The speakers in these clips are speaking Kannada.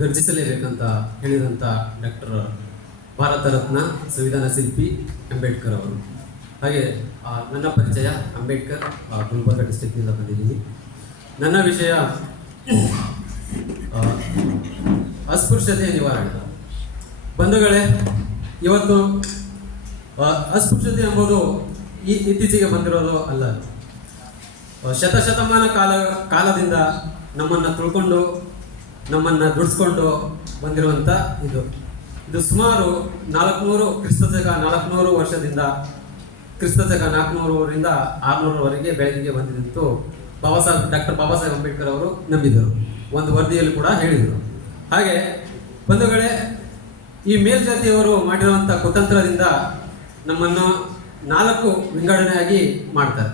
ಗರ್ಜಿಸಲೇಬೇಕಂತ ಹೇಳಿದಂಥ ಡಾಕ್ಟರ್ ಭಾರತ ರತ್ನ ಸಂವಿಧಾನ ಶಿಲ್ಪಿ ಅಂಬೇಡ್ಕರ್ ಅವರು. ಹಾಗೆ ನನ್ನ ಪರಿಚಯ ಅಂಬೇಡ್ಕರ್, ಗುಲ್ಬರ್ಗ ಡಿಸ್ಟ್ರಿಕ್ನಿಂದ ಬಂದಿದ್ದೀನಿ. ನನ್ನ ವಿಷಯ ಅಸ್ಪೃಶ್ಯತೆಯ ನಿವಾರಣೆ. ಬಂಧುಗಳೇ, ಇವತ್ತು ಅಸ್ಪೃಶ್ಯತೆ ಎಂಬುದು ಇತ್ತೀಚೆಗೆ ಬಂದಿರೋದು ಅಲ್ಲ. ಶತಶತಮಾನ ಕಾಲದಿಂದ ನಮ್ಮನ್ನು ತುಳ್ಕೊಂಡು ನಮ್ಮನ್ನು ದುಡಿಸ್ಕೊಂಡು ಬಂದಿರುವಂಥ ಇದು ಸುಮಾರು 400 ಕ್ರಿಸ್ತಶಕ 400 ವರ್ಷದಿಂದ ಕ್ರಿಸ್ತಶಕ 400ರಿಂದ 600ರವರೆಗೆ ಬೆಳಕಿಗೆ ಬಂದಿದ್ದು ಡಾಕ್ಟರ್ ಬಾಬಾ ಸಾಹೇಬ್ ಅಂಬೇಡ್ಕರ್ ಅವರು ನಂಬಿದರು, ಒಂದು ವರದಿಯಲ್ಲಿ ಕೂಡ ಹೇಳಿದರು. ಹಾಗೆ ಬಂಧುಗಳೇ, ಈ ಮೇಲ್ಜಾತಿಯವರು ಮಾಡಿರುವಂಥ ಕುತಂತ್ರದಿಂದ ನಮ್ಮನ್ನು 4 ವಿಂಗಡಣೆಯಾಗಿ ಮಾಡ್ತಾರೆ.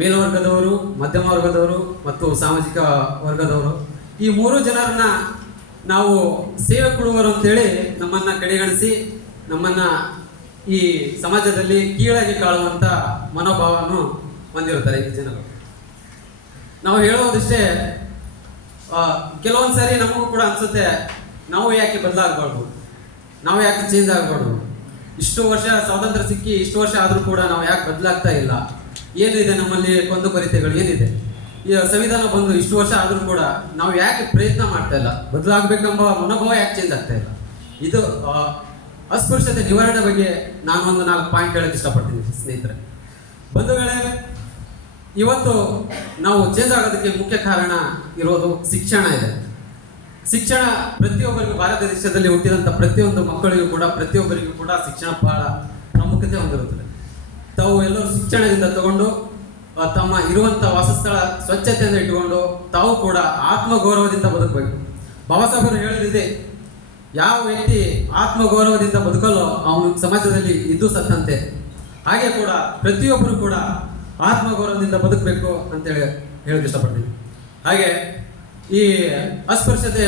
ಮೇಲ್ವರ್ಗದವರು, ಮಧ್ಯಮ ವರ್ಗದವರು ಮತ್ತು ಸಾಮಾಜಿಕ ವರ್ಗದವರು. ಈ 3 ಜನರನ್ನ ನಾವು ಸೇವೆ ಕೊಡುವರು ಅಂತೇಳಿ ನಮ್ಮನ್ನು ಕಡೆಗಣಿಸಿ ನಮ್ಮನ್ನು ಈ ಸಮಾಜದಲ್ಲಿ ಕೀಳಾಗಿ ಕಾಣುವಂಥ ಮನೋಭಾವವನ್ನು ಹೊಂದಿರುತ್ತಾರೆ ಈ ಜನರು. ನಾವು ಹೇಳೋದಿಷ್ಟೇ, ಕೆಲವೊಂದು ಸಾರಿ ನಮಗೂ ಕೂಡ ಅನಿಸುತ್ತೆ, ನಾವು ಯಾಕೆ ಬದಲಾಗಬಾರ್ದು, ನಾವು ಯಾಕೆ ಚೇಂಜ್ ಆಗಬಾರ್ದು, ಇಷ್ಟು ವರ್ಷ ಸ್ವಾತಂತ್ರ್ಯ ಸಿಕ್ಕಿ ಇಷ್ಟು ವರ್ಷ ಆದರೂ ಕೂಡ ನಾವು ಯಾಕೆ ಬದಲಾಗ್ತಾ ಇಲ್ಲ, ಏನಿದೆ ನಮ್ಮಲ್ಲಿ ಕೊಂದುಕೊರತೆಗಳು ಏನಿದೆ, ಈ ಸಂವಿಧಾನ ಬಂದು ಇಷ್ಟು ವರ್ಷ ಆದರೂ ಕೂಡ ನಾವು ಯಾಕೆ ಪ್ರಯತ್ನ ಮಾಡ್ತಾ ಇಲ್ಲ, ಬದಲಾಗಬೇಕೆಂಬ ಮನೋಭಾವ ಯಾಕೆ ಚೇಂಜ್ ಆಗ್ತಾ ಇಲ್ಲ. ಇದು ಅಸ್ಪೃಶ್ಯತೆ ನಿವಾರಣೆ ಬಗ್ಗೆ ನಾನು ಒಂದು 4 ಪಾಯಿಂಟ್ ಹೇಳಕ್ಕೆ ಇಷ್ಟಪಡ್ತೀನಿ ಸ್ನೇಹಿತರೆ. ಬಂಧುಗಳೇ, ಇವತ್ತು ನಾವು ಚೇಂಜ್ ಆಗೋದಕ್ಕೆ ಮುಖ್ಯ ಕಾರಣ ಇರೋದು ಶಿಕ್ಷಣ ಇದೆ. ಶಿಕ್ಷಣ ಪ್ರತಿಯೊಬ್ಬರಿಗೂ, ಭಾರತ ದೇಶದಲ್ಲಿ ಹುಟ್ಟಿದಂಥ ಪ್ರತಿಯೊಂದು ಮಕ್ಕಳಿಗೂ ಕೂಡ, ಪ್ರತಿಯೊಬ್ಬರಿಗೂ ಕೂಡ ಶಿಕ್ಷಣ ಬಹಳ ಪ್ರಾಮುಖ್ಯತೆ ಹೊಂದಿರುತ್ತದೆ. ತಾವು ಎಲ್ಲರೂ ಶಿಕ್ಷಣದಿಂದ ತಗೊಂಡು ತಮ್ಮ ಇರುವಂಥ ವಾಸಸ್ಥಳ ಸ್ವಚ್ಛತೆಯನ್ನು ಇಟ್ಟುಕೊಂಡು ತಾವು ಕೂಡ ಆತ್ಮಗೌರವದಿಂದ ಬದುಕಬೇಕು. ಬಾಬಾ ಸಾಹೇಬರು ಹೇಳಿದಿದೆ, ಯಾವ ವ್ಯಕ್ತಿ ಆತ್ಮಗೌರವದಿಂದ ಬದುಕಲು ಅವನು ಸಮಾಜದಲ್ಲಿ ಇದ್ದು ಸತ್ತಂತೆ. ಹಾಗೆ ಕೂಡ ಪ್ರತಿಯೊಬ್ಬರು ಕೂಡ ಆತ್ಮಗೌರವದಿಂದ ಬದುಕಬೇಕು ಅಂತೇಳಿ ಹೇಳಕ್ಕೆ ಇಷ್ಟಪಡ್ತೀನಿ. ಹಾಗೆ ಈ ಅಸ್ಪೃಶ್ಯತೆ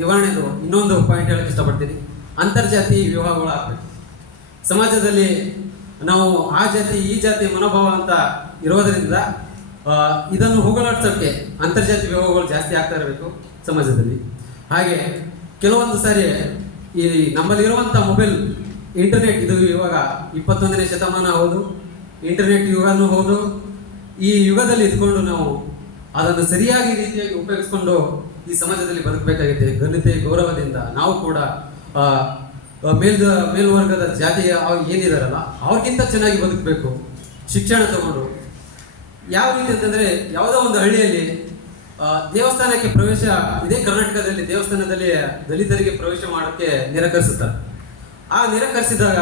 ನಿವಾರಣೆದು ಇನ್ನೊಂದು ಪಾಯಿಂಟ್ ಹೇಳಕ್ಕೆ ಇಷ್ಟಪಡ್ತೀನಿ. ಅಂತರ್ಜಾತಿ ವಿವಾಹಗಳು ಆಗಬೇಕು. ಸಮಾಜದಲ್ಲಿ ನಾವು ಆ ಜಾತಿ ಈ ಜಾತಿ ಮನೋಭಾವ ಅಂತ ಇರೋದರಿಂದ ಇದನ್ನು ಹೋಗಲಾಡಿಸೋಕ್ಕೆ ಅಂತರ್ಜಾತಿ ವಿವಾಹಗಳು ಜಾಸ್ತಿ ಆಗ್ತಾ ಇರಬೇಕು ಸಮಾಜದಲ್ಲಿ. ಹಾಗೆ ಕೆಲವೊಂದು ಸಾರಿ ಈ ನಮ್ಮಲ್ಲಿರುವಂಥ ಮೊಬೈಲ್, ಇಂಟರ್ನೆಟ್, ಇದು ಇವಾಗ 21ನೇ ಶತಮಾನ ಹೌದು, ಇಂಟರ್ನೆಟ್ ಯುಗನೂ ಹೌದು. ಈ ಯುಗದಲ್ಲಿ ಇದ್ಕೊಂಡು ನಾವು ಅದನ್ನು ಸರಿಯಾಗಿ ರೀತಿಯಾಗಿ ಉಪಯೋಗಿಸ್ಕೊಂಡು ಈ ಸಮಾಜದಲ್ಲಿ ಬದುಕಬೇಕಾಗಿದೆ. ಘನತೆ ಗೌರವದಿಂದ ನಾವು ಕೂಡ ಮೇಲ್ವರ್ಗದ ಜಾತಿಯ ಏನಿದಾರಲ್ಲ ಅವ್ರಿಗಿಂತ ಚೆನ್ನಾಗಿ ಬದುಕಬೇಕು. ಶಿಕ್ಷಣ ತಗೊಂಡು ಯಾವ ರೀತಿ ಅಂತಂದರೆ, ಯಾವುದೋ ಒಂದು ಹಳ್ಳಿಯಲ್ಲಿ ದೇವಸ್ಥಾನಕ್ಕೆ ಪ್ರವೇಶ, ಇದೇ ಕರ್ನಾಟಕದಲ್ಲಿ ದೇವಸ್ಥಾನದಲ್ಲಿ ದಲಿತರಿಗೆ ಪ್ರವೇಶ ಮಾಡೋಕ್ಕೆ ನಿರಾಕರಿಸುತ್ತಾರೆ. ಆ ನಿರಾಕರಿಸಿದಾಗ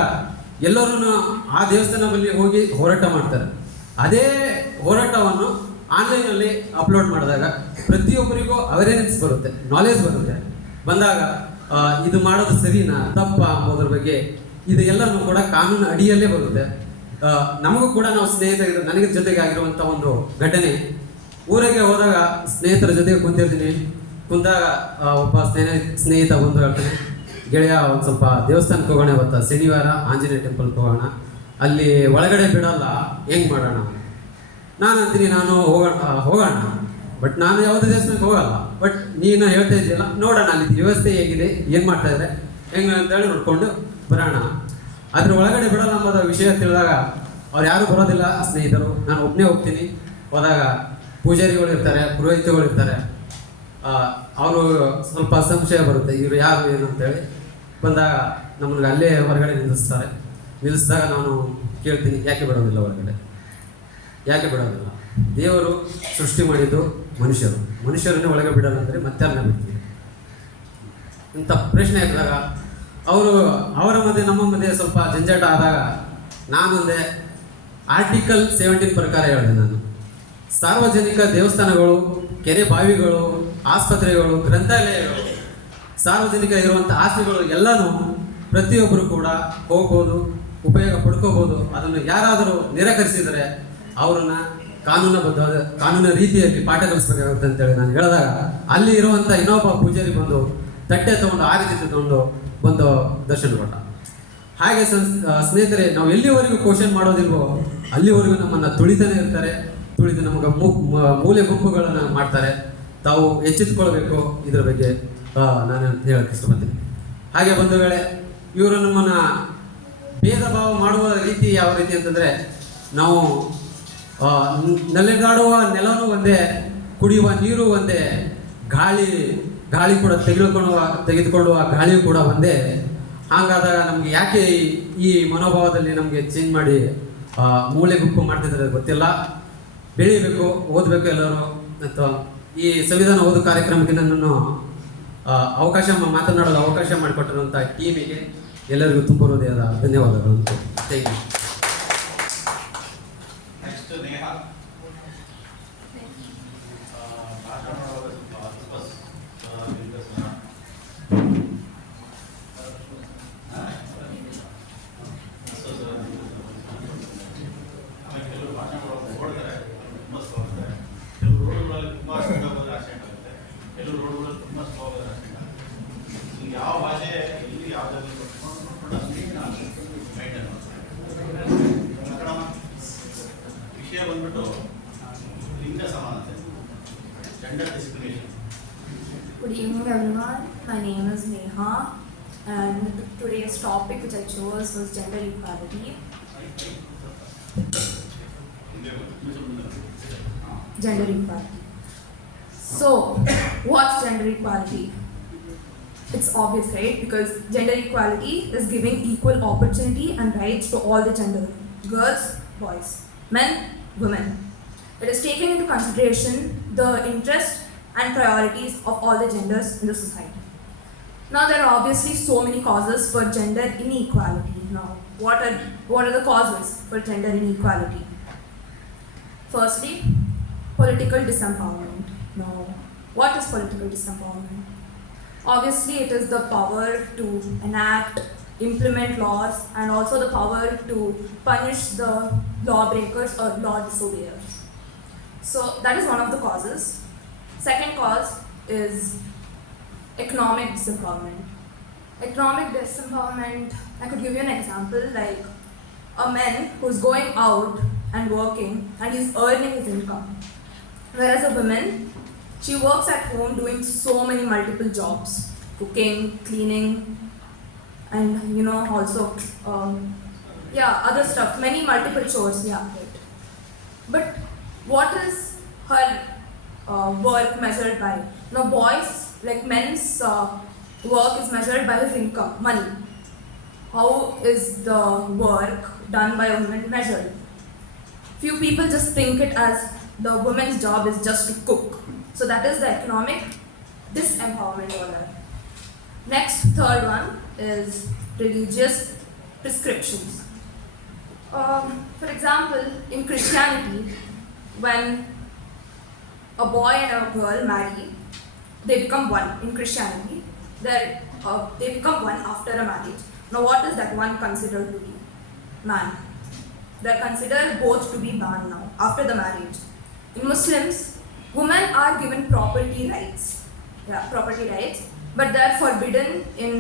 ಎಲ್ಲರೂ ಆ ದೇವಸ್ಥಾನದಲ್ಲಿ ಹೋಗಿ ಹೋರಾಟ ಮಾಡ್ತಾರೆ. ಅದೇ ಹೋರಾಟವನ್ನು ಆನ್ಲೈನಲ್ಲಿ ಅಪ್ಲೋಡ್ ಮಾಡಿದಾಗ ಪ್ರತಿಯೊಬ್ಬರಿಗೂ ಅವೇರ್ನೆಸ್ ಬರುತ್ತೆ, ನಾಲೆಜ್ ಬರುತ್ತೆ. ಬಂದಾಗ ಇದು ಮಾಡೋದು ಸರಿನಾ ತಪ್ಪ ಅಂಬೋದ್ರ ಬಗ್ಗೆ ಇದು ಎಲ್ಲನೂ ಕೂಡ ಕಾನೂನು ಅಡಿಯಲ್ಲೇ ಬರುತ್ತೆ. ನಮಗೂ ಕೂಡ ನಾವು ನನಗೆ ಜೊತೆಗೆ ಆಗಿರುವಂಥ ಒಂದು ಘಟನೆ, ಊರಿಗೆ ಹೋದಾಗ ಸ್ನೇಹಿತರ ಜೊತೆಗೆ ಕುಂತಾಗ ಒಬ್ಬ ಸ್ನೇಹಿತ ಬಂದು ಹೇಳ್ತಾನೆ, ಗೆಳೆಯ ಒಂದು ಸ್ವಲ್ಪ ದೇವಸ್ಥಾನಕ್ಕೆ ಹೋಗೋಣ, ಇವತ್ತು ಶನಿವಾರ ಆಂಜನೇಯ ಟೆಂಪಲ್ಗೆ ಹೋಗೋಣ, ಅಲ್ಲಿ ಒಳಗಡೆ ಬಿಡಲ್ಲ, ಹೆಂಗೆ ಮಾಡೋಣ? ನಾನು ಅಂತೀನಿ, ನಾನು ಹೋಗೋಣ, ಬಟ್ ನಾನು ಯಾವುದೇ ದೇವಸ್ಥಾನಕ್ಕೆ ಹೋಗಲ್ಲ, ಬಟ್ ನೀನು ಹೇಳ್ತಾ ಇದೆಯಲ್ಲ, ನೋಡೋಣ ಅಲ್ಲಿ ವ್ಯವಸ್ಥೆ ಹೇಗಿದೆ, ಏನು ಮಾಡ್ತಾ ಇದ್ದಾರೆ, ಹೆಂಗೆ ಅಂತೇಳಿ ನೋಡ್ಕೊಂಡು ಬರೋಣ. ಅದ್ರ ಒಳಗಡೆ ಬಿಡಲ್ಲ ಎಂಬುದು ವಿಷಯ ತಿಳಿದಾಗ ಅವ್ರು ಯಾರೂ ಬರೋದಿಲ್ಲ ಸ್ನೇಹಿತರು, ನಾನು ಒಬ್ಬನೇ ಹೋಗ್ತೀನಿ. ಹೋದಾಗ ಪೂಜಾರಿಗಳು ಇರ್ತಾರೆ, ಪುರೋಹಿತಗಳು ಇರ್ತಾರೆ, ಅವರು ಸ್ವಲ್ಪ ಸಂಶಯ ಬರುತ್ತೆ, ಇವರು ಯಾರು ಏನು ಅಂತೇಳಿ. ಬಂದಾಗ ನಮ್ಮನ್ನು ಅಲ್ಲೇ ಹೊರಗಡೆ ನಿಲ್ಲಿಸಿದಾಗ ನಾನು ಕೇಳ್ತೀನಿ, ಯಾಕೆ ಬಿಡೋದಿಲ್ಲ ಹೊರಗಡೆ, ಯಾಕೆ ಬಿಡೋದಿಲ್ಲ? ದೇವರು ಸೃಷ್ಟಿ ಮಾಡಿದ್ದು ಮನುಷ್ಯರನ್ನೇ ಒಳಗೆ ಬಿಡಲ್ಲ ಅಂದರೆ ಮತ್ತಾರನ್ನ ಬಿಡ್ತೀವಿ ಇಂಥ ಪ್ರಶ್ನೆ ಇದ್ದಾಗ ಅವರ ಮಧ್ಯೆ ನಮ್ಮ ಮಧ್ಯೆ ಸ್ವಲ್ಪ ಜಂಜಾಟ ಆದಾಗ ನಾನೊಂದೇ ಆರ್ಟಿಕಲ್ 17 ಪ್ರಕಾರ ಹೇಳಿದೆ. ನಾನು ಸಾರ್ವಜನಿಕ ದೇವಸ್ಥಾನಗಳು, ಕೆರೆ ಬಾವಿಗಳು, ಆಸ್ಪತ್ರೆಗಳು, ಗ್ರಂಥಾಲಯಗಳು, ಸಾರ್ವಜನಿಕ ಇರುವಂಥ ಆಸ್ತಿಗಳು ಎಲ್ಲನೂ ಪ್ರತಿಯೊಬ್ಬರು ಕೂಡ ಹೋಗ್ಬೋದು, ಉಪಯೋಗ ಪಡ್ಕೋಬೋದು. ಅದನ್ನು ಯಾರಾದರೂ ನಿರಾಕರಿಸಿದರೆ ಅವರನ್ನು ಕಾನೂನು ರೀತಿಯಲ್ಲಿ ಪಾಠ ಕಲಿಸ್ಬೇಕಾಗುತ್ತೆ ಅಂತೇಳಿ ನಾನು ಹೇಳಿದಾಗ ಅಲ್ಲಿ ಇರುವಂಥ ಇನ್ನೊಬ್ಬ ಪೂಜಾರಿ ಬಂದು ತಟ್ಟೆ ತೊಗೊಂಡು ಆ ರೀತಿ ತೊಗೊಂಡು ಬಂದು ದರ್ಶನ ಕೊಟ್ಟ. ಹಾಗೆ ಸ್ನೇಹಿತರೆ, ನಾವು ಎಲ್ಲಿವರೆಗೂ ಕ್ವಶನ್ ಮಾಡೋದಿಲ್ವೋ ಅಲ್ಲಿವರೆಗೂ ನಮ್ಮನ್ನು ತುಳಿತಾನೆ ಇರ್ತಾರೆ, ತುಳಿದು ನಮಗೆ ಮೂಲೆ ಗುಂಪುಗಳನ್ನು ಮಾಡ್ತಾರೆ. ತಾವು ಎಚ್ಚೆತ್ತುಕೊಳ್ಬೇಕು ಇದ್ರ ಬಗ್ಗೆ ನಾನು ಹೇಳಕ್ಕೆ ಇಷ್ಟಪಡ್ತೀನಿ. ಹಾಗೆ ಬಂಧುಗಳೇ, ಇವರು ನಮ್ಮನ್ನು ಭೇದ ಭಾವ ಮಾಡುವ ರೀತಿ ಯಾವ ರೀತಿ ಅಂತಂದರೆ, ನಾವು ನಲೆದಾಡುವ ನೆಲನೂ ಒಂದೇ, ಕುಡಿಯುವ ನೀರು ಒಂದೇ, ಗಾಳಿ ಕೂಡ ತೆಗೆದುಕೊಳ್ಳುವ ಗಾಳಿಯೂ ಕೂಡ ಒಂದೇ. ಹಾಗಾದಾಗ ನಮಗೆ ಯಾಕೆ ಈ ಮನೋಭಾವದಲ್ಲಿ ನಮಗೆ ಚೇಂಜ್ ಮಾಡಿ ಮೂಲೆ ಗುಂಪು ಮಾಡ್ತಿದ್ದಾರೆ ಗೊತ್ತಿಲ್ಲ. ಬೆಳೀಬೇಕು, ಓದಬೇಕು ಎಲ್ಲರೂ ಅಂತ ಈ ಸಂವಿಧಾನ ಓದು ಕಾರ್ಯಕ್ರಮಕ್ಕೆ ನನ್ನನ್ನು ಮಾತನಾಡಲು ಅವಕಾಶ ಮಾಡಿಕೊಟ್ಟಿರುವಂಥ ಟೀಮಿಗೆ ಎಲ್ಲರಿಗೂ ತುಂಬ ಹೃದಯದ ಧನ್ಯವಾದಗಳು. Thank you. ಯಾವ ಭಾಷೆ ಇಲ್ಲಿ ಯಾವುದಾದ್ರು ವಿಷಯ ಬಂದ್ಬಿಟ್ಟು ಲಿಂಗ ಸಮಾನತೆ, gender discrimination. Good evening everyone, my name is Neha and today's topic which I chose was gender equality. Gender equality. So, what's gender equality? It's obvious, right? Because gender equality is giving equal opportunity and rights to all the gender, girls, boys, men, women. It is taking into consideration the interests and priorities of all the genders in the society. Now, there are obviously so many causes for gender inequality. Now, what are the causes for gender inequality? Firstly, political disempowerment. Now, what is political disempowerment? Obviously, it is the power to enact, implement laws, and also the power to punish the lawbreakers or law disobeyers. So that is one of the causes. Second cause is economic disempowerment. Economic disempowerment, I could give you an example, like a man who's going out and working and he's earning his income. Whereas a woman, she works at home doing so many multiple jobs, cooking, cleaning, and also other stuff, many multiple chores, right. But what is her work measured by? Now boys, like men's work is measured by his income, money. How is the work done by a woman measured? Few people just think it as the woman's job is just to cook. So that is the economic disempowerment order. Next, third one is religious prescriptions. For example, in Christianity, when a boy and a girl marry, they become one. In Christianity, they become one after a marriage. Now, what is that one considered to be? Man. They are considered both to be man now after the marriage. In Muslims, women are given property rights, but they are forbidden in,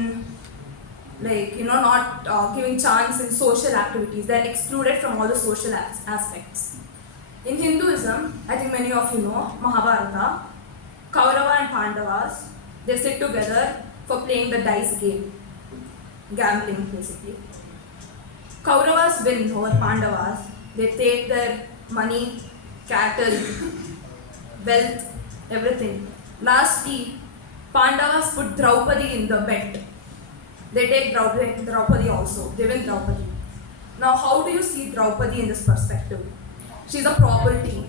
not giving chance in social activities. They are excluded from all the social aspects. In Hinduism, I think many of you know, Mahabharata, Kaurava and Pandavas, they sit together for playing the dice game, gambling basically. Kauravas win over Pandavas. They take their money, cattle, wealth, everything. Lastly, Pandavas put Draupadi in the bet. They take Draupadi also. They win Draupadi. Now, how do you see Draupadi in this perspective? She's a property.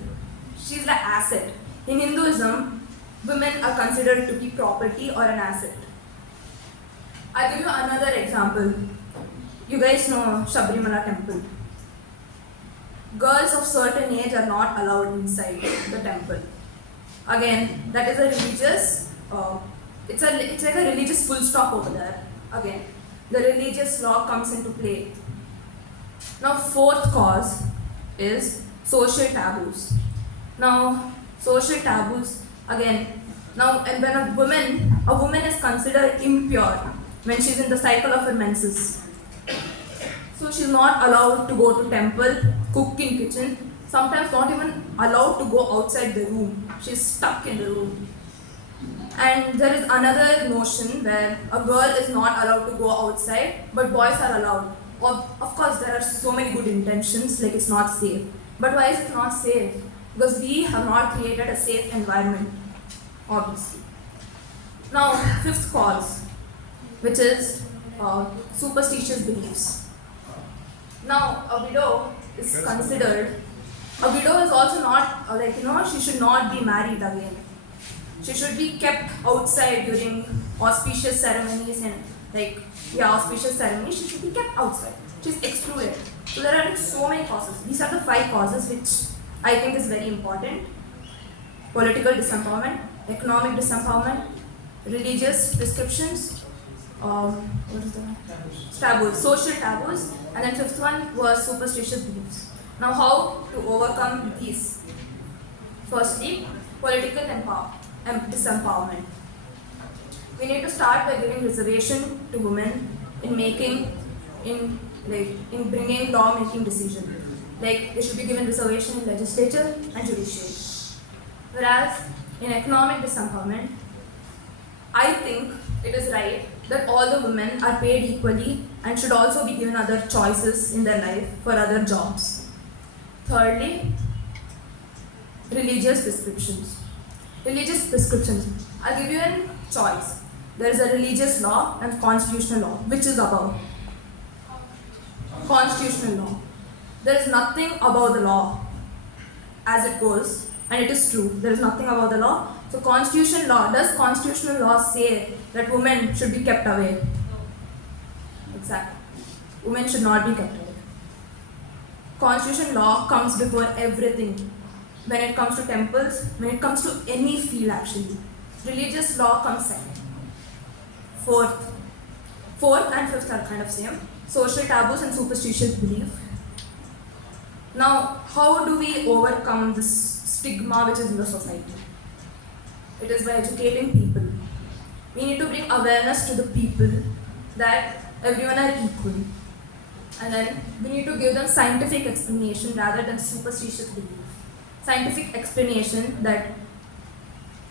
She's the asset. In Hinduism, women are considered to be property or an asset. I'll give you another example. You guys know Sabrimala temple. Girls of certain age are not allowed inside the temple. Again, that is a religious, it's like a religious full stop over there. Again, the religious law comes into play. Now, fourth cause is social taboos. Now, social taboos, again, now when a woman is considered impure when she's in the cycle of her menses. So she's not allowed to go to temple, cook in kitchen, sometimes not even allowed to go outside the room. She's stuck in the room. And there is another notion where a girl is not allowed to go outside, but boys are allowed. Of course, there are so many good intentions, like it's not safe. But why is it not safe? Because we have not created a safe environment, obviously. Now, fifth cause, which is superstitious beliefs. Now, a widow is considered, a widow is also not, she should not be married again. She should be kept outside during auspicious ceremonies and auspicious ceremonies, she should be kept outside. She's excluded. So there are so many causes. These are the 5 causes which I think is very important. Political disempowerment, economic disempowerment, religious prescriptions, taboos, social taboos, and then 5th one was superstitious beliefs. Now how to overcome these? Firstly, political disempowerment. We need to start by giving reservation to women in bringing law-making decisions. Like they should be given reservation in legislature and judiciary. Whereas in economic disempowerment, I think it is right that all the women are paid equally and should also be given other choices in their life for other jobs. Thirdly, religious prescriptions. Religious prescriptions. I'll give you a choice. There is a religious law and constitutional law. Which is above? Constitutional law. There is nothing about the law as it goes, and it is true. There is nothing about the law. So constitutional law, does constitutional law say that women should be kept away? Exactly. Women should not be kept away. Constitutional law comes before everything. When it comes to temples, when it comes to any field actually. Religious law comes second. Fourth and fifth are kind of same. Social taboos and superstitious belief. Now, how do we overcome this stigma which is in the society? It is by educating people. We need to bring awareness to the people that everyone are equal. And then we need to give them scientific explanation rather than superstitious belief. Scientific explanation that,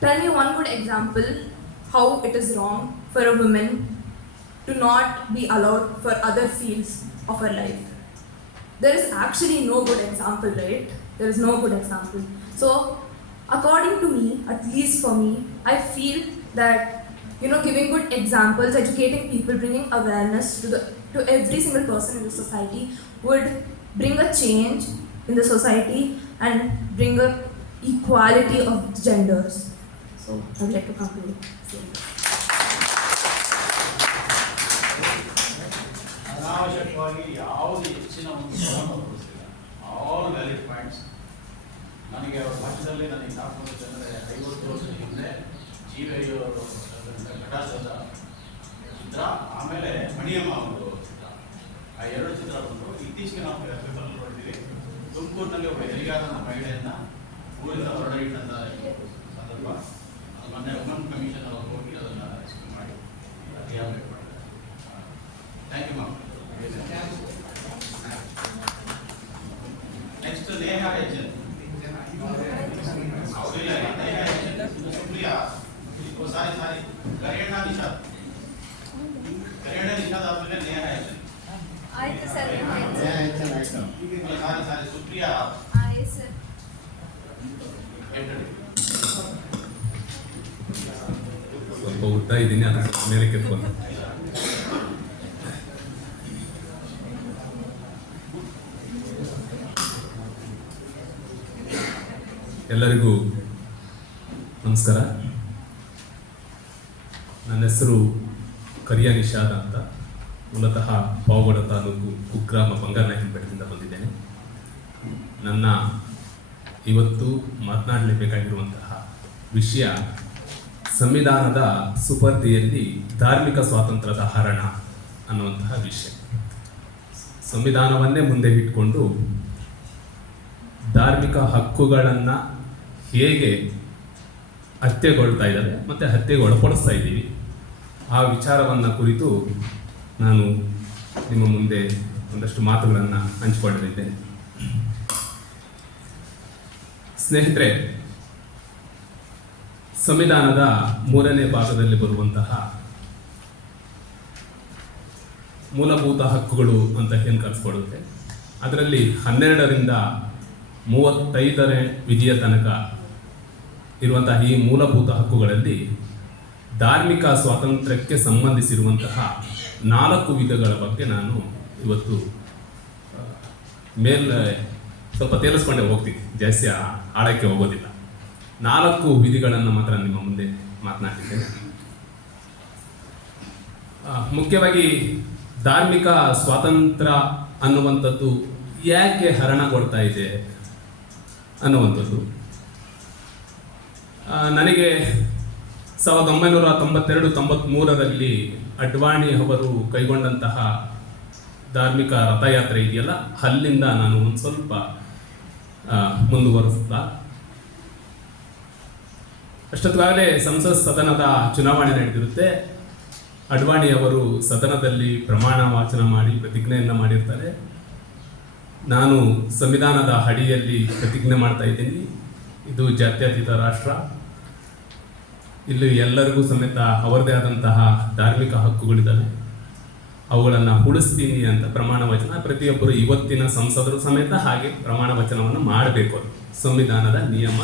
tell me one good example how it is wrong for a woman to not be allowed for other fields of her life. There is actually no good example, right? There is no good example. So, according to me, at least for me, I feel that giving good examples, educating people, bringing awareness to every single person in the society would bring a change in the society and bring a equality of genders. So, I would like to conclude. ಅನಾವಶ್ಯಕವಾಗಿ ಯಾವುದು ಹೆಚ್ಚಿನ ಒಂದು ಆಲ್ ವ್ಯಾಲಿಡ್ ಪಾಯಿಂಟ್ಸ್. ನನಗೆ ಅವ್ರ ಭಾಷೆಯಲ್ಲಿ ನನಗೆ ಸಾಕು ಅಂದರೆ 50 ವರ್ಷದ ಹಿಂದೆ ಜೀವಯ್ಯವರು ಕಟಾಸದ ಚಿತ್ರ, ಆಮೇಲೆ ಮಣಿಯಮ್ಮ ಒಂದು ಚಿತ್ರ, ಆ 2 ಚಿತ್ರ ಬಂದು ಇತ್ತೀಚೆಗೆ ನಾವು ಪೇಪರ್ ನೋಡಿದ್ದೀವಿ. ತುಮಕೂರಿನಲ್ಲಿ ಒಬ್ಬ ಹೆರಿಗಾದ ಮಹಿಳೆಯನ್ನ ಊರಿಂದ ಹೊರಡಿಟ್ಟಂತ ಸಂದರ್ಭ. ಮೊನ್ನೆ ವುಮನ್ ಕಮಿಷನ್ ಅವರು ಹೋಗಿ ಅದನ್ನು ರೆಸ್ಕ್ಯೂ ಮಾಡಿ ರಿಹಾಬಿಲಿಟೇಟ್ ಮಾಡಿದ್ದಾರೆ. Thank you ma'am. Next Neha Hejjan. ಅವರಿಲ್ಲ, ನೇಹಾ ಹೆಜ್ಜನ್, ಸುಪ್ರಿಯಾ, ಸಾರಿ ಗರೇಣ ನಿಷಾದ್. ಗರೇಣ ನಿಷಾದ್ ಆದ್ಮೇಲೆ ನೇಹಾ ಹೆಜ್ಜನ್. ಆಯ್ತು ಸರ್. ಸಾರಿ ಸುಪ್ರಿಯಾ. ಆಯ್ತು ಸರ್. ಸ್ವಲ್ಪ ಉದ್ದ ಇದ್ದೀನಿ, ಅದಕ್ಕೆ ಮೇಲೆ ಕೆತ್ಕೊಂಡು. ಎಲ್ಲರಿಗೂ ನಮಸ್ಕಾರ. ನನ್ನ ಹೆಸರು ಕರಿಯ ನಿಷಾದ್ ಅಂತ. ಮೂಲತಃ ಪಾವಗಡ ತಾಲೂಕು ಕುಗ್ರಾಮ ಬಂಗಾರನಾಯಕನ ಬೆಟ್ಟದಿಂದ ಬಂದಿದ್ದೇನೆ. ನನ್ನ ಇವತ್ತು ಮಾತನಾಡಲೇಬೇಕಾಗಿರುವಂತಹ ವಿಷಯ ಸಂವಿಧಾನದ ಸುಪರ್ದಿಯಲ್ಲಿ ಧಾರ್ಮಿಕ ಸ್ವಾತಂತ್ರ್ಯದ ಹರಣ ಅನ್ನುವಂತಹ ವಿಷಯ. ಸಂವಿಧಾನವನ್ನೇ ಮುಂದೆ ಇಟ್ಕೊಂಡು ಧಾರ್ಮಿಕ ಹಕ್ಕುಗಳನ್ನು ಹೇಗೆ ಹತ್ಯೆಗೊಳ್ತಾ ಇದ್ದಾರೆ ಮತ್ತು ಹತ್ಯೆಗೆ ಒಳಪಡಿಸ್ತಾ ಇದ್ದೀವಿ, ಆ ವಿಚಾರವನ್ನು ಕುರಿತು ನಾನು ನಿಮ್ಮ ಮುಂದೆ ಒಂದಷ್ಟು ಮಾತುಗಳನ್ನು ಹಂಚಿಕೊಳ್ಳಲಿದ್ದೇನೆ. ಸ್ನೇಹಿತರೆ, ಸಂವಿಧಾನದ 3ನೇ ಭಾಗದಲ್ಲಿ ಬರುವಂತಹ ಮೂಲಭೂತ ಹಕ್ಕುಗಳು ಅಂತ ಏನು ಕರೆಸ್ಕೊಳ್ಳುತ್ತೆ, ಅದರಲ್ಲಿ 12ರಿಂದ 35ನೇ ವಿಧಿಯ ತನಕ ಇರುವಂತಹ ಈ ಮೂಲಭೂತ ಹಕ್ಕುಗಳಲ್ಲಿ ಧಾರ್ಮಿಕ ಸ್ವಾತಂತ್ರ್ಯಕ್ಕೆ ಸಂಬಂಧಿಸಿರುವಂತಹ 4 ವಿಧಗಳ ಬಗ್ಗೆ ನಾನು ಇವತ್ತು ಸ್ವಲ್ಪ ತೇಲಿಸ್ಕೊಂಡೇ ಹೋಗ್ತೀನಿ, ಜಾಸ್ತಿ ಆಳಕ್ಕೆ ಹೋಗೋದಿಲ್ಲ. 4 ವಿಧಿಗಳನ್ನು ಮಾತ್ರ ನಿಮ್ಮ ಮುಂದೆ ಮಾತನಾಡಿದ್ದೇನೆ. ಮುಖ್ಯವಾಗಿ ಧಾರ್ಮಿಕ ಸ್ವಾತಂತ್ರ್ಯ ಅನ್ನುವಂಥದ್ದು ಯಾಕೆ ಹರಣಗೊಳ್ತಾ ಇದೆ ಅನ್ನುವಂಥದ್ದು ನನಗೆ 1992-93ರಲ್ಲಿ ಅಡ್ವಾಣಿ ಅವರು ಕೈಗೊಂಡಂತಹ ಧಾರ್ಮಿಕ ರಥಯಾತ್ರೆ ಇದೆಯಲ್ಲ, ಅಲ್ಲಿಂದ ನಾನು ಒಂದು ಸ್ವಲ್ಪ ಮುಂದುವರಿಸ್ತಾ ಅಷ್ಟೊತ್ತಿಗಾಗಲೇ ಸಂಸತ್ ಸದನದ ಚುನಾವಣೆ ನಡೆದಿರುತ್ತೆ. ಅಡ್ವಾಣಿ ಅವರು ಸದನದಲ್ಲಿ ಪ್ರಮಾಣ ವಾಚನ ಮಾಡಿ ಪ್ರತಿಜ್ಞೆಯನ್ನು ಮಾಡಿರ್ತಾರೆ. ನಾನು ಸಂವಿಧಾನದ ಅಡಿಯಲ್ಲಿ ಪ್ರತಿಜ್ಞೆ ಮಾಡ್ತಾ ಇದ್ದೀನಿ, ಇದು ಜಾತ್ಯತೀತ ರಾಷ್ಟ್ರ, ಇಲ್ಲಿ ಎಲ್ಲರಿಗೂ ಸಮೇತ ಅವರದೇ ಆದಂತಹ ಧಾರ್ಮಿಕ ಹಕ್ಕುಗಳಿದ್ದಾವೆ, ಅವುಗಳನ್ನು ಉಳಿಸ್ತೀನಿ ಅಂತ ಪ್ರಮಾಣ ವಚನ ಪ್ರತಿಯೊಬ್ಬರು ಇವತ್ತಿನ ಸಂಸದರು ಸಮೇತ ಹಾಗೆ ಪ್ರಮಾಣ ವಚನವನ್ನು ಮಾಡಬೇಕು. ಸಂವಿಧಾನದ ನಿಯಮ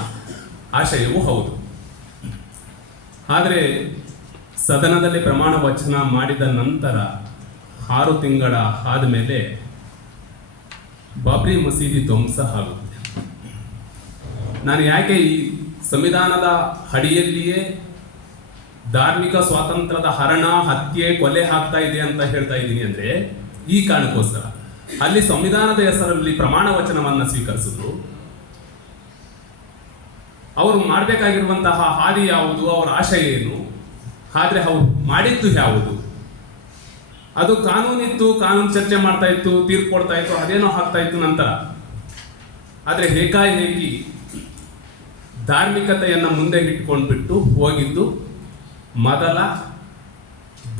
ಆಶಯವೂ ಹೌದು. ಆದರೆ ಸದನದಲ್ಲಿ ಪ್ರಮಾಣ ವಚನ ಮಾಡಿದ ನಂತರ 6 ತಿಂಗಳ ಆದಮೇಲೆ ಬಾಬ್ರಿ ಮಸೀದಿ ಧ್ವಂಸ ಆಗುತ್ತೆ. ನಾನು ಯಾಕೆ ಈ ಸಂವಿಧಾನದ ಅಡಿಯಲ್ಲಿಯೇ ಧಾರ್ಮಿಕ ಸ್ವಾತಂತ್ರ್ಯದ ಹರಣ, ಹತ್ಯೆ, ಕೊಲೆ ಆಗ್ತಾ ಇದೆ ಅಂತ ಹೇಳ್ತಾ ಇದ್ದೀನಿ ಅಂದ್ರೆ ಈ ಕಾರಣಕ್ಕೋಸ್ಕರ. ಅಲ್ಲಿ ಸಂವಿಧಾನದ ಹೆಸರಲ್ಲಿ ಪ್ರಮಾಣ ವಚನವನ್ನ ಸ್ವೀಕರಿಸಿದ್ರು. ಅವರು ಮಾಡಬೇಕಾಗಿರುವಂತಹ ಹಾದಿ ಯಾವುದು, ಅವರ ಆಶಯ ಏನು, ಆದ್ರೆ ಅವ್ರು ಮಾಡಿದ್ದು ಯಾವುದು? ಅದು ಕಾನೂನಿತ್ತು, ಕಾನೂನು ಚರ್ಚೆ ಮಾಡ್ತಾ ಇತ್ತು, ತೀರ್ಪು ಕೊಡ್ತಾ ಇತ್ತು, ಅದೇನೋ ಆಗ್ತಾ ಇತ್ತು ನಂತರ. ಆದ್ರೆ ಏಕಾಏಕಿ ಧಾರ್ಮಿಕತೆಯನ್ನ ಮುಂದೆ ಇಟ್ಕೊಂಡ್ಬಿಟ್ಟು ಹೋಗಿದ್ದು ಮೊದಲ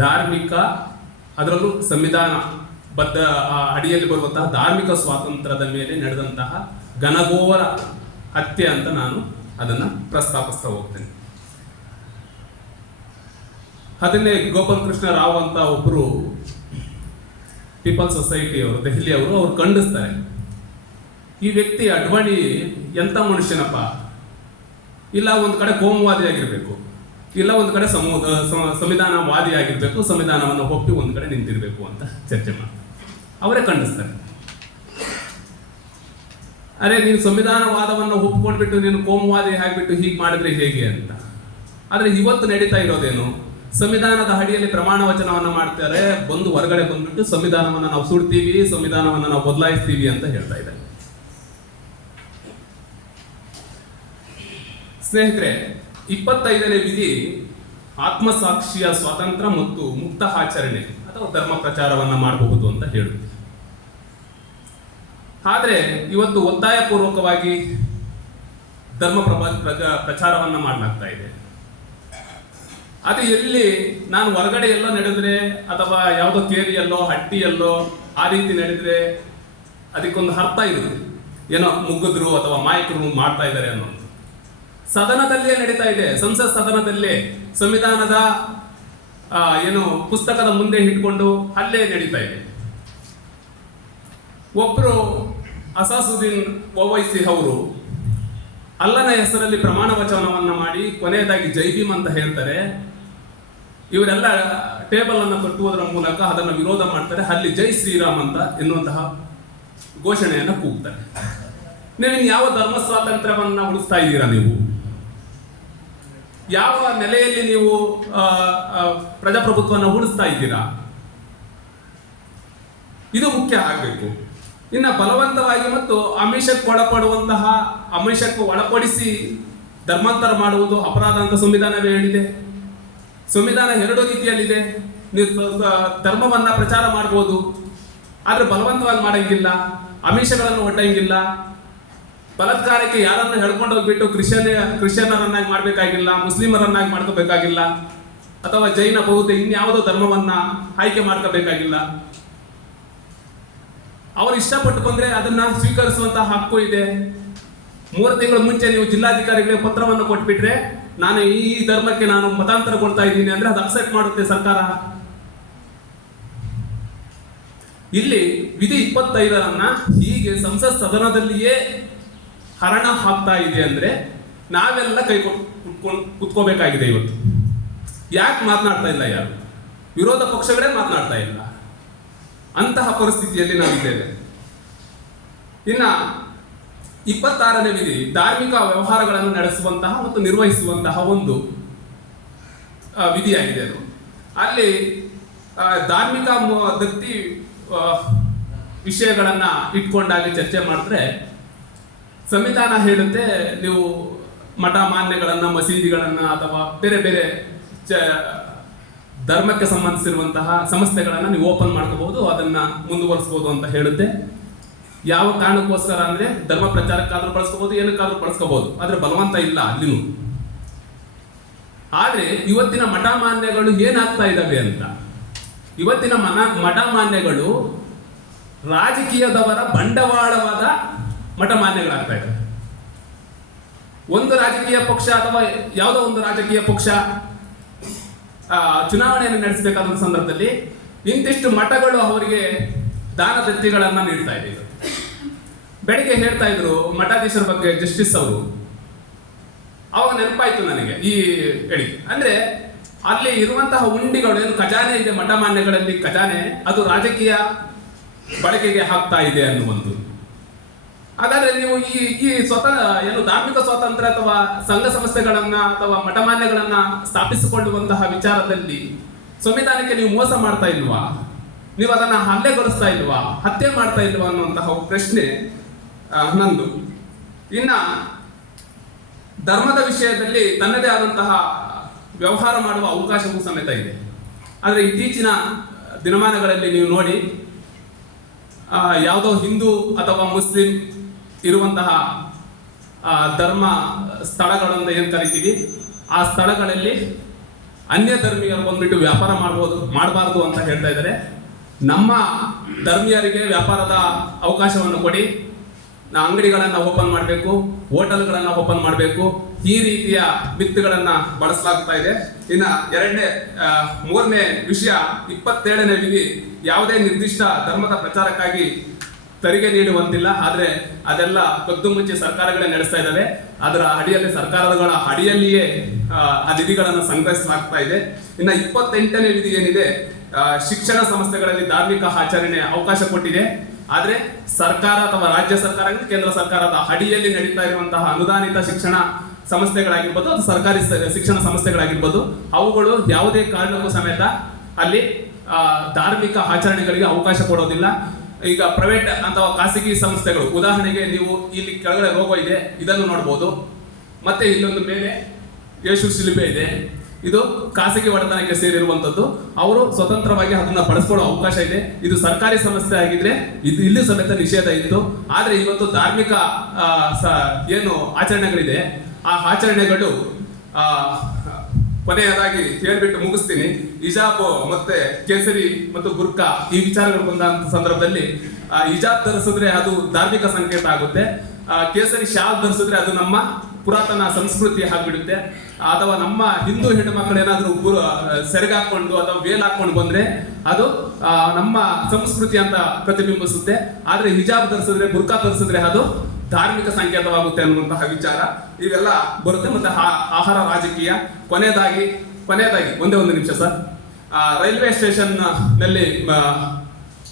ಧಾರ್ಮಿಕ, ಅದರಲ್ಲೂ ಸಂವಿಧಾನ ಬದ್ಧ ಅಡಿಯಲ್ಲಿ ಬರುವಂತಹ ಧಾರ್ಮಿಕ ಸ್ವಾತಂತ್ರ್ಯದ ಮೇಲೆ ನಡೆದಂತಹ ಘನಘೋರ ಹತ್ಯೆ ಅಂತ ನಾನು ಅದನ್ನ ಪ್ರಸ್ತಾಪಿಸ್ತಾ ಹೋಗ್ತೇನೆ. ಅದನ್ನೇ ಗೋಪಾಲ್ ಕೃಷ್ಣ ರಾವ್ ಅಂತ ಒಬ್ಬರು ಪೀಪಲ್ ಸೊಸೈಟಿಯವರು, ದೆಹಲಿಯವರು, ಅವ್ರು ಖಂಡಿಸ್ತಾರೆ. ಈ ವ್ಯಕ್ತಿ ಅಡ್ವಾಣಿ ಎಂಥ ಮನುಷ್ಯನಪ್ಪ, ಇಲ್ಲ ಒಂದು ಕಡೆ ಕೋಮುವಾದಿ ಆಗಿರ್ಬೇಕು, ಇಲ್ಲ ಒಂದು ಕಡೆ ಸಂವಿಧಾನವಾದಿ ಆಗಿರ್ಬೇಕು, ಸಂವಿಧಾನವನ್ನು ಒಪ್ಪಿ ಒಂದು ಕಡೆ ನಿಂತಿರ್ಬೇಕು ಅಂತ ಚರ್ಚೆ ಮಾಡ್ತಾರೆ. ಅವರೇ ಖಂಡಿಸ್ತಾರೆ. ಅರೆ, ನೀನು ಸಂವಿಧಾನವಾದವನ್ನು ಒಪ್ಕೊಂಡ್ಬಿಟ್ಟು ನೀನು ಕೋಮುವಾದಿ ಆಗಿಬಿಟ್ಟು ಹೀಗೆ ಮಾಡಿದ್ರೆ ಹೇಗೆ ಅಂತ. ಆದ್ರೆ ಇವತ್ತು ನಡೀತಾ ಇರೋದೇನು, ಸಂವಿಧಾನದ ಅಡಿಯಲ್ಲಿ ಪ್ರಮಾಣ ವಚನವನ್ನ ಮಾಡ್ತಾರೆ, ಬಂದು ಹೊರಗಡೆ ಬಂದ್ಬಿಟ್ಟು ಸಂವಿಧಾನವನ್ನ ನಾವು ಸುಡ್ತೀವಿ, ಸಂವಿಧಾನವನ್ನ ನಾವು ಬದಲಾಯಿಸ್ತೀವಿ ಅಂತ ಹೇಳ್ತಾ ಇದ್ದಾರೆ. ಸ್ನೇಹಿತರೆ, 25ನೇ ವಿಧಿ ಆತ್ಮಸಾಕ್ಷಿಯ ಸ್ವಾತಂತ್ರ್ಯ ಮತ್ತು ಮುಕ್ತ ಆಚರಣೆ ಅಥವಾ ಧರ್ಮ ಪ್ರಚಾರವನ್ನ ಮಾಡಬಹುದು ಅಂತ ಹೇಳುತ್ತೆ. ಆದ್ರೆ ಇವತ್ತು ಒತ್ತಾಯಪೂರ್ವಕವಾಗಿ ಧರ್ಮ ಪ್ರಚಾರವನ್ನ ಮಾಡಲಾಗ್ತಾ ಇದೆ. ಅದು ಎಲ್ಲಿ ನಾನು ಹೊರಗಡೆ ಎಲ್ಲೋ ನಡೆದ್ರೆ ಅಥವಾ ಯಾವುದೋ ಕೇರಿಯಲ್ಲೋ ಹಟ್ಟಿಯಲ್ಲೋ ಆ ರೀತಿ ನಡೆದ್ರೆ ಅದಕ್ಕೊಂದು ಅರ್ಥ ಇರುತ್ತೆ, ಏನೋ ಮುಗ್ಗದ್ರು ಅಥವಾ ಮಾಯಕರು ಮಾಡ್ತಾ ಇದ್ದಾರೆ ಅನ್ನೋದು. ಸದನದಲ್ಲೇ ನಡೀತಾ ಇದೆ, ಸಂಸತ್ ಸದನದಲ್ಲೇ ಸಂವಿಧಾನದ ಏನು ಪುಸ್ತಕದ ಮುಂದೆ ಇಟ್ಕೊಂಡು ಅಲ್ಲೇ ನಡೀತಾ ಇದೆ. ಒಬ್ಬರು ಅಸಾಸುದ್ದೀನ್ ಓವೈಸಿ ಅವರು ಅಲ್ಲನ ಹೆಸರಲ್ಲಿ ಪ್ರಮಾಣ ವಚನವನ್ನ ಮಾಡಿ ಕೊನೆಯದಾಗಿ ಜೈ ಭೀಮ್ ಅಂತ ಹೇಳ್ತಾರೆ. ಇವರೆಲ್ಲ ಟೇಬಲ್ ಅನ್ನು ಕಟ್ಟುವುದರ ಮೂಲಕ ಅದನ್ನು ವಿರೋಧ ಮಾಡ್ತಾರೆ. ಅಲ್ಲಿ ಜೈ ಶ್ರೀರಾಮ್ ಅಂತ ಎನ್ನುವಂತಹ ಘೋಷಣೆಯನ್ನು ಕೂಗ್ತಾರೆ. ನೀವು ಯಾವ ಧರ್ಮ ಸ್ವಾತಂತ್ರ್ಯವನ್ನ ಉಳಿಸ್ತಾ ಇದ್ದೀರಾ? ನೀವು ಯಾವ ನೆಲೆಯಲ್ಲಿ ನೀವು ಪ್ರಜಾಪ್ರಭುತ್ವವನ್ನು ಉಳಿಸ್ತಾ ಇದ್ದೀರಾ? ಇದು ಮುಖ್ಯ ಆಗಬೇಕು. ಇನ್ನ ಬಲವಂತವಾಗಿ ಮತ್ತು ಆಮಿಷಕ್ಕೆ ಒಳಪಡಿಸಿ ಧರ್ಮಾಂತರ ಮಾಡುವುದು ಅಪರಾಧ ಅಂತ ಸಂವಿಧಾನವೇ ಹೇಳಿದೆ. ಸಂವಿಧಾನ 2 ರೀತಿಯಲ್ಲಿದೆ. ನೀವು ಧರ್ಮವನ್ನ ಪ್ರಚಾರ ಮಾಡಬಹುದು, ಆದ್ರೆ ಬಲವಂತವಾಗಿ ಮಾಡಂಗಿಲ್ಲ, ಆಮಿಷಗಳನ್ನು ಒಡ್ಡಂಗಿಲ್ಲ. ಬಲಾತ್ಕಾರಕ್ಕೆ ಯಾರನ್ನು ಹೇಳ್ಕೊಂಡು ಹೋಗ್ಬಿಟ್ಟು ಕ್ರಿಶ್ಚಿಯನ್ನರನ್ನಾಗಿ ಮಾಡಬೇಕಾಗಿಲ್ಲ, ಮುಸ್ಲಿಮರನ್ನಾಗಿ ಮಾಡ್ಕೋಬೇಕಾಗಿಲ್ಲ, ಅಥವಾ ಜೈನ ಬೌದ್ಧ ಇನ್ಯಾವುದೋ ಧರ್ಮವನ್ನ ಆಯ್ಕೆ ಮಾಡ್ಕೋಬೇಕಾಗಿಲ್ಲ. ಅವರು ಇಷ್ಟಪಟ್ಟು ಬಂದ್ರೆ ಅದನ್ನ ಸ್ವೀಕರಿಸುವಂತಹ ಹಕ್ಕು ಇದೆ. 3 ತಿಂಗಳ ಮುಂಚೆ ನೀವು ಜಿಲ್ಲಾಧಿಕಾರಿಗಳಿಗೆ ಪತ್ರವನ್ನು ಕೊಟ್ಬಿಟ್ರೆ ನಾನು ಈ ಧರ್ಮಕ್ಕೆ ನಾನು ಮತಾಂತರಗೊಳ್ತಾ ಇದ್ದೀನಿ ಅಂದ್ರೆ ಅದು ಅಕ್ಸೆಪ್ಟ್ ಮಾಡುತ್ತೆ ಸರ್ಕಾರ. ಇಲ್ಲಿ ವಿಧಿ 25ರನ್ನ ಹೀಗೆ ಸಂಸತ್ ಸದನದಲ್ಲಿಯೇ ಹರಣ ಹಾಕ್ತಾ ಇದೆ ಅಂದ್ರೆ ನಾವೆಲ್ಲ ಕೈ ಕುತ್ಕೋಬೇಕಾಗಿದೆ ಇವತ್ತು. ಯಾಕೆ ಮಾತನಾಡ್ತಾ ಇಲ್ಲ ಯಾರು? ವಿರೋಧ ಪಕ್ಷಗಳೇ ಮಾತನಾಡ್ತಾ ಇಲ್ಲ. ಅಂತಹ ಪರಿಸ್ಥಿತಿಯಲ್ಲಿ ನಾವಿದ್ದೇವೆ. ಇನ್ನ 26ನೇ ವಿಧಿ ಧಾರ್ಮಿಕ ವ್ಯವಹಾರಗಳನ್ನು ನಡೆಸುವಂತಹ ಮತ್ತು ನಿರ್ವಹಿಸುವಂತಹ ಒಂದು ವಿಧಿಯಾಗಿದೆ. ಅದು ಅಲ್ಲಿ ಧಾರ್ಮಿಕ ದತ್ತಿ ವಿಷಯಗಳನ್ನ ಇಟ್ಕೊಂಡಾಗಿ ಚರ್ಚೆ ಮಾಡಿದ್ರೆ ಸಂವಿಧಾನ ಹೇಳುತ್ತೆ ನೀವು ಮಠ ಮಾನ್ಯಗಳನ್ನ, ಮಸೀದಿಗಳನ್ನ ಅಥವಾ ಬೇರೆ ಬೇರೆ ಧರ್ಮಕ್ಕೆ ಸಂಬಂಧಿಸಿರುವಂತಹ ಸಂಸ್ಥೆಗಳನ್ನ ನೀವು ಓಪನ್ ಮಾಡ್ಕೋಬಹುದು, ಅದನ್ನ ಮುಂದುವರಿಸಬಹುದು ಅಂತ ಹೇಳುತ್ತೆ. ಯಾವ ಕಾರಣಕ್ಕೋಸ್ಕರ ಅಂದ್ರೆ ಧರ್ಮ ಪ್ರಚಾರಕ್ಕಾದ್ರೂ ಬಳಸ್ಕೋಬಹುದು, ಏನಕ್ಕಾದ್ರೂ ಬಳಸ್ಕೋಬಹುದು, ಆದ್ರೆ ಬಲವಂತ ಇಲ್ಲ ಅಲ್ಲಿನೂ. ಆದ್ರೆ ಇವತ್ತಿನ ಮಠ ಮಾನ್ಯಗಳು ಏನಾಗ್ತಾ ಇದ್ದಾವೆ ಅಂತ, ಇವತ್ತಿನ ಮಠ ಮಾನ್ಯಗಳು ರಾಜಕೀಯದವರ ಬಂಡವಾಳವಾದ ಮಠ ಮಾನ್ಯಗಳಾಗ್ತಾ ಇದ್ದಾರೆ. ಒಂದು ರಾಜಕೀಯ ಪಕ್ಷ ಅಥವಾ ಯಾವುದೋ ಒಂದು ರಾಜಕೀಯ ಪಕ್ಷ ಚುನಾವಣೆಯನ್ನು ನಡೆಸಬೇಕಾದ ಸಂದರ್ಭದಲ್ಲಿ ಇಂತಿಷ್ಟು ಮಠಗಳು ಅವರಿಗೆ ದಾನ ದತ್ತಿಗಳನ್ನ ನೀಡ್ತಾ ಇದೆ. ಬೆಳಿಗ್ಗೆ ಹೇಳ್ತಾ ಇದ್ರು ಮಠಾಧೀಶರ ಬಗ್ಗೆ ಜಸ್ಟಿಸ್ ಅವರು, ಅವಾಗ ನೆನಪಾಯ್ತು ನನಗೆ ಈ ಹೇಳಿಕೆ. ಅಂದ್ರೆ ಅಲ್ಲಿ ಇರುವಂತಹ ಉಂಡಿಗಳು ಏನು ಖಜಾನೆ ಇದೆ ಮಠ ಮಾನ್ಯಗಳಲ್ಲಿ, ಖಜಾನೆ ಅದು ರಾಜಕೀಯ ಬಳಕೆಗೆ ಹಾಕ್ತಾ ಇದೆ ಅನ್ನುವಂಥದ್ದು. ಹಾಗಾದ್ರೆ ನೀವು ಈ ಸ್ವತಃ ಏನು ಧಾರ್ಮಿಕ ಸ್ವಾತಂತ್ರ್ಯ ಅಥವಾ ಸಂಘ ಸಂಸ್ಥೆಗಳನ್ನ ಅಥವಾ ಮಠ ಮಾನ್ಯಗಳನ್ನ ಸ್ಥಾಪಿಸಿಕೊಳ್ಳುವಂತಹ ವಿಚಾರದಲ್ಲಿ ಸಂವಿಧಾನಕ್ಕೆ ನೀವು ಮೋಸ ಮಾಡ್ತಾ ಇಲ್ವಾ? ನೀವು ಅದನ್ನ ಹಲ್ಲೆಗೊಳಿಸ್ತಾ ಇಲ್ವಾ, ಹತ್ಯೆ ಮಾಡ್ತಾ ಇಲ್ವಾ ಅನ್ನುವಂತಹ ಪ್ರಶ್ನೆ ನಂದು. ಇನ್ನ ಧರ್ಮದ ವಿಷಯದಲ್ಲಿ ತನ್ನದೇ ಆದಂತಹ ವ್ಯವಹಾರ ಮಾಡುವ ಅವಕಾಶವೂ ಸಮೇತ ಇದೆ. ಆದರೆ ಇತ್ತೀಚಿನ ದಿನಮಾನಗಳಲ್ಲಿ ನೀವು ನೋಡಿ ಯಾವುದೋ ಹಿಂದೂ ಅಥವಾ ಮುಸ್ಲಿಂ ಇರುವಂತಹ ಧರ್ಮ ಸ್ಥಳಗಳು ಅಂತ ಏನು ಕರಿತೀವಿ, ಆ ಸ್ಥಳಗಳಲ್ಲಿ ಅನ್ಯ ಧರ್ಮೀಯರು ಬಂದ್ಬಿಟ್ಟು ವ್ಯಾಪಾರ ಮಾಡಬಾರ್ದು ಅಂತ ಹೇಳ್ತಾ ಇದ್ದಾರೆ. ನಮ್ಮ ಧರ್ಮೀಯರಿಗೆ ವ್ಯಾಪಾರದ ಅವಕಾಶವನ್ನು ಕೊಡಿ, ಅಂಗಡಿಗಳನ್ನ ಓಪನ್ ಮಾಡಬೇಕು, ಹೋಟೆಲ್ಗಳನ್ನ ಓಪನ್ ಮಾಡಬೇಕು, ಈ ರೀತಿಯ ಮಿತ್ತುಗಳನ್ನ ಬಳಸಲಾಗ್ತಾ ಇದೆ. ಇನ್ನ ಮೂರನೇ ವಿಷಯ 27ನೇ ವಿಧಿ ಯಾವುದೇ ನಿರ್ದಿಷ್ಟ ಧರ್ಮದ ಪ್ರಚಾರಕ್ಕಾಗಿ ತೆರಿಗೆ ನೀಡುವಂತಿಲ್ಲ. ಆದ್ರೆ ಅದೆಲ್ಲ ಕದ್ದು ಮುಚ್ಚಿ ಸರ್ಕಾರಗಳೇ ನಡೆಸ್ತಾ ಇದ್ದಾವೆ. ಅದರ ಅಡಿಯಲ್ಲಿ ಸರ್ಕಾರಗಳ ಅಡಿಯಲ್ಲಿಯೇ ಆ ನಿಧಿಗಳನ್ನು ಸಂಗ್ರಹಿಸಲಾಗ್ತಾ ಇದೆ. ಇನ್ನು 28ನೇ ವಿಧಿ ಏನಿದೆ, ಶಿಕ್ಷಣ ಸಂಸ್ಥೆಗಳಲ್ಲಿ ಧಾರ್ಮಿಕ ಆಚರಣೆ ಅವಕಾಶ ಕೊಟ್ಟಿದೆ. ಆದ್ರೆ ಸರ್ಕಾರ ಅಥವಾ ರಾಜ್ಯ ಸರ್ಕಾರ, ಕೇಂದ್ರ ಸರ್ಕಾರದ ಅಡಿಯಲ್ಲಿ ನಡೀತಾ ಇರುವಂತಹ ಅನುದಾನಿತ ಶಿಕ್ಷಣ ಸಂಸ್ಥೆಗಳಾಗಿರ್ಬೋದು, ಅದು ಸರ್ಕಾರಿ ಶಿಕ್ಷಣ ಸಂಸ್ಥೆಗಳಾಗಿರ್ಬೋದು, ಅವುಗಳು ಯಾವುದೇ ಕಾರಣಕ್ಕೂ ಸಮೇತ ಅಲ್ಲಿ ಧಾರ್ಮಿಕ ಆಚರಣೆಗಳಿಗೆ ಅವಕಾಶ ಕೊಡೋದಿಲ್ಲ. ಈಗ ಪ್ರೈವೇಟ್ ಅಥವಾ ಖಾಸಗಿ ಸಂಸ್ಥೆಗಳು, ಉದಾಹರಣೆಗೆ ನೀವು ಇಲ್ಲಿ ಕೆಳಗಡೆ ರೋಗ ಇದೆ, ಇದನ್ನು ನೋಡ್ಬೋದು. ಮತ್ತೆ ಇಲ್ಲೊಂದು ಮೇಲೆ ಯೇಸು ಶಿಲುಬೆ ಇದೆ, ಇದು ಖಾಸಗಿ ಒಡೆತನಕ್ಕೆ ಸೇರಿರುವಂತದ್ದು. ಅವರು ಸ್ವತಂತ್ರವಾಗಿ ಅದನ್ನ ಬಳಸ್ಕೊಳ್ಳೋ ಅವಕಾಶ ಇದೆ. ಇದು ಸರ್ಕಾರಿ ಸಂಸ್ಥೆ ಆಗಿದ್ರೆ ಇದು ಇಲ್ಲಿ ಸಮೇತ ನಿಷೇಧ ಇತ್ತು. ಆದ್ರೆ ಇವತ್ತು ಧಾರ್ಮಿಕ ಏನು ಆಚರಣೆಗಳಿದೆ, ಆ ಆಚರಣೆಗಳು ಕೊನೆಯದಾಗಿ ಹೇಳ್ಬಿಟ್ಟು ಮುಗಿಸ್ತೀನಿ. ಹಿಜಾಬ್ ಮತ್ತೆ ಕೇಸರಿ ಮತ್ತು ಬುರ್ಕಾ ಈ ವಿಚಾರಗಳು ಬಂದಂತ ಸಂದರ್ಭದಲ್ಲಿ ಹಿಜಾಬ್ ಧರಿಸಿದ್ರೆ ಅದು ಧಾರ್ಮಿಕ ಸಂಕೇತ ಆಗುತ್ತೆ, ಕೇಸರಿ ಶಾಲ್ ಧರಿಸಿದ್ರೆ ಅದು ನಮ್ಮ ಪುರಾತನ ಸಂಸ್ಕೃತಿ ಆಗ್ಬಿಡುತ್ತೆ. ಅಥವಾ ನಮ್ಮ ಹಿಂದೂ ಹೆಣ್ಣು ಮಕ್ಕಳು ಏನಾದ್ರೂ ಸೆರಗಾಕೊಂಡು ಅಥವಾ ವೇಲ್ ಹಾಕೊಂಡು ಬಂದ್ರೆ ಅದು ನಮ್ಮ ಸಂಸ್ಕೃತಿ ಅಂತ ಪ್ರತಿಬಿಂಬಿಸುತ್ತೆ. ಆದ್ರೆ ಹಿಜಾಬ್ ಧರಿಸಿದ್ರೆ, ಬುರ್ಕಾ ಧರಿಸಿದ್ರೆ ಅದು ಧಾರ್ಮಿಕ ಸಂಕೇತವಾಗುತ್ತೆ ಅನ್ನುವಂತಹ ವಿಚಾರ ಇವೆಲ್ಲ ಬರುತ್ತೆ. ಮತ್ತೆ ಆಹಾರ ರಾಜಕೀಯ. ಕೊನೆಯದಾಗಿ ಒಂದೇ ಒಂದು ನಿಮಿಷ ಸರ್, ರೈಲ್ವೆ ಸ್ಟೇಷನ್ ನಲ್ಲಿ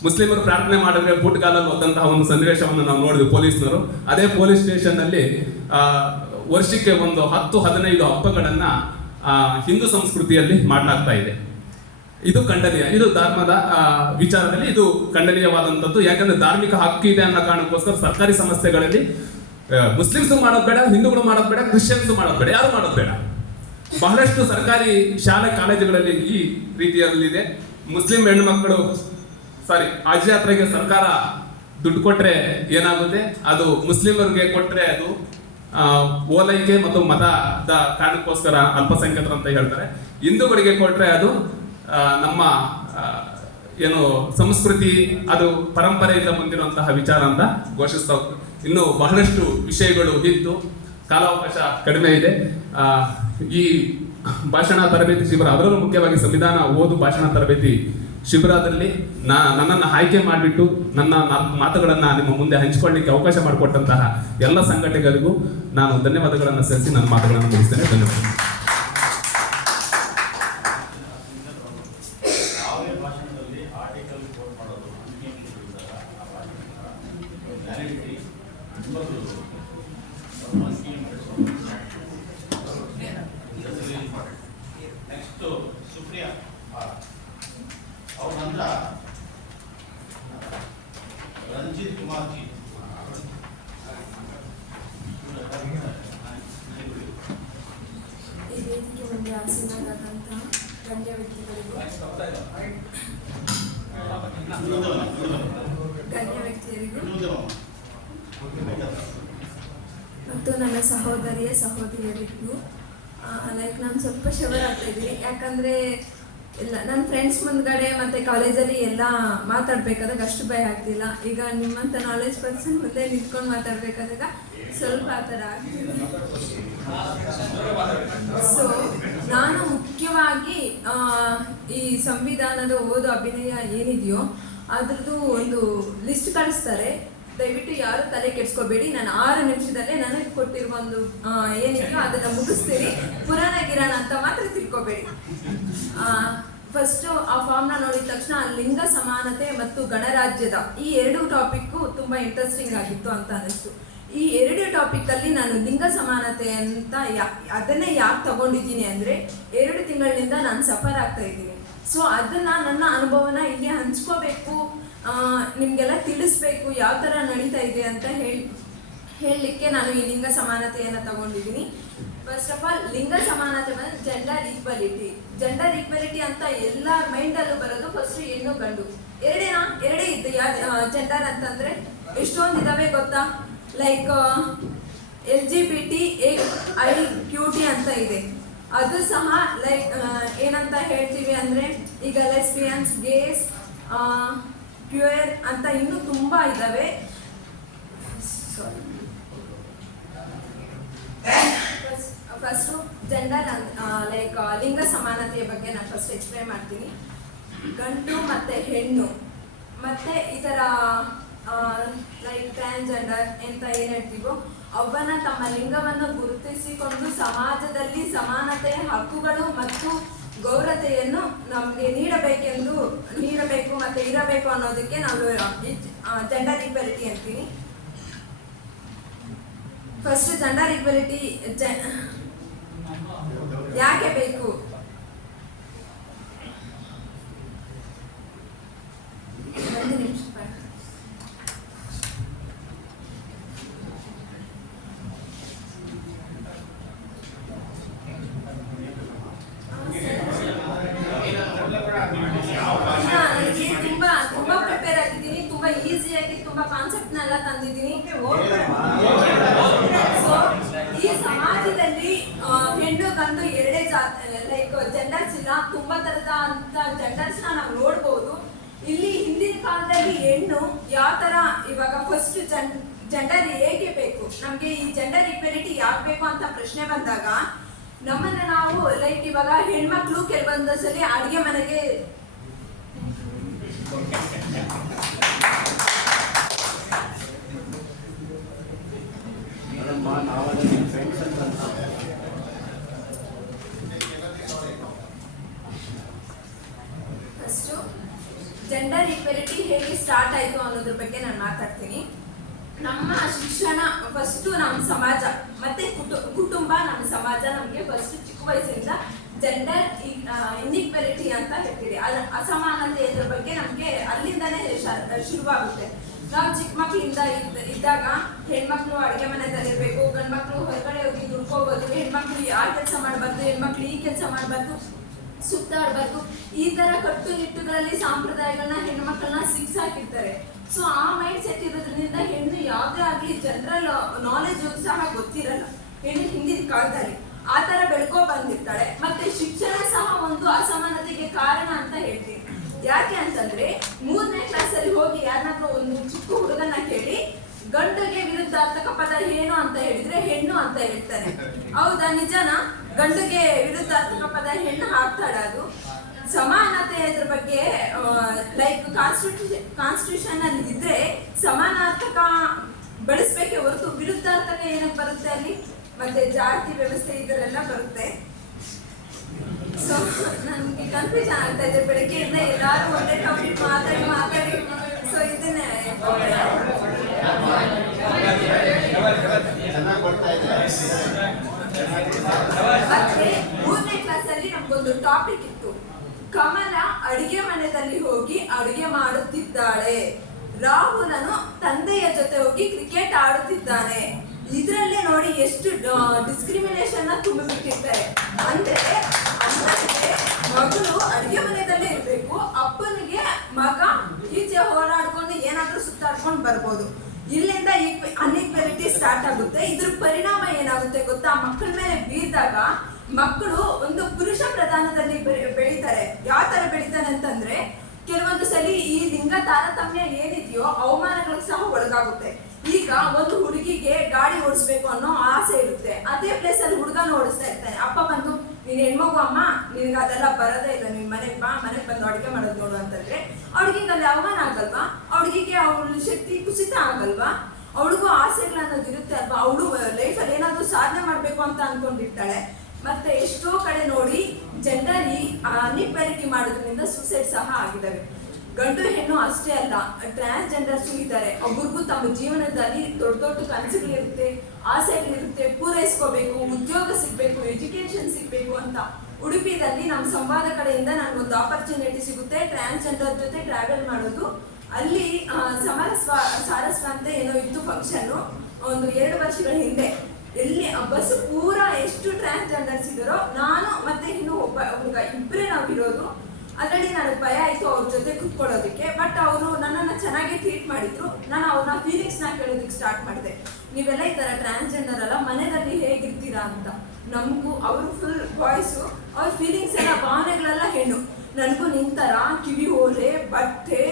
ಮುಸ್ಲಿಮರು ಪ್ರಾರ್ಥನೆ ಮಾಡಿದ್ರೆ ಬೂಟ್ಗಾಲಲ್ಲಿ ಹೋದಂತಹ ಒಂದು ಸನ್ನಿವೇಶವನ್ನು ನಾವು ನೋಡಿದ್ವಿ ಪೊಲೀಸ್ನವರು. ಅದೇ ಪೊಲೀಸ್ ಸ್ಟೇಷನ್ ನಲ್ಲಿ ವರ್ಷಕ್ಕೆ ಒಂದು 10-15 ಹಬ್ಬಗಳನ್ನ ಹಿಂದೂ ಸಂಸ್ಕೃತಿಯಲ್ಲಿ ಮಾಡಲಾಗ್ತಾ ಇದೆ. ಇದು ಖಂಡನೀಯ. ಇದು ಧರ್ಮದ ವಿಚಾರದಲ್ಲಿ ಇದು ಖಂಡನೀಯವಾದಂಥದ್ದು. ಯಾಕಂದ್ರೆ ಧಾರ್ಮಿಕ ಹಕ್ಕು ಇದೆ ಅನ್ನೋ ಕಾರಣಕ್ಕೋಸ್ಕರ ಸರ್ಕಾರಿ ಸಂಸ್ಥೆಗಳಲ್ಲಿ ಮುಸ್ಲಿಮ್ಸ್ ಮಾಡೋದು ಬೇಡ, ಹಿಂದೂಗಳು ಮಾಡೋದು ಬೇಡ, ಕ್ರಿಶ್ಚಿಯನ್ಸ್ ಮಾಡೋದು ಬೇಡ, ಯಾರು ಮಾಡೋದು ಬೇಡ. ಬಹಳಷ್ಟು ಸರ್ಕಾರಿ ಶಾಲೆ ಕಾಲೇಜುಗಳಲ್ಲಿ ಈ ರೀತಿಯಲ್ಲಿದೆ. ಮುಸ್ಲಿಂ ಹೆಣ್ಣುಮಕ್ಕಳು ಹಜ್ ಯಾತ್ರೆಗೆ ಸರ್ಕಾರ ದುಡ್ಡು ಕೊಟ್ರೆ ಏನಾಗುತ್ತೆ, ಅದು ಮುಸ್ಲಿಮರಿಗೆ ಕೊಟ್ರೆ ಅದು ಓಲೈಕೆ ಮತ್ತು ಮತದ ಕಾರಣಕ್ಕೋಸ್ಕರ ಅಲ್ಪಸಂಖ್ಯಾತರು ಅಂತ ಹೇಳ್ತಾರೆ. ಹಿಂದೂಗಳಿಗೆ ಕೊಟ್ರೆ ಅದು ನಮ್ಮ ಏನು ಸಂಸ್ಕೃತಿ, ಅದು ಪರಂಪರೆಯಿಂದ ಬಂದಿರುವಂತಹ ವಿಚಾರ ಅಂತ ಘೋಷಿಸ್ತಾ ಹೋಗ್ತಾರೆ. ಇನ್ನು ಬಹಳಷ್ಟು ವಿಷಯಗಳು ಇತ್ತು, ಕಾಲಾವಕಾಶ ಕಡಿಮೆ ಇದೆ. ಈ ಭಾಷಣ ತರಬೇತಿ ಶಿಬಿರ, ಅದರಲ್ಲೂ ಮುಖ್ಯವಾಗಿ ಸಂವಿಧಾನ ಓದು ಭಾಷಣ ತರಬೇತಿ ಶಿಬಿರದಲ್ಲಿ ನನ್ನನ್ನು ಆಯ್ಕೆ ಮಾಡಿಬಿಟ್ಟು ನನ್ನ 4 ಮಾತುಗಳನ್ನು ನಿಮ್ಮ ಮುಂದೆ ಹಂಚಿಕೊಳ್ಳಿಕ್ಕೆ ಅವಕಾಶ ಮಾಡಿಕೊಟ್ಟಂತಹ ಎಲ್ಲ ಸಂಘಟಕರಿಗೂ ನಾನು ಧನ್ಯವಾದಗಳನ್ನು ಸಲ್ಲಿಸಿ ನನ್ನ ಮಾತುಗಳನ್ನು ಮುಗಿಸ್ತೇನೆ. ಧನ್ಯವಾದ. ಯಾವುದೇ ಭಾಷಣದಲ್ಲಿ ಆರ್ಟಿಕಲ್ ಕೋಟ್ ಮಾಡೋದು ಅಂಕಿಅಂಶಗಳಿದ್ದಾಗ ಆ ಭಾಷಣದ ವ್ಯಾಲಿಡಿಟಿ ನೆಕ್ಸ್ಟ್ ಸುಪ್ರಿಯಾ ಅವ್ರ ನಂತರ ರಂಜಿತ್ ಕುಮಾರ್ ಜಿ. ಈ ವೇದಿಕೆ ಮುಂದೆ ಆಸೀನರಾದಂಥ ಗಣ್ಯ ವ್ಯಕ್ತಿಗಳಿಗೂ ಮತ್ತು ನನ್ನ ಸಹೋದರಿಯರಿಗೂ ಲೈಕ್ ನಾನು ಸ್ವಲ್ಪ ಶವರ್ ಆಗ್ತಾ ಇದ್ದೀನಿ. ಯಾಕಂದರೆ ಇಲ್ಲ, ನನ್ನ ಫ್ರೆಂಡ್ಸ್ ಮುಂದ್ಗಡೆ ಮತ್ತು ಕಾಲೇಜಲ್ಲಿ ಎಲ್ಲ ಮಾತಾಡಬೇಕಾದಾಗ ಅಷ್ಟು ಭಯ ಆಗ್ತಿಲ್ಲ. ಈಗ ನಿಮ್ಮಂಥ ನಾಲೆಜ್ ಪರ್ಸನ್ ಮುಂದೆ ನಿಂತ್ಕೊಂಡು ಮಾತಾಡಬೇಕಾದಾಗ ಸ್ವಲ್ಪ ಆ ಥರ ಆಗ್ತಿದೆ. ಸೊ ನಾನು ಮುಖ್ಯವಾಗಿ ಈ ಸಂವಿಧಾನದ ಓದು ಅಭಿನಯ ಏನಿದೆಯೋ ಅದ್ರದ್ದು ಒಂದು ಲಿಸ್ಟ್ ಕಳಿಸ್ತಾರೆ. ದಯವಿಟ್ಟು ಯಾರು ತಲೆ ಕೆಡ್ಸ್ಕೋಬೇಡಿ. ನಾನು 6 ನಿಮಿಷದಲ್ಲೇ ನನಗೆ ಕೊಟ್ಟಿರುವ ಒಂದು ಏನಿದೆಯೋ ಅದನ್ನು ಮುಗಿಸ್ತೀರಿ. ಪುರಾಣ ಗಿರಾಣ ಅಂತ ಮಾತ್ರ ತಿಳ್ಕೊಬೇಡಿ. ಫಸ್ಟು ಆ ಫಾರ್ಮ್ನ ನೋಡಿದ ತಕ್ಷಣ ಲಿಂಗ ಸಮಾನತೆ ಮತ್ತು ಗಣರಾಜ್ಯದ ಈ 2 ಟಾಪಿಕ್ಕು ತುಂಬ ಇಂಟ್ರೆಸ್ಟಿಂಗ್ ಆಗಿತ್ತು ಅಂತ ಅನ್ನಿಸ್ತು. ಈ 2 ಟಾಪಿಕಲ್ಲಿ ನಾನು ಲಿಂಗ ಸಮಾನತೆ ಅಂತ ಅದನ್ನೇ ಯಾಕೆ ತಗೊಂಡಿದ್ದೀನಿ ಅಂದರೆ 2 ತಿಂಗಳಿನಿಂದ ನಾನು ಸಫರ್ ಆಗ್ತಾ ಇದ್ದೀನಿ. ಸೊ ಅದನ್ನು ನನ್ನ ಅನುಭವನ ಇಲ್ಲಿ ಹಂಚ್ಕೋಬೇಕು, ನಿಮಗೆಲ್ಲ ತಿಳಿಸ್ಬೇಕು ಯಾವ ಥರ ನಡೀತಾ ಇದೆ ಅಂತ ಹೇಳಲಿಕ್ಕೆ ನಾನು ಈ ಲಿಂಗ ಸಮಾನತೆಯನ್ನು ತಗೊಂಡಿದ್ದೀನಿ. ಫಸ್ಟ್ ಆಫ್ ಆಲ್ ಲಿಂಗ ಸಮಾನತೆ ಬಂದರೆ ಜೆಂಡರ್ ಈಕ್ವಾಲಿಟಿ ಅಂತ ಎಲ್ಲ ಮೈಂಡಲ್ಲೂ ಬರೋದು ಫಸ್ಟ್ ಹೆಣ್ಣು ಗಂಡು ಎರಡೇ ಇದೆ. ಜೆಂಡರ್ ಅಂತಂದರೆ ಎಷ್ಟೊಂದು ಇದಾವೆ ಗೊತ್ತಾ? ಲೈಕ್ LGBTQT ಅಂತ ಇದೆ. ಅದು ಸಹ ಲೈಕ್ ಏನಂತ ಹೇಳ್ತೀವಿ ಅಂದರೆ ಈಗ ಲೆಸ್ಬಿಯನ್ಸ್, ಗೇಸ್, ಕ್ಯೂಯರ್ ಅಂತ ಇನ್ನೂ ತುಂಬ ಇದ್ದಾವೆ. ಫಸ್ಟು ಜೆಂಡರ್ ಲೈಕ್ ಲಿಂಗ ಸಮಾನತೆಯ ಬಗ್ಗೆ ನಾನು ಫಸ್ಟ್ ಎಕ್ಸ್ಪ್ಲೇನ್ ಮಾಡ್ತೀನಿ. ಗಂಡು ಮತ್ತು ಹೆಣ್ಣು ಮತ್ತು ಈ ಥರ ಲೈಕ್ ಟ್ರಾನ್ಸ್ಜೆಂಡರ್ ಅಂತ ಏನು ಹೇಳ್ತೀವೋ ಅವನ್ನ ತಮ್ಮ ಲಿಂಗವನ್ನು ಗುರುತಿಸಿಕೊಂಡು ಸಮಾಜದಲ್ಲಿ ಸಮಾನತೆಯ ಹಕ್ಕುಗಳು ಮತ್ತು ಗೌರವತೆಯನ್ನು ನಮಗೆ ನೀಡಬೇಕು ಮತ್ತು ಇರಬೇಕು ಅನ್ನೋದಕ್ಕೆ ನಾವು ಜೆಂಡರ್ ಈಕ್ವಾಲಿಟಿ ಅಂತೀನಿ. ಫಸ್ಟ್ ಜೆಂಡರ್ ಈಕ್ವಾಲಿಟಿ ಯಾಕೆ ಬೇಕು? ಒಂದು ನಿಮಿಷ. ತುಂಬಾ ಪ್ರಿಪೇರ್ ಆಗಿದ್ದೀನಿ, ತುಂಬಾ ಈಸಿಯಾಗಿ ತುಂಬಾ ಕಾನ್ಸೆಪ್ಟ್ನೆಲ್ಲ ತಂದಿದ್ದೀನಿ. ಈ ಸಮಾಜದಲ್ಲಿ ಹೆಣ್ಣು ಗಂಡು ಎರಡೇ ಲೈಕ್ ಜೆಂಡರ್ಸ್ ಇಲ್ಲ, ತುಂಬಾ ತರದ ಅಂತ ಜೆಂಡರ್ಸ್ ನಾವು ನೋಡ್ಬೋದು. ಇಲ್ಲಿ ಹಿಂದಿನ ಕಾಲದಲ್ಲಿ ಹೆಣ್ಣು ಯಾವ ತರ, ಇವಾಗ ಫಸ್ಟ್ ಜೆಂಡರ್ ಹೇಗೆ ಬೇಕು, ನಮ್ಗೆ ಈ ಜೆಂಡರ್ ಈಕ್ವಾಲಿಟಿ ಯಾಕೆ ಬೇಕು ಅಂತ ಪ್ರಶ್ನೆ ಬಂದಾಗ ನಮ್ಮನ್ನ ನಾವು ಲೈಕ್ ಇವಾಗ ಹೆಣ್ಮಕ್ಳು ಕೆಲವೊಂದು ಸಲ ಅಡುಗೆ ಮನೆಗೆ ಫಸ್ಟು ಜೆಂಡರ್ ಈಕ್ವಾಲಿಟಿ ಹೇಗೆ ಸ್ಟಾರ್ಟ್ ಆಯಿತು ಅನ್ನೋದ್ರ ಬಗ್ಗೆ ನಾನು ಮಾತಾಡ್ತೀನಿ. ನಮ್ಮ ಶಿಕ್ಷಣ ಫಸ್ಟು ನಮ್ಮ ಸಮಾಜ ಮತ್ತೆ ಕುಟುಂಬ, ನಮ್ಮ ಸಮಾಜ ನಮಗೆ ಫಸ್ಟ್ ಚಿಕ್ಕ ವಯಸ್ಸಿಂದ ಜೆಂಡರ್ ಇನ್ಇಕ್ವಾಲಿಟಿ ಅಂತ ಹೇಳ್ತೀವಿ. ಅಸಮಾನತೆ ಇದ್ರ ಬಗ್ಗೆ ನಮಗೆ ಅಲ್ಲಿಂದನೇ ಶುರುವಾಗುತ್ತೆ. ನಾವು ಚಿಕ್ಕ ಮಕ್ಕಳಿಂದ ಇದ್ದಾಗ ಹೆಣ್ಮಕ್ಳು ಅಡುಗೆ ಮನೆಯಲ್ಲಿರಬೇಕು, ಗಂಡು ಮಕ್ಕಳು ಹೊರಗಡೆ ಹೋಗಿ ದುಡ್ಕೋಬೋದು, ಹೆಣ್ಮಕ್ಳು ಆ ಕೆಲಸ ಮಾಡಬಾರ್ದು, ಹೆಣ್ಮಕ್ಳು ಈ ಕೆಲಸ ಮಾಡಬಾರ್ದು, ಸುತ್ತಾಡಬಾರ್ದು, ಈ ಥರ ಕಟ್ಟುನಿಟ್ಟುಗಳಲ್ಲಿ ಸಾಂಪ್ರದಾಯಗಳನ್ನ ಹೆಣ್ಮಕ್ಳನ್ನ ಸಿಕ್ಸಾಕಿರ್ತಾರೆ. ಸೊ ಆ ಮೈಂಡ್ ಸೆಟ್ ಇರೋದ್ರಿಂದ ಹೆಣ್ಣು ಯಾವುದೇ ಆಗಲಿ ಜನರಲ್ ನಾಲೆಜ್ ಸಹ ಗೊತ್ತಿರಲ್ಲ ಹೆಣ್ಣು ಹಿಂದಿನ ಕಾಲದಲ್ಲಿ. ಆ ಥರ ಬೆಳ್ಕೊ ಬಂದಿರ್ತಾಳೆ. ಮತ್ತೆ ಶಿಕ್ಷಣ ಸಹ ಒಂದು ಅಸಮಾನತೆಗೆ ಕಾರಣ ಅಂತ ಹೇಳ್ತೀನಿ. ಯಾಕೆ ಅಂತಂದ್ರೆ 3ನೇ ಕ್ಲಾಸಲ್ಲಿ ಹೋಗಿ ಯಾರನ್ನಾದ್ರೂ ಒಂದು ಚಿಕ್ಕ ಹುಡುಗನ ಕೇಳಿ ಗಂಡಿಗೆ ವಿರುದ್ಧಾರ್ಥಕ ಪದ ಏನು ಅಂತ ಹೇಳಿದ್ರೆ ಹೆಣ್ಣು ಅಂತ ಹೇಳ್ತಾನೆ. ಹೌದಾ? ನಿಜನಾ? ಗಂಡಿಗೆ ವಿರುದ್ಧಾರ್ಥಕ ಪದ ಹೆಣ್ಣು ಹಾಕ್ತಾಳೆ. ಅದು ಸಮಾನತೆ ಅದ್ರ ಬಗ್ಗೆ ಲೈಕ್ ಕಾನ್ಸ್ಟಿಟ್ಯೂಷನ್ ಅಲ್ಲಿ ಇದ್ರೆ ಸಮಾನಾರ್ಥಕ ಬಳಸ್ಬೇಕೆ ಹೊರತು ವಿರುದ್ಧಾರ್ಥಕ ಏನಕ್ಕೆ ಬರುತ್ತೆ ಅಲ್ಲಿ, ಮತ್ತೆ ಜಾತಿ ವ್ಯವಸ್ಥೆ ಇದರೆಲ್ಲ ಬರುತ್ತೆ. ಸೊ ನನಗೆ ಕನ್ಫ್ಯೂಷನ್ ಆಗ್ತಾ ಇದೆ, ಬೆಳಗ್ಗೆಯಿಂದ ಎಲ್ಲರೂ ಒಂದೇ ಟಾಪಿಕ್ ಮಾತಾಡಿ ಸೊ ಇದನ್ನೇ ಮತ್ತೆ 3ನೇ ಕ್ಲಾಸಲ್ಲಿ ನಮ್ಗೊಂದು ಟಾಪಿಕ್ ಇತ್ತು. ಕಮಲ ಅಡಿಗೆ ಮನೆಯಲ್ಲಿ ಹೋಗಿ ಅಡುಗೆ ಮಾಡುತ್ತಿದ್ದಾಳೆ, ರಾಹುಲನು ತಂದೆಯ ಜೊತೆ ಹೋಗಿ ಕ್ರಿಕೆಟ್ ಆಡುತ್ತಿದ್ದಾನೆ. ಇದ್ರಲ್ಲೇ ನೋಡಿ ಎಷ್ಟು ಡಿಸ್ಕ್ರಿಮಿನೇಷನ್ ತುಂಬಿಬಿಟ್ಟಿರ್ತಾರೆ. ಅಂದ್ರೆ ಮಗಳು ಅಡುಗೆ ಮನೆಯಲ್ಲೇ ಇರ್ಬೇಕು, ಅಪ್ಪನಿಗೆ ಮಗ ಈಚೆ ಹೋರಾಡ್ಕೊಂಡು ಏನಾದ್ರೂ ಸುತ್ತಾಡ್ಕೊಂಡು ಬರ್ಬೋದು. ಇಲ್ಲಿಂದ ಅನ್ಇಕ್ವಾಲಿಟಿ ಸ್ಟಾರ್ಟ್ ಆಗುತ್ತೆ. ಇದ್ರ ಪರಿಣಾಮ ಏನಾಗುತ್ತೆ ಗೊತ್ತಾ, ಮಕ್ಕಳ ಮೇಲೆ ಬೀರಿದಾಗ ಮಕ್ಕಳು ಒಂದು ಪುರುಷ ಪ್ರಧಾನದಲ್ಲಿ ಬೆಳೀತಾರೆ. ಯಾವ ತರ ಬೆಳೀತಾರೆ ಅಂತಂದ್ರೆ, ಕೆಲವೊಂದು ಸಲಿ ಈ ಲಿಂಗ ತಾರತಮ್ಯ ಏನಿದೆಯೋ ಅವಮಾನಗಳಿಗೆ ಸಹ ಒಳಗಾಗುತ್ತೆ. ಈಗ ಒಂದು ಹುಡುಗಿಗೆ ಗಾಡಿ ಓಡಿಸ್ಬೇಕು ಅನ್ನೋ ಆಸೆ ಇರುತ್ತೆ, ಅದೇ ಪ್ಲೇಸ್ ಅಲ್ಲಿ ಹುಡುಗನ ಓಡಿಸ್ತಾ ಇರ್ತಾನೆ. ಅಪ್ಪ ಬಂದು ನೀನ್ ಹೆಣ್ಮಗು ಅಮ್ಮ, ನಿನ್ಗೆ ಅದೆಲ್ಲ ಬರೋದೇ ಇಲ್ಲ, ನೀನ್ ಮನೆಗೆ ಬಾ, ಮನೆಗೆ ಬಂದು ಅಡುಗೆ ಮಾಡೋದು ನೋಡು ಅಂತಂದ್ರೆ ಅವಳಿಗೆ ಅಲ್ಲಿ ಅವಮಾನ ಆಗಲ್ವಾ? ಅವಳಿಗೆ ಅವಳ ಶಕ್ತಿ ಕುಸಿತ ಆಗಲ್ವಾ? ಅವಳಿಗೂ ಆಸೆಗಳು ಅನ್ನೋದು ಇರುತ್ತೆ ಅಲ್ವಾ? ಅವಳು ಲೈಫಲ್ಲಿ ಏನಾದ್ರು ಸಾಧನೆ ಮಾಡ್ಬೇಕು ಅಂತ ಅನ್ಕೊಂಡಿರ್ತಾಳೆ. ಮತ್ತೆ ಎಷ್ಟೋ ಕಡೆ ನೋಡಿ ಜನರಲಿ ಅನ್ಇಕ್ವಾಲಿಟಿ ಮಾಡೋದ್ರಿಂದ ಸೂಸೈಡ್ ಸಹ ಆಗಿದ್ದಾವೆ. ಗಂಡು ಹೆಣ್ಣು ಅಷ್ಟೇ ಅಲ್ಲ, ಟ್ರಾನ್ಸ್ಜೆಂಡರ್ಸು ಇದ್ದಾರೆ. ಒಬ್ಬರಿಗೂ ತಮ್ಮ ಜೀವನದಲ್ಲಿ ದೊಡ್ಡ ದೊಡ್ಡ ಕನಸುಗಳಿರುತ್ತೆ, ಆಸೆಗಳಿರುತ್ತೆ, ಪೂರೈಸ್ಕೋಬೇಕು, ಉದ್ಯೋಗ ಸಿಗ್ಬೇಕು, ಎಜುಕೇಶನ್ ಸಿಗ್ಬೇಕು ಅಂತ. ಉಡುಪಿದಲ್ಲಿ ನಮ್ಮ ಸಂವಾದ ಕಡೆಯಿಂದ ನನಗೊಂದು ಆಪರ್ಚುನಿಟಿ ಸಿಗುತ್ತೆ ಟ್ರಾನ್ಸ್ಜೆಂಡರ್ ಜೊತೆ ಟ್ರಾವೆಲ್ ಮಾಡೋದು. ಅಲ್ಲಿ ಸಾರಸ್ವ ಅಂತ ಏನೋ ಇತ್ತು ಫಂಕ್ಷನ್, ಒಂದು 2 ವರ್ಷಗಳ ಹಿಂದೆ. ಎಲ್ಲಿ ಬಸ್ ಪೂರಾ ಎಷ್ಟು ಟ್ರಾನ್ಸ್ಜೆಂಡರ್ಸ್ ಇದ್ದಾರೋ, ನಾನು ಮತ್ತೆ ಇನ್ನು ಒಬ್ಬ ಹುಡುಗ ಇಬ್ಬರೇ ನಾವು ಇರೋದು. ಅದರಲ್ಲಿ ನನಗೆ ಭಯ ಆಯಿತು ಅವ್ರ ಜೊತೆ ಕುತ್ಕೊಳ್ಳೋದಕ್ಕೆ. ಬಟ್ ಅವರು ನನ್ನನ್ನು ಚೆನ್ನಾಗಿ ಟ್ರೀಟ್ ಮಾಡಿದ್ರು. ನಾನು ಅವ್ರನ್ನ ಫೀಲಿಂಗ್ಸ್ನ ಕೇಳೋದಕ್ಕೆ ಸ್ಟಾರ್ಟ್ ಮಾಡಿದೆ. ನೀವೆಲ್ಲ ಈ ಥರ ಟ್ರಾನ್ಸ್ಜೆಂಡರ್ ಅಲ್ಲ, ಮನೆಯಲ್ಲಿ ಹೇಗಿರ್ತೀರಾ ಅಂತ. ನಮಗೂ ಅವರು ಫುಲ್ ಬಾಯ್ಸು, ಅವ್ರ ಫೀಲಿಂಗ್ಸ್ ಎಲ್ಲ ಭಾವನೆಗಳೆಲ್ಲ ಹೆಣ್ಣು. ನನಗೂ ನಿಂತರ ಕಿವಿ ಓಲೆ, ಬಟ್ಟೆ,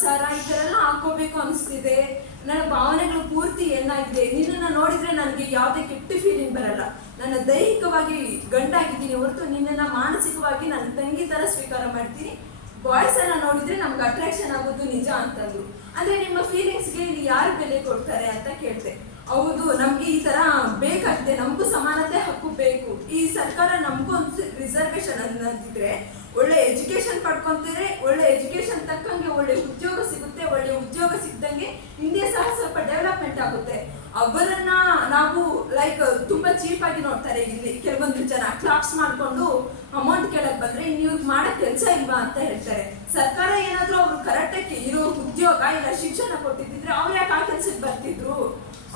ಸರ ಈ ಥರ ಎಲ್ಲ ಹಾಕೋಬೇಕು ಅನಿಸ್ತಿದೆ. ನನ್ನ ಭಾವನೆಗಳು ಪೂರ್ತಿ ಏನಾಗಿದೆ, ನಿನ್ನನ್ನು ನೋಡಿದ್ರೆ ನನಗೆ ಯಾವುದೇ ಕೆಟ್ಟ ಫೀಲಿಂಗ್ ಬರಲ್ಲ. ನನ್ನ ದೈಹಿಕವಾಗಿ ಗಂಡಾಗಿದ್ದೀನಿ ಹೊರತು ನಿನ್ನನ್ನು ಮಾನಸಿಕವಾಗಿ ನನ್ನ ತಂಗಿ ಥರ ಸ್ವೀಕಾರ ಮಾಡ್ತೀನಿ. ಬಾಯ್ಸ್ ಎಲ್ಲ ನೋಡಿದ್ರೆ ನಮ್ಗೆ ಅಟ್ರಾಕ್ಷನ್ ಆಗೋದು ನಿಜ ಅಂತಂದ್ರು. ಅಂದ್ರೆ ನಿಮ್ಮ ಫೀಲಿಂಗ್ಸ್ಗೆ ಇಲ್ಲಿ ಯಾರು ಬೆಲೆ ಕೊಡ್ತಾರೆ ಅಂತ ಕೇಳ್ತೆ. ಹೌದು, ನಮ್ಗೆ ಈ ತರ ಬೇಕಾಗಿದೆ, ನಮಗೂ ಸಮಾನತೆ ಹಕ್ಕು ಬೇಕು. ಈ ಸರ್ಕಾರ ನಮಗೂ ಒಂದು ರಿಸರ್ವೇಶನ್ ಅನ್ನೋದಿದ್ರೆ ಒಳ್ಳೆ ಎಜುಕೇಶನ್ ಪಡ್ಕೊಂತಾರೆ, ಒಳ್ಳೆ ಎಜುಕೇಶನ್ ತಕ್ಕಂಗೆ ಒಳ್ಳೆ ಉದ್ಯೋಗ ಸಿಗುತ್ತೆ. ಒಳ್ಳೆ ಉದ್ಯೋಗ ಸಿಕ್ದಂಗೆ ಇಂಡಿಯಾ ಸಹ ಸ್ವಲ್ಪ ಡೆವಲಪ್ಮೆಂಟ್ ಆಗುತ್ತೆ. ಅವರನ್ನ ನಾವು ಲೈಕ್ ತುಂಬಾ ಚೀಪ್ ಆಗಿ ನೋಡ್ತಾರೆ. ಇಲ್ಲಿ ಕೆಲವೊಂದು ಜನ ಕ್ಲಾಪ್ಸ್ ಮಾಡ್ಕೊಂಡು ಅಮೌಂಟ್ ಕೇಳಕ್ ಬಂದ್ರೆ ನೀವು ಮಾಡಕ್ ಕೆಲಸ ಇಲ್ವಾ ಅಂತ ಹೇಳ್ತಾರೆ. ಸರ್ಕಾರ ಏನಾದ್ರೂ ಅವ್ರು ಕರೆಕ್ಟಾಗಿ ಇರೋ ಉದ್ಯೋಗ ಇಲ್ಲ ಶಿಕ್ಷಣ ಕೊಟ್ಟಿದ್ರೆ ಅವ್ರು ಯಾಕೆ ಆ ಕೆಲ್ಸಕ್ಕೆ ಬರ್ತಿದ್ರು?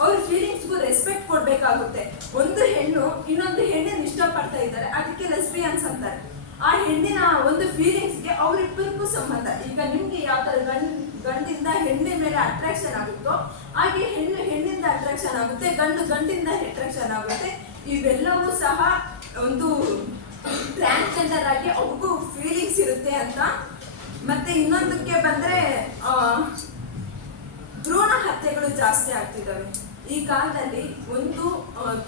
ಅವ್ರ ಫೀಲಿಂಗ್ಸ್ಗೂ ರೆಸ್ಪೆಕ್ಟ್ ಕೊಡ್ಬೇಕಾಗುತ್ತೆ. ಒಂದು ಹೆಣ್ಣು ಇನ್ನೊಂದು ಹೆಣ್ಣನ್ನು ಇಷ್ಟಪಡ್ತಾ ಇದ್ದಾರೆ, ಅದಕ್ಕೆ ಲೆಸ್ಬಿಯನ್ಸ್ ಅಂತಾರೆ. ಆ ಹೆಣ್ಣಿನ ಒಂದು ಫೀಲಿಂಗ್ಸ್ಗೆ ಅವರಿಬ್ಬರಿಗೂ ಸಂಬಂಧ. ಈಗ ನಿಮ್ಗೆ ಯಾವ ತರ ಗಂಡಿಂದ ಹೆಣ್ಣಿನ ಮೇಲೆ ಅಟ್ರಾಕ್ಷನ್ ಆಗುತ್ತೋ ಹಾಗೆ ಹೆಣ್ಣಿಂದ ಅಟ್ರಾಕ್ಷನ್ ಆಗುತ್ತೆ, ಗಂಡಿಂದ ಅಟ್ರಾಕ್ಷನ್ ಆಗುತ್ತೆ. ಇವೆಲ್ಲವೂ ಸಹ ಒಂದು ಟ್ರಾನ್ಸ್ಜೆಂಡರ್ ಆಗಿ ಅವ್ರಿಗೂ ಫೀಲಿಂಗ್ಸ್ ಇರುತ್ತೆ ಅಂತ. ಮತ್ತೆ ಇನ್ನೊಂದಕ್ಕೆ ಬಂದ್ರೆ ಭ್ರೂಣ ಹತ್ಯೆಗಳು ಜಾಸ್ತಿ ಆಗ್ತಿದ್ದಾವೆ ಈ ಕಾಲದಲ್ಲಿ. ಒಂದು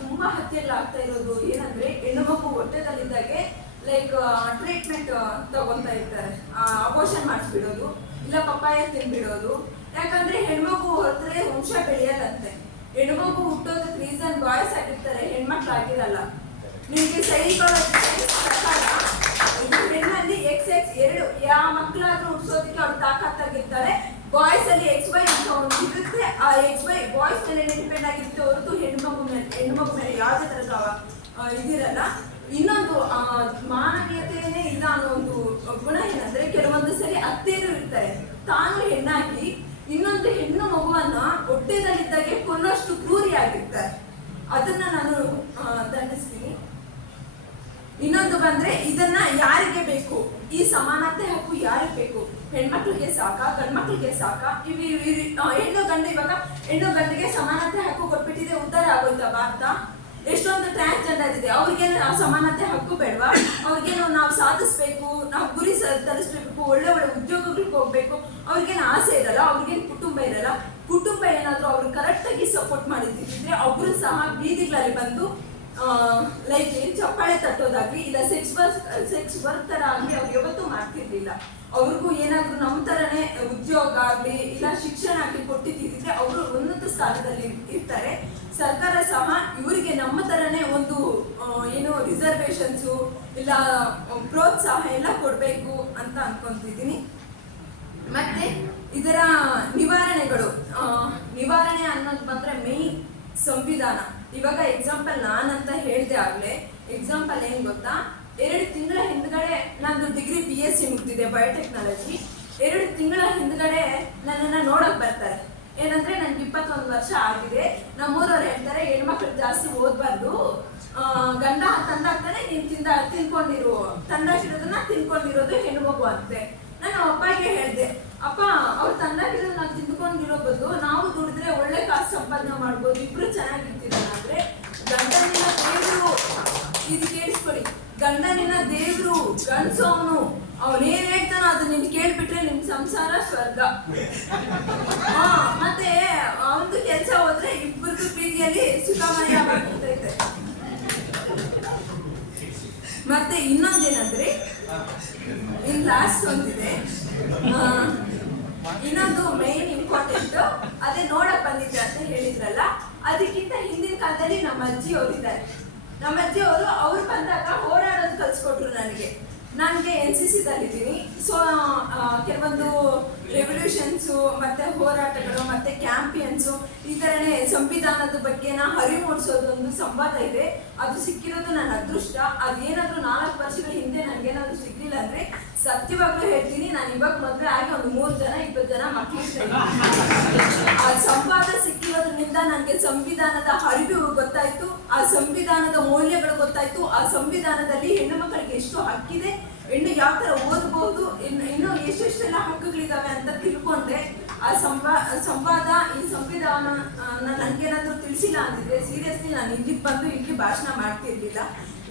ತುಂಬಾ ಹತ್ಯೆಗಳಾಗ್ತಾ ಇರೋದು ಏನಂದ್ರೆ, ಹೆಣ್ಣು ಮಗು ಹೊಟ್ಟೆದಲ್ಲಿದ್ದಾಗೆ ಲೈಕ್ ಟ್ರೀಟ್ಮೆಂಟ್ ತಗೊಂತಾ ಇರ್ತಾರೆ, ಅಬೋಷನ್ ಮಾಡಿಸ್ಬಿಡೋದು, ಇಲ್ಲ ಪಪ್ಪಾಯ ತಿನ್ಬಿಡೋದು. ಯಾಕಂದ್ರೆ ಹೆಣ್ಮಗು ಹೊರದ್ರೆ ವಂಶ ಬೆಳೆಯಲ್ಲಂತೆ. ಹೆಣ್ಮಗು ಹುಟ್ಟೋದಕ್ಕೆ ರೀಸನ್ ಬಾಯ್ಸ್ ಆಗಿರ್ತಾರೆ, ಹೆಣ್ಮಕ್ಳು ಆಗಿರಲ್ಲ. ನಿಮ್ಗೆ ಸೈಕಾಲಜಿ ಪ್ರಕಾರ ಹೆಣ್ಣಲ್ಲಿ XX 2 ಯಾವ ಮಕ್ಕಳಾದ್ರೂ ಹುಟ್ಟಿಸೋದಕ್ಕೆ ಅವ್ರು ತಾಕತ್ತಾಗಿರ್ತಾರೆ. ಬಾಯ್ಸ್ ಅಲ್ಲಿ XY ಅಂತ ಒಂದು ಇರುತ್ತೆ, ಆ XY ಬಾಯ್ಸ್ ಮೇಲೆ ಡಿಪೆಂಡ್ ಆಗಿರುತ್ತೆ ಹೊರತು ಹೆಣ್ಮಗು ಮೇಲೆ ಯಾವುದೇ ತರದ ಇದಿರಲ್ಲ. ಇನ್ನೊಂದು ಮಾನವೀಯತೆಯೇ ಇಲ್ಲ ಅನ್ನೋ ಒಂದು ಗುಣ ಏನಂದ್ರೆ, ಕೆಲವೊಂದು ಸರಿ ಅತ್ತೆಯರು ಇರ್ತಾರೆ, ತಾನು ಹೆಣ್ಣಾಗಿ ಇನ್ನೊಂದು ಹೆಣ್ಣು ಮಗುವನ್ನ ಹೊಟ್ಟೆದಲ್ಲಿದ್ದಾಗೆ ಕೊಲ್ಲೋಷ್ಟು ಕ್ರೂರಿ ಆಗಿರ್ತಾರೆ. ಅದನ್ನ ನಾನು ದಂಡಿಸ್ತೀನಿ. ಇನ್ನೊಂದು ಬಂದ್ರೆ, ಇದನ್ನ ಯಾರಿಗೆ ಬೇಕು? ಈ ಸಮಾನತೆ ಹಕ್ಕು ಯಾರಿಗೆ ಬೇಕು? ಹೆಣ್ಮಕ್ಳಿಗೆ ಸಾಕ, ಗಂಡ್ಮಕ್ಳಿಗೆ ಸಾಕ? ಹೆಣ್ಣು ಗಂಡು, ಇವಾಗ ಹೆಣ್ಣು ಗಂಡಿಗೆ ಸಮಾನತೆ ಹಕ್ಕು ಕೊಟ್ಬಿಟ್ಟಿದೆ, ಉದ್ಧಾರ ಆಗೋಯ್ತಾ ಭಾರತ? ಎಷ್ಟೊಂದು ಟ್ರಾನ್ಸ್ಜೆಂಡರ್ ಇದೆ, ಅವ್ರಿಗೇನು ಸಮಾನತೆ ಹಕ್ಕು ಬೇಡವಾ? ಅವ್ರಿಗೇನು ನಾವು ಸಾಧಿಸ್ಬೇಕು, ನಾವು ಗುರಿ ತಲುಪಿಸ್ಬೇಕು, ಒಳ್ಳೆ ಒಳ್ಳೆ ಉದ್ಯೋಗಗಳಿಗೆ ಹೋಗ್ಬೇಕು, ಅವ್ರಿಗೇನು ಆಸೆ ಇರಲ್ಲ? ಅವ್ರಿಗೇನು ಕುಟುಂಬ ಇರಲ್ಲ? ಕುಟುಂಬ ಏನಾದ್ರು ಅವ್ರು ಕರೆಕ್ಟಾಗಿ ಸಪೋರ್ಟ್ ಮಾಡಿದ್ರೆ ಒಬ್ರು ಸಹ ಬೀದಿಗಳಲ್ಲಿ ಬಂದು ಲೈಕ್ ಏನು ಚಪ್ಪಾಳೆ ತಟ್ಟೋದಾಗ್ಲಿ ಇಲ್ಲ ಸೆಕ್ಸ್ ವರ್ಕ್ ಥರ ಆಗಲಿ ಅವ್ರು ಯಾವತ್ತೂ ಮಾಡ್ತಿರ್ಲಿಲ್ಲ. ಅವ್ರಿಗೂ ಏನಾದರೂ ನಮ್ಮ ಥರನೇ ಉದ್ಯೋಗ ಆಗಲಿ ಇಲ್ಲ ಶಿಕ್ಷಣ ಆಗಲಿ ಕೊಟ್ಟಿದ್ದಿದ್ರೆ ಅವರು ಉನ್ನತ ಸ್ಥಾನದಲ್ಲಿ ಇರ್ತಾರೆ. ಸರ್ಕಾರ ಸಹ ಇವರಿಗೆ ನಮ್ಮ ಥರನೇ ಒಂದು ಏನು ರಿಸರ್ವೇಷನ್ಸು ಇಲ್ಲ ಪ್ರೋತ್ಸಾಹ ಎಲ್ಲ ಕೊಡಬೇಕು ಅಂತ ಅನ್ಕೊಂತಿದ್ದೀನಿ. ಮತ್ತೆ ಇದರ ನಿವಾರಣೆಗಳು, ನಿವಾರಣೆ ಅನ್ನೋದು ಬಂದರೆ ಮೇಯ್ನ್ ಸಂವಿಧಾನ. ಇವಾಗ ಎಕ್ಸಾಂಪಲ್ ನಾನಂತ ಹೇಳಿದೆ ಆಗಲೇ, ಎಕ್ಸಾಂಪಲ್ ಏನು ಗೊತ್ತಾ, 2 ತಿಂಗಳ ಹಿಂದ್ಗಡೆ ನಂದು ಡಿಗ್ರಿ BSc ಮುಗ್ದಿದೆ ಬಯೋಟೆಕ್ನಾಲಜಿ. 2 ತಿಂಗಳ ಹಿಂದ್ಗಡೆ ನನ್ನನ್ನು ನೋಡಕ್ ಬರ್ತಾರೆ. ಏನಂದ್ರೆ ನನ್ಗೆ 21 ವರ್ಷ ಆಗಿದೆ. ನಮ್ಮೂರವ್ರು ಹೇಳ್ತಾರೆ ಹೆಣ್ಮಕ್ಳು ಜಾಸ್ತಿ ಓದಬಾರ್ದು, ಗಂಡ ತಂದಾಗ್ತಾನೆ ನೀನು ತಿನ್ಕೊಂಡಿರು, ತಂದಾಗಿರೋದನ್ನ ತಿನ್ಕೊಂಡಿರೋದು ಹೆಣ್ಣು ಮಗು ಅಂತೆ. ನಾನು ಅಪ್ಪಗೆ ಹೇಳಿದೆ, ಅಪ್ಪ ಅವ್ರು ತಂದಾಗಿರೋದು ನಾವು ತಿಂದ್ಕೊಂಡಿರೋ ಬದಲು ನಾವು ದುಡಿದ್ರೆ ಒಳ್ಳೆ ಕಾಸು ಸಂಪಾದನೆ ಮಾಡ್ಬೋದು, ಇಬ್ರು ಚೆನ್ನಾಗಿರ್ತೀರಲ್ಲ. ಅಂದ್ರೆ ಗಂಡನಿನ ದೇವ್ರು, ಇದು ಕೇಳಿಸ್ಕೊಳ್ಳಿ, ಗಂಡನಿನ ದೇವ್ರು, ಗಂಡಸು ಅವನೇನ್ ಹೇಳ್ತಾನೋ ಅದು ನೀನ್ ಕೇಳ್ಬಿಟ್ರೆ ನಿಮ್ ಸಂಸಾರ ಸ್ವರ್ಗ. ಮತ್ತೆ ಅವನದು ಕೆಲಸ ಹೋದ್ರೆ ಇಬ್ಬರಿಗೂ ಪ್ರೀತಿಯಲ್ಲಿ ಸುಖಮಯವಾಗಿರ್ತೈತೆ. ಮತ್ತೆ ಇನ್ನೊಂದೇನಂದ್ರೆ ಇನ್ ಲಾಸ್ಟ್ ಒಂದಿದೆ, ಇನ್ನೊಂದು ಮೇನ್ ಇಂಪಾರ್ಟೆಂಟ್, ಅದೇ ನೋಡಕ್ ಬಂದಿದ್ದೆ ಅಂತ ಹೇಳಿದ್ರಲ್ಲ, ಅದಕ್ಕಿಂತ ಹಿಂದಿನ ಕಾಲದಲ್ಲಿ ನಮ್ಮ ಅಜ್ಜಿ ಅವರಿದ್ದಾರೆ. ನಮ್ಮ ಅಜ್ಜಿ ಅವರು ಅವ್ರು ಬಂದಾಗ ಹೋರಾಡೋದು ಕಲ್ಸ್ಕೊಟ್ರು ನನಗೆ. NCC ದಲ್ಲಿದ್ದೀನಿ. ಸೊ ಕೆಲವೊಂದು ರೆವಲ್ಯೂಷನ್ಸು ಮತ್ತೆ ಹೋರಾಟಗಳು ಮತ್ತೆ ಕ್ಯಾಂಪಿಯನ್ಸು ಈ ಥರನೇ ಸಂವಿಧಾನದ ಬಗ್ಗೆನ ಅರಿವು ಮೂಡಿಸೋದು ಒಂದು ಸಂವಾದ ಇದೆ. ಅದು ಸಿಕ್ಕಿರೋದು ನನ್ನ ಅದೃಷ್ಟ. ಅದೇನಾದರೂ 4 ವರ್ಷಗಳ ಹಿಂದೆ ನನಗೇನಾದರೂ ಸಿಗ್ಲಿಲ್ಲ ಅಂದರೆ ಸತ್ಯವಾಗ್ಲೂ ಹೇಳ್ತೀನಿ, ನಾನು ಇವಾಗ ಮದುವೆ ಆಗಿ ಒಂದು 3 ಜನ 20 ಜನ ಮಕ್ಕಳಿರ್ತಾರೆ. ಆ ಸಂವಾದ ಸಿಕ್ಕಿರೋದ್ರಿಂದ ನನಗೆ ಸಂವಿಧಾನದ ಅರಿವು ಗೊತ್ತಾಯ್ತು, ಆ ಸಂವಿಧಾನದ ಮೌಲ್ಯಗಳು ಗೊತ್ತಾಯ್ತು, ಆ ಸಂವಿಧಾನದಲ್ಲಿ ಹೆಣ್ಣು ಮಕ್ಕಳಿಗೆ ಎಷ್ಟು ಹಕ್ಕಿದೆ, ಹೆಣ್ಣು ಯಾವ ಥರ ಓದಬಹುದು, ಇನ್ನೂ ಎಷ್ಟೆಷ್ಟೆಲ್ಲ ಹಕ್ಕುಗಳಿದಾವೆ ಅಂತ ತಿಳ್ಕೊಂಡೆ. ಆ ಸಂವಾದ ಈ ಸಂವಿಧಾನ ನನಗೇನಾದರೂ ತಿಳಿಸಿಲ್ಲ ಅಂದಿದ್ರೆ ಸೀರಿಯಸ್ಲಿ ನಾನು ಇಲ್ಲಿಗೆ ಬಂದು ಇಲ್ಲಿ ಭಾಷಣ ಮಾಡ್ತಿರ್ಲಿಲ್ಲ.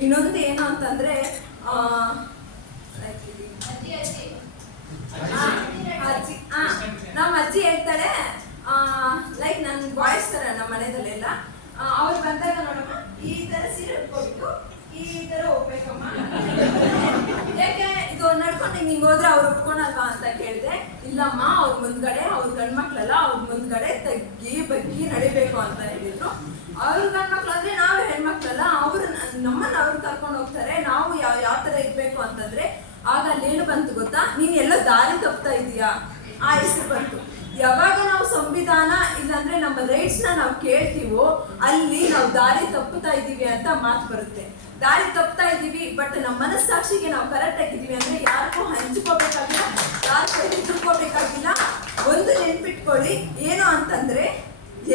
ಇನ್ನೊಂದು ಏನು ಅಂತಂದ್ರೆ ನಮ್ಮ ಅಜ್ಜಿ ಹೇಳ್ತಾಳೆ, ಲೈಕ್ ನನ್ನ ಬಾಯ್ಸ್ ತರ ನಮ್ಮ ಮನೆಯಲ್ಲೆಲ್ಲ ಅವ್ರು ಬಂದಾಗ ನೋಡಮ್ಮ ಈ ತರ ಸೀರೆ ಉಟ್ಕೋಬೇಕು, ಈ ತರ ಹೋಗ್ಬೇಕಮ್ಮ, ಯಾಕೆ ಇದು ನಡ್ಕೊಂಡು ಹಿಂಗೆ ಹೋದ್ರೆ ಅವ್ರು ಉಟ್ಕೊಳಲ್ವಾ ಅಂತ ಕೇಳಿದೆ. ಇಲ್ಲಮ್ಮ ಅವ್ರ ಮುಂದ್ಗಡೆ ಅವ್ರ ಗಂಡ್ಮಕ್ಳಲ್ಲ, ಅವ್ರ ಮುಂದ್ಗಡೆ ತಗ್ಗಿ ಬಗ್ಗಿ ನಡಿಬೇಕು ಅಂತ ಹೇಳಿದ್ರು. ಅವ್ರ ಗಂಡ್ಮಕ್ಳು ಅಂದ್ರೆ ನಾವು ಹೆಣ್ಮಕ್ಳಲ್ಲ, ಅವ್ರು ನಮ್ಮನ್ನ ಅವ್ರು ಕರ್ಕೊಂಡು ಹೋಗ್ತಾರೆ, ನಾವು ಯಾವ ತರ ಇರ್ಬೇಕು ಅಂತಂದ್ರೆ ಆಗ ಅಲ್ಲೇನು ಬಂತು ಗೊತ್ತಾ, ನೀನ್ ಎಲ್ಲೋ ದಾರಿ ತಪ್ತಾ ಇದೀಯಾ ಆ ಹೆಸರು ಬಂತು. ಯಾವಾಗ ನಾವು ಸಂವಿಧಾನ ಇಲ್ಲಾಂದ್ರೆ ನಮ್ಮ ರೈಟ್ಸ್ ನಾವು ಕೇಳ್ತೀವೋ ಅಲ್ಲಿ ನಾವು ದಾರಿ ತಪ್ಪುತ್ತಾ ಇದೀವಿ ಅಂತ ಮಾತು ಬರುತ್ತೆ. ದಾರಿ ತಪ್ತಾ ಇದೀವಿ ಬಟ್ ನಮ್ಮ ಮನಸ್ಸಾಕ್ಷಿಗೆ ನಾವು ಕರೆಕ್ಟ್ ಆಗಿದೀವಿ ಅಂದ್ರೆ ಯಾರಿಗೂ ಹಂಚ್ಕೋಬೇಕಾಗಿಲ್ಲ, ಯಾರಿಗೂ ಹೆದರ್ಕೋಬೇಕಾಗಿಲ್ಲ. ಒಂದು ನೆನ್ಪಿಟ್ಕೊಳ್ಳಿ, ಏನು ಅಂತಂದ್ರೆ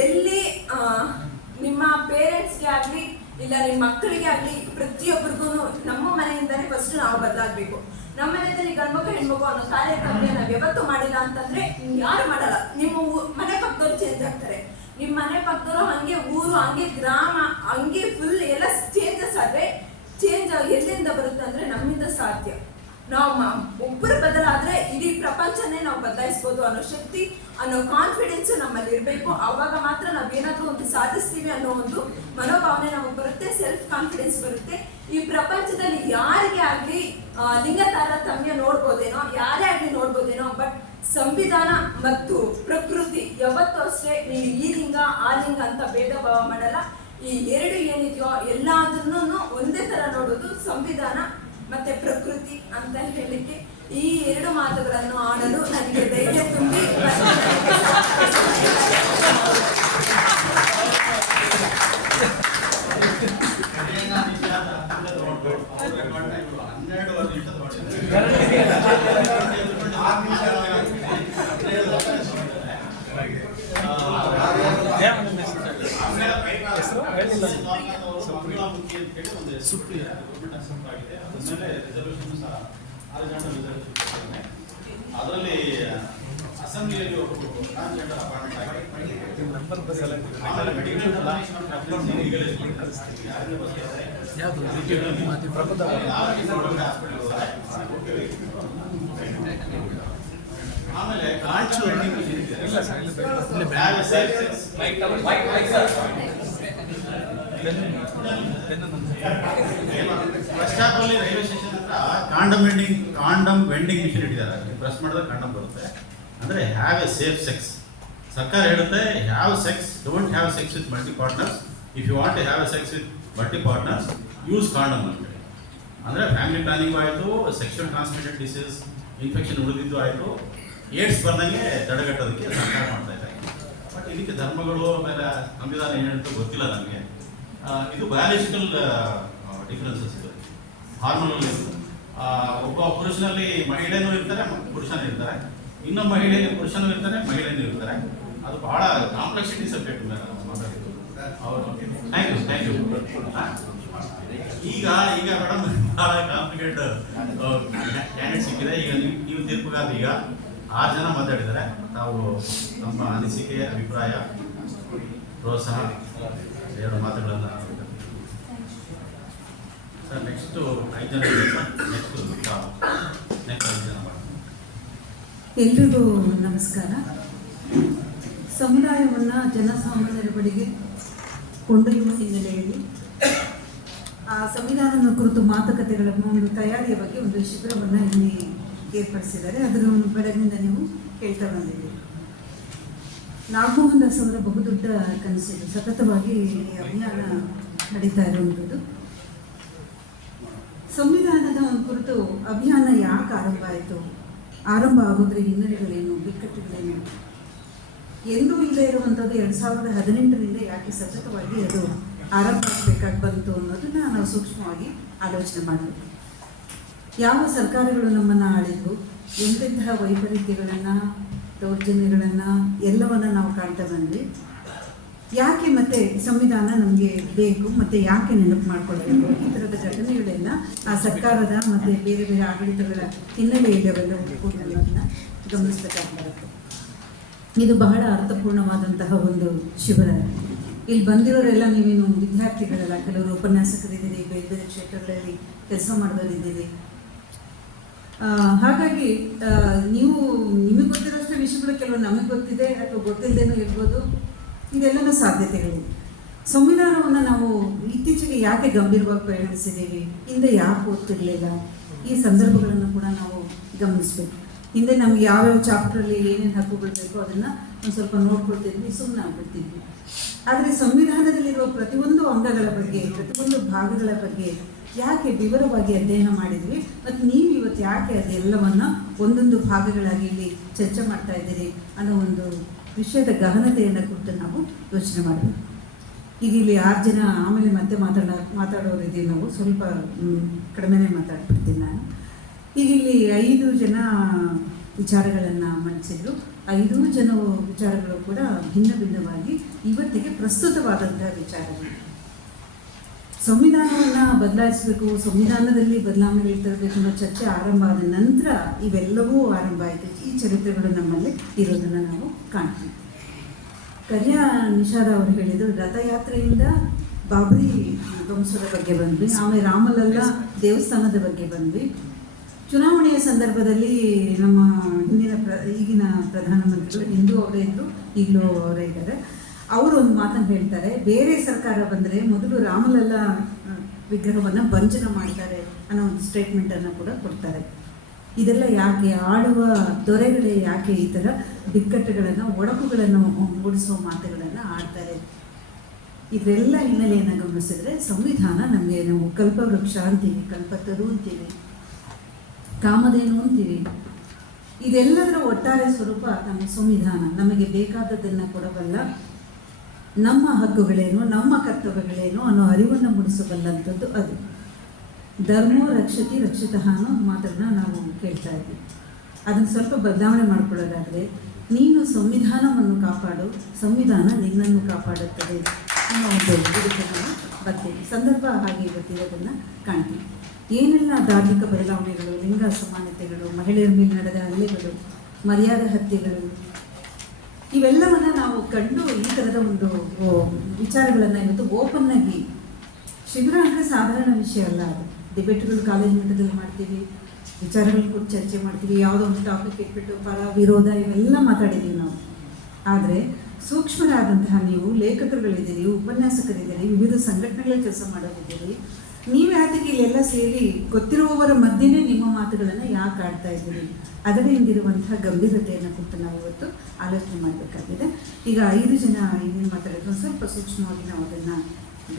ಎಲ್ಲಿ ನಿಮ್ಮ ಪೇರೆಂಟ್ಸ್ಗೆ ಆಗ್ಲಿ ಇಲ್ಲ ನಿಮ್ಮ ಮಕ್ಕಳಿಗೆ ಆಗ್ಲಿ ಪ್ರತಿಯೊಬ್ಬರಿಗೂ ನಮ್ಮ ಮನೆಯಿಂದಾನೇ ಫಸ್ಟ್ ನಾವು ಬದಲಾಗಬೇಕು. ನಮ್ಮ ಮನೆಯಲ್ಲಿ ಗಂಡ್ಮಕ್ಳು ಹೆಣ್ಮಗು ಅನ್ನೋ ಕಾರ್ಯಕ್ರಮ ನಾವು ಯಾವತ್ತೂ ಮಾಡಿಲ್ಲ ಅಂತಂದ್ರೆ ಯಾರು ಮಾಡಲ್ಲ. ನಿಮ್ಮ ಮನೆ ಪಕ್ಕದವ್ರು ಚೇಂಜ್ ಆಗ್ತಾರೆ, ನಿಮ್ಮ ಮನೆ ಪಕ್ಕದವರು ಹಂಗೆ ಊರು ಹಂಗೆ ಗ್ರಾಮ ಹಂಗೆ ಫುಲ್ ಎಲ್ಲ ಚೇಂಜಸ್ ಆದ್ರೆ ಚೇಂಜ್ ಎಲ್ಲಿಂದ ಬರುತ್ತೆ ಅಂದ್ರೆ ನಮ್ಮಿಂದ ಸಾಧ್ಯ. ನಾವು ಒಬ್ಬರು ಬದಲಾದ್ರೆ ಇಡೀ ಪ್ರಪಂಚನೇ ನಾವು ಬದಲಾಯಿಸ್ಬೋದು ಅನ್ನೋ ಶಕ್ತಿ ಅನ್ನೋ ಕಾನ್ಫಿಡೆನ್ಸ್ ನಮ್ಮಲ್ಲಿ ಇರಬೇಕು. ಆವಾಗ ಮಾತ್ರ ನಾವೇನಾದ್ರೂ ಒಂದು ಸಾಧಿಸ್ತೀವಿ ಅನ್ನೋ ಒಂದು ಮನೋಭಾವನೆ ನಮಗೆ ಬರುತ್ತೆ, ಸೆಲ್ಫ್ ಕಾನ್ಫಿಡೆನ್ಸ್ ಬರುತ್ತೆ. ಈ ಪ್ರಪಂಚದಲ್ಲಿ ಯಾರಿಗೆ ಆಗ್ಲಿ ಲಿಂಗ ತಾರತಮ್ಯ ನೋಡ್ಬೋದೇನೋ, ಯಾರೇ ಆಗ್ಲಿ ನೋಡ್ಬೋದೇನೋ, ಬಟ್ ಸಂವಿಧಾನ ಮತ್ತು ಪ್ರಕೃತಿ ಯಾವತ್ತೂ ಅಷ್ಟೇ ನೀವು ಈ ಲಿಂಗ ಆ ಲಿಂಗ ಅಂತ ಭೇದ ಭಾವ ಮಾಡಲ್ಲ. ಈ ಎರಡು ಏನಿದೆಯೋ ಎಲ್ಲಾದ್ರೂ ಒಂದೇ ತರ ನೋಡೋದು ಸಂವಿಧಾನ ಮತ್ತೆ ಪ್ರಕೃತಿ ಅಂತ ಹೇಳಲಿಕ್ಕೆ ಈ 2 ಮಾತುಗಳನ್ನು ಆಡಲು ನನಗೆ ಧೈರ್ಯ ತುಂಬಿ ಅದರಲ್ಲಿ ಅಸೆಂಬ್ಲಿಯಲ್ಲಿ ಟ್ರಾನ್ಸ್ಜೆಂಡರ್ ಅಪಾಯಿಂಟ್ಮೆಂಟ್ ಆಮೇಲೆ ಬಸ್ ಸ್ಟಾಪ್ ಅಲ್ಲಿ ರೈಲ್ವೆ ಸ್ಟೇಷನ್ ಹತ್ರ ಕಾಂಡಮ್ ವೆಂಡಿಂಗ್ ಮಿಷಿನ್ ಇಟ್ಟಿದ್ದಾರೆ. ಪ್ರೆಸ್ ಮಾಡಿದ್ರೆ ಕಾಂಡಮ್ ಬರುತ್ತೆ. ಅಂದ್ರೆ ಹ್ಯಾವ್ ಎ ಸೇಫ್ ಸೆಕ್ಸ್. ಸರ್ಕಾರ ಹೇಳುತ್ತೆ have sex, don't have sex with multi partners. If you want to have a sex with multi partners, use condom ಅಂತ ಹೇಳಿ. ಅಂದ್ರೆ ಫ್ಯಾಮಿಲಿ ಪ್ಲಾನಿಂಗ್ ಆಯಿತು, ಸೆಕ್ಷುವಲ್ ಟ್ರಾನ್ಸ್ಮಿಟೆಡ್ ಡಿಸೀಸ್ ಇನ್ಫೆಕ್ಷನ್ ಉಳಿದಿದ್ದು ಆಯಿತು, ಏಡ್ಸ್ ಬಂದಂಗೆ ತಡೆಗಟ್ಟೋದಕ್ಕೆ ಸರ್ಕಾರ ಮಾಡ್ತಾ ಇದೆ. ಬಟ್ ಇದಕ್ಕೆ ಧರ್ಮಗಳು ಆಮೇಲೆ ಸಂವಿಧಾನ ಏನು ಹೇಳ್ತಾ ಗೊತ್ತಿಲ್ಲ ನನಗೆ. ಇದು ಬಯಾಲಜಿಕಲ್ ಡಿಫ್ರೆನ್ಸಸ್ ಇದೆ, ಹಾರ್ಮೋನಲ್ ಇರುತ್ತೆ. ಒಬ್ಬ ಪುರುಷನಲ್ಲಿ ಮಹಿಳೆನೂ ಇರ್ತಾರೆ, ಪುರುಷನೂ ಇರ್ತಾರೆ. ಇನ್ನೊಬ್ಬ ಮಹಿಳೆಯಲ್ಲಿ ಪುರುಷನೂ ಇರ್ತಾರೆ, ಮಹಿಳೆನೂ ಇರ್ತಾರೆ. ಅದು ಬಹಳ ಕಾಂಪ್ಲೆಕ್ಸಿಟಿ ಸಬ್ಜೆಕ್ಟ್ ಮಾತಾಡಿದ್ದು. Thank you. ಈಗ ಮೇಡಮ್ ಬಹಳ ಕಾಂಪ್ಲಿಕೇಟ್ ಕ್ಯಾಂಡಿಡೇಟ್ ಸಿಕ್ಕಿದೆ. ಈಗ ನೀವು ತೀರ್ಪುಗಾರ. ಈಗ 6 ಜನ ಮಾತಾಡಿದ್ದಾರೆ. ತಾವು ನಮ್ಮ ಅನಿಸಿಕೆ, ಅಭಿಪ್ರಾಯ, ಪ್ರೋತ್ಸಾಹ 2 ಮಾತುಗಳನ್ನು ಸರ್. ನೆಕ್ಸ್ಟು 5 ಜನ ನೆಕ್ಸ್ಟ್ 5 ಜನ ಎಲ್ರಿಗೂ ನಮಸ್ಕಾರ. ಸಮುದಾಯವನ್ನು ಜನಸಾಮಾನ್ಯರ ಬಳಿಗೆ ಕೊಂಡೊಯ್ಯುವ ಹಿನ್ನೆಲೆಯಲ್ಲಿ ಆ ಸಂವಿಧಾನದ ಕುರಿತು ಮಾತುಕತೆಗಳ ಒಂದು ತಯಾರಿಯ ಬಗ್ಗೆ ಒಂದು ಶಿಬಿರವನ್ನು ಇಲ್ಲಿ ಏರ್ಪಡಿಸಿದ್ದಾರೆ. ಅದರ ಒಂದು ಬೆಳಗಿನಿಂದ ನೀವು ಕೇಳ್ತಾ ಬಂದಿದ್ದೀರಿ. ನಾಗಮೋಹನ್ ದಾಸ್ ಅವರ ಬಹುದೊಡ್ಡ ಕನಸಿದು ಸತತವಾಗಿ ಈ ಅಭಿಯಾನ ನಡೀತಾ ಇರುವಂಥದ್ದು. ಸಂವಿಧಾನದ ಒಂದು ಕುರಿತು ಅಭಿಯಾನ ಯಾಕೆ ಆರಂಭ ಆಯಿತು, ಆರಂಭ ಆಗೋದ್ರ ಹಿನ್ನೆಲೆಗಳೇನು, ಬಿಕ್ಕಟ್ಟುಗಳೇನು, ಎಂದೂ ಇಲ್ಲದೆ ಇರುವಂಥದ್ದು 2018ರಿಂದ ಯಾಕೆ ಸತತವಾಗಿ ಅದು ಆರಂಭ ಆಗಬೇಕಾಗಿ ಬಂತು ಅನ್ನೋದನ್ನ ನಾವು ಸೂಕ್ಷ್ಮವಾಗಿ ಆಲೋಚನೆ ಮಾಡಬೇಕು. ಯಾವ ಸರ್ಕಾರಗಳು ನಮ್ಮನ್ನು ಆಳಿದ್ವು, ಎಂತೆಂತಹ ವೈಪರೀತ್ಯಗಳನ್ನು, ದೌರ್ಜನ್ಯಗಳನ್ನು ಎಲ್ಲವನ್ನು ನಾವು ಕಾಣ್ತಾ ಬಂದ್ವಿ. ಯಾಕೆ ಮತ್ತೆ ಸಂವಿಧಾನ ನಮಗೆ ಬೇಕು, ಮತ್ತು ಯಾಕೆ ನೆನಪು ಮಾಡ್ಕೊಳ್ಬೇಕು, ಈ ಥರದ ಘಟನೆಗಳೆಲ್ಲ ಆ ಸರ್ಕಾರದ ಮತ್ತು ಬೇರೆ ಬೇರೆ ಆಡಳಿತಗಳ ಹಿನ್ನೆಲೆಯಲ್ಲಿ ಅವೆಲ್ಲ ಒಟ್ಟುಗೂಡಿರೋದನ್ನು ಗಮನಿಸಬೇಕಾಗಿ ಬರುತ್ತೆ. ಇದು ಬಹಳ ಅರ್ಥಪೂರ್ಣವಾದಂತಹ ಒಂದು ಶಿಬಿರ. ಇಲ್ಲಿ ಬಂದಿರೋರೆಲ್ಲ ನೀವೇನು ವಿದ್ಯಾರ್ಥಿಗಳಲ್ಲ, ಕೆಲವರು ಉಪನ್ಯಾಸಕರಿದ್ದೀರಿ, ಬೇರೆ ಬೇರೆ ಕ್ಷೇತ್ರಗಳಲ್ಲಿ ಕೆಲಸ ಮಾಡೋರಿದ್ದೀರಿ. ಹಾಗಾಗಿ ನಿಮಗೆ ಗೊತ್ತಿರೋಷ್ಟು ವಿಷಯಗಳು ಕೆಲವು ನಮಗೆ ಗೊತ್ತಿದೆ ಅಥವಾ ಗೊತ್ತಿಲ್ಲದೇನೂ ಇರ್ಬೋದು. ಇದೆಲ್ಲನೂ ಸಾಧ್ಯತೆಗಳಿವೆ. ಸಂವಿಧಾನವನ್ನು ನಾವು ಇತ್ತೀಚೆಗೆ ಯಾಕೆ ಗಂಭೀರವಾಗಿ ಪರಿಗಣಿಸಿದ್ದೀವಿ, ಹಿಂದೆ ಯಾಕೆ ಓದ್ತಿರ್ಲಿಲ್ಲ, ಈ ಸಂದರ್ಭಗಳನ್ನು ಕೂಡ ನಾವು ಗಮನಿಸಬೇಕು. ಹಿಂದೆ ನಮ್ಗೆ ಯಾವ್ಯಾವ ಚಾಪ್ಟ್ರಲ್ಲಿ ಏನೇನು ಹಕ್ಕುಗಳು ಬೇಕೋ ಅದನ್ನು ಒಂದು ಸ್ವಲ್ಪ ನೋಡ್ಕೊಳ್ತಿದ್ವಿ, ಸುಮ್ಮನೆ ಆಗ್ಬಿಡ್ತಿದ್ವಿ. ಆದರೆ ಸಂವಿಧಾನದಲ್ಲಿರುವ ಪ್ರತಿಯೊಂದು ಅಂಗಗಳ ಬಗ್ಗೆ, ಪ್ರತಿಯೊಂದು ಭಾಗಗಳ ಬಗ್ಗೆ ಯಾಕೆ ವಿವರವಾಗಿ ಅಧ್ಯಯನ ಮಾಡಿದ್ವಿ, ಮತ್ತು ನೀವು ಇವತ್ತು ಯಾಕೆ ಅದೆಲ್ಲವನ್ನು ಒಂದೊಂದು ಭಾಗಗಳಾಗಿ ಇಲ್ಲಿ ಚರ್ಚೆ ಮಾಡ್ತಾ ಇದ್ದೀರಿ ಅನ್ನೋ ಒಂದು ವಿಷಯದ ಗಹನತೆಯನ್ನು ಕುರಿತು ನಾವು ಯೋಚನೆ ಮಾಡಬೇಕು. ಈಗ ಇಲ್ಲಿ 6 ಜನ, ಆಮೇಲೆ ಮತ್ತೆ ಮಾತಾಡೋರಿದ್ದೀವಿ ನಾವು, ಸ್ವಲ್ಪ ಕಡಿಮೆನೇ ಮಾತಾಡ್ಬಿಡ್ತೀನಿ ನಾನು. ಈಗ ಇಲ್ಲಿ 5 ಜನ ವಿಚಾರಗಳನ್ನು ಮಂಡಿಸಿದ್ರು. 5 ಜನ ವಿಚಾರಗಳು ಕೂಡ ಭಿನ್ನ ಭಿನ್ನವಾಗಿ ಇವತ್ತಿಗೆ ಪ್ರಸ್ತುತವಾದಂತಹ ವಿಚಾರಗಳು. ಸಂವಿಧಾನವನ್ನು ಬದಲಾಯಿಸಬೇಕು, ಸಂವಿಧಾನದಲ್ಲಿ ಬದಲಾವಣೆಗಳು ತರಬೇಕು ಅನ್ನೋ ಚರ್ಚೆ ಆರಂಭ ಆದ ನಂತರ ಇವೆಲ್ಲವೂ ಆರಂಭ ಆಯಿತು. ಈ ಚರಿತ್ರೆಗಳು ನಮ್ಮಲ್ಲಿ ಇರೋದನ್ನು ನಾವು ಕಾಣ್ತೀವಿ. ಕರಿಯಾ ನಿಷಾದ ಅವರು ಹೇಳಿದರು, ರಥಯಾತ್ರೆಯಿಂದ ಬಾಬರಿ ಧ್ವಂಸದ ಬಗ್ಗೆ ಬಂದ್ವಿ, ಆಮೇಲೆ ರಾಮಲಲ್ಲಾ ದೇವಸ್ಥಾನದ ಬಗ್ಗೆ ಬಂದ್ವಿ. ಚುನಾವಣೆಯ ಸಂದರ್ಭದಲ್ಲಿ ನಮ್ಮ ಈಗಿನ ಪ್ರಧಾನಮಂತ್ರಿಗಳು, ಹಿಂದೂ ಅವರೇ ಇದ್ದರು, ಈಗಲೂ ಅವರೇ ಇದ್ದಾರೆ, ಅವರು ಒಂದು ಮಾತನ್ನು ಹೇಳ್ತಾರೆ, ಬೇರೆ ಸರ್ಕಾರ ಬಂದರೆ ಮೊದಲು ರಾಮಲಲ್ಲಾ ವಿಗ್ರಹವನ್ನು ಭಂಜನ ಮಾಡ್ತಾರೆ ಅನ್ನೋ ಒಂದು ಸ್ಟೇಟ್ಮೆಂಟನ್ನು ಕೂಡ ಕೊಡ್ತಾರೆ. ಇದೆಲ್ಲ ಯಾಕೆ, ಆಳುವ ದೊರೆಗಳೇ ಯಾಕೆ ಈ ಥರ ಬಿಕ್ಕಟ್ಟುಗಳನ್ನು, ಒಡಕುಗಳನ್ನು ಮೂಡಿಸುವ ಮಾತುಗಳನ್ನು ಆಡ್ತಾರೆ? ಇದೆಲ್ಲ ಹಿನ್ನೆಲೆಯನ್ನು ಗಮನಿಸಿದ್ರೆ ಸಂವಿಧಾನ ನಮಗೆ, ನಾವು ಕಲ್ಪವೃಕ್ಷ ಅಂತೀವಿ, ಕಲ್ಪತರು ಅಂತೀವಿ, ಕಾಮಧೇನು ಅಂತೀವಿ, ಇದೆಲ್ಲದರ ಒಟ್ಟಾರೆ ಸ್ವರೂಪ ನಮ್ಮ ಸಂವಿಧಾನ. ನಮಗೆ ಬೇಕಾದದ್ದನ್ನು ಕೊಡಬಲ್ಲ, ನಮ್ಮ ಹಕ್ಕುಗಳೇನು, ನಮ್ಮ ಕರ್ತವ್ಯಗಳೇನು ಅನ್ನೋ ಅರಿವನ್ನು ಮೂಡಿಸಬಲ್ಲಂಥದ್ದು ಅದು. ಧರ್ಮೋ ರಕ್ಷತಿ ರಕ್ಷಿತಃ ಅನ್ನೋ ಮಾತನ್ನ ನಾವು ಕೇಳ್ತಾ ಇದ್ವಿ. ಅದನ್ನು ಸ್ವಲ್ಪ ಬದಲಾವಣೆ ಮಾಡ್ಕೊಳ್ಳೋದಾದರೆ, ನೀನು ಸಂವಿಧಾನವನ್ನು ಕಾಪಾಡು, ಸಂವಿಧಾನ ನಿನ್ನನ್ನು ಕಾಪಾಡುತ್ತದೆ ಅನ್ನೋ ಒಂದು ಇದಕ್ಕೆ ನಾವು ಬರ್ತೀವಿ. ಸಂದರ್ಭ ಹಾಗೆ ಇವತ್ತಿರೋದನ್ನು ಕಾಣ್ತೀವಿ. ಏನೆಲ್ಲ ಧಾರ್ಮಿಕ ಬದಲಾವಣೆಗಳು, ಲಿಂಗ ಸಮಾನತೆಗಳು, ಮಹಿಳೆಯರ ಮೇಲೆ ನಡೆದ ಹಲ್ಲೆಗಳು, ಮರ್ಯಾದೆ ಹತ್ಯೆಗಳು, ಇವೆಲ್ಲವನ್ನು ನಾವು ಕಂಡು ಈ ಥರದ ಒಂದು ವಿಚಾರಗಳನ್ನು ಇವತ್ತು ಓಪನ್ ಆಗಿ, ಶಿಬಿರ ಅಂದರೆ ಸಾಧಾರಣ ವಿಷಯ ಅಲ್ಲ ಅದು. ಡಿಬೇಟ್ಗಳು ಕಾಲೇಜ್ ಮಟ್ಟದಲ್ಲಿ ಮಾಡ್ತೀವಿ, ವಿಚಾರಗಳ ಕುರಿತು ಚರ್ಚೆ ಮಾಡ್ತೀವಿ, ಯಾವುದೋ ಒಂದು ಟಾಪಿಕ್ ಇಟ್ಬಿಟ್ಟು ಪರ ವಿರೋಧ ಇವೆಲ್ಲ ಮಾತಾಡಿದ್ದೀವಿ ನಾವು. ಆದರೆ ಸೂಕ್ಷ್ಮರಾದಂತಹ ನೀವು ಲೇಖಕರುಗಳಿದ್ದೀರಿ, ಉಪನ್ಯಾಸಕರಿದ್ದೀರಿ, ವಿವಿಧ ಸಂಘಟನೆಗಳಲ್ಲಿ ಕೆಲಸ ಮಾಡೋದಿದ್ದೀರಿ. ನೀವು ಯಾತಕ್ಕೆ ಇಲ್ಲೆಲ್ಲ ಸೇರಿ ಗೊತ್ತಿರುವವರ ಮಧ್ಯೆನೇ ನಿಮ್ಮ ಮಾತುಗಳನ್ನು ಯಾಕೆ ಆಡ್ತಾ ಇದ್ದೀರಿ? ಅದರ ಹಿಂದಿರುವಂತಹ ಗಂಭೀರತೆಯನ್ನು ಕುರಿತು ನಾವು ಇವತ್ತು ಆಲೋಚನೆ ಮಾಡಬೇಕಾಗಿದೆ. ಈಗ 5 ಜನ ಏನೇನು ಮಾತಾಡಿದ್ರು ಸ್ವಲ್ಪ ಸೂಕ್ಷ್ಮವಾಗಿ ನಾವು ಅದನ್ನು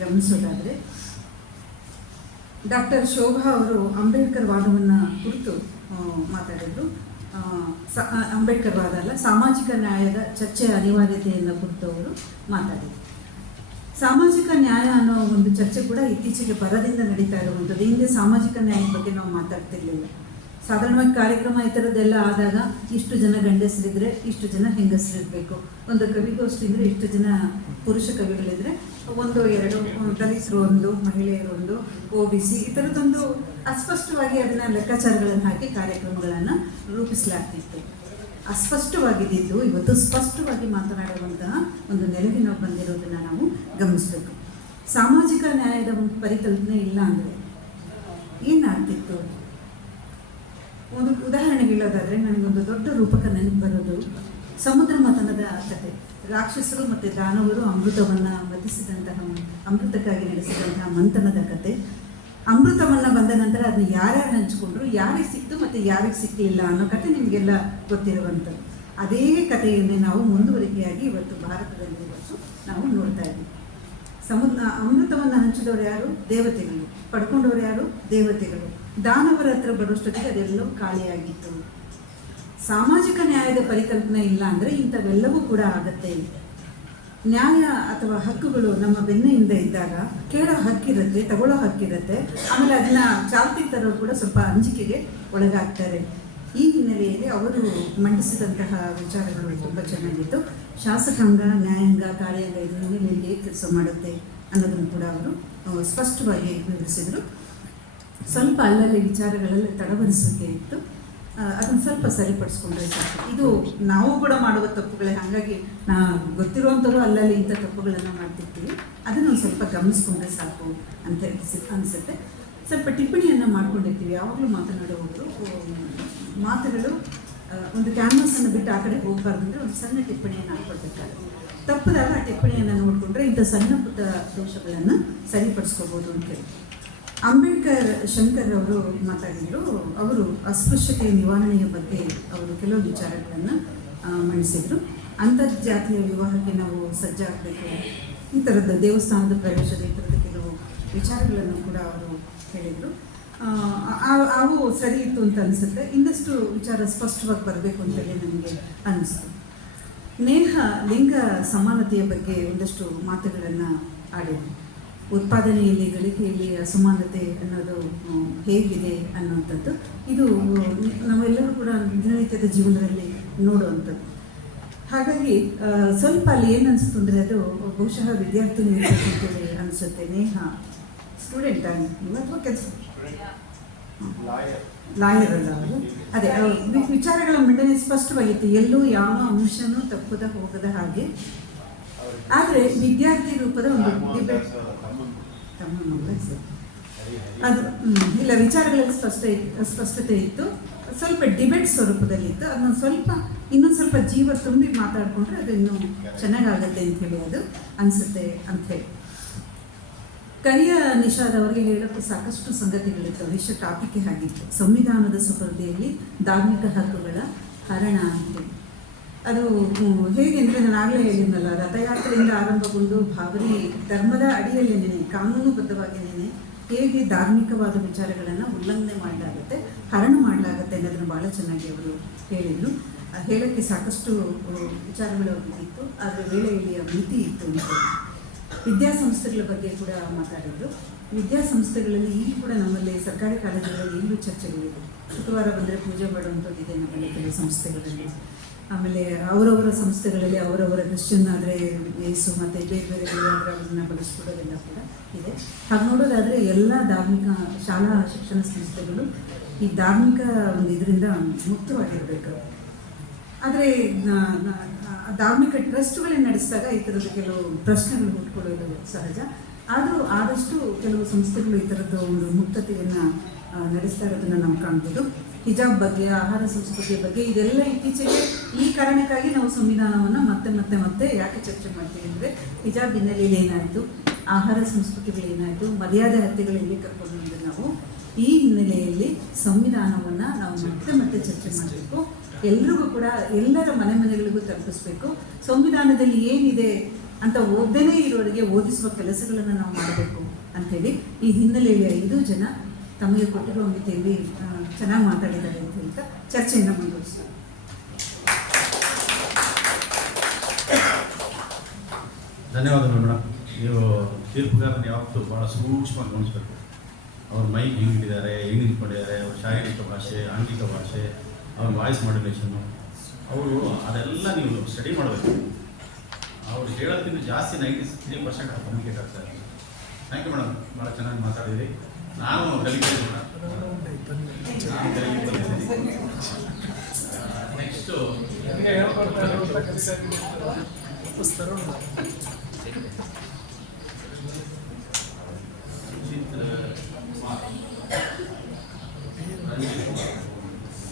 ಗಮನಿಸೋದಾದರೆ, ಡಾಕ್ಟರ್ ಶೋಭಾ ಅವರು ಅಂಬೇಡ್ಕರ್ ವಾದವನ್ನು ಕುರಿತು ಮಾತಾಡಿದರು. ಅಂಬೇಡ್ಕರ್ ವಾದ ಅಲ್ಲ, ಸಾಮಾಜಿಕ ನ್ಯಾಯದ ಚರ್ಚೆಯ ಅನಿವಾರ್ಯತೆಯನ್ನು ಕುರಿತು ಅವರು ಮಾತಾಡಿದರು. ಸಾಮಾಜಿಕ ನ್ಯಾಯ ಅನ್ನೋ ಒಂದು ಚರ್ಚೆ ಕೂಡ ಇತ್ತೀಚೆಗೆ ಬರದಿಂದ ನಡೀತಾ ಇರುವಂಥದ್ದು. ಹಿಂದೆ ಸಾಮಾಜಿಕ ನ್ಯಾಯದ ಬಗ್ಗೆ ನಾವು ಮಾತಾಡ್ತಿರ್ಲಿಲ್ಲ. ಸಾಧಾರಣವಾಗಿ ಕಾರ್ಯಕ್ರಮ ಈ ಥರದ್ದೆಲ್ಲ ಆದಾಗ ಇಷ್ಟು ಜನ ಗಂಡಸರಿದ್ರೆ ಇಷ್ಟು ಜನ ಹೆಂಗಸರಿರಬೇಕು, ಒಂದು ಕವಿಗೋಷ್ಠಿ ಅಂದರೆ ಇಷ್ಟು ಜನ ಪುರುಷ ಕವಿಗಳಿದ್ರೆ 1-2 ದಲಿತರು, 1 ಮಹಿಳೆಯರು, 1 OBC, ಈ ಥರದ್ದೊಂದು ಅಸ್ಪಷ್ಟವಾಗಿ ಅದನ್ನು ಲೆಕ್ಕಾಚಾರಗಳನ್ನು ಹಾಕಿ ಕಾರ್ಯಕ್ರಮಗಳನ್ನು ರೂಪಿಸಲಾಗ್ತಿತ್ತು. ಅಸ್ಪಷ್ಟವಾಗಿದ್ದು ಇವತ್ತು ಸ್ಪಷ್ಟವಾಗಿ ಮಾತನಾಡುವಂತಹ ಒಂದು ನೆಲೆಗೆ ನಾವು ಬಂದಿರೋದನ್ನು ನಾವು ಗಮನಿಸಬೇಕು. ಸಾಮಾಜಿಕ ನ್ಯಾಯದ ಒಂದು ಪರಿಕಲ್ಪನೆ ಇಲ್ಲ ಅಂದರೆ ಏನಾಗ್ತಿತ್ತು? ಒಂದು ಉದಾಹರಣೆ ಹೇಳೋದಾದರೆ, ನನಗೊಂದು ದೊಡ್ಡ ರೂಪಕ ನೆನಪು ಬರೋದು ಸಮುದ್ರ ಮಥನದ ಕಥೆ. ರಾಕ್ಷಸರು ಮತ್ತು ದಾನವರು ಅಮೃತವನ್ನು ಮತಿಸಿದಂತಹ, ಅಮೃತಕ್ಕಾಗಿ ನಡೆಸಿದಂತಹ ಮಂಥನದ ಕತೆ. ಅಮೃತವನ್ನು ಬಂದ ನಂತರ ಅದನ್ನ ಯಾರ್ಯಾರು ಹಂಚಿಕೊಂಡ್ರು, ಯಾರಿಗೆ ಸಿಕ್ತು ಮತ್ತು ಯಾರಿಗೆ ಸಿಕ್ಕಲಿಲ್ಲ ಅನ್ನೋ ಕತೆ ನಿಮಗೆಲ್ಲ ಗೊತ್ತಿರುವಂಥದ್ದು. ಅದೇ ಕಥೆಯನ್ನೇ ನಾವು ಮುಂದುವರಿಕೆಯಾಗಿ ಇವತ್ತು ಭಾರತದಲ್ಲಿ ಇವತ್ತು ನಾವು ನೋಡ್ತಾ ಇದ್ದೀವಿ. ಅಮೃತವನ್ನು ಹಂಚಿದವರು ಯಾರು? ದೇವತೆಗಳು. ಪಡ್ಕೊಂಡವರು ಯಾರು? ದೇವತೆಗಳು. ದಾನವರ ಹತ್ರ ಬರೋಷ್ಟೊತ್ತಿಗೆ ಅದೆಲ್ಲವೂ ಖಾಲಿಯಾಗಿತ್ತು. ಸಾಮಾಜಿಕ ನ್ಯಾಯದ ಪರಿಕಲ್ಪನೆ ಇಲ್ಲ ಅಂದರೆ ಇಂಥವೆಲ್ಲವೂ ಕೂಡ ಆಗತ್ತೆ. ನ್ಯಾಯ ಅಥವಾ ಹಕ್ಕುಗಳು ನಮ್ಮ ಬೆನ್ನೆಯಿಂದ ಇದ್ದಾಗ ಕೇಳೋ ಹಕ್ಕಿರುತ್ತೆ, ತಗೊಳ್ಳೋ ಹಕ್ಕಿರುತ್ತೆ, ಆಮೇಲೆ ಅದನ್ನ ಚಾಲ್ತಿಗೆ ತರೋರು ಕೂಡ ಸ್ವಲ್ಪ ಅಂಜಿಕೆಗೆ ಒಳಗಾಗ್ತಾರೆ. ಈ ಹಿನ್ನೆಲೆಯಲ್ಲಿ ಅವರು ಮಂಡಿಸಿದಂತಹ ವಿಚಾರಗಳು ತುಂಬ ಚೆನ್ನಾಗಿತ್ತು. ಶಾಸಕಾಂಗ, ನ್ಯಾಯಾಂಗ, ಕಾರ್ಯಾಂಗ ಇದರ ಹಿನ್ನೆಲೆಯಲ್ಲಿ ಹೇಗೆ ಕೆಲಸ ಮಾಡುತ್ತೆ ಅನ್ನೋದನ್ನು ಕೂಡ ಅವರು ಸ್ಪಷ್ಟವಾಗಿ ವಿವರಿಸಿದರು. ಸ್ವಲ್ಪ ಅಲ್ಲಲ್ಲಿ ವಿಚಾರಗಳಲ್ಲಿ ತಡವರಿಸೋಕೆ ಇತ್ತು, ಅದನ್ನು ಸ್ವಲ್ಪ ಸರಿಪಡಿಸ್ಕೊಂಡ್ರೆ ಸಾಕು. ಇದು ನಾವು ಕೂಡ ಮಾಡುವ ತಪ್ಪುಗಳೇ, ಹಾಗಾಗಿ ಗೊತ್ತಿರುವಂಥವ್ರು ಅಲ್ಲಲ್ಲಿ ಇಂಥ ತಪ್ಪುಗಳನ್ನು ಮಾಡ್ತಿರ್ತೀವಿ. ಅದನ್ನು ಒಂದು ಸ್ವಲ್ಪ ಗಮನಿಸ್ಕೊಂಡ್ರೆ ಸಾಕು ಅಂತ ಅನಿಸುತ್ತೆ. ಸ್ವಲ್ಪ ಟಿಪ್ಪಣಿಯನ್ನು ಮಾಡ್ಕೊಂಡಿರ್ತೀವಿ. ಯಾವಾಗಲೂ ಮಾತನಾಡುವವರು ಮಾತುಗಳು ಒಂದು ಕ್ಯಾನ್ವಸನ್ನು ಬಿಟ್ಟು ಆ ಕಡೆ ಹೋಗಬಾರ್ದು ಅಂದರೆ ಒಂದು ಸಣ್ಣ ಟಿಪ್ಪಣಿಯನ್ನು ಹಾಕ್ಕೊಳ್ಬೇಕಾಗುತ್ತೆ. ತಪ್ಪದಾಗ ಆ ಟಿಪ್ಪಣಿಯನ್ನು ನೋಡಿಕೊಂಡ್ರೆ ಇಂಥ ಸಣ್ಣ ಪುಟ್ಟ ದೋಷಗಳನ್ನು ಸರಿಪಡಿಸ್ಕೋಬೋದು ಅಂತೇಳಿ ಅಂಬೇಡ್ಕರ್ ಶಂಕರ್ ಅವರು ಮಾತಾಡಿದರು. ಅವರು ಅಸ್ಪೃಶ್ಯತೆಯ ನಿವಾರಣೆಯ ಬಗ್ಗೆ ಅವರು ಕೆಲವು ವಿಚಾರಗಳನ್ನು ಮಂಡಿಸಿದರು. ಅಂತರ್ಜಾತೀಯ ವಿವಾಹಕ್ಕೆ ನಾವು ಸಜ್ಜಾಗಬೇಕು, ಈ ಥರದ ದೇವಸ್ಥಾನದ ಪ್ರವೇಶದ ಈ ಥರದ ಕೆಲವು ವಿಚಾರಗಳನ್ನು ಕೂಡ ಅವರು ಹೇಳಿದರು. ಅವು ಸರಿ ಇತ್ತು ಅಂತ ಅನಿಸುತ್ತೆ. ಇನ್ನಷ್ಟು ವಿಚಾರ ಸ್ಪಷ್ಟವಾಗಿ ಬರಬೇಕು ಅಂತೇಳಿ ನನಗೆ ಅನ್ನಿಸ್ತು. ನೇಹ ಲಿಂಗ ಸಮಾನತೆಯ ಬಗ್ಗೆ ಒಂದಷ್ಟು ಮಾತುಗಳನ್ನು ಆಡಿದರು. ಉತ್ಪಾದನೆಯಲ್ಲಿ, ಗಳಿಕೆಯಲ್ಲಿ ಅಸಮಾನತೆ ಅನ್ನೋದು ಹೇಗಿದೆ ಅನ್ನುವಂಥದ್ದು ಇದು ನಾವೆಲ್ಲರೂ ಕೂಡ ದಿನನಿತ್ಯದ ಜೀವನದಲ್ಲಿ ನೋಡುವಂಥದ್ದು. ಹಾಗಾಗಿ ಸ್ವಲ್ಪ ಅಲ್ಲಿ ಏನು ಅನಿಸ್ತು ಅಂದರೆ ಅದು ಬಹುಶಃ ವಿದ್ಯಾರ್ಥಿನಿ ಅಂತೇಳಿ ಅನಿಸುತ್ತೆ. ನೇಹ ಸ್ಟೂಡೆಂಟ್ ಅಥವಾ ಕೆಲಸ ಲಾಯರ್ ಅಲ್ಲ ಅವರು. ಅದೇ ವಿಚಾರಗಳ ಮಂಡನೆ ಸ್ಪಷ್ಟವಾಗಿತ್ತು, ಎಲ್ಲೂ ಯಾವ ಅಂಶನೂ ತಪ್ಪದ ಹೋಗದ ಹಾಗೆ. ಆದರೆ ವಿದ್ಯಾರ್ಥಿ ರೂಪದ ಒಂದು ಡಿಬೇಟ್ ಅದು ಇಲ್ಲ, ವಿಚಾರಗಳಲ್ಲಿ ಸ್ಪಷ್ಟತೆ ಇತ್ತು, ಸ್ವಲ್ಪ ಡಿಬೇಟ್ ಸ್ವರೂಪದಲ್ಲಿತ್ತು. ಅದನ್ನು ಇನ್ನೊಂದು ಸ್ವಲ್ಪ ಜೀವ ತುಂಬಿ ಮಾತಾಡಿಕೊಂಡ್ರೆ ಅದು ಇನ್ನೂ ಚೆನ್ನಾಗಾಗತ್ತೆ ಅಂಥೇಳಿ ಅದು ಅನಿಸುತ್ತೆ ಅಂಥೇಳಿ. ಕರಿಯ ನಿಷಾದ್ ಅವರಿಗೆ ಹೇಳೋಕ್ಕೆ ಸಾಕಷ್ಟು ಸಂಗತಿಗಳಿತ್ತು. ವಿಷಯ ಟಾಪಿಕ್ ಆಗಿತ್ತು, ಸಂವಿಧಾನದ ಸ್ಪರ್ಧೆಯಲ್ಲಿ ಧಾರ್ಮಿಕ ಹಕ್ಕುಗಳ ಹರಣ ಅಂತೇಳಿ. ಅದು ಹೇಗೆ ಅಂದರೆ ನಾನು ಆಗಲೇ ಹೇಳಿದ್ನಲ್ಲ, ರಥಯಾತ್ರೆಯಿಂದ ಆರಂಭಗೊಂಡು ಭಾವರಿ ಧರ್ಮದ ಅಡಿಯಲ್ಲೇನೆ, ಕಾನೂನುಬದ್ಧವಾಗಿಯೇ ಹೇಗೆ ಧಾರ್ಮಿಕವಾದ ವಿಚಾರಗಳನ್ನು ಉಲ್ಲಂಘನೆ ಮಾಡಲಾಗುತ್ತೆ, ಹರಣ ಮಾಡಲಾಗುತ್ತೆ ಅನ್ನೋದನ್ನು ಭಾಳ ಚೆನ್ನಾಗಿ ಅವರು ಹೇಳಿದರು. ಹೇಳೋಕ್ಕೆ ಸಾಕಷ್ಟು ವಿಚಾರಗಳು ಇತ್ತು, ಆದರೆ ವೇಳೆಯಲ್ಲಿ ಮಿತಿ ಇತ್ತು ಅಂತ. ವಿದ್ಯಾಸಂಸ್ಥೆಗಳ ಬಗ್ಗೆ ಕೂಡ ಮಾತಾಡಿದರು. ವಿದ್ಯಾಸಂಸ್ಥೆಗಳಲ್ಲಿ ಈಗ ಕೂಡ ನಮ್ಮಲ್ಲಿ ಸರ್ಕಾರಿ ಕಾಲೇಜುಗಳಲ್ಲಿ ಈಗಲೂ ಚರ್ಚೆಗಳಿದೆ. ಶುಕ್ರವಾರ ಬಂದರೆ ಪೂಜೆ ಮಾಡುವಂಥದ್ದಿದೆ ನಮ್ಮಲ್ಲಿ ಕೆಲವು ಸಂಸ್ಥೆಗಳಲ್ಲಿ. ಆಮೇಲೆ ಅವರವರ ಸಂಸ್ಥೆಗಳಲ್ಲಿ ಅವರವರ ಕ್ರಿಶ್ಚಿಯನ್ ಆದರೆ ಯೇಸು ಮತ್ತು ಬೇರೆ ಬೇರೆ ಆದರೆ ಅದನ್ನು ಬಳಸ್ಕೊಡೋದೆಲ್ಲ ಕೂಡ ಇದೆ. ಹಾಗೆ ನೋಡೋದಾದರೆ ಎಲ್ಲ ಧಾರ್ಮಿಕ ಶಾಲಾ ಶಿಕ್ಷಣ ಸಂಸ್ಥೆಗಳು ಈ ಧಾರ್ಮಿಕ ಒಂದು ಇದರಿಂದ ಮುಕ್ತವಾಗಿರಬೇಕು. ಆದರೆ ಧಾರ್ಮಿಕ ಟ್ರಸ್ಟ್ಗಳನ್ನ ನಡೆಸಿದಾಗ ಈ ಥರದ ಕೆಲವು ಪ್ರಶ್ನೆಗಳು ಹುಟ್ಕೊಳ್ಳೋದು ಸಹಜ. ಆದರೂ ಆದಷ್ಟು ಕೆಲವು ಸಂಸ್ಥೆಗಳು ಈ ಥರದ ಒಂದು ಮುಕ್ತತೆಯನ್ನು ನಡೆಸ್ತಾ ಇರೋದನ್ನು ನಾವು ಕಾಣ್ಬೋದು. ಹಿಜಾಬ್ ಬಗ್ಗೆ, ಆಹಾರ ಸಂಸ್ಕೃತಿಯ ಬಗ್ಗೆ, ಇದೆಲ್ಲ ಇತ್ತೀಚೆಗೆ ಈ ಕಾರಣಕ್ಕಾಗಿ ನಾವು ಸಂವಿಧಾನವನ್ನು ಮತ್ತೆ ಯಾಕೆ ಚರ್ಚೆ ಮಾಡ್ತೀವಿ ಅಂದರೆ, ಹಿಜಾಬ್ ಹಿನ್ನೆಲೆಯಲ್ಲಿ ಏನಾಯಿತು, ಆಹಾರ ಸಂಸ್ಕೃತಿಗಳೇನಾಯಿತು, ಮರ್ಯಾದೆ ಹತ್ಯೆಗಳು ಎಲ್ಲಿ ಕರ್ಕೊಂಡು ಬಂದು ನಾವು ಈ ಹಿನ್ನೆಲೆಯಲ್ಲಿ ಸಂವಿಧಾನವನ್ನು ನಾವು ಮತ್ತೆ ಚರ್ಚೆ ಮಾಡಬೇಕು. ಎಲ್ರಿಗೂ ಕೂಡ ಎಲ್ಲರ ಮನೆಗಳಿಗೂ ತಲುಪಿಸ್ಬೇಕು. ಸಂವಿಧಾನದಲ್ಲಿ ಏನಿದೆ ಅಂತ ಓದದೇ ಇರೋರಿಗೆ ಓದಿಸುವ ಕೆಲಸಗಳನ್ನು ನಾವು ಮಾಡಬೇಕು ಅಂಥೇಳಿ ಈ ಹಿನ್ನೆಲೆಯಲ್ಲಿ 5 ಜನ ತಮಗೆ ಕೊಟ್ಟಿರುವ ಮಿತಿಯಲ್ಲಿ ಚೆನ್ನಾಗಿ ಮಾತಾಡಿದ್ದಾರೆ ಅಂತ ಹೇಳ್ತಾ ಚರ್ಚೆಯನ್ನು ಮುಂದುವರಿಸ್ತಾರೆ. ಧನ್ಯವಾದಗಳು ಮೇಡಮ್. ನೀವು ತೀರ್ಪುಗಾರನ ಯಾವತ್ತೂ ಭಾಳ ಸೂಕ್ಷ್ಮವಾಗಿ ಗಮನಿಸಬೇಕು. ಅವ್ರ ಮೈಕ್ ಹೆಂಗಿಟ್ಟಿದ್ದಾರೆ, ಹೆಂಗೆ ನಿಂತ್ಕೊಂಡಿದ್ದಾರೆ, ಅವ್ರ ಶಾರೀರಿಕ ಭಾಷೆ, ಆಂಗಿಕ ಭಾಷೆ, ಅವ್ರ ವಾಯ್ಸ್ ಮಾಡ್ಯುಲೇಷನ್ನು, ಅವರು ಅದೆಲ್ಲ ನೀವು ಸ್ಟಡಿ ಮಾಡಬೇಕು. ಅವ್ರು ಹೇಳೋದಕ್ಕಿಂತ ಜಾಸ್ತಿ 93% ಕಮ್ಯುನಿಕೇಟ್ ಆಗ್ತಾರೆ. ಥ್ಯಾಂಕ್ ಯು ಮೇಡಮ್, ಭಾಳ ಚೆನ್ನಾಗಿ ಮಾತಾಡಿದಿರಿ. ನಾನು ಕಲಿತೀನಿ ಮೇಡಮ್, ನಾನು ಕಲಿಗೆ ಬಂದಿದ್ದೀನಿ. Next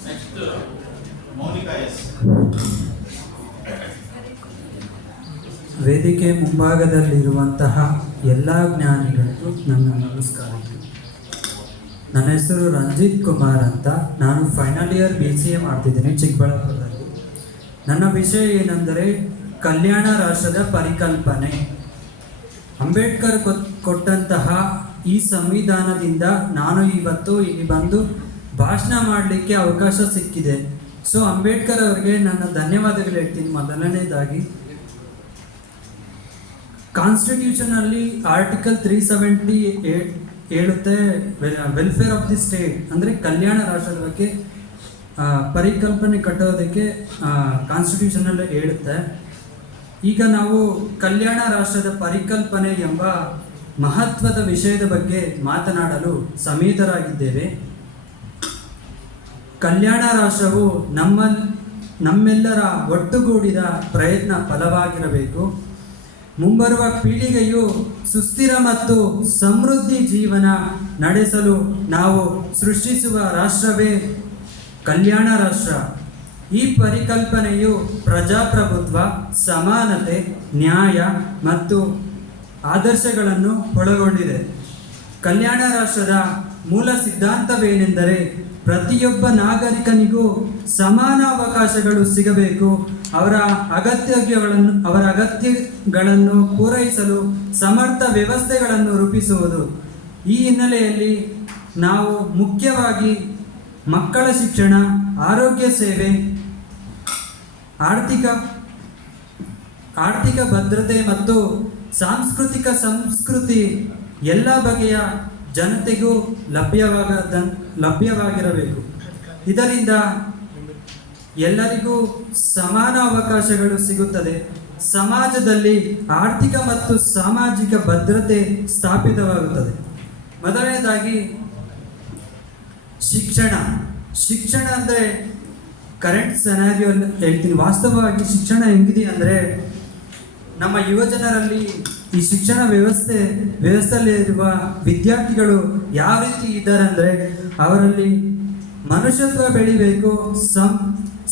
next Mounika S. ವೇದಿಕೆ ಮುಂಭಾಗದಲ್ಲಿರುವಂತಹ ಎಲ್ಲ ಜ್ಞಾನಿಗಳಿಗೂ ನನ್ನ ನಮಸ್ಕಾರಗಳು. ನನ್ನ ಹೆಸರು ರಂಜಿತ್ ಕುಮಾರ್ ಅಂತ. ನಾನು ಫೈನಲ್ ಇಯರ್ BCA ಮಾಡ್ತಿದ್ದೀನಿ ಚಿಕ್ಕಬಳ್ಳಾಪುರದಲ್ಲಿ. ನನ್ನ ವಿಷಯ ಏನೆಂದರೆ ಕಲ್ಯಾಣ ರಾಷ್ಟ್ರದ ಪರಿಕಲ್ಪನೆ. ಅಂಬೇಡ್ಕರ್ ಕೊಟ್ಟಂತಹ ಈ ಸಂವಿಧಾನದಿಂದ ನಾನು ಇವತ್ತು ಇಲ್ಲಿ ಬಂದು ಭಾಷಣ ಮಾಡಲಿಕ್ಕೆ ಅವಕಾಶ ಸಿಕ್ಕಿದೆ. ಸೊ ಅಂಬೇಡ್ಕರ್ ಅವರಿಗೆ ನನ್ನ ಧನ್ಯವಾದಗಳು ಹೇಳ್ತೀನಿ. ಮೊದಲನೇದಾಗಿ ಕಾನ್ಸ್ಟಿಟ್ಯೂಷನಲ್ಲಿ ಆರ್ಟಿಕಲ್ 378 ಹೇಳುತ್ತೆ, ವೆಲ್ಫೇರ್ ಆಫ್ ದಿ ಸ್ಟೇಟ್ ಅಂದರೆ ಕಲ್ಯಾಣ ರಾಷ್ಟ್ರದ ಬಗ್ಗೆ ಪರಿಕಲ್ಪನೆ ಕಟ್ಟೋದಕ್ಕೆ ಕಾನ್ಸ್ಟಿಟ್ಯೂಷನಲ್ಲಿ ಹೇಳುತ್ತೆ. ಈಗ ನಾವು ಕಲ್ಯಾಣ ರಾಷ್ಟ್ರದ ಪರಿಕಲ್ಪನೆ ಎಂಬ ಮಹತ್ವದ ವಿಷಯದ ಬಗ್ಗೆ ಮಾತನಾಡಲು ಸಮಿತರಾಗಿದ್ದೇವೆ. ಕಲ್ಯಾಣ ರಾಷ್ಟ್ರವು ನಮ್ಮೆಲ್ಲರ ಒಟ್ಟುಗೂಡಿದ ಪ್ರಯತ್ನ ಫಲವಾಗಿರಬೇಕು. ಮುಂಬರುವ ಪೀಳಿಗೆಯು ಸುಸ್ಥಿರ ಮತ್ತು ಸಮೃದ್ಧಿ ಜೀವನ ನಡೆಸಲು ನಾವು ಸೃಷ್ಟಿಸುವ ರಾಷ್ಟ್ರವೇ ಕಲ್ಯಾಣ ರಾಷ್ಟ್ರ. ಈ ಪರಿಕಲ್ಪನೆಯು ಪ್ರಜಾಪ್ರಭುತ್ವ, ಸಮಾನತೆ, ನ್ಯಾಯ ಮತ್ತು ಆದರ್ಶಗಳನ್ನು ಒಳಗೊಂಡಿದೆ. ಕಲ್ಯಾಣ ರಾಷ್ಟ್ರದ ಮೂಲ ಸಿದ್ಧಾಂತವೇನೆಂದರೆ ಪ್ರತಿಯೊಬ್ಬ ನಾಗರಿಕನಿಗೂ ಸಮಾನ ಅವಕಾಶಗಳು ಸಿಗಬೇಕು. ಅವರ ಅಗತ್ಯಗಳನ್ನು ಪೂರೈಸಲು ಸಮರ್ಥ ವ್ಯವಸ್ಥೆಗಳನ್ನು ರೂಪಿಸುವುದು. ಈ ಹಿನ್ನೆಲೆಯಲ್ಲಿ ನಾವು ಮುಖ್ಯವಾಗಿ ಮಕ್ಕಳ ಶಿಕ್ಷಣ, ಆರೋಗ್ಯ ಸೇವೆ, ಆರ್ಥಿಕ ಭದ್ರತೆ ಮತ್ತು ಸಾಂಸ್ಕೃತಿಕ ಸಂಸ್ಕೃತಿ ಎಲ್ಲ ಬಗೆಯ ಜನತೆಗೂ ಲಭ್ಯವಾಗಿರಬೇಕು. ಇದರಿಂದ ಎಲ್ಲರಿಗೂ ಸಮಾನ ಅವಕಾಶಗಳು ಸಿಗುತ್ತದೆ. ಸಮಾಜದಲ್ಲಿ ಆರ್ಥಿಕ ಮತ್ತು ಸಾಮಾಜಿಕ ಭದ್ರತೆ ಸ್ಥಾಪಿತವಾಗುತ್ತದೆ. ಮೊದಲನೇದಾಗಿ ಶಿಕ್ಷಣ ಅಂದರೆ ಕರೆಂಟ್ ಸೆನಾರಿಯೋ ಹೇಳ್ತೀನಿ. ವಾಸ್ತವವಾಗಿ ಶಿಕ್ಷಣ ಹೆಂಗಿದೆ ಅಂದರೆ, ನಮ್ಮ ಯುವಜನರಲ್ಲಿ ಈ ಶಿಕ್ಷಣ ವ್ಯವಸ್ಥೆಯಲ್ಲಿರುವ ವಿದ್ಯಾರ್ಥಿಗಳು ಯಾವ ರೀತಿ ಇದ್ದಾರೆ ಅಂದರೆ, ಅವರಲ್ಲಿ ಮನುಷ್ಯತ್ವ ಬೆಳಿಬೇಕು,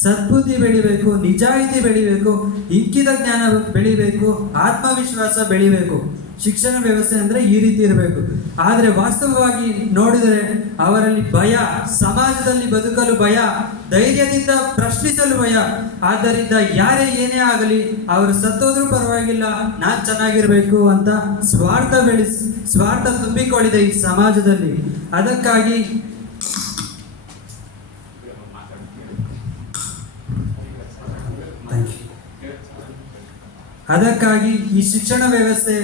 ಸದ್ಬುದ್ಧಿ ಬೆಳಿಬೇಕು, ನಿಜಾಯಿತಿ ಬೆಳಿಬೇಕು, ಇಂಕಿತ ಜ್ಞಾನ ಬೆಳಿಬೇಕು, ಆತ್ಮವಿಶ್ವಾಸ ಬೆಳಿಬೇಕು. ಶಿಕ್ಷಣ ವ್ಯವಸ್ಥೆ ಅಂದರೆ ಈ ರೀತಿ ಇರಬೇಕು. ಆದರೆ ವಾಸ್ತವವಾಗಿ ನೋಡಿದರೆ ಅವರಲ್ಲಿ ಭಯ, ಸಮಾಜದಲ್ಲಿ ಬದುಕಲು ಭಯ, ಧೈರ್ಯದಿಂದ ಪ್ರಶ್ನಿಸಲು ಭಯ. ಆದ್ದರಿಂದ ಯಾರೇ ಏನೇ ಆಗಲಿ ಅವರು ಸತ್ತೋದ್ರೂ ಪರವಾಗಿಲ್ಲ, ನಾನು ಚೆನ್ನಾಗಿರಬೇಕು ಅಂತ ಸ್ವಾರ್ಥ ತುಂಬಿಕೊಂಡಿದೆ ಈ ಸಮಾಜದಲ್ಲಿ. ಅದಕ್ಕಾಗಿ ಈ ಶಿಕ್ಷಣ ವ್ಯವಸ್ಥೆ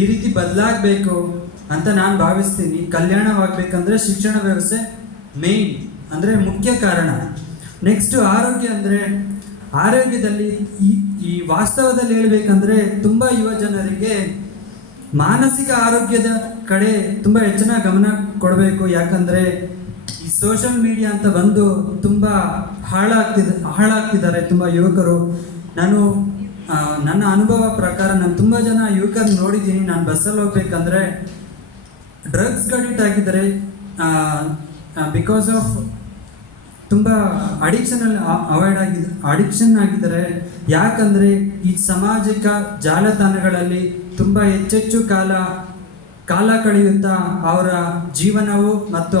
ಈ ರೀತಿ ಬದಲಾಗಬೇಕು ಅಂತ ನಾನು ಭಾವಿಸ್ತೀನಿ. ಕಲ್ಯಾಣವಾಗಬೇಕಂದ್ರೆ ಶಿಕ್ಷಣ ವ್ಯವಸ್ಥೆ ಮೇನ್ ಅಂದರೆ ಮುಖ್ಯ ಕಾರಣ. ನೆಕ್ಸ್ಟ್ ಆರೋಗ್ಯ ಅಂದರೆ, ಆರೋಗ್ಯದಲ್ಲಿ ಈ ವಾಸ್ತವದಲ್ಲಿ ಹೇಳಬೇಕಂದ್ರೆ ತುಂಬ ಯುವ ಜನರಿಗೆ ಮಾನಸಿಕ ಆರೋಗ್ಯದ ಕಡೆ ತುಂಬ ಹೆಚ್ಚಿನ ಗಮನ ಕೊಡಬೇಕು. ಯಾಕಂದರೆ ಈ ಸೋಷಿಯಲ್ ಮೀಡಿಯಾ ಅಂತ ಬಂದು ತುಂಬ ಹಾಳಾಗ್ತಿದ್ದಾರೆ ತುಂಬ ಯುವಕರು. ನಾನು ನನ್ನ ಅನುಭವ ಪ್ರಕಾರ ನಾನು ತುಂಬ ಜನ ಯುವಕರು ನೋಡಿದ್ದೀನಿ. ನಾನು ಬಸ್ಸಲ್ಲಿ ಹೋಗ್ಬೇಕಂದ್ರೆ ಡ್ರಗ್ಸ್ ಅಡಿಕ್ಟ್ ಆಗಿದ್ದಾರೆ ಬಿಕಾಸ್ ಆಫ್ ತುಂಬ ಅಡಿಕ್ಷನ್ ಆಗಿದ್ದಾರೆ. ಯಾಕಂದರೆ ಈ ಸಾಮಾಜಿಕ ಜಾಲತಾಣಗಳಲ್ಲಿ ತುಂಬ ಹೆಚ್ಚೆಚ್ಚು ಕಾಲ ಕಳೆಯುತ್ತಾ ಅವರ ಜೀವನವು ಮತ್ತು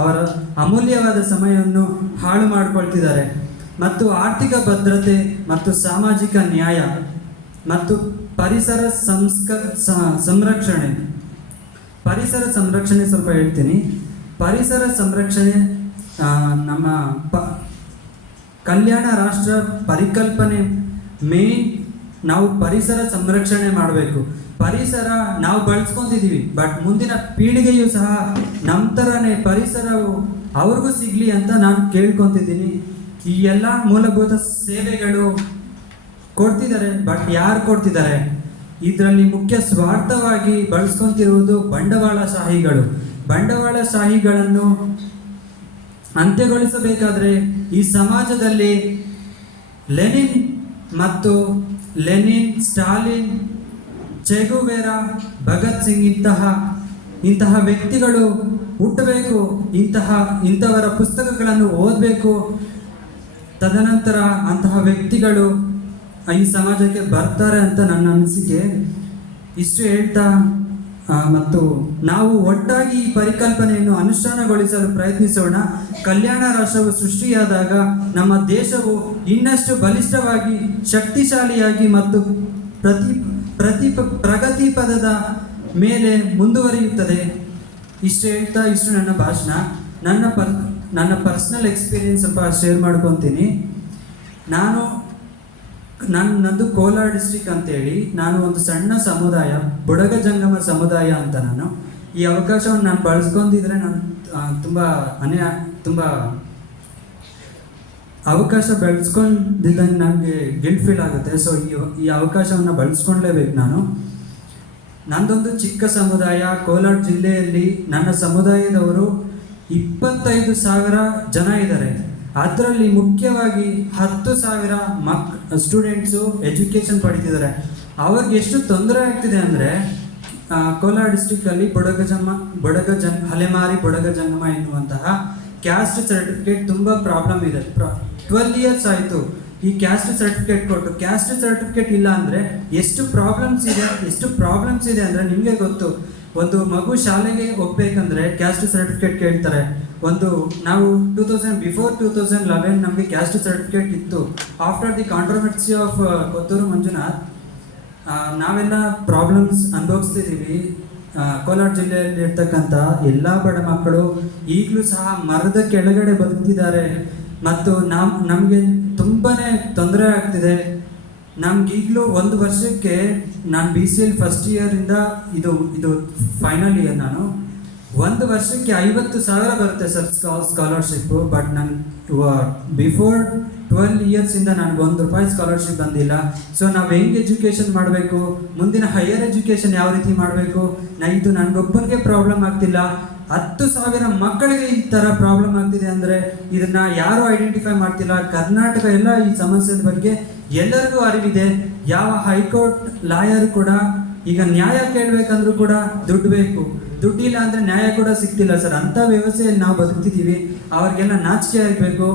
ಅವರ ಅಮೂಲ್ಯವಾದ ಸಮಯವನ್ನು ಹಾಳು ಮಾಡಿಕೊಳ್ತಿದ್ದಾರೆ. ಮತ್ತು ಆರ್ಥಿಕ ಭದ್ರತೆ ಮತ್ತು ಸಾಮಾಜಿಕ ನ್ಯಾಯ ಮತ್ತು ಪರಿಸರ ಸಂರಕ್ಷಣೆ ಸ್ವಲ್ಪ ಹೇಳ್ತೀನಿ. ಪರಿಸರ ಸಂರಕ್ಷಣೆ ನಮ್ಮ ಕಲ್ಯಾಣ ರಾಷ್ಟ್ರ ಪರಿಕಲ್ಪನೆ ಮೇನ್. ನಾವು ಪರಿಸರ ಸಂರಕ್ಷಣೆ ಮಾಡಬೇಕು. ಪರಿಸರ ನಾವು ಬಳಸ್ಕೊತಿದ್ದೀವಿ, ಬಟ್ ಮುಂದಿನ ಪೀಳಿಗೆಯೂ ಸಹ ನಮ್ಮ ಥರನೇ ಪರಿಸರವು ಅವ್ರಿಗೂ ಸಿಗಲಿ ಅಂತ ನಾನು ಕೇಳ್ಕೊತಿದ್ದೀನಿ. ಈ ಎಲ್ಲ ಮೂಲಭೂತ ಸೇವೆಗಳು ಕೊಡ್ತಿದ್ದಾರೆ, ಬಟ್ ಯಾರು ಕೊಡ್ತಿದ್ದಾರೆ? ಇದರಲ್ಲಿ ಮುಖ್ಯ ಸ್ವಾರ್ಥವಾಗಿ ಬಳಸ್ಕೊತಿರುವುದು ಬಂಡವಾಳಶಾಹಿಗಳನ್ನು ಅಂತ್ಯಗೊಳಿಸಬೇಕಾದ್ರೆ ಈ ಸಮಾಜದಲ್ಲಿ ಲೆನಿನ್, ಸ್ಟಾಲಿನ್, ಚೆಗುವೆರಾ, ಭಗತ್ ಸಿಂಗ್ ಇಂತಹ ವ್ಯಕ್ತಿಗಳು ಹುಟ್ಟಬೇಕು. ಇಂಥವರ ಪುಸ್ತಕಗಳನ್ನು ಓದಬೇಕು. ತದನಂತರ ಅಂತಹ ವ್ಯಕ್ತಿಗಳು ಈ ಸಮಾಜಕ್ಕೆ ಬರ್ತಾರೆ ಅಂತ ನನ್ನ ಅನಿಸಿಕೆ. ಇಷ್ಟು ಹೇಳ್ತಾ ಮತ್ತು ನಾವು ಒಟ್ಟಾಗಿ ಈ ಪರಿಕಲ್ಪನೆಯನ್ನು ಅನುಷ್ಠಾನಗೊಳಿಸಲು ಪ್ರಯತ್ನಿಸೋಣ. ಕಲ್ಯಾಣ ರಾಷ್ಟ್ರವು ಸೃಷ್ಟಿಯಾದಾಗ ನಮ್ಮ ದೇಶವು ಇನ್ನಷ್ಟು ಬಲಿಷ್ಠವಾಗಿ, ಶಕ್ತಿಶಾಲಿಯಾಗಿ ಮತ್ತು ಪ್ರಗತಿ ಪದದ ಮೇಲೆ ಮುಂದುವರಿಯುತ್ತದೆ. ಇಷ್ಟು ಹೇಳ್ತಾ ಇಷ್ಟು ನನ್ನ ಭಾಷಣ. ನನ್ನ ಪರ್ಸ್ನಲ್ ಎಕ್ಸ್ಪೀರಿಯನ್ಸ್ ಸ್ವಲ್ಪ ಶೇರ್ ಮಾಡ್ಕೊತೀನಿ. ನನ್ನದು ಕೋಲಾರ ಡಿಸ್ಟ್ರಿಕ್ಟ್ ಅಂತೇಳಿ ನಾನು ಒಂದು ಸಣ್ಣ ಸಮುದಾಯ, ಬುಡಗ ಜಂಗಮ ಸಮುದಾಯ ಅಂತ. ಈ ಅವಕಾಶವನ್ನು ನಾನು ಬಳಸ್ಕೊಂಡಿದ್ರೆ ನಾನು ತುಂಬ ಅವಕಾಶ ಬೆಳೆಸ್ಕೊಂಡಿದ್ದಂಗೆ ನನಗೆ ಗಿಲ್ಟ್ ಫೀಲ್ ಆಗುತ್ತೆ. ಸೊ ಈ ಅವಕಾಶವನ್ನು ಬಳಸ್ಕೊಳ್ಲೇಬೇಕು ನಾನು. ನಂದೊಂದು ಚಿಕ್ಕ ಸಮುದಾಯ, ಕೋಲಾರ ಜಿಲ್ಲೆಯಲ್ಲಿ ನನ್ನ ಸಮುದಾಯದವರು 25,000 ಜನ ಇದ್ದಾರೆ. ಅದರಲ್ಲಿ ಮುಖ್ಯವಾಗಿ 10,000 ಸ್ಟೂಡೆಂಟ್ಸು ಎಜುಕೇಷನ್ ಪಡಿತಿದ್ದಾರೆ. ಅವ್ರಿಗೆ ಎಷ್ಟು ತೊಂದರೆ ಆಗ್ತಿದೆ ಅಂದರೆ, ಕೋಲಾರ ಡಿಸ್ಟಿಕ್ಕಲ್ಲಿ ಅಲೆಮಾರಿ ಬುಡಗ ಜಂಗಮ ಎನ್ನುವಂತಹ ಕ್ಯಾಸ್ಟ್ ಸರ್ಟಿಫಿಕೇಟ್ ತುಂಬ ಪ್ರಾಬ್ಲಮ್ ಇದೆ. 12 years ಆಯಿತು ಈ ಕ್ಯಾಸ್ಟ್ ಸರ್ಟಿಫಿಕೇಟ್ ಕೊಟ್ಟು. ಕ್ಯಾಸ್ಟ್ ಸರ್ಟಿಫಿಕೇಟ್ ಇಲ್ಲ ಅಂದರೆ ಎಷ್ಟು ಪ್ರಾಬ್ಲಮ್ಸ್ ಇದೆ ಅಂದರೆ ನಿಮಗೆ ಗೊತ್ತು. ಒಂದು ಮಗು ಶಾಲೆಗೆ ಹೋಗ್ಬೇಕಂದ್ರೆ ಕ್ಯಾಸ್ಟ್ ಸರ್ಟಿಫಿಕೇಟ್ ಕೇಳ್ತಾರೆ. ನಾವು ಬಿಫೋರ್ 2011 ನಮಗೆ ಕ್ಯಾಸ್ಟ್ ಸರ್ಟಿಫಿಕೇಟ್ ಇತ್ತು. After the controversy of Kothur Manjunath ನಾವೆಲ್ಲ ಪ್ರಾಬ್ಲಮ್ಸ್ ಅನುಭವಿಸ್ತಿದ್ದೀವಿ. ಕೋಲಾರ ಜಿಲ್ಲೆಯಲ್ಲಿ ಇರ್ತಕ್ಕಂಥ ಎಲ್ಲ ಬಡ ಮಕ್ಕಳು ಈಗಲೂ ಸಹ ಮರದ ಕೆಳಗಡೆ ಬದುಕ್ತಿದ್ದಾರೆ. ಮತ್ತು ನಮಗೆ ತುಂಬಾ ತೊಂದರೆ ಆಗ್ತಿದೆ. ನಮ್ಗೀಗಲೂ 1 ವರ್ಷಕ್ಕೆ ನಾನು BCL ಫಸ್ಟ್ ಇಯರಿಂದ ಇದು ಫೈನಲ್ ಇಯರ್. ನಾನು 1 ವರ್ಷಕ್ಕೆ 50,000 ಬರುತ್ತೆ ಸರ್ ಸ್ಕಾಲರ್ಶಿಪ್ಪು. ಬಟ್ ಬಿಫೋರ್ 12 yearsಯಿಂದ ನನಗೆ ₹1 ಸ್ಕಾಲರ್ಶಿಪ್ ಬಂದಿಲ್ಲ. ಸೊ ನಾವು ಹೆಂಗೆ ಎಜುಕೇಷನ್ ಮಾಡಬೇಕು, ಮುಂದಿನ ಹೈಯರ್ ಎಜುಕೇಷನ್ ಯಾವ ರೀತಿ ಮಾಡಬೇಕು, ಇದು ನನಗೊಬ್ಬನಿಗೆ ಪ್ರಾಬ್ಲಮ್ ಆಗ್ತಿಲ್ಲ, 10,000 ಮಕ್ಕಳಿಗೆ ಈ ಥರ ಪ್ರಾಬ್ಲಮ್ ಆಗ್ತಿದೆ ಅಂದರೆ ಇದನ್ನು ಯಾರೂ ಐಡೆಂಟಿಫೈ ಮಾಡ್ತಿಲ್ಲ. ಕರ್ನಾಟಕ ಎಲ್ಲ ಈ ಸಮಸ್ಯೆ ಬಗ್ಗೆ ಎಲ್ಲರಿಗೂ ಅರಿವಿದೆ. ಯಾವ ಹೈಕೋರ್ಟ್ ಲಾಯರ್ ಕೂಡ ಈಗ ನ್ಯಾಯ ಕೇಳಬೇಕಂದ್ರೂ ಕೂಡ ದುಡ್ಡು ಬೇಕು. ದುಡ್ಡಿಲ್ಲ ಅಂದರೆ ನ್ಯಾಯ ಕೂಡ ಸಿಗ್ತಿಲ್ಲ ಸರ್. ಅಂಥ ವ್ಯವಸ್ಥೆಯಲ್ಲಿ ನಾವು ಬದುಕ್ತಿದ್ದೀವಿ. ಅವ್ರಿಗೆಲ್ಲ ನಾಚಿಕೆ ಆಗಬೇಕು.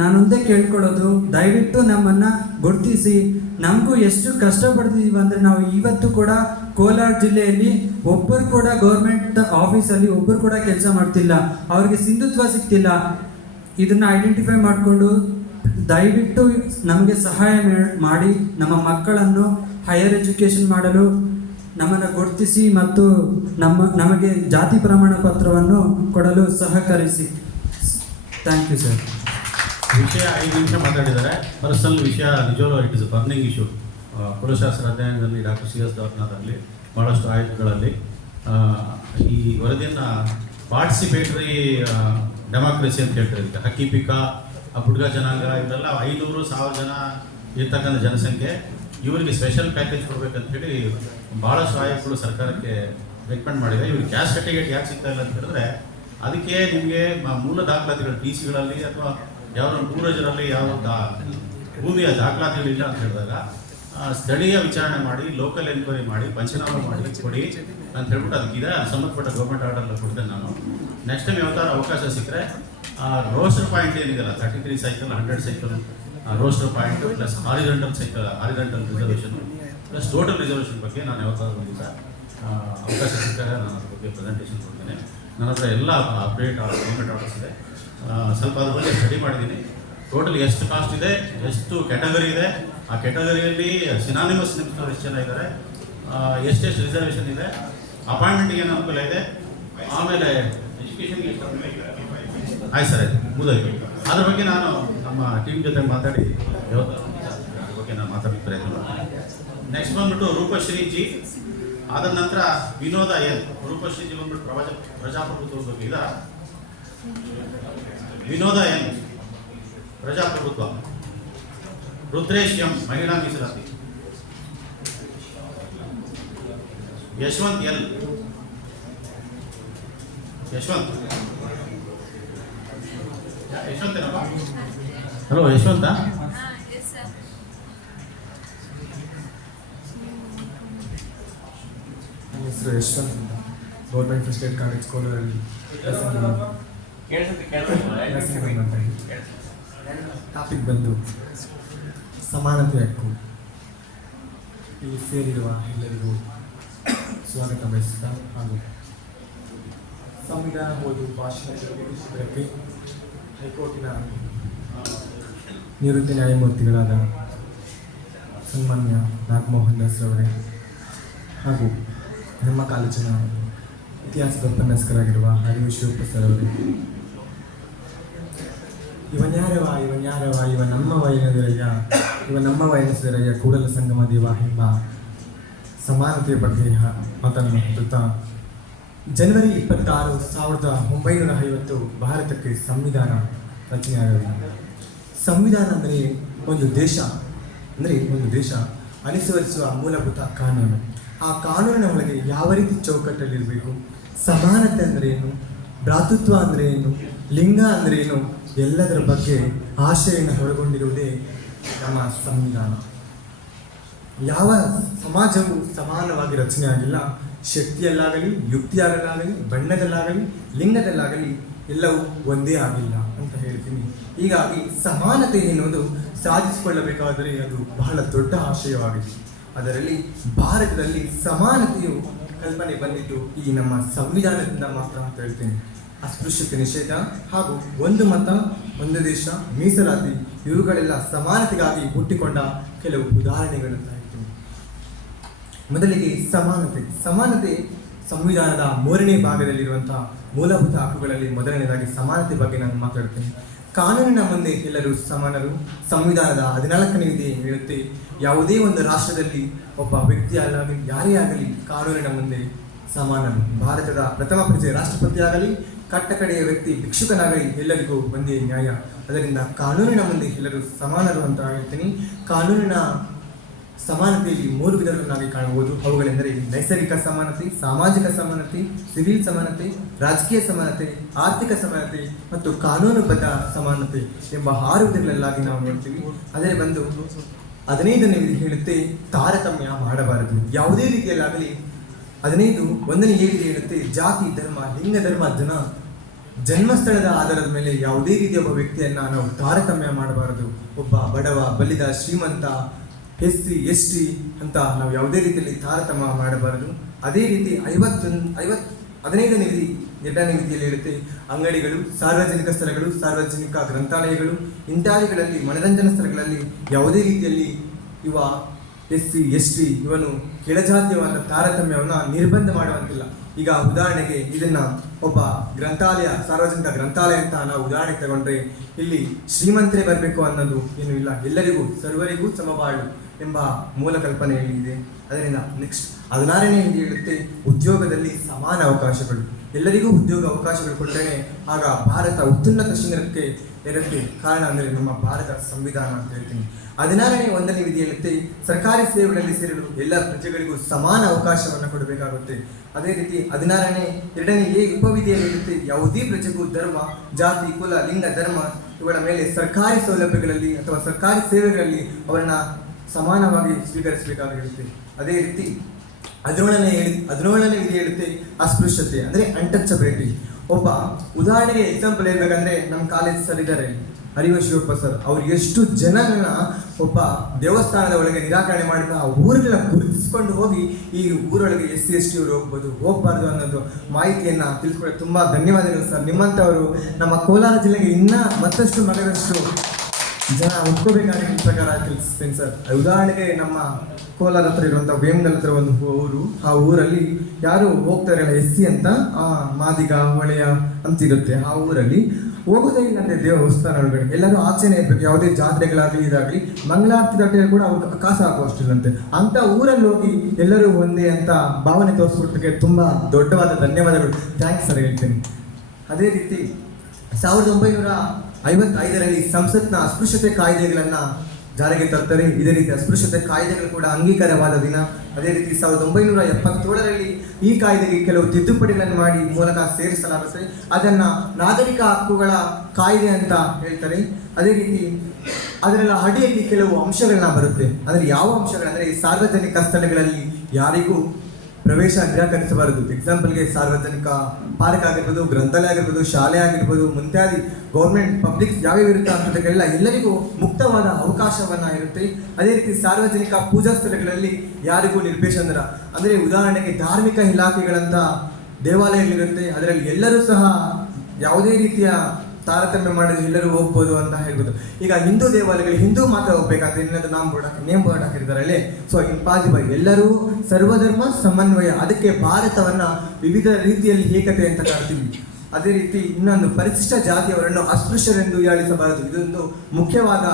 ನಾನೊಂದೇ ಕೇಳ್ಕೊಳ್ಳೋದು, ದಯವಿಟ್ಟು ನಮ್ಮನ್ನು ಗುರುತಿಸಿ. ನಮಗೂ ಎಷ್ಟು ಕಷ್ಟಪಡ್ತಿದ್ದೀವಿ ಅಂದರೆ ನಾವು ಇವತ್ತು ಕೂಡ ಕೋಲಾರ ಜಿಲ್ಲೆಯಲ್ಲಿ ಒಬ್ಬರು ಕೂಡ ಗೌರ್ಮೆಂಟ್ ಆಫೀಸಲ್ಲಿ ಒಬ್ಬರು ಕೂಡ ಕೆಲಸ ಮಾಡ್ತಿಲ್ಲ. ಅವ್ರಿಗೆ ಸಿಂಧುತ್ವ ಸಿಗ್ತಿಲ್ಲ. ಇದನ್ನು ಐಡೆಂಟಿಫೈ ಮಾಡಿಕೊಂಡು ದಯವಿಟ್ಟು ನಮಗೆ ಸಹಾಯ ಮಾಡಿ ನಮ್ಮ ಮಕ್ಕಳನ್ನು ಹೈಯರ್ ಎಜುಕೇಷನ್ ಮಾಡಲು ನಮ್ಮನ್ನು ಗುರುತಿಸಿ ಮತ್ತು ನಮಗೆ ಜಾತಿ ಪ್ರಮಾಣ ಪತ್ರವನ್ನು ಕೊಡಲು ಸಹಕರಿಸಿ. Thank you sir. ವಿಷಯ 5 ನಿಮಿಷ ಮಾತಾಡಿದ್ದಾರೆ. ಪರ್ಸನಲ್ ವಿಷಯ ನಿಜವೂ ಇಟ್ ಇಸ್ ಬರ್ನಿಂಗ್ ಇಶ್ಯೂ. ಕುಲಶಾಸ್ತ್ರ ಅಧ್ಯಯನದಲ್ಲಿ ಡಾಕ್ಟರ್ CS ದವರ್ನಾಥಲ್ಲಿ ಭಾಳಷ್ಟು ಆಯ್ಕೆಗಳಲ್ಲಿ ಈ ವರದಿಯನ್ನು ಪಾರ್ಟಿಸಿಪೇಟರಿ ಡೆಮಾಕ್ರಸಿ ಅಂತ ಹೇಳ್ತಾರೆ. ಇದಕ್ಕೆ ಹಕ್ಕಿ ಪಿಕ, ಬುಡ್ಗ ಜನಾಂಗ ಇವರೆಲ್ಲ 500,000 ಜನ ಇರ್ತಕ್ಕಂಥ ಜನಸಂಖ್ಯೆ. ಇವರಿಗೆ ಸ್ಪೆಷಲ್ ಪ್ಯಾಕೇಜ್ ಕೊಡಬೇಕಂತ ಹೇಳಿ ಭಾಳಷ್ಟು ಆಯೋಗಗಳು ಸರ್ಕಾರಕ್ಕೆ ರೆಕಮೆಂಡ್ ಮಾಡಿದೆ. ಇವ್ರಿಗೆ ಕ್ಯಾಸ್ಟ್ ಸರ್ಟಿಫಿಕೇಟ್ ಯಾಕೆ ಸಿಗ್ತಾ ಇಲ್ಲ ಅಂತ ಹೇಳಿದ್ರೆ, ಅದಕ್ಕೆ ನಿಮಗೆ ಮೂಲ ದಾಖಲಾತಿಗಳು TCಗಳಲ್ಲಿ ಅಥವಾ ಯಾವ ಟೂರಿಸರಲ್ಲಿ ಯಾವ ಭೂಮಿಯ ದಾಖಲಾತಿಗಳಿಲ್ಲ ಅಂತ ಹೇಳಿದಾಗ ಸ್ಥಳೀಯ ವಿಚಾರಣೆ ಮಾಡಿ, ಲೋಕಲ್ ಎನ್ಕ್ವೈರಿ ಮಾಡಿ, ಪಂಚನಾಮ ಮಾಡಿ ಕೊಡಿ ಅಂತ ಹೇಳ್ಬಿಟ್ಟು ಅದಕ್ಕಿದೆ ಸಂಬಂಧಪಟ್ಟ ಗೌರ್ಮೆಂಟ್ ಆರ್ಡರ್ನ ಕೊಡ್ತೇನೆ ನಾನು. ನೆಕ್ಸ್ಟ್ ಟೈಮ್ ಯಾವತ್ತಾರ ಅವಕಾಶ ಸಿಕ್ಕರೆ ರೋಸ್ಟರ್ ಪಾಯಿಂಟ್ ಏನಿದೆಯಲ್ಲ 33 cycle 100 cycle roster point plus horizontal cycle horizontal reservation plus total reservation ಬಗ್ಗೆ ನಾನು ಯಾವತ್ತಾದ್ರೂ ಒಂದು ದಿವಸ ಅವಕಾಶ ಸಿಕ್ಕಾಗ ನಾನು ಅದ್ರ ಬಗ್ಗೆ ಪ್ರೆಸೆಂಟೇಷನ್ ಕೊಡ್ತೇನೆ. ನನ್ನ ಹತ್ರ ಎಲ್ಲ ಅಪ್ಡೇಟ್ ಗೌರ್ಮೆಂಟ್ ಆರ್ಡರ್ಸ್ ಇದೆ. ಸ್ವಲ್ಪ ಅದ್ರ ಬಗ್ಗೆ ಸ್ಟಡಿ ಮಾಡಿದ್ದೀನಿ. ಟೋಟಲ್ ಎಷ್ಟು ಕಾಸ್ಟ್ ಇದೆ, ಎಷ್ಟು ಕ್ಯಾಟಗರಿ ಇದೆ, ಆ ಕ್ಯಾಟಗರಿಯಲ್ಲಿ ಸಿನಾನಿಮಸ್ ನಿಮ್ಸವ್ರು ಎಷ್ಟು ಜನ ಇದ್ದಾರೆ, ಎಷ್ಟೆಷ್ಟು ರಿಸರ್ವೇಷನ್ ಇದೆ, ಅಪಾಯಿಂಟ್ಮೆಂಟ್ಗೆ ಏನು ಅನುಕೂಲ ಇದೆ, ಆಮೇಲೆ ಎಜುಕೇಷನ್ಗೆ ಎಷ್ಟು ಅನುಕೂಲ ಇದೆ. ಆಯ್ತು ಸರ್, ಆಯ್ತು ಮುಗಿದೋಯ್ತು. ಅದ್ರ ಬಗ್ಗೆ ನಾನು ನಮ್ಮ ಟೀಮ್ ಜೊತೆ ಮಾತಾಡಿ ಅದ್ರ ಬಗ್ಗೆ ನಾನು ಮಾತಾಡೋಕ್ಕೆ ಪ್ರಯತ್ನ ಮಾಡ್ತೀನಿ. ನೆಕ್ಸ್ಟ್ ಬಂದ್ಬಿಟ್ಟು ರೂಪಶ್ರೀ ಜಿ, ಆದ ನಂತರ ವಿನೋದ ಎನ್. ರೂಪಶ್ರೀ ಜಿ ಬಂದ್ಬಿಟ್ಟು ಪ್ರಜಾಪ್ರಭುತ್ವದ ಬಗ್ಗೆ ಇದ. ವಿನೋದ ಎನ್ ಪ್ರಜಾಪ್ರಭುತ್ವ. ರುದ್ರೇಶ್ ಎಂ ಮಹಿಳಾ ಮೀಸಲಾತಿ. ಯಶವಂತ್ ಎಲ್. ಯಶವಂತ್ ಏನಪ್ಪ? ಹಲೋ ಯಶವಂತ. Yes, sir. ನನ್ನ ಹೆಸರು ಯಶವಂತ್ ಅಂತ, ಗೌರ್ಮೆಂಟ್ ಫಸ್ಟ್ ಏಡ್ ಕಾಲೇಜ್ ಕೋಲಾರಲ್ಲಿ ಟಾಪಿಕ್ ಬಂದು ಸಮಾನತೆ ಹಕ್ಕು. ಇಲ್ಲಿ ಸೇರಿರುವ ಎಲ್ಲರಿಗೂ ಸ್ವಾಗತ ಬಯಸುತ್ತಾ ಹಾಗೂ ಸಂವಿಧಾನ ಓದು ಭಾಷಣ ಶಿಬಿರಕ್ಕೆ ಹೈಕೋರ್ಟಿನ ನಿವೃತ್ತ ನ್ಯಾಯಮೂರ್ತಿಗಳಾದ ಸನ್ಮಾನ್ಯ ನಾಗಮೋಹನ್ ದಾಸ್ ಅವರೇ ಹಾಗೂ ನಮ್ಮ ಕಾಲೇಜಿನ ಇತಿಹಾಸದ ಉಪನ್ಯಾಸಕರಾಗಿರುವ ಹರಿವು ಶಿವಪ್ರಸಾದ್ ಅವರೇ, ಇವನ್ಯಾರವ ಇವ ನಮ್ಮ ವಯನದಿರಯ್ಯ ಕೂಡಲ ಸಂಗಮ ದೇವ ಎಂಬ ಸಮಾನತೆಯ ಬಗ್ಗೆ ಮಾತನ್ನು ಮಾಡುತ್ತಾ, ಜನವರಿ 26, 1950 ಭಾರತಕ್ಕೆ ಸಂವಿಧಾನ ರಚನೆಯಾಗಲಿದೆ. ಸಂವಿಧಾನ ಅಂದರೆ ಒಂದು ದೇಶ ಅನುಸರಿಸುವ ಮೂಲಭೂತ ಕಾನೂನು. ಆ ಕಾನೂನಿನ ಒಳಗೆ ಯಾವ ರೀತಿ ಚೌಕಟ್ಟಲ್ಲಿರಬೇಕು, ಸಮಾನತೆ ಅಂದರೆ ಏನು, ಭ್ರಾತೃತ್ವ ಅಂದರೆ ಏನು, ಲಿಂಗ ಅಂದರೆ ಏನು, ಎಲ್ಲದರ ಬಗ್ಗೆ ಆಶಯವನ್ನು ಒಳಗೊಂಡಿರುವುದೇ ನಮ್ಮ ಸಂವಿಧಾನ. ಯಾವ ಸಮಾಜವು ಸಮಾನವಾಗಿ ರಚನೆ ಆಗಿಲ್ಲ. ಶಕ್ತಿಯಲ್ಲಾಗಲಿ, ಯುಕ್ತಿಯಲ್ಲಾಗಲಿ, ಬಣ್ಣದಲ್ಲಾಗಲಿ, ಲಿಂಗದಲ್ಲಾಗಲಿ ಎಲ್ಲವೂ ಒಂದೇ ಆಗಿಲ್ಲ ಅಂತ ಹೇಳ್ತೀನಿ. ಹೀಗಾಗಿ ಸಮಾನತೆ ಎನ್ನುವುದು ಸಾಧಿಸಿಕೊಳ್ಳಬೇಕಾದರೆ ಅದು ಬಹಳ ದೊಡ್ಡ ಆಶಯವಾಗಿದೆ. ಅದರಲ್ಲಿ ಭಾರತದಲ್ಲಿ ಸಮಾನತೆಯು ಕಲ್ಪನೆ ಬಂದಿದ್ದು ಈ ನಮ್ಮ ಸಂವಿಧಾನದಿಂದ ಮಾತ್ರ ಅಂತ ಹೇಳ್ತೀನಿ. ಅಸ್ಪೃಶ್ಯತೆ ನಿಷೇಧ ಹಾಗೂ ಒಂದು ಮತ ಒಂದು ದೇಶ ಮೀಸಲಾತಿ ಇವುಗಳೆಲ್ಲ ಸಮಾನತೆಗಾಗಿ ಹುಟ್ಟಿಕೊಂಡ ಕೆಲವು ಉದಾಹರಣೆಗಳನ್ನು ಹೇಳ್ತೀನಿ. ಮೊದಲಿಗೆ ಸಮಾನತೆ ಸಂವಿಧಾನದ 3ನೇ ಭಾಗದಲ್ಲಿರುವಂತಹ ಮೂಲಭೂತ ಹಕ್ಕುಗಳಲ್ಲಿ ಮೊದಲನೇದಾಗಿ ಸಮಾನತೆ ಬಗ್ಗೆ ನಾನು ಮಾತಾಡ್ತೀನಿ. ಕಾನೂನಿನ ಮುಂದೆ ಎಲ್ಲರೂ ಸಮಾನರು. ಸಂವಿಧಾನದ 14ನೇ ವಿಧಿ ಹೇಳುತ್ತೆ, ಯಾವುದೇ ಒಂದು ರಾಷ್ಟ್ರದಲ್ಲಿ ಒಬ್ಬ ವ್ಯಕ್ತಿಯಾಗಲಿ ಯಾರೇ ಆಗಲಿ ಕಾನೂನಿನ ಮುಂದೆ ಸಮಾನರು. ಭಾರತದ ಪ್ರಥಮ ಪ್ರಜೆ ರಾಷ್ಟ್ರಪತಿ ಆಗಲಿ, ಕಟ್ಟಕಡೆಯ ವ್ಯಕ್ತಿ ಭಿಕ್ಷುಕನಾಗಲಿ ಎಲ್ಲರಿಗೂ ಒಂದೇ ನ್ಯಾಯ. ಅದರಿಂದ ಕಾನೂನಿನ ಮುಂದೆ ಎಲ್ಲರೂ ಸಮಾನರು ಅಂತ ಹೇಳ್ತೀನಿ. ಕಾನೂನಿನ ಸಮಾನತೆಯಲ್ಲಿ 3 ವಿಧಗಳನ್ನಾಗಿ ಕಾಣಬಹುದು. ಅವುಗಳೆಂದರೆ ನೈಸರ್ಗಿಕ ಸಮಾನತೆ, ಸಾಮಾಜಿಕ ಸಮಾನತೆ, ಸಿವಿಲ್ ಸಮಾನತೆ, ರಾಜಕೀಯ ಸಮಾನತೆ, ಆರ್ಥಿಕ ಸಮಾನತೆ ಮತ್ತು ಕಾನೂನುಬದ್ಧ ಸಮಾನತೆ ಎಂಬ 6 ವಿಧಗಳಲ್ಲಾಗಿ ನಾವು ನೋಡ್ತೀವಿ. ಅದರಲ್ಲಿ ಬಂದು 15ನೇ ವಿಧಿ ಹೇಳುತ್ತೆ, ತಾರತಮ್ಯ ಮಾಡಬಾರದು ಯಾವುದೇ ರೀತಿಯಲ್ಲಾಗಲಿ. 1ನೇ ವಿಧಿ ಹೇಳುತ್ತೆ, ಜಾತಿ, ಧರ್ಮ, ಲಿಂಗ, ಧರ್ಮ, ಜನ್ಮಸ್ಥಳದ ಆಧಾರದ ಮೇಲೆ ಯಾವುದೇ ರೀತಿಯ ಒಬ್ಬ ವ್ಯಕ್ತಿಯನ್ನ ನಾವು ತಾರತಮ್ಯ ಮಾಡಬಾರದು. ಒಬ್ಬ ಬಡವ, ಬಲಿದ, ಶ್ರೀಮಂತ, SC ST ಅಂತ ನಾವು ಯಾವುದೇ ರೀತಿಯಲ್ಲಿ ತಾರತಮ್ಯ ಮಾಡಬಾರದು. ಅದೇ ರೀತಿ 15ನೇ ವಿಧಿ 2ನೇ ವಿಧಿಯಲ್ಲಿ ಹೇಳುತ್ತೆ, ಅಂಗಡಿಗಳು, ಸಾರ್ವಜನಿಕ ಸ್ಥಳಗಳು, ಸಾರ್ವಜನಿಕ ಗ್ರಂಥಾಲಯಗಳು ಇಂತ್ಯಾದಿಗಳಲ್ಲಿ ಮನರಂಜನಾ ಸ್ಥಳಗಳಲ್ಲಿ ಯಾವುದೇ ರೀತಿಯಲ್ಲಿ ಇವ SC ST ಇವನು ಕೆಳಜಾತಿಯವಾದ ತಾರತಮ್ಯವನ್ನು ನಿರ್ಬಂಧ ಮಾಡುವಂತಿಲ್ಲ. ಈಗ ಉದಾಹರಣೆಗೆ ಇದನ್ನ ಒಬ್ಬ ಗ್ರಂಥಾಲಯ, ಸಾರ್ವಜನಿಕ ಗ್ರಂಥಾಲಯ ಅಂತ ನಾವು ಉದಾಹರಣೆಗೆ ತಗೊಂಡ್ರೆ ಇಲ್ಲಿ ಶ್ರೀಮಂತರೇ ಬರಬೇಕು ಅನ್ನೋದು ಏನೂ ಇಲ್ಲ. ಎಲ್ಲರಿಗೂ ಸರ್ವರಿಗೂ ಸಮಬಾಳು ಎಂಬ ಮೂಲ ಕಲ್ಪನೆಯಲ್ಲಿ ಇದೆ. ಅದರಿಂದ ನೆಕ್ಸ್ಟ್ 16ನೇ ವಿಧಿ ಹೇಳುತ್ತೆ, ಉದ್ಯೋಗದಲ್ಲಿ ಸಮಾನ ಅವಕಾಶಗಳು. ಎಲ್ಲರಿಗೂ ಉದ್ಯೋಗ ಅವಕಾಶಗಳು ಕೊಟ್ಟರೆ ಆಗ ಭಾರತ ಉತ್ತುನ್ನತ ಶಿಖರಕ್ಕೆ ಏರಕ್ಕೆ ಕಾರಣ ಅಂದರೆ ನಮ್ಮ ಭಾರತ ಸಂವಿಧಾನ ಅಂತ ಹೇಳ್ತೀನಿ. 16ನೇ 1ನೇ ವಿಧಿ ಹೇಳುತ್ತೆ, ಸರ್ಕಾರಿ ಸೇವೆಗಳಲ್ಲಿ ಸೇರಲು ಎಲ್ಲ ಪ್ರಜೆಗಳಿಗೂ ಸಮಾನ ಅವಕಾಶವನ್ನು ಕೊಡಬೇಕಾಗುತ್ತೆ. ಅದೇ ರೀತಿ 16ನೇ 2ನೇ ಉಪವಿಧಿಯಲ್ಲಿ ಹೇಳುತ್ತೆ, ಯಾವುದೇ ಪ್ರಜೆಗೂ ಧರ್ಮ, ಜಾತಿ, ಕುಲ, ಲಿಂಗ, ಧರ್ಮ ಇವುಗಳ ಮೇಲೆ ಸರ್ಕಾರಿ ಸೌಲಭ್ಯಗಳಲ್ಲಿ ಅಥವಾ ಸರ್ಕಾರಿ ಸೇವೆಗಳಲ್ಲಿ ಅವರನ್ನ ಸಮಾನವಾಗಿ ಸ್ವೀಕರಿಸಬೇಕಾಗಿರುತ್ತೆ. ಅದೇ ರೀತಿ 17ನೇ ವಿಧಿ ಹೇಳುತ್ತೆ ಅಸ್ಪೃಶ್ಯತೆ ಅಂದರೆ ಅನ್ಟಚಬಿಲಿಟಿ. ಒಬ್ಬ ಉದಾಹರಣೆಗೆ ಎಕ್ಸಾಂಪಲ್ ಹೇಳ್ಬೇಕಂದ್ರೆ ನಮ್ಮ ಕಾಲೇಜ್ ಸರ್ ಇದ್ದಾರೆ, ಹರಿವ ಶಿವಪ್ಪ ಸರ್. ಅವ್ರು ಎಷ್ಟು ಜನಗಳನ್ನ ಒಬ್ಬ ದೇವಸ್ಥಾನದ ಒಳಗೆ ನಿರಾಕರಣೆ ಮಾಡಿದ ಆ ಊರುಗಳನ್ನ ಗುರುತಿಸ್ಕೊಂಡು ಹೋಗಿ ಈ ಊರೊಳಗೆ SC/ST ಅವರು ಹೋಗಬಾರ್ದು ಅನ್ನೋದು ಮಾಹಿತಿಯನ್ನ ತಿಳಿಸ್ಕೊಡೋದು ತುಂಬ ಧನ್ಯವಾದಗಳು ಸರ್. ನಿಮ್ಮಂಥವರು ನಮ್ಮ ಕೋಲಾರ ಜಿಲ್ಲೆಗೆ ಇನ್ನೂ ಮತ್ತಷ್ಟು ಮಗದಷ್ಟು ಜನ ಒಪ್ಕೋಬೇಕಾದ ಪ್ರಕಾರ ತಿಳಿಸ್ತೇನೆ ಸರ್. ಉದಾಹರಣೆಗೆ ನಮ್ಮ ಕೋಲಾರ ಹತ್ರ ಇರುವಂಥ ವೇಮಗಲ್ ಹತ್ರ ಒಂದು ಊರು, ಆ ಊರಲ್ಲಿ ಯಾರು ಹೋಗ್ತಾರೆ SC ಅಂತ ಮಾದಿಗ ಹೊಳೆಯ ಅಂತಿರುತ್ತೆ. ಆ ಊರಲ್ಲಿ ಹೋಗೋದೇ ಇಲ್ಲಂತೆ ದೇವಸ್ಥಾನ ಒಳಗಡೆ, ಎಲ್ಲರೂ ಆಚೆನೇ ಇರಬೇಕು. ಯಾವುದೇ ಜಾತ್ರೆಗಳಾಗಲಿ ಇದಾಗಲಿ ಮಂಗಳಾರತಿ ತಟ್ಟೆಯಲ್ಲಿ ಕೂಡ ಅವ್ರು ಕಾಸು ಹಾಕುವಷ್ಟಿಲ್ಲಂತೆ. ಅಂತ ಊರಲ್ಲಿ ಹೋಗಿ ಎಲ್ಲರೂ ಒಂದೇ ಅಂತ ಭಾವನೆ ತೋರಿಸ್ಕೊಟ್ಟಕ್ಕೆ ತುಂಬ ದೊಡ್ಡವಾದ ಧನ್ಯವಾದಗಳು, ಥ್ಯಾಂಕ್ಸ್ ಸರ್ ಹೇಳ್ತೀನಿ. ಅದೇ ರೀತಿ 1955ರಲ್ಲಿ ಸಂಸತ್ನ ಅಸ್ಪೃಶ್ಯತೆ ಕಾಯ್ದೆಗಳನ್ನು ಜಾರಿಗೆ ತರ್ತಾರೆ. ಇದೇ ರೀತಿ ಅಸ್ಪೃಶ್ಯತೆ ಕಾಯ್ದೆಗಳು ಕೂಡ ಅಂಗೀಕಾರವಾದ ದಿನ. ಅದೇ ರೀತಿ 1977ರಲ್ಲಿ ಈ ಕಾಯ್ದೆಗೆ ಕೆಲವು ತಿದ್ದುಪಡಿಗಳನ್ನು ಮಾಡಿ ಮೂಲಕ ಸೇರಿಸಲಾಗುತ್ತೆ. ಅದನ್ನು ನಾಗರಿಕ ಹಕ್ಕುಗಳ ಕಾಯ್ದೆ ಅಂತ ಹೇಳ್ತಾರೆ. ಅದೇ ರೀತಿ ಅದರ ಅಡಿಯಲ್ಲಿ ಕೆಲವು ಅಂಶಗಳನ್ನ ಬರುತ್ತೆ. ಅಂದರೆ ಯಾವ ಅಂಶಗಳಂದರೆ ಸಾರ್ವಜನಿಕ ಸ್ಥಳಗಳಲ್ಲಿ ಯಾರಿಗೂ ಪ್ರವೇಶ ನಿರಾಕರಿಸಬಾರದು. ಎಕ್ಸಾಂಪಲ್ಗೆ ಸಾರ್ವಜನಿಕ ಪಾರ್ಕ್ ಆಗಿರ್ಬೋದು, ಗ್ರಂಥಾಲಯ ಆಗಿರ್ಬೋದು, ಶಾಲೆ ಆಗಿರ್ಬೋದು, ಮುಂತಾದಿ ಗೌರ್ಮೆಂಟ್ ಪಬ್ಲಿಕ್ ಯಾವ್ಯಾವ ಇರುತ್ತೆ ಅಂತದಕ್ಕೆಲ್ಲ ಎಲ್ಲರಿಗೂ ಮುಕ್ತವಾದ ಅವಕಾಶವನ್ನ ಇರುತ್ತೆ. ಅದೇ ರೀತಿ ಸಾರ್ವಜನಿಕ ಪೂಜಾ ಸ್ಥಳಗಳಲ್ಲಿ ಯಾರಿಗೂ ನಿರ್ದೇಶನ, ಅಂದರೆ ಉದಾಹರಣೆಗೆ ಧಾರ್ಮಿಕ ಇಲಾಖೆಗಳಂತ ದೇವಾಲಯಗಳಿರುತ್ತೆ, ಅದರಲ್ಲಿ ಎಲ್ಲರೂ ಸಹ ಯಾವುದೇ ರೀತಿಯ ತಾರತಮ್ಯ ಮಾಡಿದ್ರೆ ಎಲ್ಲರೂ ಹೋಗ್ಬೋದು ಅಂತ ಹೇಳ್ಬೋದು. ಈಗ ಹಿಂದೂ ದೇವಾಲಯಗಳು ಹಿಂದೂ ಮಾತ್ರ ಹೋಗ್ಬೇಕಂತ ಇನ್ನೊಂದು ನೇಮ್ ಬೋರ್ಡ್ ಹಾಕಿರ್ತಾರಲ್ಲೇ. ಸೊ ಇಂಪಾಸಿಬಲ್, ಎಲ್ಲರೂ ಸರ್ವಧರ್ಮ ಸಮನ್ವಯ, ಅದಕ್ಕೆ ಭಾರತವನ್ನ ವಿವಿಧ ರೀತಿಯಲ್ಲಿ ಏಕತೆ ಅಂತ ಕಾಣ್ತೀವಿ. ಅದೇ ರೀತಿ ಇನ್ನೊಂದು ಪರಿಶಿಷ್ಟ ಜಾತಿಯವರನ್ನು ಅಸ್ಪೃಶ್ಯರೆಂದು ಹೀಯಾಳಿಸಬಾರದು. ಇದೊಂದು ಮುಖ್ಯವಾದ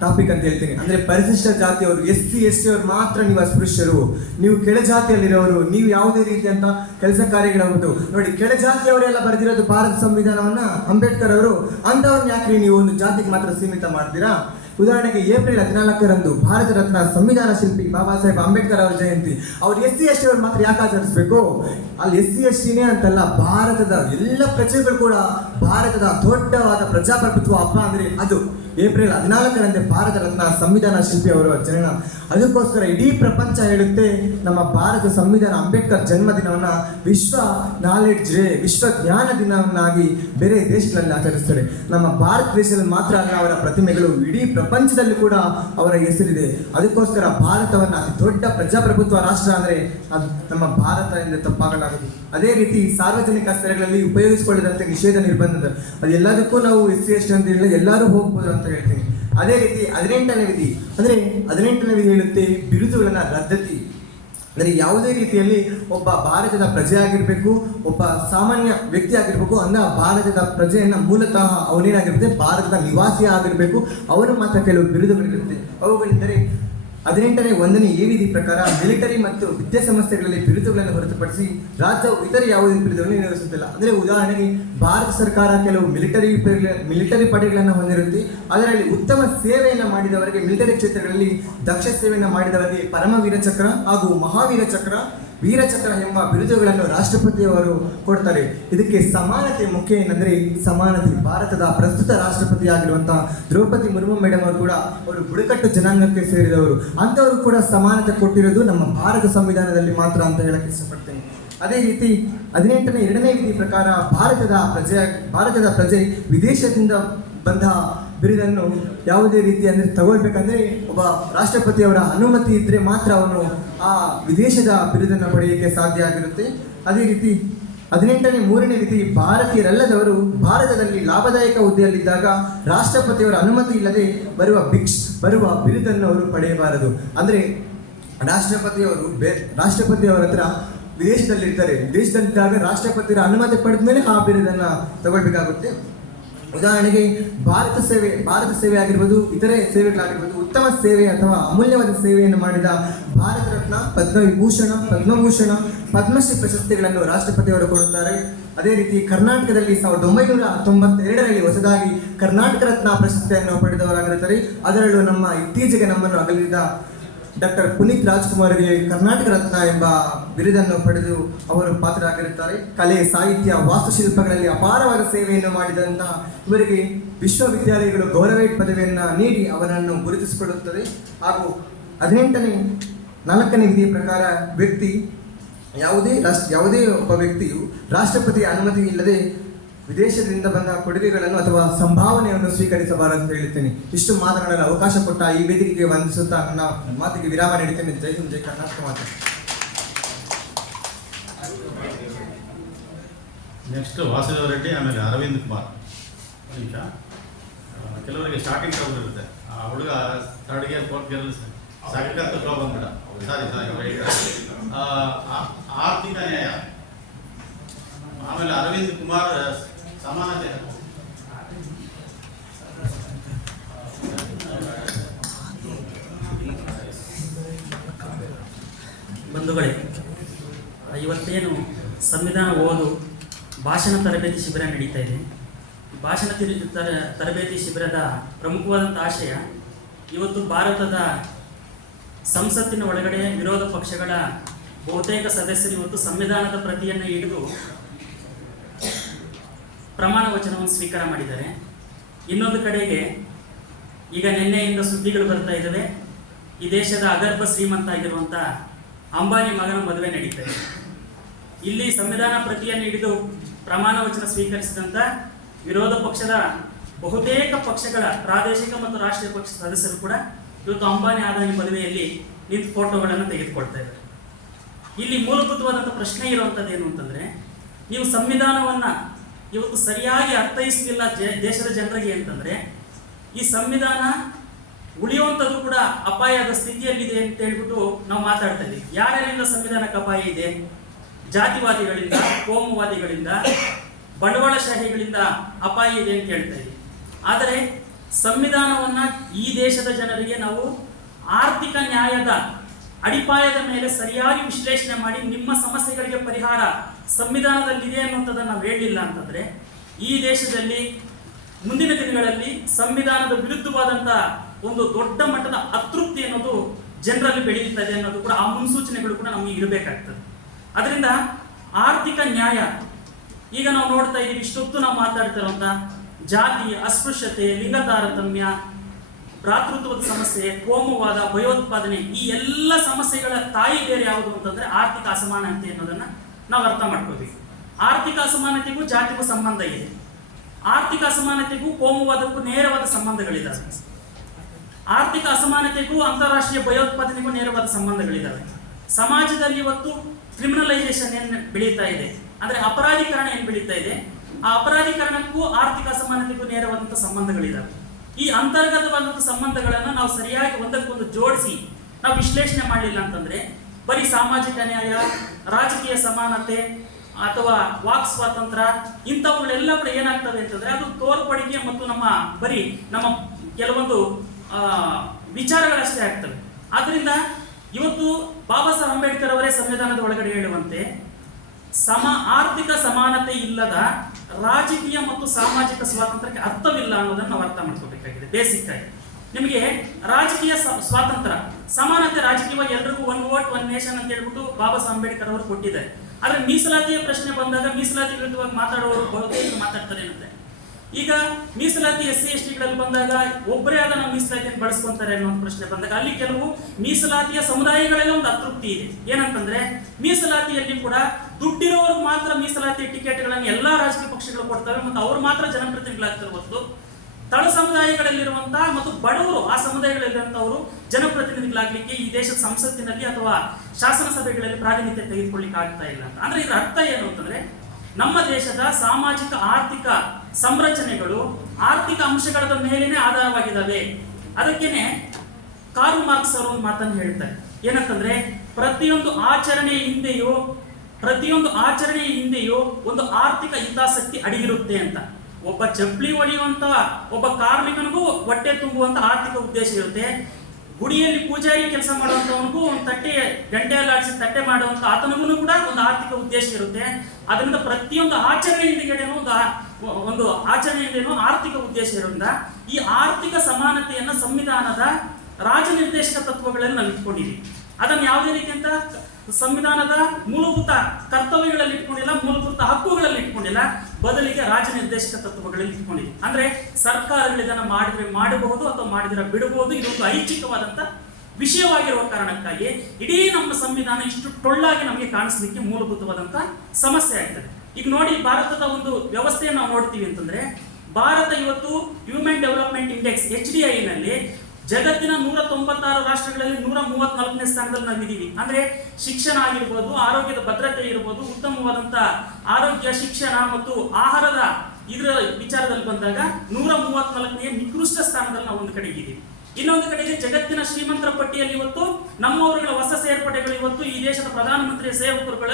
ಟಾಪಿಕ್ ಅಂತ ಹೇಳ್ತೀನಿ. ಅಂದರೆ ಪರಿಶಿಷ್ಟ ಜಾತಿಯವರು SC/ST ಅವರು ಮಾತ್ರ ನೀವು ಅಸ್ಪೃಶ್ಯರು, ನೀವು ಕೆಳಜಾತಿಯಲ್ಲಿರೋರು, ನೀವು ಯಾವುದೇ ರೀತಿಯಂತ ಕೆಲಸ ಕಾರ್ಯಗಳಾಗುವುದು. ನೋಡಿ, ಕೆಳಜಾತಿಯವರೆಲ್ಲ ಬರೆದಿರೋದು ಭಾರತ ಸಂವಿಧಾನವನ್ನ ಅಂಬೇಡ್ಕರ್ ಅವರು, ಅಂಥವ್ರನ್ನ ಯಾಕ್ರಿ ನೀವು ಒಂದು ಜಾತಿಗೆ ಮಾತ್ರ ಸೀಮಿತ ಮಾಡ್ತೀರಾ? ಉದಾಹರಣೆಗೆ ಏಪ್ರಿಲ್ 14ರಂದು ಭಾರತ ರತ್ನ ಸಂವಿಧಾನ ಶಿಲ್ಪಿ ಬಾಬಾ ಸಾಹೇಬ್ ಅಂಬೇಡ್ಕರ್ ಅವರ ಜಯಂತಿ. ಅವ್ರು SC/ST ಅವರು ಮಾತ್ರ ಯಾಕೆ ಆಚರಿಸಬೇಕು? ಅಲ್ಲಿ SC/STನೇ ಅಂತಲ್ಲ, ಭಾರತದ ಎಲ್ಲ ಪ್ರಜೆಗಳು ಕೂಡ ಭಾರತದ ದೊಡ್ಡವಾದ ಪ್ರಜಾಪ್ರಭುತ್ವ ಹಬ್ಬ ಅಂದರೆ ಅದು ಏಪ್ರಿಲ್ 14ರಂದೇ ಭಾರತ ರತ್ನ ಸಂವಿಧಾನ ಶಿಲ್ಪಿ ಅವರ ಜನನ. ಅದಕ್ಕೋಸ್ಕರ ಇಡೀ ಪ್ರಪಂಚ ಹೇಳುತ್ತೆ ನಮ್ಮ ಭಾರತ ಸಂವಿಧಾನ ಅಂಬೇಡ್ಕರ್ ಜನ್ಮದಿನವನ್ನ ವಿಶ್ವ ನಾಲೆಡ್ಜ್ ಡೇ, ವಿಶ್ವ ಜ್ಞಾನ ದಿನವನ್ನಾಗಿ ಬೇರೆ ದೇಶಗಳಲ್ಲಿ ಆಚರಿಸ್ತಾರೆ. ನಮ್ಮ ಭಾರತ ದೇಶದಲ್ಲಿ ಮಾತ್ರ ಅಲ್ಲ, ಅವರ ಪ್ರತಿಮೆಗಳು ಇಡೀ ಪ್ರಪಂಚದಲ್ಲಿ ಕೂಡ ಅವರ ಹೆಸರಿದೆ. ಅದಕ್ಕೋಸ್ಕರ ಭಾರತವನ್ನ ಅತಿ ದೊಡ್ಡ ಪ್ರಜಾಪ್ರಭುತ್ವ ರಾಷ್ಟ್ರ ಅಂದರೆ ಅದು ನಮ್ಮ ಭಾರತ ಎಂದು ತಪ್ಪಾಗಲಾಗದು. ಅದೇ ರೀತಿ ಸಾರ್ವಜನಿಕ ಸ್ಥಳಗಳಲ್ಲಿ ಉಪಯೋಗಿಸಿಕೊಳ್ಳದಂತೆ ನಿಷೇಧ ನಿರ್ಬಂಧ, ಅದೆಲ್ಲದಕ್ಕೂ ನಾವು SC/ST ಅಂತ ಹೇಳಿದ್ರೆ ಎಲ್ಲರೂ ಹೋಗ್ಬೋದು ಅಂತ ಹೇಳ್ತೀನಿ. ಅದೇ ರೀತಿ 18ನೇ ವಿಧಿ, ಅಂದರೆ 18ನೇ ವಿಧಿ ಹೇಳುತ್ತೆ ಬಿರುದುಗಳನ್ನ ರದ್ದತಿ. ಅಂದರೆ ಯಾವುದೇ ರೀತಿಯಲ್ಲಿ ಒಬ್ಬ ಭಾರತದ ಪ್ರಜೆ ಆಗಿರಬೇಕು, ಒಬ್ಬ ಸಾಮಾನ್ಯ ವ್ಯಕ್ತಿ ಆಗಿರಬೇಕು, ಅಂದ್ರೆ ಭಾರತದ ಪ್ರಜೆಯನ್ನ ಮೂಲತಃ ಅವನೇನಾಗಿರುತ್ತೆ ಭಾರತದ ನಿವಾಸಿ ಆಗಿರಬೇಕು, ಅವನು ಮಾತ್ರ ಕೆಲವು ಬಿರುದುಗಳಿರುತ್ತೆ. ಅವುಗಳೆಂದರೆ 18ನೇ 1ನೇ ಎ ವಿಧಿ ಪ್ರಕಾರ ಮಿಲಿಟರಿ ಮತ್ತು ವಿದ್ಯಾಸಂಸ್ಥೆಗಳಲ್ಲಿ ಬಿರುದುಗಳನ್ನು ಹೊರತುಪಡಿಸಿ ರಾಜ್ಯವು ಇತರ ಯಾವುದೇ ಬಿರುದುಗಳನ್ನು ನಿರ್ವಹಿಸುತ್ತಿಲ್ಲ. ಅಂದರೆ ಉದಾಹರಣೆಗೆ ಭಾರತ ಸರ್ಕಾರ ಕೆಲವು ಮಿಲಿಟರಿ ಪಡೆಗಳನ್ನು ಹೊಂದಿರುತ್ತೆ. ಅದರಲ್ಲಿ ಉತ್ತಮ ಸೇವೆಯನ್ನು ಮಾಡಿದವರಿಗೆ, ಮಿಲಿಟರಿ ಕ್ಷೇತ್ರಗಳಲ್ಲಿ ದಕ್ಷ ಸೇವೆಯನ್ನು ಮಾಡಿದವರಿಗೆ ಪರಮವೀರ ಚಕ್ರ ಹಾಗೂ ಮಹಾವೀರ ಚಕ್ರ, ವೀರಚಕ್ರ ಎಂಬ ಬಿರುದುಗಳನ್ನು ರಾಷ್ಟ್ರಪತಿಯವರು ಕೊಡ್ತಾರೆ. ಇದಕ್ಕೆ ಸಮಾನತೆ ಮುಖ್ಯ ಏನಂದ್ರೆ ಸಮಾನತೆ. ಭಾರತದ ಪ್ರಸ್ತುತ ರಾಷ್ಟ್ರಪತಿ ಆಗಿರುವಂತಹ ದ್ರೌಪದಿ ಮುರ್ಮು ಮೇಡಮ್ ಅವರು ಕೂಡ ಅವರು ಬುಡಕಟ್ಟು ಜನಾಂಗಕ್ಕೆ ಸೇರಿದವರು. ಅಂಥವರು ಕೂಡ ಸಮಾನತೆ ಕೊಟ್ಟಿರೋದು ನಮ್ಮ ಭಾರತ ಸಂವಿಧಾನದಲ್ಲಿ ಮಾತ್ರ ಅಂತ ಹೇಳಕ್ಕೆ ಇಷ್ಟಪಡ್ತೇನೆ. ಅದೇ ರೀತಿ 18ನೇ 2ನೇ ವಿಧಿ ಪ್ರಕಾರ ಭಾರತದ ಪ್ರಜೆ ವಿದೇಶದಿಂದ ಬಂದ ಬಿರುದನ್ನು ಯಾವುದೇ ರೀತಿ ಅಂದರೆ ತಗೊಳ್ಬೇಕಂದ್ರೆ ಒಬ್ಬ ರಾಷ್ಟ್ರಪತಿಯವರ ಅನುಮತಿ ಇದ್ದರೆ ಮಾತ್ರ ಅವನು ಆ ವಿದೇಶದ ಬಿರುದನ್ನು ಪಡೆಯಲಿಕ್ಕೆ ಸಾಧ್ಯ ಆಗಿರುತ್ತೆ. ಅದೇ ರೀತಿ 18ನೇ 3ನೇ ವಿಧಿ ಭಾರತೀಯರಲ್ಲದವರು ಭಾರತದಲ್ಲಿ ಲಾಭದಾಯಕ ಹುದ್ದೆಯಲ್ಲಿದ್ದಾಗ ರಾಷ್ಟ್ರಪತಿಯವರ ಅನುಮತಿ ಇಲ್ಲದೆ ಬರುವ ಬಿರುದನ್ನು ಅವರು ಪಡೆಯಬಾರದು. ಅಂದರೆ ರಾಷ್ಟ್ರಪತಿಯವರ ಹತ್ರ ವಿದೇಶದಲ್ಲಿರ್ತಾರೆ, ವಿದೇಶದಲ್ಲಿದ್ದಾಗ ರಾಷ್ಟ್ರಪತಿಯವರ ಅನುಮತಿ ಪಡೆದ ಮೇಲೆ ಆ ಬಿರುದನ್ನು ತಗೊಳ್ಬೇಕಾಗುತ್ತೆ. ಉದಾಹರಣೆಗೆ ಭಾರತ ಸೇವೆ ಆಗಿರ್ಬೋದು, ಇತರೆ ಸೇವೆಗಳಾಗಿರ್ಬೋದು, ಉತ್ತಮ ಸೇವೆ ಅಥವಾ ಅಮೂಲ್ಯವಾದ ಸೇವೆಯನ್ನು ಮಾಡಿದ ಭಾರತ ರತ್ನ, ಪದ್ಮಭೂಷಣ, ಪದ್ಮಶ್ರೀ ಪ್ರಶಸ್ತಿಗಳನ್ನು ರಾಷ್ಟ್ರಪತಿಯವರು ಕೊಡುತ್ತಾರೆ. ಅದೇ ರೀತಿ ಕರ್ನಾಟಕದಲ್ಲಿ 1992ರಲ್ಲಿ ಹೊಸದಾಗಿ ಕರ್ನಾಟಕ ರತ್ನ ಪ್ರಶಸ್ತಿಯನ್ನು ಪಡೆದವರಾಗಿರುತ್ತಾರೆ. ಅದರಲ್ಲೂ ಇತ್ತೀಚೆಗೆ ನಮ್ಮನ್ನು ಅಗಲಿದ ಡಾಕ್ಟರ್ ಪುನೀತ್ ರಾಜ್ಕುಮಾರ್ಗೆ ಕರ್ನಾಟಕ ರತ್ನ ಎಂಬ ಬಿರುದನ್ನು ಪಡೆದು ಅವರು ಪಾತ್ರರಾಗಿರುತ್ತಾರೆ. ಕಲೆ, ಸಾಹಿತ್ಯ, ವಾಸ್ತುಶಿಲ್ಪಗಳಲ್ಲಿ ಅಪಾರವಾದ ಸೇವೆಯನ್ನು ಮಾಡಿದಂತಹ ಇವರಿಗೆ ವಿಶ್ವವಿದ್ಯಾಲಯಗಳು ಗೌರವೇಟ್ ಪದವಿಯನ್ನು ನೀಡಿ ಅವರನ್ನು ಗುರುತಿಸಿಕೊಳ್ಳುತ್ತದೆ. ಹಾಗೂ 4ನೇ ವಿಧಿಯ ಪ್ರಕಾರ ಯಾವುದೇ ಒಬ್ಬ ವ್ಯಕ್ತಿಯು ರಾಷ್ಟ್ರಪತಿಯ ಅನುಮತಿ ಇಲ್ಲದೆ ವಿದೇಶದಿಂದ ಬಂದ ಕೊಡುಗೆಗಳನ್ನು ಅಥವಾ ಸಂಭಾವನೆಯನ್ನು ಸ್ವೀಕರಿಸಬಾರದು ಅಂತ ಹೇಳ್ತೇನೆ. ಇಷ್ಟು ಮಾತನಾಡಲು ಅವಕಾಶ ಕೊಟ್ಟ ಈ ವೇದಿಕೆಗೆ ವಂದಿಸುತ್ತಾ ನನ್ನ ಮಾತಿಗೆ ವಿರಾಮ ನೀಡುತ್ತೇನೆ. ಜೈ ಹಿಂದ್, ಜೈ ಕರ್ನಾಟಕ ಮಾತೆ. ನೆಕ್ಸ್ಟ್ ವಾಸುದೇವ ರೆಡ್ಡಿ, ಆಮೇಲೆ ಅರವಿಂದ್ ಕುಮಾರ್. ಒಂದು ನಿಮಿಷ, ಕೆಲವರಿಗೆ ಸ್ಟಾರ್ಟಿಂಗ್ ಟ್ರಬಲ್ ಇರುತ್ತೆ. ಆ ಹುಡುಗ 3rd ಗೇರ್ 4th ಗೇರಲ್ಲಿ ಸಕ್ಕತ್ತು ಫ್ಲೋ ಬಂದ್ಬಿಡ. ಸಾರಿ ಆರ್ಥಿಕ ನ್ಯಾಯ, ಆಮೇಲೆ ಅರವಿಂದ್ ಕುಮಾರ್ ಸಮಾನತೆ. ಬಂಧುಗಳೇ, ಇವತ್ತೇನು ಸಂವಿಧಾನ ಓದು ಭಾಷಣ ತರಬೇತಿ ಶಿಬಿರ ನಡೀತಾ ಇದೆ. ಭಾಷಣ ತರಬೇತಿ ಶಿಬಿರದ ಪ್ರಮುಖವಾದಂಥ ಆಶಯ, ಇವತ್ತು ಭಾರತದ ಸಂಸತ್ತಿನ ಒಳಗಡೆ ವಿರೋಧ ಪಕ್ಷಗಳ ಬಹುತೇಕ ಸದಸ್ಯರು ಇವತ್ತು ಸಂವಿಧಾನದ ಪ್ರತಿಯನ್ನು ಹಿಡಿದು ಪ್ರಮಾಣ ವಚನವನ್ನು ಸ್ವೀಕಾರ ಮಾಡಿದ್ದಾರೆ. ಇನ್ನೊಂದು ಕಡೆಗೆ ಈಗ ನಿನ್ನೆಯಿಂದ ಸುದ್ದಿಗಳು ಬರ್ತಾ ಇದ್ದಾವೆ, ಈ ದೇಶದ ಅಗರ್ಭ ಶ್ರೀಮಂತ ಆಗಿರುವಂಥ ಅಂಬಾನಿ ಮಗನ ಮದುವೆ ನಡೀತಾ ಇದೆ. ಇಲ್ಲಿ ಸಂವಿಧಾನ ಪ್ರತಿಯನ್ನು ಹಿಡಿದು ಪ್ರಮಾಣ ವಚನ ಸ್ವೀಕರಿಸಿದಂಥ ವಿರೋಧ ಪಕ್ಷದ ಬಹುತೇಕ ಪಕ್ಷಗಳ ಪ್ರಾದೇಶಿಕ ಮತ್ತು ರಾಷ್ಟ್ರೀಯ ಪಕ್ಷದ ಸದಸ್ಯರು ಕೂಡ ಇವತ್ತು ಅಂಬಾನಿ ಅದಾನಿ ಮದುವೆಯಲ್ಲಿ ನಿಂತು ಫೋಟೋಗಳನ್ನು ತೆಗೆದುಕೊಳ್ತಾ ಇದ್ದಾರೆ. ಇಲ್ಲಿ ಮೂಲಭೂತವಾದಂಥ ಪ್ರಶ್ನೆ ಇರುವಂಥದ್ದು ಏನು ಅಂತಂದರೆ, ನೀವು ಸಂವಿಧಾನವನ್ನು ಇವತ್ತು ಸರಿಯಾಗಿ ಅರ್ಥೈಸಲಿಲ್ಲ ದೇಶದ ಜನರಿಗೆ ಅಂತಂದರೆ, ಈ ಸಂವಿಧಾನ ಉಳಿಯುವಂಥದ್ದು ಕೂಡ ಅಪಾಯದ ಸ್ಥಿತಿಯಲ್ಲಿದೆ ಅಂತ ಹೇಳ್ಬಿಟ್ಟು ನಾವು ಮಾತಾಡ್ತಾ ಇದ್ದೀವಿ. ಯಾರ್ಯಾರಿಂದ ಸಂವಿಧಾನಕ್ಕೆ ಅಪಾಯ ಇದೆ? ಜಾತಿವಾದಿಗಳಿಂದ, ಕೋಮುವಾದಿಗಳಿಂದ, ಬಂಡವಾಳಶಾಹಿಗಳಿಂದ ಅಪಾಯ ಇದೆ ಅಂತ ಹೇಳ್ತಾ ಇದ್ದೀವಿ. ಆದರೆ ಸಂವಿಧಾನವನ್ನು ಈ ದೇಶದ ಜನರಿಗೆ ನಾವು ಆರ್ಥಿಕ ನ್ಯಾಯದ ಅಡಿಪಾಯದ ಮೇಲೆ ಸರಿಯಾಗಿ ವಿಶ್ಲೇಷಣೆ ಮಾಡಿ ನಿಮ್ಮ ಸಮಸ್ಯೆಗಳಿಗೆ ಪರಿಹಾರ ಸಂವಿಧಾನದಲ್ಲಿದೆ ಅನ್ನುವಂಥದ್ದನ್ನು ನಾವು ಹೇಳಲಿಲ್ಲ ಅಂತಂದರೆ, ಈ ದೇಶದಲ್ಲಿ ಮುಂದಿನ ದಿನಗಳಲ್ಲಿ ಸಂವಿಧಾನದ ವಿರುದ್ಧವಾದಂಥ ಒಂದು ದೊಡ್ಡ ಮಟ್ಟದ ಅತೃಪ್ತಿ ಅನ್ನೋದು ಜನರಲ್ಲಿ ಬೆಳೆಯುತ್ತದೆ ಅನ್ನೋದು ಕೂಡ, ಆ ಮುನ್ಸೂಚನೆಗಳು ಕೂಡ ನಮಗೆ ಇರಬೇಕಾಗ್ತದೆ. ಅದರಿಂದ ಆರ್ಥಿಕ ನ್ಯಾಯ, ಈಗ ನಾವು ನೋಡ್ತಾ ಇದ್ದೀವಿ, ಇಷ್ಟೊತ್ತು ನಾವು ಮಾತಾಡ್ತಿರೋಂಥ ಜಾತಿ, ಅಸ್ಪೃಶ್ಯತೆ, ಲಿಂಗ ತಾರತಮ್ಯ, ಭ್ರಾತೃತ್ವದ ಸಮಸ್ಯೆ, ಕೋಮುವಾದ, ಭಯೋತ್ಪಾದನೆ, ಈ ಎಲ್ಲ ಸಮಸ್ಯೆಗಳ ತಾಯಿ ಬೇರೆ ಯಾವುದು ಅಂತಂದ್ರೆ ಆರ್ಥಿಕ ಅಸಮಾನತೆ ಅನ್ನೋದನ್ನ ನಾವು ಅರ್ಥ ಮಾಡ್ಕೋಬೇಕು. ಆರ್ಥಿಕ ಅಸಮಾನತೆಗೂ ಜಾತಿಗೂ ಸಂಬಂಧ ಇದೆ. ಆರ್ಥಿಕ ಅಸಮಾನತೆಗೂ ಕೋಮುವಾದಕ್ಕೂ ನೇರವಾದ ಸಂಬಂಧಗಳಿದ್ದಾವೆ. ಆರ್ಥಿಕ ಅಸಮಾನತೆಗೂ ಅಂತಾರಾಷ್ಟ್ರೀಯ ಭಯೋತ್ಪಾದನೆಗೂ ನೇರವಾದ ಸಂಬಂಧಗಳಿದ್ದಾವೆ. ಸಮಾಜದಲ್ಲಿ ಇವತ್ತು ಕ್ರಿಮಿನಲೈಸೇಷನ್ ಏನು ಬೆಳೀತಾ ಇದೆ, ಅಂದ್ರೆ ಅಪರಾಧೀಕರಣ ಏನು ಬೆಳೀತಾ ಇದೆ, ಆ ಅಪರಾಧೀಕರಣಕ್ಕೂ ಆರ್ಥಿಕ ಅಸಮಾನತೆಗೂ ನೇರವಾದಂಥ ಸಂಬಂಧಗಳಿದ್ದಾವೆ. ಈ ಅಂತರ್ಗತವಾದಂಥ ಸಂಬಂಧಗಳನ್ನು ನಾವು ಸರಿಯಾಗಿ ಒಂದಕ್ಕೊಂದು ಜೋಡಿಸಿ ನಾವು ವಿಶ್ಲೇಷಣೆ ಮಾಡಲಿಲ್ಲ ಅಂತಂದ್ರೆ, ಬರೀ ಸಾಮಾಜಿಕ ನ್ಯಾಯ, ರಾಜಕೀಯ ಸಮಾನತೆ ಅಥವಾ ವಾಕ್ ಸ್ವಾತಂತ್ರ್ಯ ಇಂಥವುಗಳೆಲ್ಲ ಕೂಡ ಏನಾಗ್ತವೆ ಅಂತಂದ್ರೆ ಅದು ತೋರ್ಪಡಿಕೆ ಮತ್ತು ನಮ್ಮ ಕೆಲವೊಂದು ವಿಚಾರಗಳಷ್ಟೇ ಆಗ್ತವೆ. ಆದ್ರಿಂದ ಇವತ್ತು ಬಾಬಾ ಸಾಹೇಬ್ ಅಂಬೇಡ್ಕರ್ ಅವರೇ ಸಂವಿಧಾನದ ಒಳಗಡೆ ಹೇಳುವಂತೆ ಆರ್ಥಿಕ ಸಮಾನತೆ ಇಲ್ಲದ ರಾಜಕೀಯ ಮತ್ತು ಸಾಮಾಜಿಕ ಸ್ವಾತಂತ್ರ್ಯಕ್ಕೆ ಅರ್ಥವಿಲ್ಲ ಅನ್ನೋದನ್ನು ನಾವು ಅರ್ಥ ಮಾಡ್ಕೋಬೇಕಾಗಿದೆ. ಬೇಸಿಕ್ ಆಗಿ ನಿಮಗೆ ರಾಜಕೀಯ ಸ್ವಾತಂತ್ರ್ಯ, ಸಮಾನತೆ, ರಾಜಕೀಯವಾಗಿ ಎಲ್ರಿಗೂ 1 vote 1 nation ಅಂತ ಹೇಳ್ಬಿಟ್ಟು ಬಾಬಾ ಸಾಹೇಬ್ ಅಂಬೇಡ್ಕರ್ ಅವರು ಕೊಟ್ಟಿದ್ದಾರೆ. ಆದ್ರೆ ಮೀಸಲಾತಿಯ ಪ್ರಶ್ನೆ ಬಂದಾಗ ಮೀಸಲಾತಿ ವಿರುದ್ಧವಾಗಿ ಮಾತಾಡುವವರು ಬಹುತೇಕ ಮಾತಾಡ್ತಾರೆ ಏನಂತೆ, ಈಗ ಮೀಸಲಾತಿ SC STಗಳಲ್ಲಿ ಬಂದಾಗ ಒಬ್ಬರೇ ಆದ ನಾವು ಮೀಸಲಾತಿಯನ್ನು ಬಳಸ್ಕೊಂತಾರೆ ಅನ್ನೋ ಒಂದು ಪ್ರಶ್ನೆ ಬಂದಾಗ ಅಲ್ಲಿ ಕೆಲವು ಮೀಸಲಾತಿಯ ಸಮುದಾಯಗಳೆಲ್ಲ ಒಂದು ಅತೃಪ್ತಿ ಇದೆ. ಏನಂತಂದ್ರೆ ಮೀಸಲಾತಿಯಲ್ಲಿ ಕೂಡ ದುಡ್ಡಿರೋರು ಮಾತ್ರ ಮೀಸಲಾತಿ ಟಿಕೆಟ್ಗಳನ್ನು ಎಲ್ಲಾ ರಾಜಕೀಯ ಪಕ್ಷಗಳು ಕೊಡ್ತವೆ ಮತ್ತು ಅವರು ಮಾತ್ರ ಜನಪ್ರತಿನಿಧಿಗಳಾಗ್ತಾರೆ ಹೊರತು ತಳ ಸಮುದಾಯಗಳಲ್ಲಿರುವಂತಹ ಮತ್ತು ಬಡವರು ಆ ಸಮುದಾಯಗಳಲ್ಲಿರುವಂತವರು ಜನಪ್ರತಿನಿಧಿಗಳಾಗ್ಲಿಕ್ಕೆ ಈ ದೇಶದ ಸಂಸತ್ತಿನಲ್ಲಿ ಅಥವಾ ಶಾಸನ ಸಭೆಗಳಲ್ಲಿ ಪ್ರಾತಿನಿಧ್ಯ ತೆಗೆದುಕೊಳ್ಳಿಕ್ಕೆ ಆಗ್ತಾ ಇಲ್ಲ ಅಂತ. ಅಂದ್ರೆ ಇದರ ಅರ್ಥ ಏನು ಅಂತಂದ್ರೆ, ನಮ್ಮ ದೇಶದ ಸಾಮಾಜಿಕ ಆರ್ಥಿಕ ಸಂರಚನೆಗಳು ಆರ್ಥಿಕ ಅಂಶಗಳ ಮೇಲೇನೆ ಆಧಾರವಾಗಿದ್ದಾವೆ. ಅದಕ್ಕೇನೆ ಕಾರ್ಲ್ ಮಾರ್ಕ್ಸ್ ಅವರು ಒಂದು ಮಾತನ್ನು ಹೇಳ್ತಾರೆ, ಏನಂತಂದ್ರೆ ಪ್ರತಿಯೊಂದು ಆಚರಣೆಯ ಹಿಂದೆಯೂ ಒಂದು ಆರ್ಥಿಕ ಹಿತಾಸಕ್ತಿ ಅಡಗಿರುತ್ತೆ ಅಂತ. ಒಬ್ಬ ಚಪ್ಪಲಿ ಹೊಡೆಯುವಂತ ಒಬ್ಬ ಕಾರ್ಮಿಕನಿಗೂ ಹೊಟ್ಟೆ ತುಂಬುವಂತ ಆರ್ಥಿಕ ಉದ್ದೇಶ ಇರುತ್ತೆ. ಗುಡಿಯಲ್ಲಿ ಪೂಜಾರಿ ಕೆಲಸ ಮಾಡುವಂತವನಿಗೂ ಒಂದು ಗಂಟೆ ಅಲ್ಲಾಡಿಸಿ ತಟ್ಟೆ ಮಾಡುವಂತ ಆತನಿಗೂ ಕೂಡ ಒಂದು ಆರ್ಥಿಕ ಉದ್ದೇಶ ಇರುತ್ತೆ. ಅದರಿಂದ ಪ್ರತಿಯೊಂದು ಆಚರಣೆಯಿಂದಗೇನೋ ಒಂದು ಆಚರಣೆಯಿಂದೇನೋ ಆರ್ಥಿಕ ಉದ್ದೇಶ ಇರೋದ್ರಿಂದ ಈ ಆರ್ಥಿಕ ಸಮಾನತೆಯನ್ನ ಸಂವಿಧಾನದ ರಾಜನಿರ್ದೇಶಕ ತತ್ವಗಳಲ್ಲಿ ನಾವು ಇಟ್ಕೊಂಡಿದ್ದೀವಿ. ಅದನ್ನು ಯಾವುದೇ ರೀತಿ ಅಂತ ಸಂವಿಧಾನದ ಮೂಲಭೂತ ಕರ್ತವ್ಯಗಳಲ್ಲಿ ಇಟ್ಕೊಂಡಿಲ್ಲ, ಮೂಲಭೂತ ಹಕ್ಕುಗಳಲ್ಲಿ ಇಟ್ಕೊಂಡಿಲ್ಲ, ಬದಲಿಗೆ ರಾಜನಿರ್ದೇಶಕ ತತ್ವಗಳಲ್ಲಿ ಇಟ್ಕೊಂಡಿದೆ. ಅಂದ್ರೆ ಸರ್ಕಾರಗಳು ಇದನ್ನ ಮಾಡಿದ್ರೆ ಮಾಡಬಹುದು ಅಥವಾ ಮಾಡಿದ್ರೆ ಬಿಡಬಹುದು. ಇದೊಂದು ಐಚ್ಛಿಕವಾದಂತ ವಿಷಯವಾಗಿರುವ ಕಾರಣಕ್ಕಾಗಿ ಇಡೀ ನಮ್ಮ ಸಂವಿಧಾನ ಇಷ್ಟು ಟೊಳ್ಳಾಗಿ ನಮಗೆ ಕಾಣಿಸ್ಲಿಕ್ಕೆ ಮೂಲಭೂತವಾದಂತ ಸಮಸ್ಯೆ ಆಗ್ತದೆ. ಈಗ ನೋಡಿ, ಭಾರತದ ಒಂದು ವ್ಯವಸ್ಥೆಯನ್ನು ನಾವು ನೋಡ್ತೀವಿ ಅಂತಂದ್ರೆ, ಭಾರತ ಇವತ್ತು ಹ್ಯೂಮನ್ ಡೆವಲಪ್ಮೆಂಟ್ ಇಂಡೆಕ್ಸ್ HDI ನಲ್ಲಿ ಜಗತ್ತಿನ 196 ರಾಷ್ಟ್ರಗಳಲ್ಲಿ 134ನೇ ಸ್ಥಾನದಲ್ಲಿ ನಾವಿದ್ದೀವಿ. ಅಂದ್ರೆ ಶಿಕ್ಷಣ ಆಗಿರ್ಬೋದು, ಆರೋಗ್ಯದ ಭದ್ರತೆ ಇರ್ಬೋದು, ಉತ್ತಮವಾದಂತ ಆರೋಗ್ಯ, ಶಿಕ್ಷಣ ಮತ್ತು ಆಹಾರದ ಇದರ ವಿಚಾರದಲ್ಲಿ ಬಂದಾಗ 134ನೇ ನಿಕೃಷ್ಟ ಸ್ಥಾನದಲ್ಲಿ ನಾವು ಒಂದು ಕಡೆ ಇದ್ದೀವಿ. ಇನ್ನೊಂದು ಕಡೆಗೆ ಜಗತ್ತಿನ ಶ್ರೀಮಂತರ ಪಟ್ಟಿಯಲ್ಲಿ ಇವತ್ತು ನಮ್ಮವರುಗಳ ಹೊಸ ಸೇರ್ಪಡೆಗಳು ಇವತ್ತು ಈ ದೇಶದ ಪ್ರಧಾನಮಂತ್ರಿಯ ಸೇವಕರುಗಳ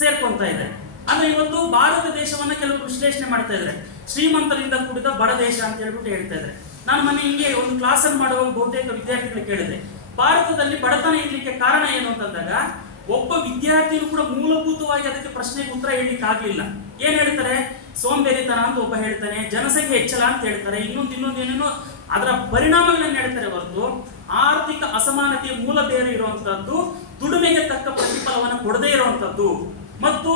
ಸೇರ್ಕೊಂತ ಇದೆ. ಅಂದ್ರೆ ಇವತ್ತು ಭಾರತ ದೇಶವನ್ನ ಕೆಲವರು ವಿಶ್ಲೇಷಣೆ ಮಾಡ್ತಾ ಇದ್ದಾರೆ, ಶ್ರೀಮಂತರಿಂದ ಕೂಡಿದ ಬಡ ದೇಶ ಅಂತ ಹೇಳ್ಬಿಟ್ಟು ಹೇಳ್ತಾ ಇದ್ದಾರೆ. ನಾನು ಮೊನ್ನೆ ಹಿಂಗೆ ಒಂದು ಕ್ಲಾಸ್ ಅನ್ನು ಮಾಡುವಾಗ ಬಹುತೇಕ ವಿದ್ಯಾರ್ಥಿಗಳು ಕೇಳಿದೆ, ಭಾರತದಲ್ಲಿ ಬಡತನ ಇರ್ಲಿಕ್ಕೆ ಕಾರಣ ಏನು ಅಂತಂದಾಗ ಒಬ್ಬ ವಿದ್ಯಾರ್ಥಿನೂ ಕೂಡ ಮೂಲಭೂತವಾಗಿ ಅದಕ್ಕೆ ಪ್ರಶ್ನೆಗೆ ಉತ್ತರ ಹೇಳಲಿಕ್ಕೆ ಆಗ್ಲಿಲ್ಲ. ಏನ್ ಹೇಳ್ತಾರೆ? ಸೋಂಬೇರಿತನ ಅಂತ ಒಬ್ಬ ಹೇಳ್ತಾನೆ, ಜನಸಂಖ್ಯೆ ಹೆಚ್ಚಳ ಅಂತ ಹೇಳ್ತಾರೆ, ಇನ್ನೊಂದು ಏನೇನೋ ಅದರ ಪರಿಣಾಮಗಳನ್ನು ಹೇಳ್ತಾರೆ ಹೊರತು ಆರ್ಥಿಕ ಅಸಮಾನತೆಯ ಮೂಲ ಬೇರೆ ಇರುವಂತದ್ದು, ದುಡಿಮೆಗೆ ತಕ್ಕ ಪ್ರತಿಫಲವನ್ನು ಕೊಡದೇ ಇರುವಂತದ್ದು. ಮತ್ತು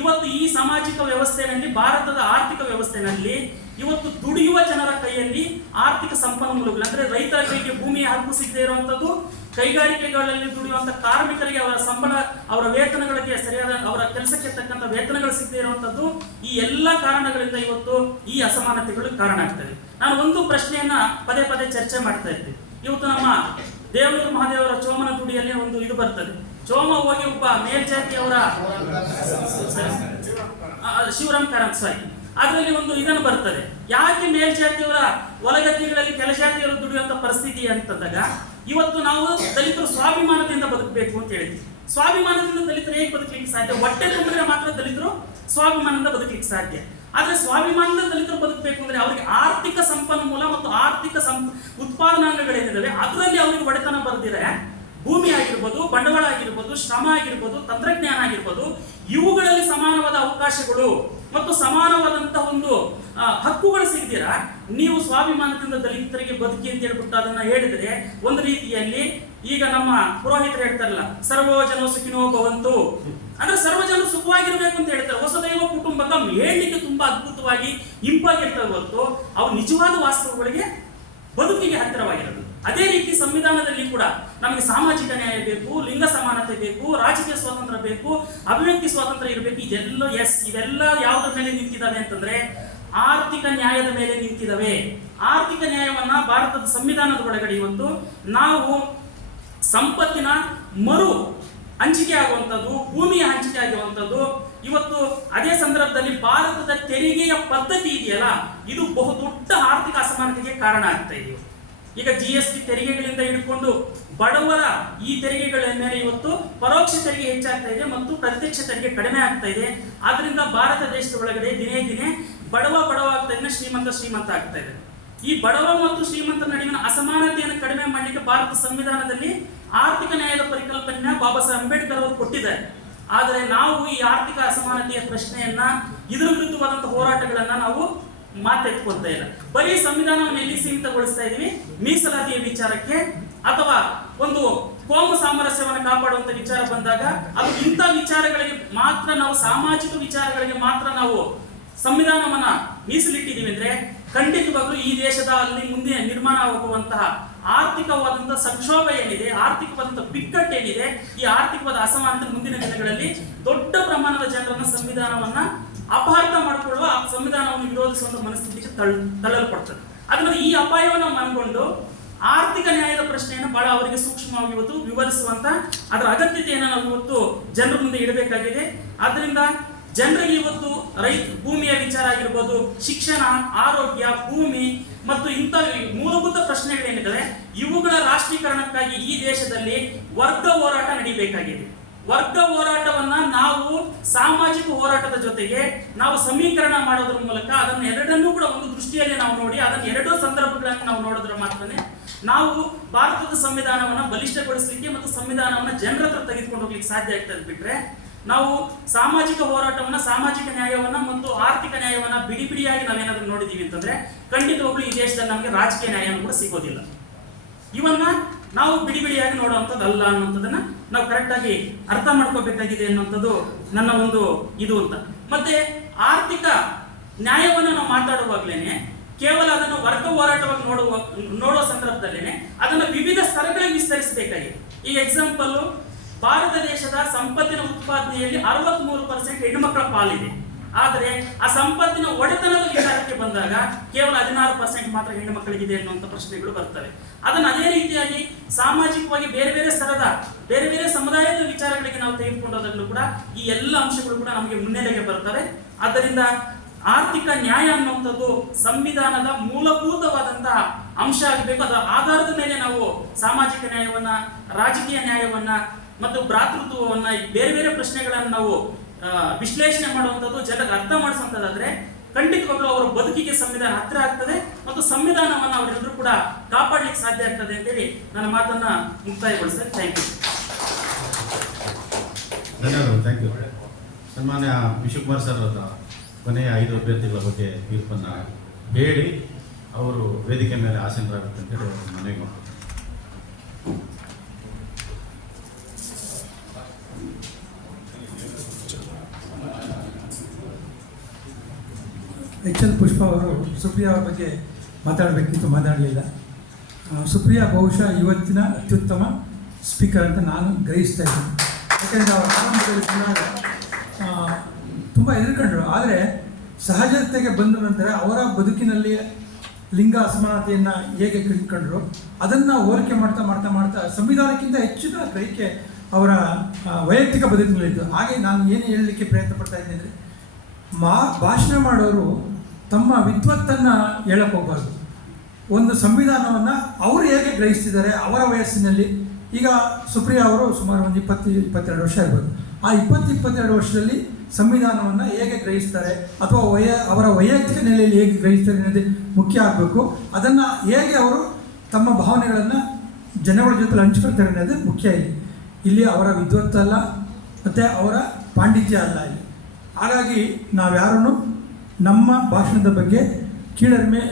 ಇವತ್ತು ಈ ಸಾಮಾಜಿಕ ವ್ಯವಸ್ಥೆಯಲ್ಲಿ, ಭಾರತದ ಆರ್ಥಿಕ ವ್ಯವಸ್ಥೆಯಲ್ಲಿ ಇವತ್ತು ದುಡಿಯುವ ಜನರ ಕೈಯಲ್ಲಿ ಆರ್ಥಿಕ ಸಂಪನ್ಮೂಲಗಳು, ಅಂದ್ರೆ ರೈತರ ಕೈಗೆ ಭೂಮಿಯ ಹಕ್ಕು ಸಿಗದೆ ಇರುವಂತದ್ದು, ಕೈಗಾರಿಕೆಗಳಲ್ಲಿ ದುಡಿಯುವಂತ ಕಾರ್ಮಿಕರಿಗೆ ಅವರ ಸಂಬಳ, ಅವರ ವೇತನಗಳಿಗೆ ಸರಿಯಾದ ಅವರ ಕೆಲಸಕ್ಕೆ ತಕ್ಕಂತ ವೇತನಗಳು ಸಿಗದೆ ಇರುವಂತದ್ದು, ಈ ಎಲ್ಲ ಕಾರಣಗಳಿಂದ ಇವತ್ತು ಈ ಅಸಮಾನತೆಗಳು ಕಾರಣ ಆಗ್ತದೆ. ನಾನು ಒಂದು ಪ್ರಶ್ನೆಯನ್ನ ಪದೇ ಪದೇ ಚರ್ಚೆ ಮಾಡ್ತಾ ಇದ್ದೆ. ಇವತ್ತು ನಮ್ಮ ದೇವನೂರು ಮಹಾದೇವರ ಚೋಮನ ತುಡಿಯಲ್ಲಿ ಒಂದು ಇದು ಬರ್ತದೆ, ಚೋಮ ಹೋಗಿ ಒಬ್ಬ ಮೇಲ್ಜಾತಿಯವರ ಶಿವರಾಮ್ ಕಾರಂತ್ ಸಾಯಿ, ಅದರಲ್ಲಿ ಒಂದು ಇದನ್ನು ಬರ್ತದೆ, ಯಾಕೆ ಮೇಲ್ಜಾತಿಯವರ ಹೊಲಗದ್ದೆಗಳಲ್ಲಿ ಕೆಳಜಾತಿಯವರು ದುಡಿಯುವಂತ ಪರಿಸ್ಥಿತಿ ಅಂತಂದಾಗ, ಇವತ್ತು ನಾವು ದಲಿತರು ಸ್ವಾಭಿಮಾನದಿಂದ ಬದುಕಬೇಕು ಅಂತ ಹೇಳಿದ್ವಿ. ಸ್ವಾಭಿಮಾನದಿಂದ ದಲಿತರು ಹೇಗೆ ಬದುಕಲಿಕ್ಕೆ ಸಾಧ್ಯ? ಹೊಟ್ಟೆ ತುಂಬಿದ್ರೆ ಮಾತ್ರ ದಲಿತರು ಸ್ವಾಭಿಮಾನದಿಂದ ಬದುಕಲಿಕ್ಕೆ ಸಾಧ್ಯ. ಆದ್ರೆ ಸ್ವಾಭಿಮಾನದಿಂದ ದಲಿತರು ಬದುಕಬೇಕು ಅಂದ್ರೆ ಅವರಿಗೆ ಆರ್ಥಿಕ ಸಂಪನ್ಮೂಲ ಮತ್ತು ಆರ್ಥಿಕ ಉತ್ಪಾದನಾಂಗಗಳೇನಿದಾವೆ ಅದರಲ್ಲಿ ಅವರಿಗೆ ಒಡೆತನ ಬರೆದಿರೆ, ಭೂಮಿ ಆಗಿರ್ಬೋದು, ಬಂಡವಾಳ ಆಗಿರ್ಬೋದು, ಶ್ರಮ ಆಗಿರ್ಬೋದು, ತಂತ್ರಜ್ಞಾನ ಆಗಿರ್ಬೋದು, ಇವುಗಳಲ್ಲಿ ಸಮಾನವಾದ ಅವಕಾಶಗಳು ಮತ್ತು ಸಮಾನವಾದಂತಹ ಒಂದು ಹಕ್ಕುಗಳು ಸಿಗದಿರಾ ನೀವು ಸ್ವಾಭಿಮಾನದಿಂದ ದಲಿತರಿಗೆ ಬದುಕಿ ಅಂತ ಹೇಳ್ಬಿಟ್ಟು ಅದನ್ನ ಹೇಳಿದ್ರೆ, ಒಂದು ರೀತಿಯಲ್ಲಿ ಈಗ ನಮ್ಮ ಪುರೋಹಿತರು ಹೇಳ್ತಾರಲ್ಲ, ಸರ್ವಜನ ಸುಖಿನೋ ಭವಂತು, ಅಂದ್ರೆ ಸರ್ವಜನ ಸುಖವಾಗಿರ್ಬೇಕು ಅಂತ ಹೇಳ್ತಾರೆ. ಹೊಸದೈವ ಕುಟುಂಬಕ ಹೇಳಲಿಕ್ಕೆ ತುಂಬಾ ಅದ್ಭುತವಾಗಿ ಇಂಪಾಗಿರ್ತವೆ ಹೊರತು ಅವು ನಿಜವಾದ ವಾಸ್ತವಗಳಿಗೆ ಬದುಕಿಗೆ ಹತ್ತಿರವಾಗಿರೋದು. ಅದೇ ರೀತಿ ಸಂವಿಧಾನದಲ್ಲಿ ಕೂಡ ನಮಗೆ ಸಾಮಾಜಿಕ ನ್ಯಾಯ ಬೇಕು, ಲಿಂಗ ಸಮಾನತೆ ಬೇಕು, ರಾಜಕೀಯ ಸ್ವಾತಂತ್ರ್ಯ ಬೇಕು, ಅಭಿವ್ಯಕ್ತಿ ಸ್ವಾತಂತ್ರ್ಯ ಇರಬೇಕು. ಇವೆಲ್ಲ ಯಾವುದ್ರ ಮೇಲೆ ನಿಂತಿದ್ದಾವೆ ಅಂತಂದ್ರೆ ಆರ್ಥಿಕ ನ್ಯಾಯದ ಮೇಲೆ ನಿಂತಿದ್ದಾವೆ. ಆರ್ಥಿಕ ನ್ಯಾಯವನ್ನ ಭಾರತದ ಸಂವಿಧಾನದ ಒಳಗಡೆ ಇವತ್ತು ನಾವು ಸಂಪತ್ತಿನ ಮರು ಹಂಚಿಕೆ ಆಗುವಂಥದ್ದು, ಭೂಮಿಯ ಹಂಚಿಕೆ ಆಗುವಂಥದ್ದು, ಇವತ್ತು ಅದೇ ಸಂದರ್ಭದಲ್ಲಿ ಭಾರತದ ತೆರಿಗೆಯ ಪದ್ಧತಿ ಇದೆಯಲ್ಲ, ಇದು ಬಹುದೊಡ್ಡ ಆರ್ಥಿಕ ಅಸಮಾನತೆಗೆ ಕಾರಣ ಆಗ್ತಾ ಇದೆ. ಈಗ GST ತೆರಿಗೆಗಳಿಂದ ಹಿಡ್ಕೊಂಡು ಬಡವರ ಈ ತೆರಿಗೆಗಳ ಮೇಲೆ ಇವತ್ತು ಪರೋಕ್ಷ ತೆರಿಗೆ ಹೆಚ್ಚಾಗ್ತಾ ಇದೆ ಮತ್ತು ಪ್ರತ್ಯಕ್ಷ ತೆರಿಗೆ ಕಡಿಮೆ ಆಗ್ತಾ ಇದೆ. ಆದ್ರಿಂದ ಭಾರತ ದೇಶದ ಒಳಗಡೆ ದಿನೇ ದಿನೇ ಬಡವ ಆಗ್ತಾ ಇದೆ, ಶ್ರೀಮಂತ ಆಗ್ತಾ ಇದೆ. ಈ ಬಡವ ಮತ್ತು ಶ್ರೀಮಂತರ ನಡುವಿನ ಅಸಮಾನತೆಯನ್ನು ಕಡಿಮೆ ಮಾಡಲಿಕ್ಕೆ ಭಾರತ ಸಂವಿಧಾನದಲ್ಲಿ ಆರ್ಥಿಕ ನ್ಯಾಯದ ಪರಿಕಲ್ಪನೆಯನ್ನ ಬಾಬಾ ಸಾಹೇಬ್ ಅಂಬೇಡ್ಕರ್ ಅವರು ಕೊಟ್ಟಿದ್ದಾರೆ. ಆದರೆ ನಾವು ಈ ಆರ್ಥಿಕ ಅಸಮಾನತೆಯ ಪ್ರಶ್ನೆಯನ್ನ, ಇದರ ವಿರುದ್ಧವಾದಂತಹ ಹೋರಾಟಗಳನ್ನ ನಾವು ಮಾತೆತ್ಕೊಳ್ತಾ ಇಲ್ಲ. ಬರೀ ಸಂವಿಧಾನವನ್ನು ಎಲ್ಲಿ ಸೀಮಿತಗೊಳಿಸ್ತಾ ಇದೀವಿ? ಮೀಸಲಾತಿಯ ವಿಚಾರಕ್ಕೆ ಅಥವಾ ಒಂದು ಕೋಮು ಸಾಮರಸ್ಯವನ್ನು ಕಾಪಾಡುವಂತ ವಿಚಾರ ಬಂದಾಗ ಅದು ಇಂಥ ವಿಚಾರಗಳಿಗೆ ಮಾತ್ರ, ನಾವು ಸಾಮಾಜಿಕ ವಿಚಾರಗಳಿಗೆ ಮಾತ್ರ ನಾವು ಸಂವಿಧಾನವನ್ನ ಮೀಸಲಿಟ್ಟಿದ್ದೀವಿ ಅಂದ್ರೆ ಖಂಡಿತವಾಗ್ಲೂ ಈ ದೇಶದ ಅಲ್ಲಿ ಮುಂದೆ ನಿರ್ಮಾಣ ಆಗುವಂತಹ ಆರ್ಥಿಕವಾದಂತಹ ಸಂಕ್ಷೋಭ ಏನಿದೆ, ಆರ್ಥಿಕವಾದಂತಹ ಬಿಕ್ಕಟ್ಟು ಏನಿದೆ, ಈ ಆರ್ಥಿಕವಾದ ಅಸಮಾನತೆ ಮುಂದಿನ ದಿನಗಳಲ್ಲಿ ದೊಡ್ಡ ಪ್ರಮಾಣದ ಜನರನ್ನ ಸಂವಿಧಾನವನ್ನ ಅಪಹಾರ ಮಾಡಿಕೊಳ್ಳುವ, ಸಂವಿಧಾನವನ್ನು ವಿರೋಧಿಸುವಂತ ಮನಸ್ಥಿತಿಗೆ ತಳ್ಳಲ್ಪಡ್ತದೆ. ಅದರಿಂದ ಈ ಅಪಾಯವನ್ನು ಮನಗೊಂಡು ಆರ್ಥಿಕ ನ್ಯಾಯದ ಪ್ರಶ್ನೆಯನ್ನು ಬಹಳ ಅವರಿಗೆ ಸೂಕ್ಷ್ಮವಾಗಿ ಇವತ್ತು ವಿವರಿಸುವಂತ ಅದರ ಅಗತ್ಯತೆಯನ್ನು ನಾವು ಇವತ್ತು ಜನರ ಮುಂದೆ ಇಡಬೇಕಾಗಿದೆ. ಆದ್ರಿಂದ ಜನರಿಗೆ ಇವತ್ತು ಭೂಮಿಯ ವಿಚಾರ ಆಗಿರ್ಬೋದು, ಶಿಕ್ಷಣ, ಆರೋಗ್ಯ, ಭೂಮಿ ಮತ್ತು ಇಂಥ ಮೂಲಭೂತ ಪ್ರಶ್ನೆಗಳೇನಿದ್ದಾವೆ ಇವುಗಳ ರಾಷ್ಟ್ರೀಕರಣಕ್ಕಾಗಿ ಈ ದೇಶದಲ್ಲಿ ವರ್ಗ ಹೋರಾಟ ನಡೀಬೇಕಾಗಿದೆ. ವರ್ಗ ಹೋರಾಟವನ್ನ ನಾವು ಸಾಮಾಜಿಕ ಹೋರಾಟದ ಜೊತೆಗೆ ನಾವು ಸಮೀಕರಣ ಮಾಡೋದ್ರ ಮೂಲಕ ಅದನ್ನ ಎರಡನ್ನೂ ಕೂಡ ಒಂದು ದೃಷ್ಟಿಯಲ್ಲಿ ನಾವು ನೋಡಿ, ಅದನ್ನ ಎರಡೂ ಸಂದರ್ಭಗಳನ್ನು ನಾವು ನೋಡಿದ್ರೆ ಮಾತ್ರನೇ ನಾವು ಭಾರತದ ಸಂವಿಧಾನವನ್ನ ಬಲಿಷ್ಠಗೊಳಿಸಲಿಕ್ಕೆ ಮತ್ತು ಸಂವಿಧಾನವನ್ನ ಜನರ ಹತ್ರ ತೆಗೆದುಕೊಂಡು ಹೋಗ್ಲಿಕ್ಕೆ ಸಾಧ್ಯ ಆಗ್ತದೆ. ಬಿಟ್ರೆ ನಾವು ಸಾಮಾಜಿಕ ಹೋರಾಟವನ್ನ, ಸಾಮಾಜಿಕ ನ್ಯಾಯವನ್ನ ಮತ್ತು ಆರ್ಥಿಕ ನ್ಯಾಯವನ್ನ ಬಿಡಿಯಾಗಿ ನಾವೇನಾದ್ರೂ ನೋಡಿದೀವಿ ಅಂತಂದ್ರೆ ಖಂಡಿತವಾಗ್ಲೂ ಈ ದೇಶದಲ್ಲಿ ನಮಗೆ ರಾಜಕೀಯ ನ್ಯಾಯ ಕೂಡ ಸಿಗೋದಿಲ್ಲ. ಇವನ್ನ ನಾವು ಬಿಡಿಯಾಗಿ ನೋಡುವಂಥದ್ದಲ್ಲ ಅನ್ನುವಂಥದ್ದನ್ನ ನಾವು ಕರೆಕ್ಟ್ ಆಗಿ ಅರ್ಥ ಮಾಡ್ಕೋಬೇಕಾಗಿದೆ ಅನ್ನುವಂಥದ್ದು ನನ್ನ ಒಂದು ಇದು ಅಂತ. ಮತ್ತೆ ಆರ್ಥಿಕ ನ್ಯಾಯವನ್ನು ನಾವು ಮಾತಾಡುವಾಗ್ಲೇನೆ ಕೇವಲ ಅದನ್ನು ವರ್ಗ ಹೋರಾಟವಾಗಿ ನೋಡುವ ಸಂದರ್ಭದಲ್ಲೇನೆ ಅದನ್ನು ವಿವಿಧ ಸ್ತರಗಳಿಗೆ ವಿಸ್ತರಿಸಬೇಕಾಗಿದೆ. ಈ ಎಕ್ಸಾಂಪಲ್, ಭಾರತ ದೇಶದ ಸಂಪತ್ತಿನ ಉತ್ಪಾದನೆಯಲ್ಲಿ 63% ಹೆಣ್ಣುಮಕ್ಕಳ ಪಾಲಿದೆ. ಆದರೆ ಆ ಸಂಪತ್ತಿನ ಒಡೆತನದ ವಿಚಾರಕ್ಕೆ ಬಂದಾಗ ಕೇವಲ 16% ಮಾತ್ರ ಹೆಣ್ಣು ಮಕ್ಕಳಿಗಿದೆ ಅನ್ನುವಂಥ ಪ್ರಶ್ನೆಗಳು ಬರ್ತವೆ. ಅದನ್ನು ಅದೇ ರೀತಿಯಾಗಿ ಸಾಮಾಜಿಕವಾಗಿ ಬೇರೆ ಬೇರೆ ಸ್ತರದ ಬೇರೆ ಬೇರೆ ಸಮುದಾಯದ ವಿಚಾರಗಳಿಗೆ ನಾವು ತೆಗೆದುಕೊಂಡೋದಾಗಲೂ ಕೂಡ ಈ ಎಲ್ಲ ಅಂಶಗಳು ಕೂಡ ನಮಗೆ ಮುನ್ನೆಲೆಗೆ ಬರ್ತವೆ. ಆದ್ದರಿಂದ ಆರ್ಥಿಕ ನ್ಯಾಯ ಅನ್ನುವಂಥದ್ದು ಸಂವಿಧಾನದ ಮೂಲಭೂತವಾದಂತಹ ಅಂಶ ಆಗಬೇಕು. ಅದರ ಆಧಾರದ ಮೇಲೆ ನಾವು ಸಾಮಾಜಿಕ ನ್ಯಾಯವನ್ನ, ರಾಜಕೀಯ ನ್ಯಾಯವನ್ನ ಮತ್ತು ಭ್ರಾತೃತ್ವವನ್ನ, ಬೇರೆ ಬೇರೆ ಪ್ರಶ್ನೆಗಳನ್ನು ನಾವು ವಿಶ್ಲೇಷಣೆ ಮಾಡುವಂಥದ್ದು, ಜನರಿಗೆ ಅರ್ಥ ಮಾಡಿಸುವಂಥದ್ದಾದ್ರೆ ಖಂಡಿತವಾಗ್ಲೂ ಅವರ ಬದುಕಿಗೆ ಸಂವಿಧಾನ ಹತ್ತಿರ ಆಗ್ತದೆ ಮತ್ತು ಸಂವಿಧಾನವನ್ನು ಅವರೆಲ್ಲರೂ ಕೂಡ ಕಾಪಾಡಲಿಕ್ಕೆ ಸಾಧ್ಯ ಆಗ್ತದೆ ಅಂತೇಳಿ ನನ್ನ ಮಾತನ್ನ ಮುಕ್ತಾಯಗೊಳಿಸ್ತೇನೆ. Thank you. ಧನ್ಯವಾದಗಳು. Thank you. ಸನ್ಮಾನ್ಯ ವಿಶ್ವಕುಮಾರ್ ಸರ್ ಅವರ ಕೊನೆಯ 5 ಅಭ್ಯರ್ಥಿಗಳ ಬಗ್ಗೆ ತೀರ್ಪನ್ನು ಹೇಳಿ ಅವರು ವೇದಿಕೆ ಮೇಲೆ ಆಸೀನರಾಗುತ್ತಂತೆ ಮನವಿ ಮಾಡ್ತಾರೆ. ಎಚ್ ಎಲ್ ಪುಷ್ಪ ಅವರು ಸುಪ್ರಿಯಾ ಅವರ ಬಗ್ಗೆ ಮಾತಾಡಬೇಕಿತ್ತು, ಮಾತಾಡಲಿಲ್ಲ. ಸುಪ್ರಿಯಾ ಬಹುಶಃ ಇವತ್ತಿನ ಅತ್ಯುತ್ತಮ ಸ್ಪೀಕರ್ ಅಂತ ನಾನು ಗ್ರಹಿಸ್ತಾ ಇದ್ದೀನಿ. ಯಾಕೆಂದರೆ ಅವರ ಆರಂಭದಲ್ಲಿ ಬಂದಾಗ ತುಂಬ ಎದುರುಕೊಂಡರು. ಆದರೆ ಸಹಜತೆಗೆ ಬಂದ ನಂತರ ಅವರ ಬದುಕಿನಲ್ಲಿ ಲಿಂಗ ಅಸಮಾನತೆಯನ್ನು ಹೇಗೆ ಕಂಡುಕೊಂಡ್ರು ಅದನ್ನು ಹೋಲಿಕೆ ಮಾಡ್ತಾ ಮಾಡ್ತಾ ಮಾಡ್ತಾ ಸಂವಿಧಾನಕ್ಕಿಂತ ಹೆಚ್ಚಿನ ಗ್ರಹಿಕೆ ಅವರ ವೈಯಕ್ತಿಕ ಬದುಕಿನಲ್ಲಿದ್ದು. ಹಾಗೆ ನಾನು ಏನು ಹೇಳಲಿಕ್ಕೆ ಪ್ರಯತ್ನ ಪಡ್ತಾ ಇದ್ದೀನಿ ಅಂದರೆ, ಭಾಷಣ ಮಾಡೋರು ತಮ್ಮ ವಿದ್ವತ್ತನ್ನು ಹೇಳಕ್ಕೆ ಹೋಗಬಾರ್ದು. ಒಂದು ಸಂವಿಧಾನವನ್ನು ಅವರು ಹೇಗೆ ಗ್ರಹಿಸ್ತಿದ್ದಾರೆ ಅವರ ವಯಸ್ಸಿನಲ್ಲಿ. ಈಗ ಸುಪ್ರಿಯಾ ಅವರು ಸುಮಾರು ಒಂದು 20-22 ವರ್ಷ ಇರ್ಬೋದು. ಆ 20-22 ವರ್ಷದಲ್ಲಿ ಸಂವಿಧಾನವನ್ನು ಹೇಗೆ ಗ್ರಹಿಸ್ತಾರೆ ಅಥವಾ ಅವರ ವೈಯಕ್ತಿಕ ನೆಲೆಯಲ್ಲಿ ಹೇಗೆ ಗ್ರಹಿಸ್ತಾರೆ ಅನ್ನೋದೇ ಮುಖ್ಯ ಆಗಬೇಕು. ಅದನ್ನು ಹೇಗೆ ಅವರು ತಮ್ಮ ಭಾವನೆಗಳನ್ನು ಜನಗಳ ಜೊತೆ ಹಂಚ್ಕೊಳ್ತಾರೆ ಅನ್ನೋದು ಮುಖ್ಯ. ಇಲ್ಲಿ ಅವರ ವಿದ್ವತ್ತಲ್ಲ ಮತ್ತು ಅವರ ಪಾಂಡಿತ್ಯ ಅಲ್ಲ ಇಲ್ಲಿ. ಹಾಗಾಗಿ ನಾವ್ಯಾರೂ ನಮ್ಮ ಭಾಷಣದ ಬಗ್ಗೆ ಕೀಳರಿಮೆ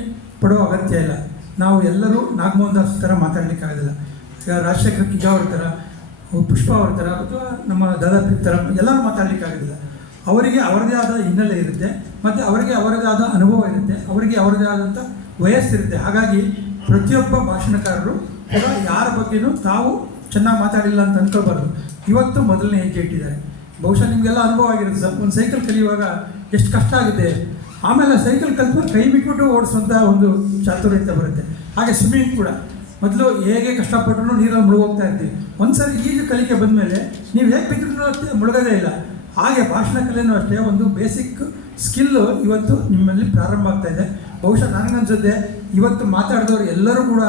ಪಡುವ ಅಗತ್ಯ ಇಲ್ಲ. ನಾವು ಎಲ್ಲರೂ ನಾಗಮೋಹನ್ ದಾಸ್ ಥರ ಮಾತಾಡಲಿಕ್ಕಾಗೋದಿಲ್ಲ. ಈಗ ರಾಜಶೇಖರ್ ಕಿಗಾ ಅವ್ರ ಥರ, ಪುಷ್ಪ ಅವ್ರ ಥರ ಅಥವಾ ನಮ್ಮ ದಾದಾಪೀರ್ ಥರ ಎಲ್ಲರೂ ಮಾತಾಡಲಿಕ್ಕಾಗೋದಿಲ್ಲ. ಅವರಿಗೆ ಅವರದೇ ಆದ ಹಿನ್ನೆಲೆ ಇರುತ್ತೆ ಮತ್ತು ಅವರಿಗೆ ಅವರದೇ ಆದ ಅನುಭವ ಇರುತ್ತೆ, ಅವರಿಗೆ ಅವರದೇ ಆದಂಥ ವಯಸ್ಸಿರುತ್ತೆ. ಹಾಗಾಗಿ ಪ್ರತಿಯೊಬ್ಬ ಭಾಷಣಕಾರರು ಕೂಡ ಯಾರ ಬಗ್ಗೆಯೂ ತಾವು ಚೆನ್ನಾಗಿ ಮಾತಾಡಿಲ್ಲ ಅಂತ ಅಂದ್ಕೊಳ್ಬಾರ್ದು. ಇವತ್ತು ಮೊದಲನೇ ಹೆಜ್ಜೆ ಇಟ್ಟಿದ್ದಾರೆ. ಬಹುಶಃ ನಿಮಗೆಲ್ಲ ಅನುಭವ ಆಗಿರುತ್ತೆ ಸರ್. ಒಂದು ಸೈಕಲ್ ಕಲಿಯುವಾಗ ಎಷ್ಟು ಕಷ್ಟ ಆಗುತ್ತೆ, ಆಮೇಲೆ ಸೈಕಲ್ ಕಲಿತ್ಕೊಂಡು ಕೈ ಬಿಟ್ಬಿಟ್ಟು ಓಡಿಸುವಂಥ ಒಂದು ಚಾತುರ್ಯತೆ ಬರುತ್ತೆ. ಹಾಗೆ ಸ್ವಿಮ್ಮಿಂಗ್ ಕೂಡ ಮೊದಲು ಹೇಗೆ ಕಷ್ಟಪಟ್ಟರು ನೀರಲ್ಲಿ ಮುಳುಗೋಗ್ತಾ ಇರ್ತೀವಿ. ಒಂದು ಸರಿ ಈಜು ಕಲಿಕೆ ಬಂದಮೇಲೆ ನೀವು ಹೇಗೆ ಬಿಟ್ಟರು ಮುಳುಗೋದೇ ಇಲ್ಲ. ಹಾಗೆ ಭಾಷಣ ಕಲೆಯೂ ಅಷ್ಟೇ ಒಂದು ಬೇಸಿಕ್ ಸ್ಕಿಲ್ಲು ಇವತ್ತು ನಿಮ್ಮಲ್ಲಿ ಪ್ರಾರಂಭ ಆಗ್ತಾ ಇದೆ. ಬಹುಶಃ ನನಗನ್ಸುತ್ತೆ ಇವತ್ತು ಮಾತಾಡಿದವರು ಎಲ್ಲರೂ ಕೂಡ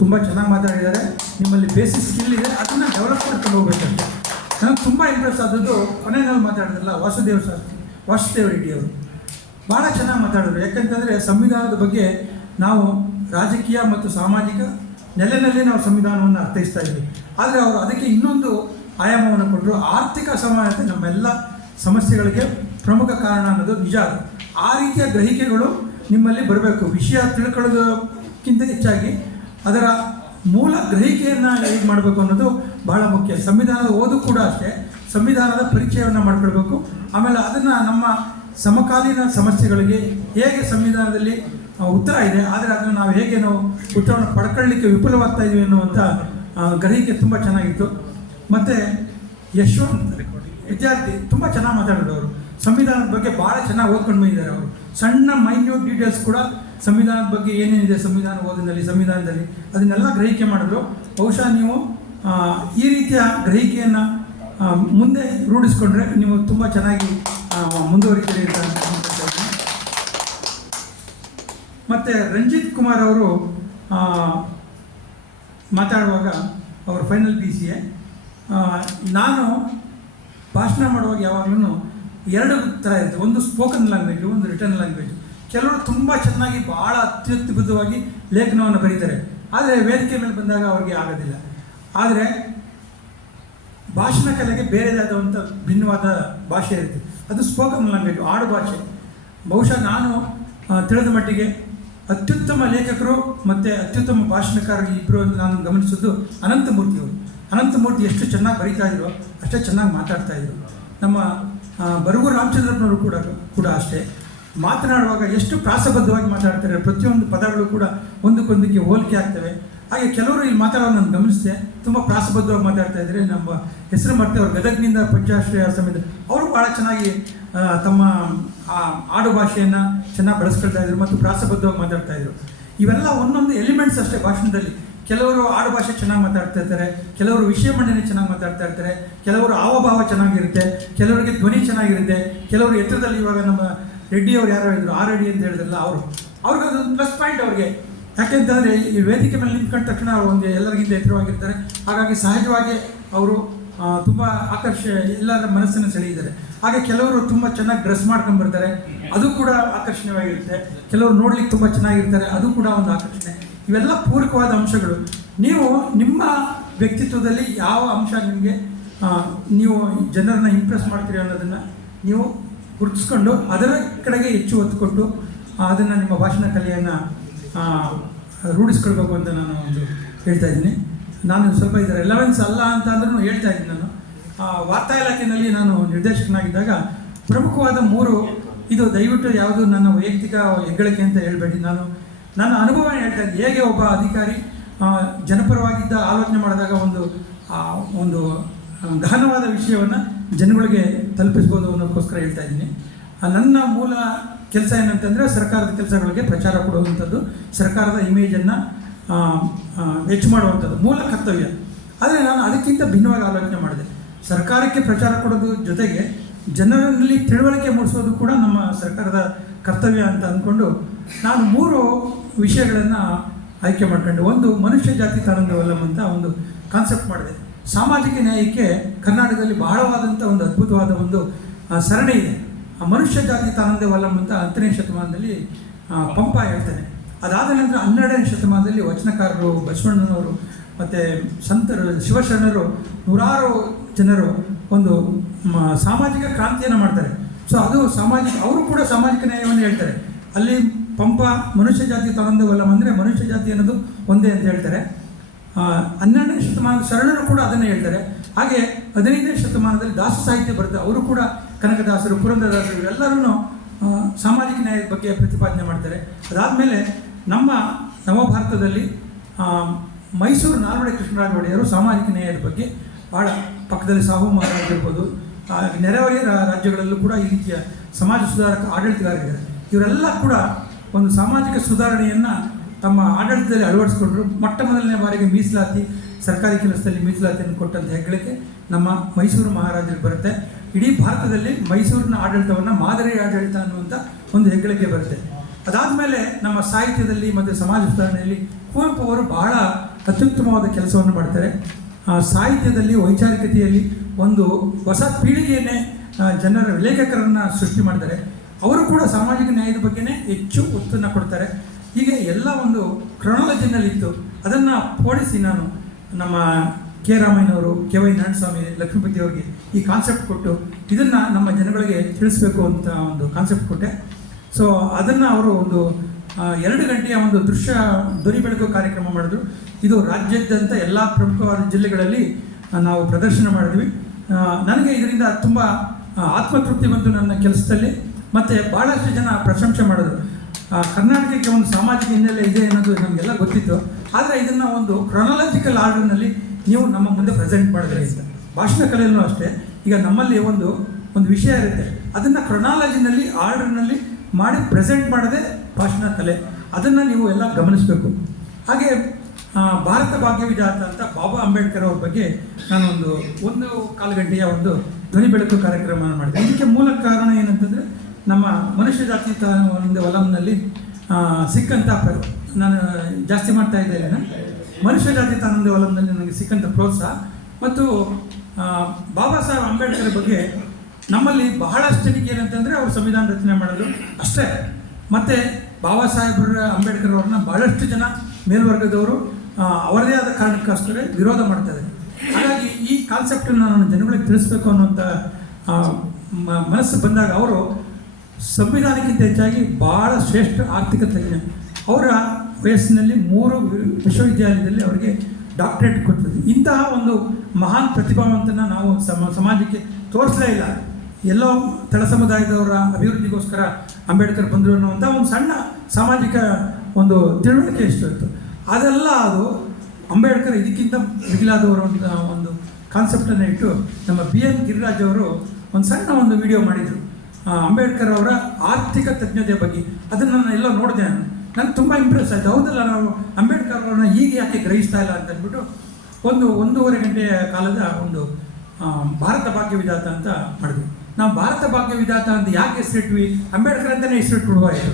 ತುಂಬ ಚೆನ್ನಾಗಿ ಮಾತಾಡಿದ್ದಾರೆ. ನಿಮ್ಮಲ್ಲಿ ಬೇಸಿಕ್ ಸ್ಕಿಲ್ ಇದೆ, ಅದನ್ನು ಡೆವಲಪ್ ಮಾಡ್ಕೊಂಡು ಹೋಗ್ಬೇಕಂತ. ನನಗೆ ತುಂಬ ಇಂಟ್ರೆಸ್ಟ್ ಆದದ್ದು ಕೊನೆಯಲ್ಲಿ ಮಾತಾಡಿದ್ರಲ್ಲ ವಾಸುದೇವ ರೆಡ್ಡಿ ಅವರು ಭಾಳ ಚೆನ್ನಾಗಿ ಮಾತಾಡಿದ್ರು. ಯಾಕಂತಂದರೆ ಸಂವಿಧಾನದ ಬಗ್ಗೆ ನಾವು ರಾಜಕೀಯ ಮತ್ತು ಸಾಮಾಜಿಕ ನೆಲೆಯಲ್ಲಿ ನಾವು ಸಂವಿಧಾನವನ್ನು ಅರ್ಥೈಸ್ತಾ ಇದ್ವಿ. ಆದರೆ ಅವರು ಅದಕ್ಕೆ ಇನ್ನೊಂದು ಆಯಾಮವನ್ನು ಕೊಟ್ಟರು. ಆರ್ಥಿಕ ಅಸಮಾನತೆ ನಮ್ಮೆಲ್ಲ ಸಮಸ್ಯೆಗಳಿಗೆ ಪ್ರಮುಖ ಕಾರಣ ಅನ್ನೋದು ನಿಜ. ಆ ರೀತಿಯ ಗ್ರಹಿಕೆಗಳು ನಿಮ್ಮಲ್ಲಿ ಬರಬೇಕು. ವಿಷಯ ತಿಳ್ಕೊಳ್ಳೋದಕ್ಕಿಂತ ಹೆಚ್ಚಾಗಿ ಅದರ ಮೂಲ ಗ್ರಹಿಕೆಯನ್ನು ಹೇಗೆ ಮಾಡಬೇಕು ಅನ್ನೋದು ಭಾಳ ಮುಖ್ಯ. ಸಂವಿಧಾನದ ಓದು ಕೂಡ ಅಷ್ಟೇ, ಸಂವಿಧಾನದ ಪರಿಚಯವನ್ನು ಮಾಡ್ಕೊಳ್ಬೇಕು. ಆಮೇಲೆ ಅದನ್ನು ನಮ್ಮ ಸಮಕಾಲೀನ ಸಮಸ್ಯೆಗಳಿಗೆ ಹೇಗೆ ಸಂವಿಧಾನದಲ್ಲಿ ಉತ್ತರ ಇದೆ, ಆದರೆ ಅದನ್ನು ನಾವು ಹೇಗೆ ನಾವು ಉತ್ತರವನ್ನು ಪಡ್ಕೊಳ್ಳಿಕ್ಕೆ ವಿಫಲವಾಗ್ತಾ ಇದ್ದೀವಿ ಅನ್ನುವಂಥ ಗ್ರಹಿಕೆ ತುಂಬ ಚೆನ್ನಾಗಿತ್ತು. ಮತ್ತು ಯಶವಂತ್ ವಿದ್ಯಾರ್ಥಿ ತುಂಬ ಚೆನ್ನಾಗಿ ಮಾತಾಡಿದ್ರು. ಅವರು ಸಂವಿಧಾನದ ಬಗ್ಗೆ ಭಾಳ ಚೆನ್ನಾಗಿ ಓದ್ಕೊಂಡು ಬಂದಿದ್ದಾರೆ. ಅವರು ಸಣ್ಣ ಮೈನ್ಯೂಟ್ ಡೀಟೇಲ್ಸ್ ಕೂಡ ಸಂವಿಧಾನದ ಬಗ್ಗೆ ಏನೇನಿದೆ ಸಂವಿಧಾನ ಓದಿನಲ್ಲಿ ಸಂವಿಧಾನದಲ್ಲಿ ಅದನ್ನೆಲ್ಲ ಗ್ರಹಿಕೆ ಮಾಡಿದ್ರು. ಬಹುಶಃ ನೀವು ಈ ರೀತಿಯ ಗ್ರಹಿಕೆಯನ್ನು ಮುಂದೆ ರೂಢಿಸ್ಕೊಂಡ್ರೆ ನೀವು ತುಂಬ ಚೆನ್ನಾಗಿ ಮುಂದುವರಿತೀರಿ ಅಂತ ಅನ್ಕೊಳ್ತೀನಿ. ಮತ್ತು ರಂಜಿತ್ ಕುಮಾರ್ ಅವರು ಮಾತಾಡುವಾಗ ಅವರು ಫೈನಲ್ BCA. ನಾನು ಭಾಷಣ ಮಾಡುವಾಗ ಯಾವಾಗಲೂ 2 ಥರ ಇರುತ್ತೆ. ಒಂದು ಸ್ಪೋಕನ್ ಲ್ಯಾಂಗ್ವೇಜು, ಒಂದು ರಿಟರ್ನ್ ಲ್ಯಾಂಗ್ವೇಜು. ಕೆಲವರು ತುಂಬ ಚೆನ್ನಾಗಿ ಭಾಳ ಅತ್ಯದ್ಭುತವಾಗಿ ಲೇಖನವನ್ನು ಬರೀತಾರೆ, ಆದರೆ ವೇದಿಕೆ ಮೇಲೆ ಬಂದಾಗ ಅವ್ರಿಗೆ ಆಗೋದಿಲ್ಲ. ಆದರೆ ಭಾಷಣ ಕಲೆಗೆ ಬೇರೆದಾದಂಥ ಭಿನ್ನವಾದ ಭಾಷೆ ಇರುತ್ತೆ, ಅದು ಸ್ಪೋಕನ್ ಲ್ಯಾಂಗ್ವೇಜು, ಆಡು ಭಾಷೆ. ಬಹುಶಃ ನಾನು ತಿಳಿದ ಮಟ್ಟಿಗೆ ಅತ್ಯುತ್ತಮ ಲೇಖಕರು ಮತ್ತು ಅತ್ಯುತ್ತಮ ಭಾಷಣಕಾರರು ಇಬ್ಬರು ನಾನು ಗಮನಿಸೋದು ಅನಂತಮೂರ್ತಿಯವರು. ಅನಂತಮೂರ್ತಿ ಎಷ್ಟು ಚೆನ್ನಾಗಿ ಬರೀತಾ ಇದ್ರು ಅಷ್ಟೇ ಚೆನ್ನಾಗಿ ಮಾತಾಡ್ತಾಯಿದ್ರು. ನಮ್ಮ ಬರಗೂರು ರಾಮಚಂದ್ರಪ್ಪನವರು ಕೂಡ ಅಷ್ಟೇ. ಮಾತನಾಡುವಾಗ ಎಷ್ಟು ಪ್ರಾಸಬದ್ಧವಾಗಿ ಮಾತಾಡ್ತಾರೆ, ಪ್ರತಿಯೊಂದು ಪದಗಳು ಕೂಡ ಒಂದಕ್ಕೊಂದಕ್ಕೆ ಹೋಲಿಕೆ ಆಗ್ತವೆ. ಹಾಗೆ ಕೆಲವರು ಇಲ್ಲಿ ಮಾತಾಡೋದು ನಾನು ಗಮನಿಸಿದೆ, ತುಂಬ ಪ್ರಾಸಬದ್ಧವಾಗಿ ಮಾತಾಡ್ತಾ ಇದ್ದಾರೆ. ನಮ್ಮ ಹೆಸರು ಮಾಡ್ತೇವೆ ಅವರು ಗದಗ್ನಿಂದ ಪಂಚಾಶ್ರಯ ಸಮಿತಿ ಅವರು ಭಾಳ ಚೆನ್ನಾಗಿ ತಮ್ಮ ಆಡು ಭಾಷೆಯನ್ನು ಚೆನ್ನಾಗಿ ಬಳಸ್ಕೊಳ್ತಾ ಇದ್ರು ಮತ್ತು ಪ್ರಾಸಬದ್ಧವಾಗಿ ಮಾತಾಡ್ತಾ ಇದ್ರು. ಇವೆಲ್ಲ ಒಂದೊಂದು ಎಲಿಮೆಂಟ್ಸ್ ಅಷ್ಟೇ ಭಾಷಣದಲ್ಲಿ. ಕೆಲವರು ಆಡು ಭಾಷೆ ಚೆನ್ನಾಗಿ ಮಾತಾಡ್ತಾ ಇರ್ತಾರೆ, ಕೆಲವರು ವಿಷಯ ಮಂಡನೆ ಚೆನ್ನಾಗಿ ಮಾತಾಡ್ತಾ ಇರ್ತಾರೆ, ಕೆಲವರು ಹಾವಭಾವ ಚೆನ್ನಾಗಿರುತ್ತೆ, ಕೆಲವರಿಗೆ ಧ್ವನಿ ಚೆನ್ನಾಗಿರುತ್ತೆ, ಕೆಲವರು ಎತ್ತರದಲ್ಲಿ. ಇವಾಗ ನಮ್ಮ ರೆಡ್ಡಿ ಅವ್ರು ಯಾರೋ ಇದ್ರು, ಆರ್ ರೆಡ್ಡಿ ಅಂತ ಹೇಳಿದ್ರಲ್ಲ, ಅವ್ರಿಗೆ ಅದೊಂದು ಪ್ಲಸ್ ಪಾಯಿಂಟ್ ಅವ್ರಿಗೆ. ಯಾಕೆಂತಂದರೆ ಈ ವೇದಿಕೆ ಮೇಲೆ ನಿಂತ್ಕೊಂಡ ತಕ್ಷಣ ಒಂದು ಎಲ್ಲರಿಗಿಂತ ಎತ್ತರವಾಗಿರ್ತಾರೆ. ಹಾಗಾಗಿ ಸಹಜವಾಗಿ ಅವರು ತುಂಬ ಎಲ್ಲರ ಮನಸ್ಸನ್ನು ಸೆಳೆಯಿದ್ದಾರೆ. ಹಾಗೆ ಕೆಲವರು ತುಂಬ ಚೆನ್ನಾಗಿ ಡ್ರೆಸ್ ಮಾಡ್ಕೊಂಡು ಬರ್ತಾರೆ, ಅದು ಕೂಡ ಆಕರ್ಷಣೀಯವಾಗಿರುತ್ತೆ. ಕೆಲವರು ನೋಡ್ಲಿಕ್ಕೆ ತುಂಬ ಚೆನ್ನಾಗಿರ್ತಾರೆ, ಅದು ಕೂಡ ಒಂದು ಆಕರ್ಷಣೆ. ಇವೆಲ್ಲ ಪೂರಕವಾದ ಅಂಶಗಳು. ನೀವು ನಿಮ್ಮ ವ್ಯಕ್ತಿತ್ವದಲ್ಲಿ ಯಾವ ಅಂಶ ನಿಮಗೆ ನೀವು ಜನರನ್ನ ಇಂಪ್ರೆಸ್ ಮಾಡ್ತೀರಿ ಅನ್ನೋದನ್ನು ನೀವು ಗುರುತಿಸ್ಕೊಂಡು ಅದರ ಕಡೆಗೆ ಹೆಚ್ಚು ಒತ್ತು ಕೊಟ್ಟು ಅದನ್ನು ನಿಮ್ಮ ಭಾಷಣ ಕಲೆಯನ್ನು ರೂಢಿಸ್ಕೊಳ್ಬೇಕು ಅಂತ ನಾನು ಒಂದು ಹೇಳ್ತಾ ಇದ್ದೀನಿ. ನಾನು ಸ್ವಲ್ಪ ಇದರ ರೆಲೆವೆನ್ಸ್ ಅಲ್ಲ ಅಂತ ಅಂದ್ರೂ ಹೇಳ್ತಾ ಇದ್ದೀನಿ. ನಾನು ವಾರ್ತಾ ಇಲಾಖೆಯಲ್ಲಿ ನಾನು ನಿರ್ದೇಶಕನಾಗಿದ್ದಾಗ ಪ್ರಮುಖವಾದ 3 ಇದು ದಯವಿಟ್ಟು ಯಾವುದು ನನ್ನ ವೈಯಕ್ತಿಕ ಹೆಗ್ಗಳಿಕೆ ಅಂತ ಹೇಳಬೇಡಿ, ನನ್ನ ಅನುಭವ ಹೇಳ್ತಾ ಇದ್ದೀನಿ. ಹೇಗೆ ಒಬ್ಬ ಅಧಿಕಾರಿ ಜನಪರವಾಗಿದ್ದ ಆಲೋಚನೆ ಮಾಡಿದಾಗ ಒಂದು ಗಹನವಾದ ವಿಷಯವನ್ನು ಜನಗಳಿಗೆ ತಲುಪಿಸ್ಬೋದು ಅನ್ನೋದಕ್ಕೋಸ್ಕರ ಹೇಳ್ತಾ ಇದ್ದೀನಿ. ನನ್ನ ಮೂಲ ಕೆಲಸ ಏನಂತಂದರೆ ಸರ್ಕಾರದ ಕೆಲಸಗಳಿಗೆ ಪ್ರಚಾರ ಕೊಡುವಂಥದ್ದು, ಸರ್ಕಾರದ ಇಮೇಜನ್ನು ಹೆಚ್ಚು ಮಾಡುವಂಥದ್ದು ಮೂಲ ಕರ್ತವ್ಯ. ಆದರೆ ನಾನು ಅದಕ್ಕಿಂತ ಭಿನ್ನವಾಗಿ ಆಲೋಚನೆ ಮಾಡಿದೆ. ಸರ್ಕಾರಕ್ಕೆ ಪ್ರಚಾರ ಕೊಡೋದ್ರ ಜೊತೆಗೆ ಜನರಲ್ಲಿ ತಿಳುವಳಿಕೆ ಮೂಡಿಸೋದು ಕೂಡ ನಮ್ಮ ಸರ್ಕಾರದ ಕರ್ತವ್ಯ ಅಂತ ಅಂದ್ಕೊಂಡು ನಾನು 3 ವಿಷಯಗಳನ್ನು ಆಯ್ಕೆ ಮಾಡ್ಕೊಂಡು, ಒಂದು ಮನುಷ್ಯ ಜಾತಿ ತಾನಂದವಲ್ಲಂ ಅಂತ ಒಂದು ಕಾನ್ಸೆಪ್ಟ್ ಮಾಡಿದೆ. ಸಾಮಾಜಿಕ ನ್ಯಾಯಕ್ಕೆ ಕರ್ನಾಟಕದಲ್ಲಿ ಬಹಳವಾದಂಥ ಒಂದು ಅದ್ಭುತವಾದ ಒಂದು ಸರಣಿ ಇದೆ. ಆ ಮನುಷ್ಯ ಜಾತಿ ತಾನಂದವಲ್ಲಂ ಅಂತ 10ನೇ ಶತಮಾನದಲ್ಲಿ ಪಂಪ ಹೇಳ್ತಾನೆ. ಅದಾದ ನಂತರ 12ನೇ ಶತಮಾನದಲ್ಲಿ ವಚನಕಾರರು, ಬಸವಣ್ಣನವರು ಮತ್ತು ಸಂತರು, ಶಿವಶರಣರು, ನೂರಾರು ಜನರು ಒಂದು ಸಾಮಾಜಿಕ ಕ್ರಾಂತಿಯನ್ನು ಮಾಡ್ತಾರೆ. ಸೊ ಅದು ಅವರು ಕೂಡ ಸಾಮಾಜಿಕ ನ್ಯಾಯವನ್ನು ಹೇಳ್ತಾರೆ. ಅಲ್ಲಿ ಪಂಪ ಮನುಷ್ಯ ಜಾತಿ ತಾನಂದವಲ್ಲಂ ಅಂದರೆ ಮನುಷ್ಯ ಜಾತಿ ಅನ್ನೋದು ಒಂದೇ ಅಂತ ಹೇಳ್ತಾರೆ. 12ನೇ ಶತಮಾನದ ಶರಣರು ಕೂಡ ಅದನ್ನೇ ಹೇಳ್ತಾರೆ. ಹಾಗೆ 15ನೇ ಶತಮಾನದಲ್ಲಿ ದಾಸ ಸಾಹಿತ್ಯ ಬರುತ್ತೆ. ಅವರು ಕೂಡ ಕನಕದಾಸರು, ಪುರಂದರದಾಸರು ಇವರೆಲ್ಲರೂ ಸಾಮಾಜಿಕ ನ್ಯಾಯದ ಬಗ್ಗೆ ಪ್ರತಿಪಾದನೆ ಮಾಡ್ತಾರೆ. ಅದಾದಮೇಲೆ ನಮ್ಮ ನವಭಾರತದಲ್ಲಿ ಮೈಸೂರು ನಾಲ್ವಡಿ ಕೃಷ್ಣರಾಜ ಒಡೆಯರು ಸಾಮಾಜಿಕ ನ್ಯಾಯದ ಬಗ್ಗೆ ಭಾಳ ಪಕ್ಕದಲ್ಲಿ ಸಾಹು ಮಹಾರಾಜ್ ಇರ್ಬೋದು, ನೆರೆಹೊರೆಯ ರಾಜ್ಯಗಳಲ್ಲೂ ಕೂಡ ಈ ರೀತಿಯ ಸಮಾಜ ಸುಧಾರಕ ಆಡಳಿತಗಾರರಿದ್ದಾರೆ. ಇವರೆಲ್ಲ ಕೂಡ ಒಂದು ಸಾಮಾಜಿಕ ಸುಧಾರಣೆಯನ್ನು ತಮ್ಮ ಆಡಳಿತದಲ್ಲಿ ಅಳವಡಿಸಿಕೊಂಡ್ರು. ಮೊಟ್ಟ ಮೊದಲನೇ ಬಾರಿಗೆ ಮೀಸಲಾತಿ, ಸರ್ಕಾರಿ ಕೆಲಸದಲ್ಲಿ ಮೀಸಲಾತಿಯನ್ನು ಕೊಟ್ಟಂಥ ಹೆಗ್ಗಳಿಕೆ ನಮ್ಮ ಮೈಸೂರು ಮಹಾರಾಜರಿಗೆ ಬರುತ್ತೆ. ಇಡೀ ಭಾರತದಲ್ಲಿ ಮೈಸೂರಿನ ಆಡಳಿತವನ್ನು ಮಾದರಿ ಆಡಳಿತ ಅನ್ನುವಂಥ ಒಂದು ಹೆಗ್ಗಳಿಕೆ ಬರುತ್ತೆ. ಅದಾದಮೇಲೆ ನಮ್ಮ ಸಾಹಿತ್ಯದಲ್ಲಿ ಮತ್ತು ಸಮಾಜ ಸುಧಾರಣೆಯಲ್ಲಿ ಕುವೆಂಪು ಅವರು ಬಹಳ ಅತ್ಯುತ್ತಮವಾದ ಕೆಲಸವನ್ನು ಮಾಡ್ತಾರೆ. ಸಾಹಿತ್ಯದಲ್ಲಿ, ವೈಚಾರಿಕತೆಯಲ್ಲಿ ಒಂದು ಹೊಸ ಪೀಳಿಗೆಯನ್ನೇ ಜನರ ಲೇಖಕರನ್ನು ಸೃಷ್ಟಿ ಮಾಡ್ತಾರೆ. ಅವರು ಕೂಡ ಸಾಮಾಜಿಕ ನ್ಯಾಯದ ಬಗ್ಗೆನೇ ಹೆಚ್ಚು ಒತ್ತನ್ನು ಕೊಡ್ತಾರೆ. ಹೀಗೆ ಎಲ್ಲ ಒಂದು ಕ್ರೊನಾಲಜಿನಲ್ಲಿತ್ತು. ಅದನ್ನು ಪೋಣಿಸಿ ನಾನು ನಮ್ಮ ಕೆ ರಾಮಯ್ಯನವರು, ಕೆ ವೈ ನಾರಾಯಣಸ್ವಾಮಿ, ಲಕ್ಷ್ಮೀಪತಿ ಅವರಿಗೆ ಈ ಕಾನ್ಸೆಪ್ಟ್ ಕೊಟ್ಟು ಇದನ್ನು ನಮ್ಮ ಜನಗಳಿಗೆ ತಿಳಿಸ್ಬೇಕು ಅಂತ ಒಂದು ಕಾನ್ಸೆಪ್ಟ್ ಕೊಟ್ಟೆ. ಸೊ ಅದನ್ನು ಅವರು ಒಂದು 2 ಗಂಟೆಯ ಒಂದು ದೃಶ್ಯ ಧ್ವನಿ ಬೆಳಕು ಕಾರ್ಯಕ್ರಮ ಮಾಡಿದ್ರು. ಇದು ರಾಜ್ಯಾದ್ಯಂತ ಎಲ್ಲ ಪ್ರಮುಖವಾದ ಜಿಲ್ಲೆಗಳಲ್ಲಿ ನಾವು ಪ್ರದರ್ಶನ ಮಾಡಿದ್ವಿ. ನನಗೆ ಇದರಿಂದ ತುಂಬ ಆತ್ಮತೃಪ್ತಿ ಬಂತು ನನ್ನ ಕೆಲಸದಲ್ಲಿ. ಮತ್ತು ಭಾಳಷ್ಟು ಜನ ಪ್ರಶಂಸೆ ಮಾಡಿದ್ರು. ಕರ್ನಾಟಕಕ್ಕೆ ಒಂದು ಸಾಮಾಜಿಕ ಹಿನ್ನೆಲೆ ಇದೆ ಅನ್ನೋದು ನಮಗೆಲ್ಲ ಗೊತ್ತಿತ್ತು. ಆದರೆ ಇದನ್ನು ಒಂದು ಕ್ರೊನಾಲಜಿಕಲ್ ಆರ್ಡರ್ನಲ್ಲಿ ನೀವು ನಮ್ಮ ಮುಂದೆ ಪ್ರೆಸೆಂಟ್ ಮಾಡಿದ್ರಿ ಅಂತ. ಭಾಷಣ ಕಲೆಯಲ್ಲೂ ಅಷ್ಟೇ. ಈಗ ನಮ್ಮಲ್ಲಿ ಒಂದು ವಿಷಯ ಇರುತ್ತೆ, ಅದನ್ನು ಕ್ರೊನಾಲಜಿನಲ್ಲಿ ಆರ್ಡರ್ನಲ್ಲಿ ಮಾಡಿ ಪ್ರೆಸೆಂಟ್ ಮಾಡೋದೇ ಭಾಷಣ ಕಲೆ. ಅದನ್ನು ನೀವು ಎಲ್ಲ ಗಮನಿಸಬೇಕು. ಹಾಗೆ ಭಾರತ ಭಾಗ್ಯ ವಿಧಾತ ಅಂತ ಬಾಬಾ ಅಂಬೇಡ್ಕರ್ ಅವ್ರ ಬಗ್ಗೆ ನಾನು ಒಂದು 1.25 ಗಂಟೆಯ ಒಂದು ಧ್ವನಿ ಬೆಳಕು ಕಾರ್ಯಕ್ರಮ ಮಾಡಿದೆ. ಇದಕ್ಕೆ ಮೂಲ ಕಾರಣ ಏನಂತಂದರೆ ನಮ್ಮ ಮನುಷ್ಯ ಜಾತಿ ಒಂದು ವಲಂನಲ್ಲಿ ಸಿಕ್ಕಂಥ ನಾನು ಜಾಸ್ತಿ ಮಾಡ್ತಾ ಇದ್ದೇನೆ. ಮನುಷ್ಯ ಜಾತಿ ತಾನೊಂದು ವಲಂನಲ್ಲಿ ನನಗೆ ಸಿಕ್ಕಂಥ ಪ್ರೋತ್ಸಾಹ ಮತ್ತು ಬಾಬಾ ಸಾಹೇಬ್ ಅಂಬೇಡ್ಕರ್ ಬಗ್ಗೆ ನಮ್ಮಲ್ಲಿ ಬಹಳಷ್ಟು ಜನಕ್ಕೆ ಏನಂತಂದರೆ ಅವರು ಸಂವಿಧಾನ ರಚನೆ ಮಾಡೋದು ಅಷ್ಟೇ. ಮತ್ತು ಬಾಬಾ ಸಾಹೇಬ್ರ ಅಂಬೇಡ್ಕರ್ ಅವ್ರನ್ನ ಭಾಳಷ್ಟು ಜನ ಮೇಲ್ವರ್ಗದವರು ಅವರದೇ ಆದ ಕಾರಣಕ್ಕೋಸ್ಕರ ವಿರೋಧ ಮಾಡ್ತಾರೆ. ಹಾಗಾಗಿ ಈ ಕಾನ್ಸೆಪ್ಟನ್ನು ನಾನು ಜನಗಳಿಗೆ ತಿಳಿಸ್ಬೇಕು ಅನ್ನುವಂಥ ಮನಸ್ಸು ಬಂದಾಗ ಅವರು ಸಂವಿಧಾನಕ್ಕಿಂತ ಹೆಚ್ಚಾಗಿ ಭಾಳ ಶ್ರೇಷ್ಠ ಆರ್ಥಿಕ ತಜ್ಞ. ಅವರ ವಯಸ್ಸಿನಲ್ಲಿ 3 ವಿಶ್ವವಿದ್ಯಾಲಯದಲ್ಲಿ ಅವರಿಗೆ ಡಾಕ್ಟರೇಟ್ ಕೊಡ್ತದೆ. ಇಂತಹ ಒಂದು ಮಹಾನ್ ಪ್ರತಿಭಾವಂತನ ನಾವು ಸಮಾಜಕ್ಕೆ ತೋರಿಸಲೇ ಇಲ್ಲ. ಎಲ್ಲೋ ತಳ ಸಮುದಾಯದವರ ಅಭಿವೃದ್ಧಿಗೋಸ್ಕರ ಅಂಬೇಡ್ಕರ್ ಬಂದರು ಅನ್ನುವಂಥ ಒಂದು ಸಣ್ಣ ಸಾಮಾಜಿಕ ಒಂದು ತಿಳುವಳಿಕೆ ಎಷ್ಟು ಇತ್ತು. ಅದೆಲ್ಲ ಅದು ಅಂಬೇಡ್ಕರ್ ಇದಕ್ಕಿಂತ ಮಿಗಿಲಾದವರು ಅಂತ ಒಂದು ಕಾನ್ಸೆಪ್ಟನ್ನು ಇಟ್ಟು ನಮ್ಮ BN ಗಿರಿರಾಜ್ ಅವರು ಒಂದು ಸಣ್ಣ ಒಂದು ವಿಡಿಯೋ ಮಾಡಿದರು ಅಂಬೇಡ್ಕರ್ ಅವರ ಆರ್ಥಿಕ ತಜ್ಞತೆಯ ಬಗ್ಗೆ. ಅದನ್ನು ನಾನು ಎಲ್ಲೋ ನೋಡಿದೆ, ನನಗೆ ತುಂಬ ಇಂಪ್ರೆಸ್ ಆಯಿತು. ಹೌದಲ್ಲ, ನಾವು ಅಂಬೇಡ್ಕರ್ ಅವ್ರನ್ನ ಈಗ ಯಾಕೆ ಗ್ರಹಿಸ್ತಾ ಇಲ್ಲ ಅಂತ ಅಂದ್ಬಿಟ್ಟು 1.5 ಗಂಟೆಯ ಕಾಲದ ಒಂದು ಭಾರತ ಭಾಗ್ಯ ವಿಧಾತ ಅಂತ ಮಾಡಿದ್ವಿ. ನಾವು ಭಾರತ ಭಾಗ್ಯ ವಿಧಾತ ಅಂತ ಯಾಕೆ ಹೆಸರಿಟ್ವಿ? ಅಂಬೇಡ್ಕರ್ ಅಂತಲೇ ಹೆಸರಿಟ್ಬಿಡುವ ಇದು.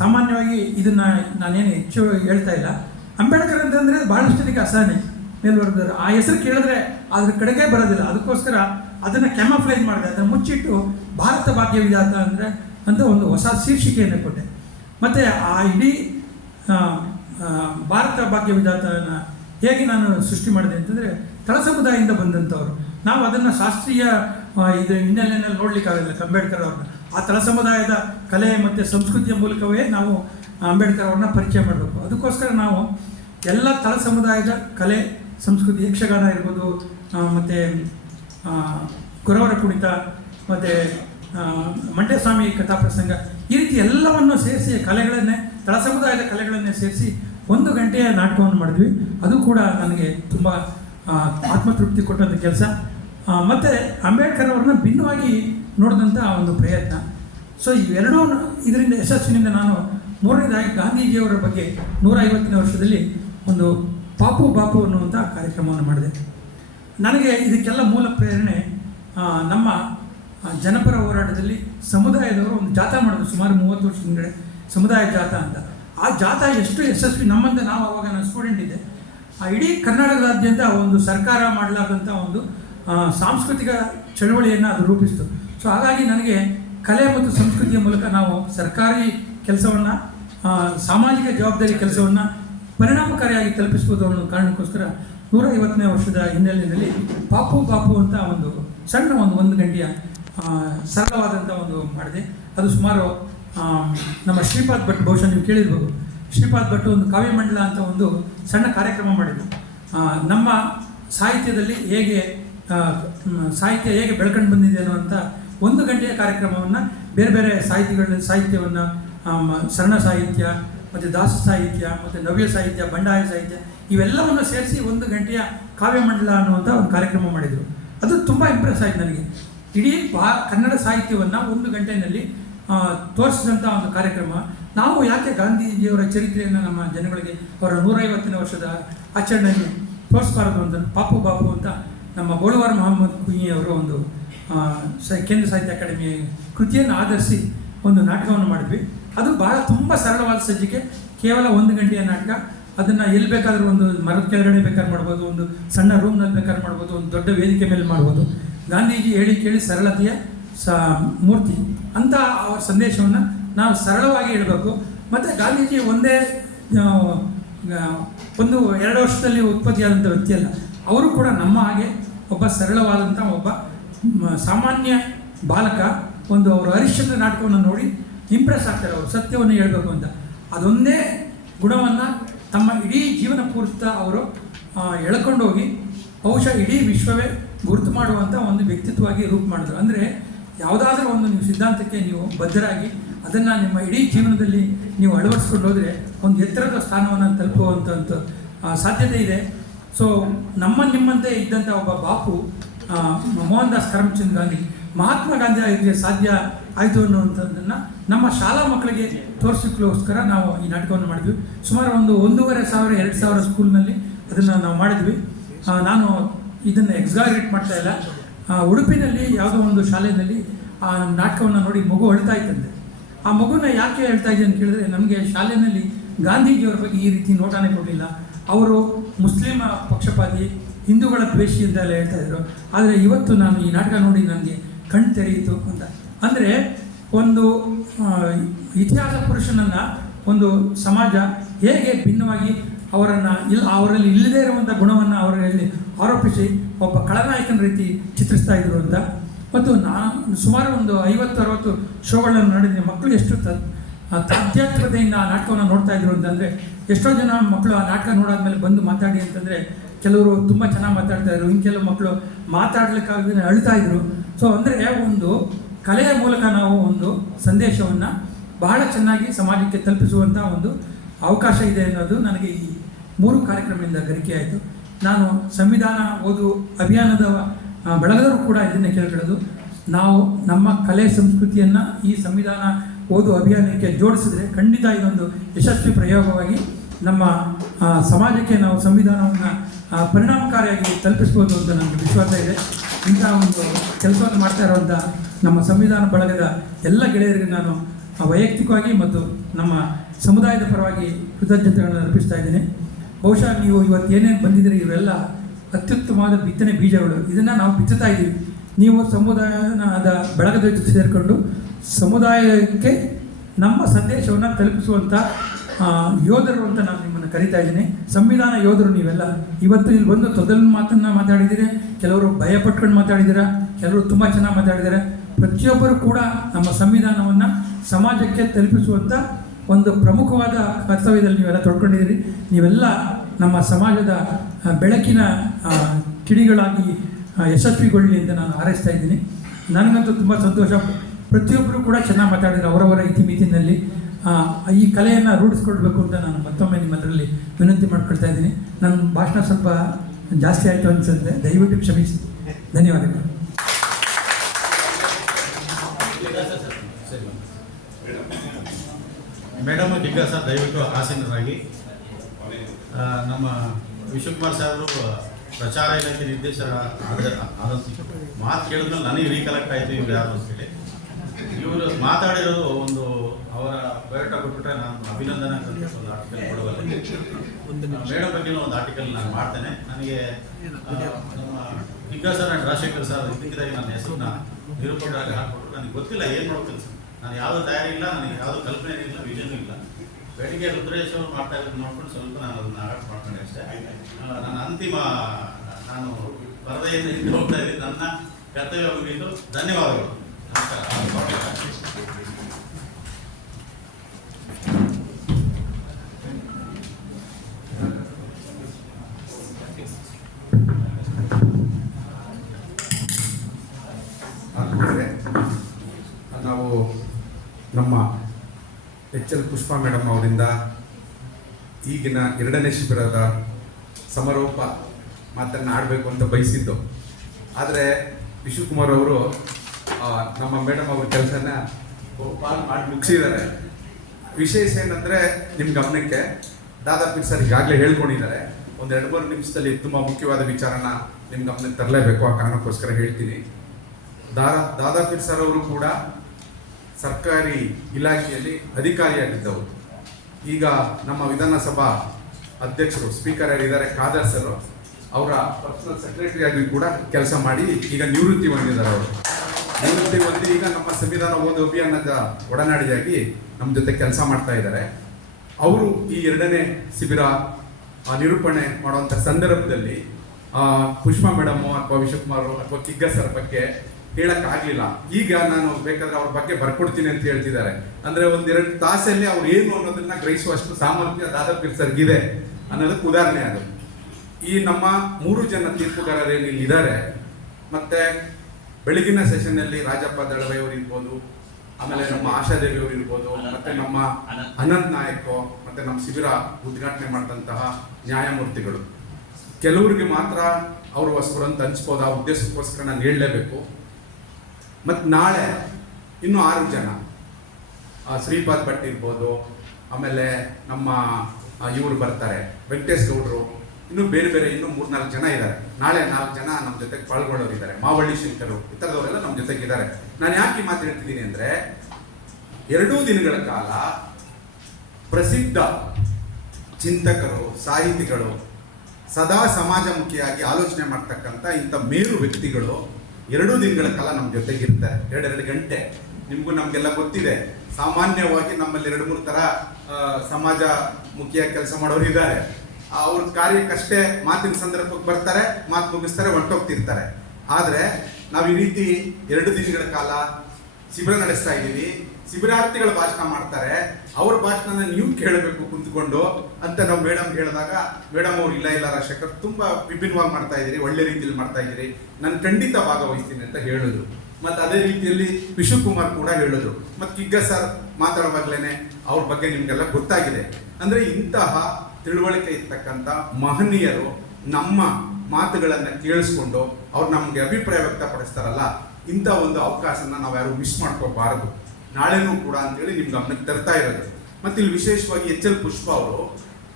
ಸಾಮಾನ್ಯವಾಗಿ ಇದನ್ನು ನಾನೇನು ಹೆಚ್ಚು ಹೇಳ್ತಾ ಇಲ್ಲ. ಅಂಬೇಡ್ಕರ್ ಅಂತಂದರೆ ಭಾಳಷ್ಟು ಜನಕ್ಕೆ ಅಸಹನೆ ಮೇಲ್ವರ್ಗದವರು. ಆ ಹೆಸರು ಕೇಳಿದ್ರೆ ಅದ್ರ ಕಡೆಗೆ ಬರೋದಿಲ್ಲ. ಅದಕ್ಕೋಸ್ಕರ ಅದನ್ನು ಕ್ಯಾಮಫ್ಲೈಸ್ ಮಾಡಿದೆ, ಅದನ್ನು ಮುಚ್ಚಿಟ್ಟು ಭಾರತ ಭಾಗ್ಯ ವಿಧಾತ ಅಂದರೆ ಅಂತ ಒಂದು ಹೊಸ ಶೀರ್ಷಿಕೆಯನ್ನು ಕೊಟ್ಟೆ. ಮತ್ತು ಆ ಇಡೀ ಭಾರತ ಭಾಗ್ಯ ವಿಧಾತನ ಹೇಗೆ ನಾನು ಸೃಷ್ಟಿ ಮಾಡಿದೆ ಅಂತಂದರೆ, ತಳ ಸಮುದಾಯದಿಂದ ಬಂದಂಥವ್ರು. ನಾವು ಅದನ್ನು ಶಾಸ್ತ್ರೀಯ ಇದು ಹಿನ್ನೆಲೆಯಲ್ಲಿ ನೋಡಲಿಕ್ಕಾಗಲ್ಲ ಅಂಬೇಡ್ಕರ್ ಅವ್ರನ್ನ. ಆ ತಳ ಸಮುದಾಯದ ಕಲೆ ಮತ್ತು ಸಂಸ್ಕೃತಿಯ ಮೂಲಕವೇ ನಾವು ಅಂಬೇಡ್ಕರ್ ಅವ್ರನ್ನ ಪರಿಚಯ ಮಾಡಬೇಕು. ಅದಕ್ಕೋಸ್ಕರ ನಾವು ಎಲ್ಲ ತಳ ಸಮುದಾಯದ ಕಲೆ ಸಂಸ್ಕೃತಿ, ಯಕ್ಷಗಾನ ಇರ್ಬೋದು, ಮತ್ತು ಕುರವರ ಕುಣಿತ, ಮತ್ತು ಮಂಡ್ಯಸ್ವಾಮಿ ಕಥಾಪ್ರಸಂಗ, ಈ ರೀತಿ ಎಲ್ಲವನ್ನು ಸೇರಿಸಿ ಕಲೆಗಳನ್ನೇ, ತಳ ಸಮುದಾಯದ ಕಲೆಗಳನ್ನೇ ಸೇರಿಸಿ 1 ಗಂಟೆಯ ನಾಟಕವನ್ನು ಮಾಡಿದ್ವಿ. ಅದು ಕೂಡ ನನಗೆ ತುಂಬ ಆತ್ಮತೃಪ್ತಿ ಕೊಟ್ಟಂಥ ಕೆಲಸ. ಮತ್ತು ಅಂಬೇಡ್ಕರ್ ಅವ್ರನ್ನ ಭಿನ್ನವಾಗಿ ನೋಡಿದಂಥ ಒಂದು ಪ್ರಯತ್ನ. ಸೊ ಇವೆರಡೂ ಇದರಿಂದ ಯಶಸ್ಸಿನಿಂದ ನಾನು 3ನೇದಾಗಿ ಗಾಂಧೀಜಿಯವರ ಬಗ್ಗೆ 150ನೇ ವರ್ಷದಲ್ಲಿ ಒಂದು ಪಾಪು ಬಾಪು ಅನ್ನುವಂಥ ಕಾರ್ಯಕ್ರಮವನ್ನು ಮಾಡಿದೆ. ನನಗೆ ಇದಕ್ಕೆಲ್ಲ ಮೂಲ ಪ್ರೇರಣೆ ನಮ್ಮ ಜನಪರ ಹೋರಾಟದಲ್ಲಿ ಸಮುದಾಯದವರು ಒಂದು ಜಾಥಾ ಮಾಡಿದ್ರು ಸುಮಾರು 30 ವರ್ಷದ ಹಿಂದೆ, ಸಮುದಾಯ ಜಾಥಾ ಅಂತ. ಆ ಜಾಥಾ ಎಷ್ಟು ಯಶಸ್ವಿ, ನಮ್ಮಂತೆ ನಾವು ಅವಾಗ ನಾನು ಸ್ಟೂಡೆಂಟ್ ಇದ್ದೆ, ಆ ಇಡೀ ಕರ್ನಾಟಕದಾದ್ಯಂತ ಒಂದು ಸರ್ಕಾರ ಮಾಡಲಾದಂಥ ಒಂದು ಸಾಂಸ್ಕೃತಿಕ ಚಳವಳಿಯನ್ನು ಅದು ರೂಪಿಸಿತು. ಸೊ ಹಾಗಾಗಿ ನನಗೆ ಕಲೆ ಮತ್ತು ಸಂಸ್ಕೃತಿಯ ಮೂಲಕ ನಾವು ಸರ್ಕಾರಿ ಕೆಲಸವನ್ನು, ಸಾಮಾಜಿಕ ಜವಾಬ್ದಾರಿ ಕೆಲಸವನ್ನು ಪರಿಣಾಮಕಾರಿಯಾಗಿ ತಲುಪಿಸ್ಬೋದು ಅನ್ನೋ ಕಾರಣಕ್ಕೋಸ್ಕರ 150ನೇ ವರ್ಷದ ಹಿನ್ನೆಲೆಯಲ್ಲಿ ಪಾಪು ಬಾಪು ಅಂತ ಒಂದು ಸಣ್ಣ 1 ಗಂಟೆಯ ಸರಳವಾದಂಥ ಒಂದು ಮಾಡಿದೆ. ಅದು ಸುಮಾರು ನಮ್ಮ ಶ್ರೀಪಾದ್ ಭಟ್, ಬಹುಶಃ ನೀವು ಕೇಳಿರ್ಬೋದು, ಶ್ರೀಪಾದ್ ಭಟ್ ಒಂದು ಕಾವ್ಯಮಂಡಲ ಅಂತ ಒಂದು ಸಣ್ಣ ಕಾರ್ಯಕ್ರಮ ಮಾಡಿದ್ರು. ನಮ್ಮ ಸಾಹಿತ್ಯದಲ್ಲಿ ಹೇಗೆ ಸಾಹಿತ್ಯ ಹೇಗೆ ಬೆಳ್ಕೊಂಡು ಬಂದಿದೆ ಅನ್ನುವಂಥ 1 ಗಂಟೆಯ ಕಾರ್ಯಕ್ರಮವನ್ನು ಬೇರೆ ಬೇರೆ ಸಾಹಿತ್ಯವನ್ನು ಶರಣ ಸಾಹಿತ್ಯ ಮತ್ತು ದಾಸ ಸಾಹಿತ್ಯ ಮತ್ತು ನವ್ಯ ಸಾಹಿತ್ಯ, ಬಂಡಾಯ ಸಾಹಿತ್ಯ ಇವೆಲ್ಲವನ್ನು ಸೇರಿಸಿ 1 ಗಂಟೆಯ ಕಾವ್ಯಮಂಡಲ ಅನ್ನುವಂಥ ಒಂದು ಕಾರ್ಯಕ್ರಮ ಮಾಡಿದರು. ಅದು ತುಂಬ ಇಂಪ್ರೆಸ್ ಆಯಿತು ನನಗೆ. ಇಡೀ ಕನ್ನಡ ಸಾಹಿತ್ಯವನ್ನು 1 ಗಂಟೆಯಲ್ಲಿ ತೋರಿಸಿದಂಥ ಒಂದು ಕಾರ್ಯಕ್ರಮ. ನಾವು ಯಾಕೆ ಗಾಂಧೀಜಿಯವರ ಚರಿತ್ರೆಯನ್ನು ನಮ್ಮ ಜನಗಳಿಗೆ ಅವರ 150ನೇ ವರ್ಷದ ಆಚರಣೆಯಲ್ಲಿ ತೋರಿಸ್ಬಾರದು ಅಂತ ಪಾಪು ಬಾಪು ಅಂತ ನಮ್ಮ ಬೋಳವಾರ್ ಮೊಹಮ್ಮದ್ ಕುಯಿ ಅವರ ಒಂದು ಕೇಂದ್ರ ಸಾಹಿತ್ಯ ಅಕಾಡೆಮಿ ಕೃತಿಯನ್ನು ಆಧರಿಸಿ ಒಂದು ನಾಟಕವನ್ನು ಮಾಡಿದ್ವಿ. ಅದು ಬಹಳ ತುಂಬ ಸರಳವಾದ ಸಜ್ಜಿಕೆ, ಕೇವಲ 1 ಗಂಟೆಯ ನಾಟಕ. ಅದನ್ನು ಎಲ್ಲಿ ಬೇಕಾದರೂ ಒಂದು ಮರದ ಕೆಳಗಡೆ ಬೇಕಾದ್ರೆ ಮಾಡ್ಬೋದು, ಒಂದು ಸಣ್ಣ ರೂಮ್ನಲ್ಲಿ ಬೇಕಾದ್ರೆ ಮಾಡ್ಬೋದು, ಒಂದು ದೊಡ್ಡ ವೇದಿಕೆ ಮೇಲೆ ಮಾಡ್ಬೋದು. ಗಾಂಧೀಜಿ ಹೇಳಿ ಕೇಳಿ ಸರಳತೆಯ ಮೂರ್ತಿ ಅಂತ ಅವರ ಸಂದೇಶವನ್ನು ನಾವು ಸರಳವಾಗಿ ಹೇಳಬೇಕು. ಮತ್ತು ಗಾಂಧೀಜಿ ಒಂದೇ 1-2 ವರ್ಷದಲ್ಲಿ ಉತ್ಪತ್ತಿಯಾದಂಥ ವ್ಯಕ್ತಿಯಲ್ಲ. ಅವರು ಕೂಡ ನಮ್ಮ ಹಾಗೆ ಒಬ್ಬ ಸರಳವಾದಂಥ ಒಬ್ಬ ಸಾಮಾನ್ಯ ಬಾಲಕ. ಅವರು ಹರಿಶ್ಚಂದ್ರ ನಾಟಕವನ್ನು ನೋಡಿ ಇಂಪ್ರೆಸ್ ಆಗ್ತಾರೆ, ಅವರು ಸತ್ಯವನ್ನು ಹೇಳಬೇಕು ಅಂತ. ಅದೊಂದೇ ಗುಣವನ್ನು ತಮ್ಮ ಇಡೀ ಜೀವನ ಪೂರ್ತಿ ಅವರು ಎಳ್ಕೊಂಡೋಗಿ ಬಹುಶಃ ಇಡೀ ವಿಶ್ವವೇ ಗುರುತು ಮಾಡುವಂಥ ಒಂದು ವ್ಯಕ್ತಿತ್ವವಾಗಿ ರೂಪ ಮಾಡಿದ್ರು. ಅಂದರೆ ಯಾವುದಾದ್ರೂ ಒಂದು ನೀವು ಸಿದ್ಧಾಂತಕ್ಕೆ ನೀವು ಬದ್ಧರಾಗಿ ಅದನ್ನು ನಿಮ್ಮ ಇಡೀ ಜೀವನದಲ್ಲಿ ನೀವು ಅಳವಡಿಸ್ಕೊಂಡು ಹೋದರೆ ಒಂದು ಎತ್ತರದ ಸ್ಥಾನವನ್ನು ತಲುಪುವಂಥ ಸಾಧ್ಯತೆ ಇದೆ. ಸೊ ನಿಮ್ಮಂತೆ ಇದ್ದಂಥ ಒಬ್ಬ ಬಾಪು ಮೋಹನ್ ದಾಸ್ ಕರಮ್ಚಂದ್ ಗಾಂಧಿ, ಮಹಾತ್ಮ ಗಾಂಧಿ ಅವರಿಗೆ ಸಾಧ್ಯ ಆಯಿತು ಅನ್ನುವಂಥದ್ದನ್ನು ನಮ್ಮ ಶಾಲಾ ಮಕ್ಕಳಿಗೆ ತೋರಿಸೋಕ್ಕೋಸ್ಕರ ನಾವು ಈ ನಾಟಕವನ್ನು ಮಾಡಿದ್ವಿ. ಸುಮಾರು 1,500-2,000 ಸ್ಕೂಲ್ನಲ್ಲಿ ಅದನ್ನು ನಾವು ಮಾಡಿದ್ವಿ. ನಾನು ಇದನ್ನು ಎಕ್ಸಾಗರೇಟ್ ಮಾಡ್ತಾ ಇಲ್ಲ. ಉಡುಪಿನಲ್ಲಿ ಯಾವುದೋ ಒಂದು ಶಾಲೆಯಲ್ಲಿ ಆ ನಾಟಕವನ್ನು ನೋಡಿ ಮಗು ಅಳ್ತಾ ಇತ್ತಂತೆ. ಆ ಮಗುನ ಯಾಕೆ ಹೇಳ್ತಾ ಇದ್ದೆ ಅಂತ ಕೇಳಿದ್ರೆ, ನಮಗೆ ಶಾಲೆಯಲ್ಲಿ ಗಾಂಧೀಜಿಯವರ ಬಗ್ಗೆ ಈ ರೀತಿ ನೋಟನೇ ಕೊಡಲಿಲ್ಲ. ಅವರು ಮುಸ್ಲಿಮ ಪಕ್ಷಪಾತಿ, ಹಿಂದೂಗಳ ದ್ವೇಷಿ ಅಂತೆಲ್ಲ ಹೇಳ್ತಾ ಇದ್ರು. ಆದರೆ ಇವತ್ತು ನಾನು ಈ ನಾಟಕ ನೋಡಿ ನನಗೆ ಕಣ್ಣು ತೆರೆಯಿತು ಅಂತ. ಅಂದರೆ ಒಂದು ಇತಿಹಾಸ ಪುರುಷನನ್ನು ಒಂದು ಸಮಾಜ ಹೇಗೆ ಭಿನ್ನವಾಗಿ ಅವರಲ್ಲಿ ಇಲ್ಲದೇ ಇರುವಂಥ ಗುಣವನ್ನು ಅವರಲ್ಲಿ ಆರೋಪಿಸಿ ಒಬ್ಬ ಖಳನಾಯಕನ ರೀತಿ ಚಿತ್ರಿಸ್ತಾ ಇದ್ರು ಅಂತ. ಮತ್ತು ನಾನು ಸುಮಾರು 50-60 ಶೋಗಳನ್ನು ನೋಡಿದ್ದೀನಿ. ಮಕ್ಕಳು ಎಷ್ಟು ತಾಧ್ಯಾತ್ಮತೆಯಿಂದ ಆ ನಾಟಕವನ್ನು ನೋಡ್ತಾ ಇದ್ರು ಅಂತಂದರೆ, ಎಷ್ಟೋ ಜನ ಮಕ್ಕಳು ಆ ನಾಟಕ ನೋಡಾದ್ಮೇಲೆ ಬಂದು ಮಾತಾಡಿ ಅಂತಂದರೆ ಕೆಲವರು ತುಂಬ ಚೆನ್ನಾಗಿ ಮಾತಾಡ್ತಾಯಿದ್ರು, ಇನ್ನು ಕೆಲವು ಮಕ್ಕಳು ಮಾತಾಡ್ಲಿಕ್ಕಾಗದೇ ಅಳ್ತಾ ಇದ್ರು. ಸೊ ಅಂದರೆ ಒಂದು ಕಲೆಯ ಮೂಲಕ ನಾವು ಒಂದು ಸಂದೇಶವನ್ನು ಬಹಳ ಚೆನ್ನಾಗಿ ಸಮಾಜಕ್ಕೆ ತಲುಪಿಸುವಂಥ ಒಂದು ಅವಕಾಶ ಇದೆ ಅನ್ನೋದು ನನಗೆ ಈ 3 ಕಾರ್ಯಕ್ರಮದಿಂದ ಗರಿಕೆಯಾಯಿತು. ನಾನು ಸಂವಿಧಾನ ಓದು ಅಭಿಯಾನದ ಬೆಳಗದರೂ ಕೂಡ ಇದನ್ನೇ ಕೇಳ್ಕೊಳ್ಳೋದು, ನಾವು ನಮ್ಮ ಕಲೆ ಸಂಸ್ಕೃತಿಯನ್ನು ಈ ಸಂವಿಧಾನ ಓದು ಅಭಿಯಾನಕ್ಕೆ ಜೋಡಿಸಿದ್ರೆ ಖಂಡಿತ ಇದೊಂದು ಯಶಸ್ವಿ ಪ್ರಯೋಗವಾಗಿ ನಮ್ಮ ಸಮಾಜಕ್ಕೆ ನಾವು ಸಂವಿಧಾನವನ್ನು ಪರಿಣಾಮಕಾರಿಯಾಗಿ ತಲುಪಿಸ್ಬೋದು ಅಂತ ನನಗೆ ವಿಶ್ವಾಸ ಇದೆ. ಇಂಥ ಒಂದು ಕೆಲಸವನ್ನು ಮಾಡ್ತಾ ಇರುವಂಥ ನಮ್ಮ ಸಂವಿಧಾನ ಬಳಗದ ಎಲ್ಲ ಗೆಳೆಯರಿಗೆ ನಾನು ವೈಯಕ್ತಿಕವಾಗಿ ಮತ್ತು ನಮ್ಮ ಸಮುದಾಯದ ಪರವಾಗಿ ಕೃತಜ್ಞತೆಗಳನ್ನು ಅರ್ಪಿಸ್ತಾ ಇದ್ದೇನೆ. ಬಹುಶಃ ನೀವು ಇವತ್ತು ಏನೇನು ಬಂದಿದ್ದೀರಿ ಇವೆಲ್ಲ ಅತ್ಯುತ್ತಮವಾದ ಬಿತ್ತನೆ ಬೀಜಗಳು. ಇದನ್ನು ನಾವು ಬಿತ್ತುತ್ತಾ ಇದ್ದೀವಿ. ನೀವು ಸಮುದಾಯದ ಬೆಳಗದ ಜೊತೆ ಸೇರಿಕೊಂಡು ಸಮುದಾಯಕ್ಕೆ ನಮ್ಮ ಸಂದೇಶವನ್ನು ತಲುಪಿಸುವಂಥ ಯೋಧರು ಅಂತ ನಾನು ನಿಮ್ಮನ್ನು ಕರೀತಾ ಇದ್ದೀನಿ. ಸಂವಿಧಾನ ಯೋಧರು ನೀವೆಲ್ಲ. ಇವತ್ತು ಇಲ್ಲಿ ಬಂದು ತೊದಲು ಮಾತನ್ನು ಮಾತಾಡಿದ್ದೀರಿ, ಕೆಲವರು ಭಯ ಪಟ್ಕೊಂಡು ಮಾತಾಡಿದ್ದೀರಾ, ಕೆಲವರು ತುಂಬ ಚೆನ್ನಾಗಿ ಮಾತಾಡಿದ್ದಾರೆ. ಪ್ರತಿಯೊಬ್ಬರು ಕೂಡ ನಮ್ಮ ಸಂವಿಧಾನವನ್ನು ಸಮಾಜಕ್ಕೆ ತಲುಪಿಸುವಂಥ ಒಂದು ಪ್ರಮುಖವಾದ ಕರ್ತವ್ಯದಲ್ಲಿ ನೀವೆಲ್ಲ ತೊಡ್ಕೊಂಡಿದ್ದೀರಿ. ನೀವೆಲ್ಲ ನಮ್ಮ ಸಮಾಜದ ಬೆಳಕಿನ ಕಿಡಿಗಳಾಗಿ ಯಶಸ್ವಿಗೊಳ್ಳಿ ಅಂತ ನಾನು ಹಾರೈಸ್ತಾ ಇದ್ದೀನಿ. ನನಗಂತೂ ತುಂಬ ಸಂತೋಷ. ಪ್ರತಿಯೊಬ್ಬರು ಕೂಡ ಚೆನ್ನಾಗಿ ಮಾತಾಡಿದ್ರು ಅವರವರ ಇತಿಮಿತಿನಲ್ಲಿ. ಈ ಕಲೆಯನ್ನು ರೂಢಿಸ್ಕೊಳ್ಬೇಕು ಅಂತ ನಾನು ಮತ್ತೊಮ್ಮೆ ನಿಮ್ಮದರಲ್ಲಿ ವಿನಂತಿ ಮಾಡ್ಕೊಳ್ತಾ ಇದ್ದೀನಿ. ನನ್ನ ಭಾಷಣ ಸ್ವಲ್ಪ ಜಾಸ್ತಿ ಆಯಿತು ಅನಿಸುತ್ತೆ, ದಯವಿಟ್ಟು ಕ್ಷಮಿಸಿ. ಧನ್ಯವಾದಗಳು. ಮೇಡಮ್ ಡಿಗ್ಗ ಸರ್ ದಯವಿಟ್ಟು ಆಸೀನರಾಗಿ. ನಮ್ಮ ವಿಶ್ವಕುಮಾರ್ ಸಾಹೇಬರು ಪ್ರಚಾರ ಇಲಾಖೆ ನಿರ್ದೇಶಕ ಆದಂತ ಮಾತು ಕೇಳಿದ್ಮೇಲೆ ನನಗೆ ರೀಕಲೆಕ್ಟ್ ಆಯಿತು ಇವ್ರು ಯಾರು ಅಂತೇಳಿ. ಇವರು ಮಾತಾಡಿರೋದು ಒಂದು ಅವರ ಬಯೋಟಾ ಕೊಟ್ಬಿಟ್ರೆ ನಾನು ಅಭಿನಂದನಾ ಒಂದು ಆರ್ಟಿಕಲ್ ಕೊಡಬಲ್ಲೆ. ಮೇಡಮ್ ಬಗ್ಗೆ ಒಂದು ಆರ್ಟಿಕಲ್ ನಾನು ಮಾಡ್ತೇನೆ. ನನಗೆ ನಮ್ಮ ಡಿಗ್ಗ ಸರ್ ಆ್ಯಂಡ್ ರಾಜಶೇಖರ್ ಸರ್ ಇದಕ್ಕಿದಾಗಿ ನನ್ನ ಹೆಸರನ್ನ ನಿರೂಪಕರಾಗಿ ಹಾಕ್ಕೊಟ್ರು. ನನಗೆ ಗೊತ್ತಿಲ್ಲ ಏನು ಮಾಡ್ತೀನಿ ಸರ್, ನಾನು ಯಾವುದೂ ತಯಾರಿ ಇಲ್ಲ, ನನಗೆ ಯಾವುದೂ ಕಲ್ಪನೆ ಇಲ್ಲ, ವಿಷನೂ ಇಲ್ಲ. ಬೆಳಿಗ್ಗೆ ರುದ್ರೇಶ್ ಅವರು ಮಾಡ್ತಾ ಇರೋದು ನೋಡ್ಕೊಂಡು ಸ್ವಲ್ಪ ನಾನು ಅದನ್ನು ಆರ್ಟ್ ಮಾಡ್ಕೊಂಡೆ ಅಷ್ಟೇ. ನನ್ನ ಅಂತಿಮ ನಾನು ಪರದೆಯಿಂದ ಹಿಂದೆ ಹೋಗ್ತಾ ಇದ್ದೀನಿ. ನನ್ನ ಕರ್ತವ್ಯ ಮುಗಿಯಿತು. ಧನ್ಯವಾದಗಳು. ನಾವು ನಮ್ಮ HL ಪುಷ್ಪಾ ಮೇಡಮ್ ಅವರಿಂದ ಈಗಿನ 2ನೇ ಶಿಬಿರದ ಸಮಾರೋಪ ಮಾತನ್ನು ಆಡಬೇಕು ಅಂತ ಬಯಸಿದ್ದು. ಆದರೆ ವಿಶ್ವಕುಮಾರ್ ಅವರು ನಮ್ಮ ಮೇಡಮ್ ಅವ್ರ ಕೆಲಸನ ಮಾಡಿ ಮುಗಿಸಿದ್ದಾರೆ. ವಿಶೇಷ ಏನಂದರೆ ನಿಮ್ಮ ಗಮನಕ್ಕೆ ದಾದಾಪೀರ್ ಸರ್ ಈಗಾಗಲೇ ಹೇಳ್ಕೊಂಡಿದ್ದಾರೆ. ಒಂದು 2-3 ನಿಮಿಷದಲ್ಲಿ ತುಂಬ ಮುಖ್ಯವಾದ ವಿಚಾರನ ನಿಮ್ಮ ಗಮನಕ್ಕೆ ತರಲೇಬೇಕು. ಆ ಕಾರಣಕ್ಕೋಸ್ಕರ ಹೇಳ್ತೀನಿ. ದಾದಾಪೀರ್ ಸರ್ ಅವರು ಕೂಡ ಸರ್ಕಾರಿ ಇಲಾಖೆಯಲ್ಲಿ ಅಧಿಕಾರಿಯಾಗಿದ್ದವರು. ಈಗ ನಮ್ಮ ವಿಧಾನಸಭಾ ಅಧ್ಯಕ್ಷರು ಸ್ಪೀಕರ್ ಯಾರಿದ್ದಾರೆ ಖಾದರ್ ಸರ್, ಅವರ ಪರ್ಸನಲ್ ಸೆಕ್ರೆಟರಿ ಆಗಿ ಕೂಡ ಕೆಲಸ ಮಾಡಿ ಈಗ ನಿವೃತ್ತಿ ಹೊಂದಿದ್ದಾರೆ. ಅವರು ನಿವೃತ್ತಿ ಹೊಂದಿ ಈಗ ನಮ್ಮ ಸಂವಿಧಾನ ಓದು ಅಭಿಯಾನದ ಒಡನಾಡಿಯಾಗಿ ನಮ್ಮ ಜೊತೆ ಕೆಲಸ ಮಾಡ್ತಾ ಇದ್ದಾರೆ. ಅವರು ಈ 2ನೇ ಶಿಬಿರ ನಿರೂಪಣೆ ಮಾಡುವಂಥ ಸಂದರ್ಭದಲ್ಲಿ ಪುಷ್ಪಾ ಮೇಡಮ್ಮು ಅಥವಾ ವಿಶ್ವಕುಮಾರ್ ಅಥವಾ ಕಿಗ್ಗ ಸರ್ ಬಗ್ಗೆ ಹೇಳಕ್ಕಾಗ್ಲಿಲ್ಲ. ಈಗ ನಾನು ಬೇಕಾದ್ರೆ ಅವ್ರ ಬಗ್ಗೆ ಬರ್ಕೊಡ್ತೀನಿ ಅಂತ ಹೇಳ್ತಿದ್ದಾರೆ. ಅಂದ್ರೆ 1-2 ತಾಸಲ್ಲಿ ಅವ್ರು ಏನು ಅನ್ನೋದನ್ನ ಗ್ರಹಿಸುವಷ್ಟು ಸಾಮರ್ಥ್ಯ ದಾದಾಪೀರ್ ಸರ್ಗಿದೆ ಅನ್ನೋದಕ್ಕೆ ಉದಾಹರಣೆ ಅದು. ಈ ನಮ್ಮ 3 ಜನ ತೀರ್ಪುಗಾರರೇನು ಇಲ್ಲಿದ್ದಾರೆ, ಮತ್ತೆ ಬೆಳಗಿನ ಸೆಷನ್ನಲ್ಲಿ ರಾಜಪ್ಪ ದಳವೈ ಅವರು ಇರ್ಬೋದು, ಆಮೇಲೆ ನಮ್ಮ ಆಶಾದೇವಿ ಅವರು ಇರ್ಬೋದು, ಮತ್ತೆ ನಮ್ಮ ಅನಂತ್ ನಾಯಕ್, ಮತ್ತೆ ನಮ್ಮ ಶಿಬಿರ ಉದ್ಘಾಟನೆ ಮಾಡಿದಂತಹ ನ್ಯಾಯಮೂರ್ತಿಗಳು. ಕೆಲವರಿಗೆ ಮಾತ್ರ ಅವರು ಹೊಸಬರು ಅಂತ ಅನ್ಸ್ಬೋದು. ಆ ಉದ್ದೇಶಕ್ಕೋಸ್ಕರ ನಾನು ಹೇಳಲೇಬೇಕು. ಮತ್ತು ನಾಳೆ ಇನ್ನೂ 6 ಜನ, ಶ್ರೀಪಾದ್ ಭಟ್ ಇರ್ಬೋದು, ಆಮೇಲೆ ನಮ್ಮ ಇವರು ಬರ್ತಾರೆ ವೆಂಕಟೇಶ್ ಗೌಡರು, ಇನ್ನೂ ಬೇರೆ ಬೇರೆ ಇನ್ನೂ 3-4 ಜನ ಇದ್ದಾರೆ. ನಾಳೆ 4 ಜನ ನಮ್ಮ ಜೊತೆಗೆ ಪಾಲ್ಗೊಳ್ಳೋರು ಇದ್ದಾರೆ. ಮಾವಳ್ಳಿ ಶಂಕರು ಈ ಥರದವರೆಲ್ಲ ನಮ್ಮ ಜೊತೆಗಿದ್ದಾರೆ. ನಾನು ಯಾಕೆ ಮಾತಾಡ್ತಿದ್ದೀನಿ ಅಂದರೆ 2 ದಿನಗಳ ಕಾಲ ಪ್ರಸಿದ್ಧ ಚಿಂತಕರು, ಸಾಹಿತಿಗಳು, ಸದಾ ಸಮಾಜಮುಖಿಯಾಗಿ ಆಲೋಚನೆ ಮಾಡ್ತಕ್ಕಂಥ ಇಂಥ ಮೇರು ವ್ಯಕ್ತಿಗಳು 2 ದಿನಗಳ ಕಾಲ ನಮ್ಮ ಜೊತೆಗಿರ್ತಾರೆ. 2 ಗಂಟೆ. ನಿಮಗೂ ನಮಗೆಲ್ಲ ಗೊತ್ತಿದೆ, ಸಾಮಾನ್ಯವಾಗಿ ನಮ್ಮಲ್ಲಿ 2-3 ಥರ ಸಮಾಜ ಮುಖಿಯಾಗಿ ಕೆಲಸ ಮಾಡೋರು ಇದ್ದಾರೆ. ಅವ್ರ ಕಾರ್ಯಕ್ಕಷ್ಟೇ ಮಾತಿನ ಸಂದರ್ಭಕ್ಕೆ ಬರ್ತಾರೆ, ಮಾತು ಮುಗಿಸ್ತಾರೆ, ಹೊರಟೋಗ್ತಿರ್ತಾರೆ. ಆದರೆ ನಾವು ಈ ರೀತಿ 2 ದಿನಗಳ ಕಾಲ ಶಿಬಿರ ನಡೆಸ್ತಾ ಇದ್ದೀವಿ. ಶಿಬಿರಾರ್ಥಿಗಳು ಭಾಷಣ ಮಾಡ್ತಾರೆ, ಅವ್ರ ಭಾಷಣನ ನೀವು ಕೇಳಬೇಕು ಕುಂತ್ಕೊಂಡು ಅಂತ ನಾವು ಮೇಡಮ್ ಹೇಳಿದಾಗ, ಮೇಡಮ್ ಅವ್ರು ಇಲ್ಲ ರಾಜಶೇಖರ್ ತುಂಬ ವಿಭಿನ್ನವಾಗಿ ಮಾಡ್ತಾ ಇದ್ದೀರಿ, ಒಳ್ಳೆ ರೀತಿಯಲ್ಲಿ ಮಾಡ್ತಾ ಇದ್ದೀರಿ, ನಾನು ಖಂಡಿತ ಭಾಗವಹಿಸ್ತೀನಿ ಅಂತ ಹೇಳಿದ್ರು. ಮತ್ತು ಅದೇ ರೀತಿಯಲ್ಲಿ ವಿಶ್ವಕುಮಾರ್ ಕೂಡ ಹೇಳಿದ್ರು. ಮತ್ತು ಕಿಗ್ಗ ಸರ್ ಮಾತಾಡುವಾಗಲೇ ಅವ್ರ ಬಗ್ಗೆ ನಿಮಗೆಲ್ಲ ಗೊತ್ತಾಗಿದೆ. ಅಂದರೆ ಇಂತಹ ತಿಳುವಳಿಕೆ ಇರ್ತಕ್ಕಂಥ ಮಹನೀಯರು ನಮ್ಮ ಮಾತುಗಳನ್ನು ಕೇಳಿಸ್ಕೊಂಡು ಅವ್ರು ನಮಗೆ ಅಭಿಪ್ರಾಯ ವ್ಯಕ್ತಪಡಿಸ್ತಾರಲ್ಲ, ಇಂಥ ಒಂದು ಅವಕಾಶನ ನಾವು ಯಾರು ಮಿಸ್ ಮಾಡ್ಕೋಬಾರದು. ನಾಳೆನೂ ಕೂಡ ಅಂತೇಳಿ ನಿಮ್ಗೆ ಗಮನಕ್ಕೆ ತರ್ತಾ ಇರೋದು. ಮತ್ತು ಇಲ್ಲಿ ವಿಶೇಷವಾಗಿ HL ಪುಷ್ಪ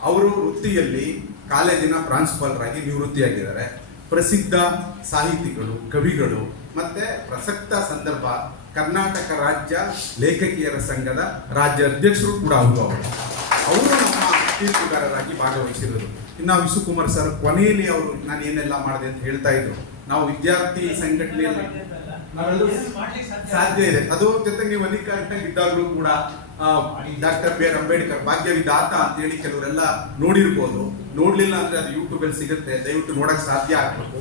ಅವರು ವೃತ್ತಿಯಲ್ಲಿ ಕಾಲೇಜಿನ ಪ್ರಾಂಶುಪಾಲರಾಗಿ ನಿವೃತ್ತಿಯಾಗಿದ್ದಾರೆ. ಪ್ರಸಿದ್ಧ ಸಾಹಿತಿಗಳು, ಕವಿಗಳು, ಮತ್ತೆ ಪ್ರಸಕ್ತ ಸಂದರ್ಭ ಕರ್ನಾಟಕ ರಾಜ್ಯ ಲೇಖಕಿಯರ ಸಂಘದ ರಾಜ್ಯ ಅಧ್ಯಕ್ಷರು ಕೂಡ ಅವರು ನಮ್ಮ ತೀರ್ಪುಗಾರರಾಗಿ ಭಾಗವಹಿಸಿರೋದು. ಇನ್ನು ವಿಶ್ವಕುಮಾರ್ ಸರ್ ಕೊನೆಯಲ್ಲಿ ಅವರು ನಾನು ಏನೆಲ್ಲ ಮಾಡಿದೆ ಅಂತ ಹೇಳ್ತಾ ಇದ್ರು. ನಾವು ವಿದ್ಯಾರ್ಥಿ ಸಂಘಟನೆಯಲ್ಲಿ ಸಾಧ್ಯ ಇದೆ. ಅದು ಜೊತೆಗೆ ನೀವು ಅಧಿಕಾರಿಯಾಗಿ ಇದ್ದಾಗಲೂ ಕೂಡ doctor B R Ambedkar Bhagya Vidhata ಅಂತೇಳಿ ಕೆಲವರೆಲ್ಲ ನೋಡಿರ್ಬೋದು. ನೋಡ್ಲಿಲ್ಲ ಅಂದ್ರೆ ಅದು ಯೂಟ್ಯೂಬಲ್ಲಿ ಸಿಗುತ್ತೆ, ದಯವಿಟ್ಟು ನೋಡಕ್ ಸಾಧ್ಯ ಆಗ್ಬೇಕು.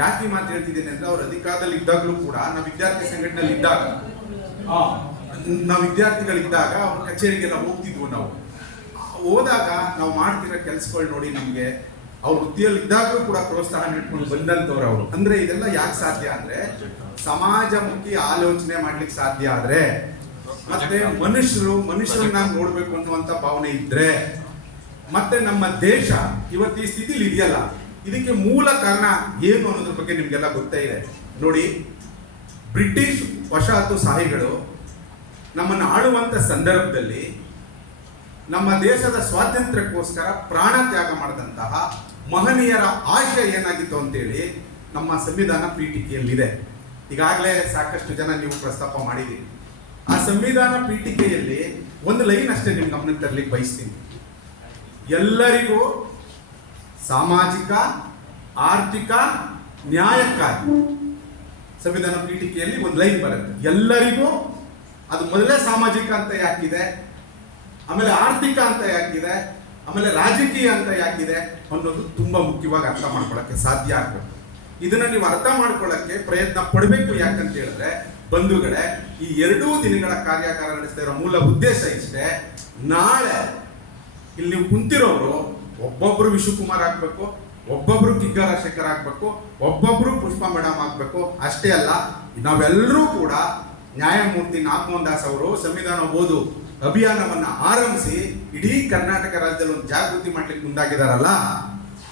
ಯಾಕೆ ಈ ಮಾತು ಹೇಳ್ತಿದ್ದೇನೆ ಅಂದ್ರೆ ಅವ್ರ ಅಧಿಕಾರದಲ್ಲಿ ಇದ್ದಾಗಲೂ ಕೂಡ ನಾವು ವಿದ್ಯಾರ್ಥಿ ಸಂಘಟನೆಯಲ್ಲಿ ಇದ್ದಾಗ ನಾವು ವಿದ್ಯಾರ್ಥಿಗಳಿದ್ದಾಗ ಅವ್ರ ಕಚೇರಿಗೆಲ್ಲ ಹೋಗ್ತಿದ್ವು. ನಾವು ಹೋದಾಗ ನಾವು ಮಾಡ್ತಿರೋ ಕೆಲಸಗಳು ನೋಡಿ ನಮಗೆ ಅವ್ರ ವೃತ್ತಿಯಲ್ಲಿ ಇದ್ದಾಗಲೂ ಕೂಡ ಪ್ರೋತ್ಸಾಹ ನೀಡ್ಕೊಂಡು ಬಂದಂತವ್ರು ಅವರು. ಅಂದ್ರೆ ಇದೆಲ್ಲ ಯಾಕೆ ಸಾಧ್ಯ ಅಂದ್ರೆ ಸಮಾಜಮುಖಿ ಆಲೋಚನೆ ಮಾಡ್ಲಿಕ್ಕೆ ಸಾಧ್ಯ ಆದ್ರೆ, ಮತ್ತೆ ಮನುಷ್ಯರನ್ನ ನೋಡ್ಬೇಕು ಅನ್ನುವಂತ ಭಾವನೆ ಇದ್ರೆ, ಮತ್ತೆ ನಮ್ಮ ದೇಶ ಇವತ್ತು ಈ ಸ್ಥಿತಿಲಿ ಇದೆಯಲ್ಲ, ಇದಕ್ಕೆ ಮೂಲ ಕಾರಣ ಏನು ಅನ್ನೋದ್ರ ಬಗ್ಗೆ ನಿಮ್ಗೆಲ್ಲ ಗೊತ್ತೇ ಇದೆ. ನೋಡಿ, ಬ್ರಿಟಿಷ್ ವಸಾಹತುಶಾಹಿಗಳು ನಮ್ಮನ್ನು ಆಳುವಂತ ಸಂದರ್ಭದಲ್ಲಿ ನಮ್ಮ ದೇಶದ ಸ್ವಾತಂತ್ರ್ಯಕ್ಕೋಸ್ಕರ ಪ್ರಾಣ ತ್ಯಾಗ ಮಾಡಿದಂತಹ ಮಹನೀಯರ ಆಶಯ ಏನಾಗಿತ್ತು ಅಂತೇಳಿ ನಮ್ಮ ಸಂವಿಧಾನ ಪೀಠಿಕೆಯಲ್ಲಿದೆ. ಈಗಾಗಲೇ ಸಾಕಷ್ಟು ಜನ ನೀವು ಪ್ರಸ್ತಾಪ ಮಾಡಿದ್ದೀರಿ. ಆ ಸಂವಿಧಾನ ಪೀಠಿಕೆಯಲ್ಲಿ ಒಂದು ಲೈನ್ ಅಷ್ಟೇ ನಿಮ್ಗೆ ಗಮನಕ್ಕೆ ತರಲಿಕ್ಕೆ ಬಯಸ್ತೀನಿ. ಎಲ್ಲರಿಗೂ ಸಾಮಾಜಿಕ, ಆರ್ಥಿಕ ನ್ಯಾಯಕ್ಕಾಗಿ ಸಂವಿಧಾನ ಪೀಠಿಕೆಯಲ್ಲಿ ಒಂದು ಲೈನ್ ಬರುತ್ತೆ. ಎಲ್ಲರಿಗೂ, ಅದು ಮೊದಲೇ ಸಾಮಾಜಿಕ ಅಂತ ಯಾಕಿದೆ, ಆಮೇಲೆ ಆರ್ಥಿಕ ಅಂತ ಯಾಕಿದೆ, ಆಮೇಲೆ ರಾಜಕೀಯ ಅಂತ ಯಾಕಿದೆ ಅನ್ನೋದು ತುಂಬಾ ಮುಖ್ಯವಾಗಿ ಅರ್ಥ ಮಾಡ್ಕೊಳ್ಳೋಕ್ಕೆ ಸಾಧ್ಯ ಆಗ್ಬೇಕು. ಇದನ್ನ ನೀವು ಅರ್ಥ ಮಾಡ್ಕೊಳ್ಳೋಕ್ಕೆ ಪ್ರಯತ್ನ ಪಡಬೇಕು. ಯಾಕಂತ ಹೇಳಿದ್ರೆ ಬಂಧುಗಳೇ, ಈ 2 ದಿನಗಳ ಕಾರ್ಯಾಗಾರ ನಡೆಸ್ತಾ ಇರೋ ಮೂಲ ಉದ್ದೇಶ ಇಷ್ಟೇ. ನಾಳೆ ಇಲ್ಲಿ ನೀವು ಕುಂತಿರೋರು ಒಬ್ಬೊಬ್ರು ವಿಶ್ವಕುಮಾರ್ ಆಗ್ಬೇಕು, ಒಬ್ಬೊಬ್ರು ಕಿಗ್ಗ ರಾಜಶೇಖರ್ ಆಗ್ಬೇಕು, ಒಬ್ಬೊಬ್ರು ಪುಷ್ಪ ಮೇಡಮ್ ಆಗ್ಬೇಕು. ಅಷ್ಟೇ ಅಲ್ಲ, ನಾವೆಲ್ಲರೂ ಕೂಡ ನ್ಯಾಯಮೂರ್ತಿ ನಾಗಮೋಹನ್ ದಾಸ್ ಅವರು ಸಂವಿಧಾನ ಓದು ಅಭಿಯಾನವನ್ನ ಆರಂಭಿಸಿ ಇಡೀ ಕರ್ನಾಟಕ ರಾಜ್ಯದಲ್ಲಿ ಒಂದು ಜಾಗೃತಿ ಮಾಡ್ಲಿಕ್ಕೆ ಮುಂದಾಗಿದಾರಲ್ಲ,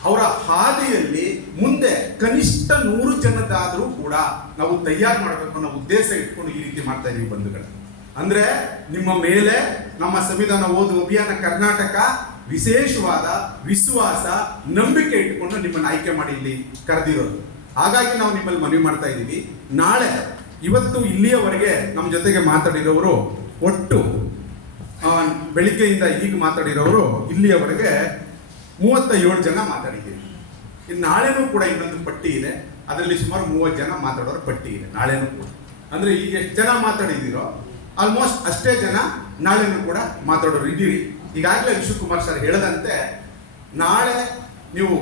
ಅವರ ಹಾದಿಯಲ್ಲಿ ಮುಂದೆ ಕನಿಷ್ಠ 100 ಜನದಾದ್ರೂ ಕೂಡ ನಾವು ತಯಾರು ಮಾಡಬೇಕು ಅನ್ನೋ ಉದ್ದೇಶ ಇಟ್ಕೊಂಡು ಈ ರೀತಿ ಮಾಡ್ತಾ ಇದೀವಿ ಬಂಧುಗಳು. ಅಂದ್ರೆ ನಿಮ್ಮ ಮೇಲೆ ನಮ್ಮ ಸಂವಿಧಾನ ಓದು ಅಭಿಯಾನ ಕರ್ನಾಟಕ ವಿಶೇಷವಾದ ವಿಶ್ವಾಸ, ನಂಬಿಕೆ ಇಟ್ಟುಕೊಂಡು ನಿಮ್ಮನ್ನು ಆಯ್ಕೆ ಮಾಡಿ ಇಲ್ಲಿ ಕರೆದಿರೋದು. ಹಾಗಾಗಿ ನಾವು ನಿಮ್ಮಲ್ಲಿ ಮನವಿ ಮಾಡ್ತಾ ಇದ್ದೀವಿ. ನಾಳೆ ಇವತ್ತು ಇಲ್ಲಿಯವರೆಗೆ ನಮ್ಮ ಜೊತೆಗೆ ಮಾತಾಡಿರೋರು ಒಟ್ಟು ಬೆಳಿಗ್ಗೆಯಿಂದ ಈಗ ಮಾತಾಡಿರೋರು ಇಲ್ಲಿಯವರೆಗೆ 37 ಜನ ಮಾತಾಡಿದ್ದೀವಿ. ಇನ್ನು ನಾಳೆನೂ ಕೂಡ ಇನ್ನೊಂದು ಪಟ್ಟಿ ಇದೆ, ಅದರಲ್ಲಿ ಸುಮಾರು 30 ಜನ ಮಾತಾಡೋರ ಪಟ್ಟಿ ಇದೆ ನಾಳೆನೂ ಕೂಡ. ಅಂದ್ರೆ ಈಗ ಎಷ್ಟು ಜನ ಮಾತಾಡಿದ್ದೀರೋ ಆಲ್ಮೋಸ್ಟ್ ಅಷ್ಟೇ ಜನ ನಾಳೆನೂ ಕೂಡ ಮಾತಾಡೋರು ಇದ್ದೀರಿ. ಈಗಾಗಲೇ ವಿಶ್ವಕುಮಾರ್ ಸರ್ ಹೇಳದಂತೆ ನಾಳೆ ನೀವು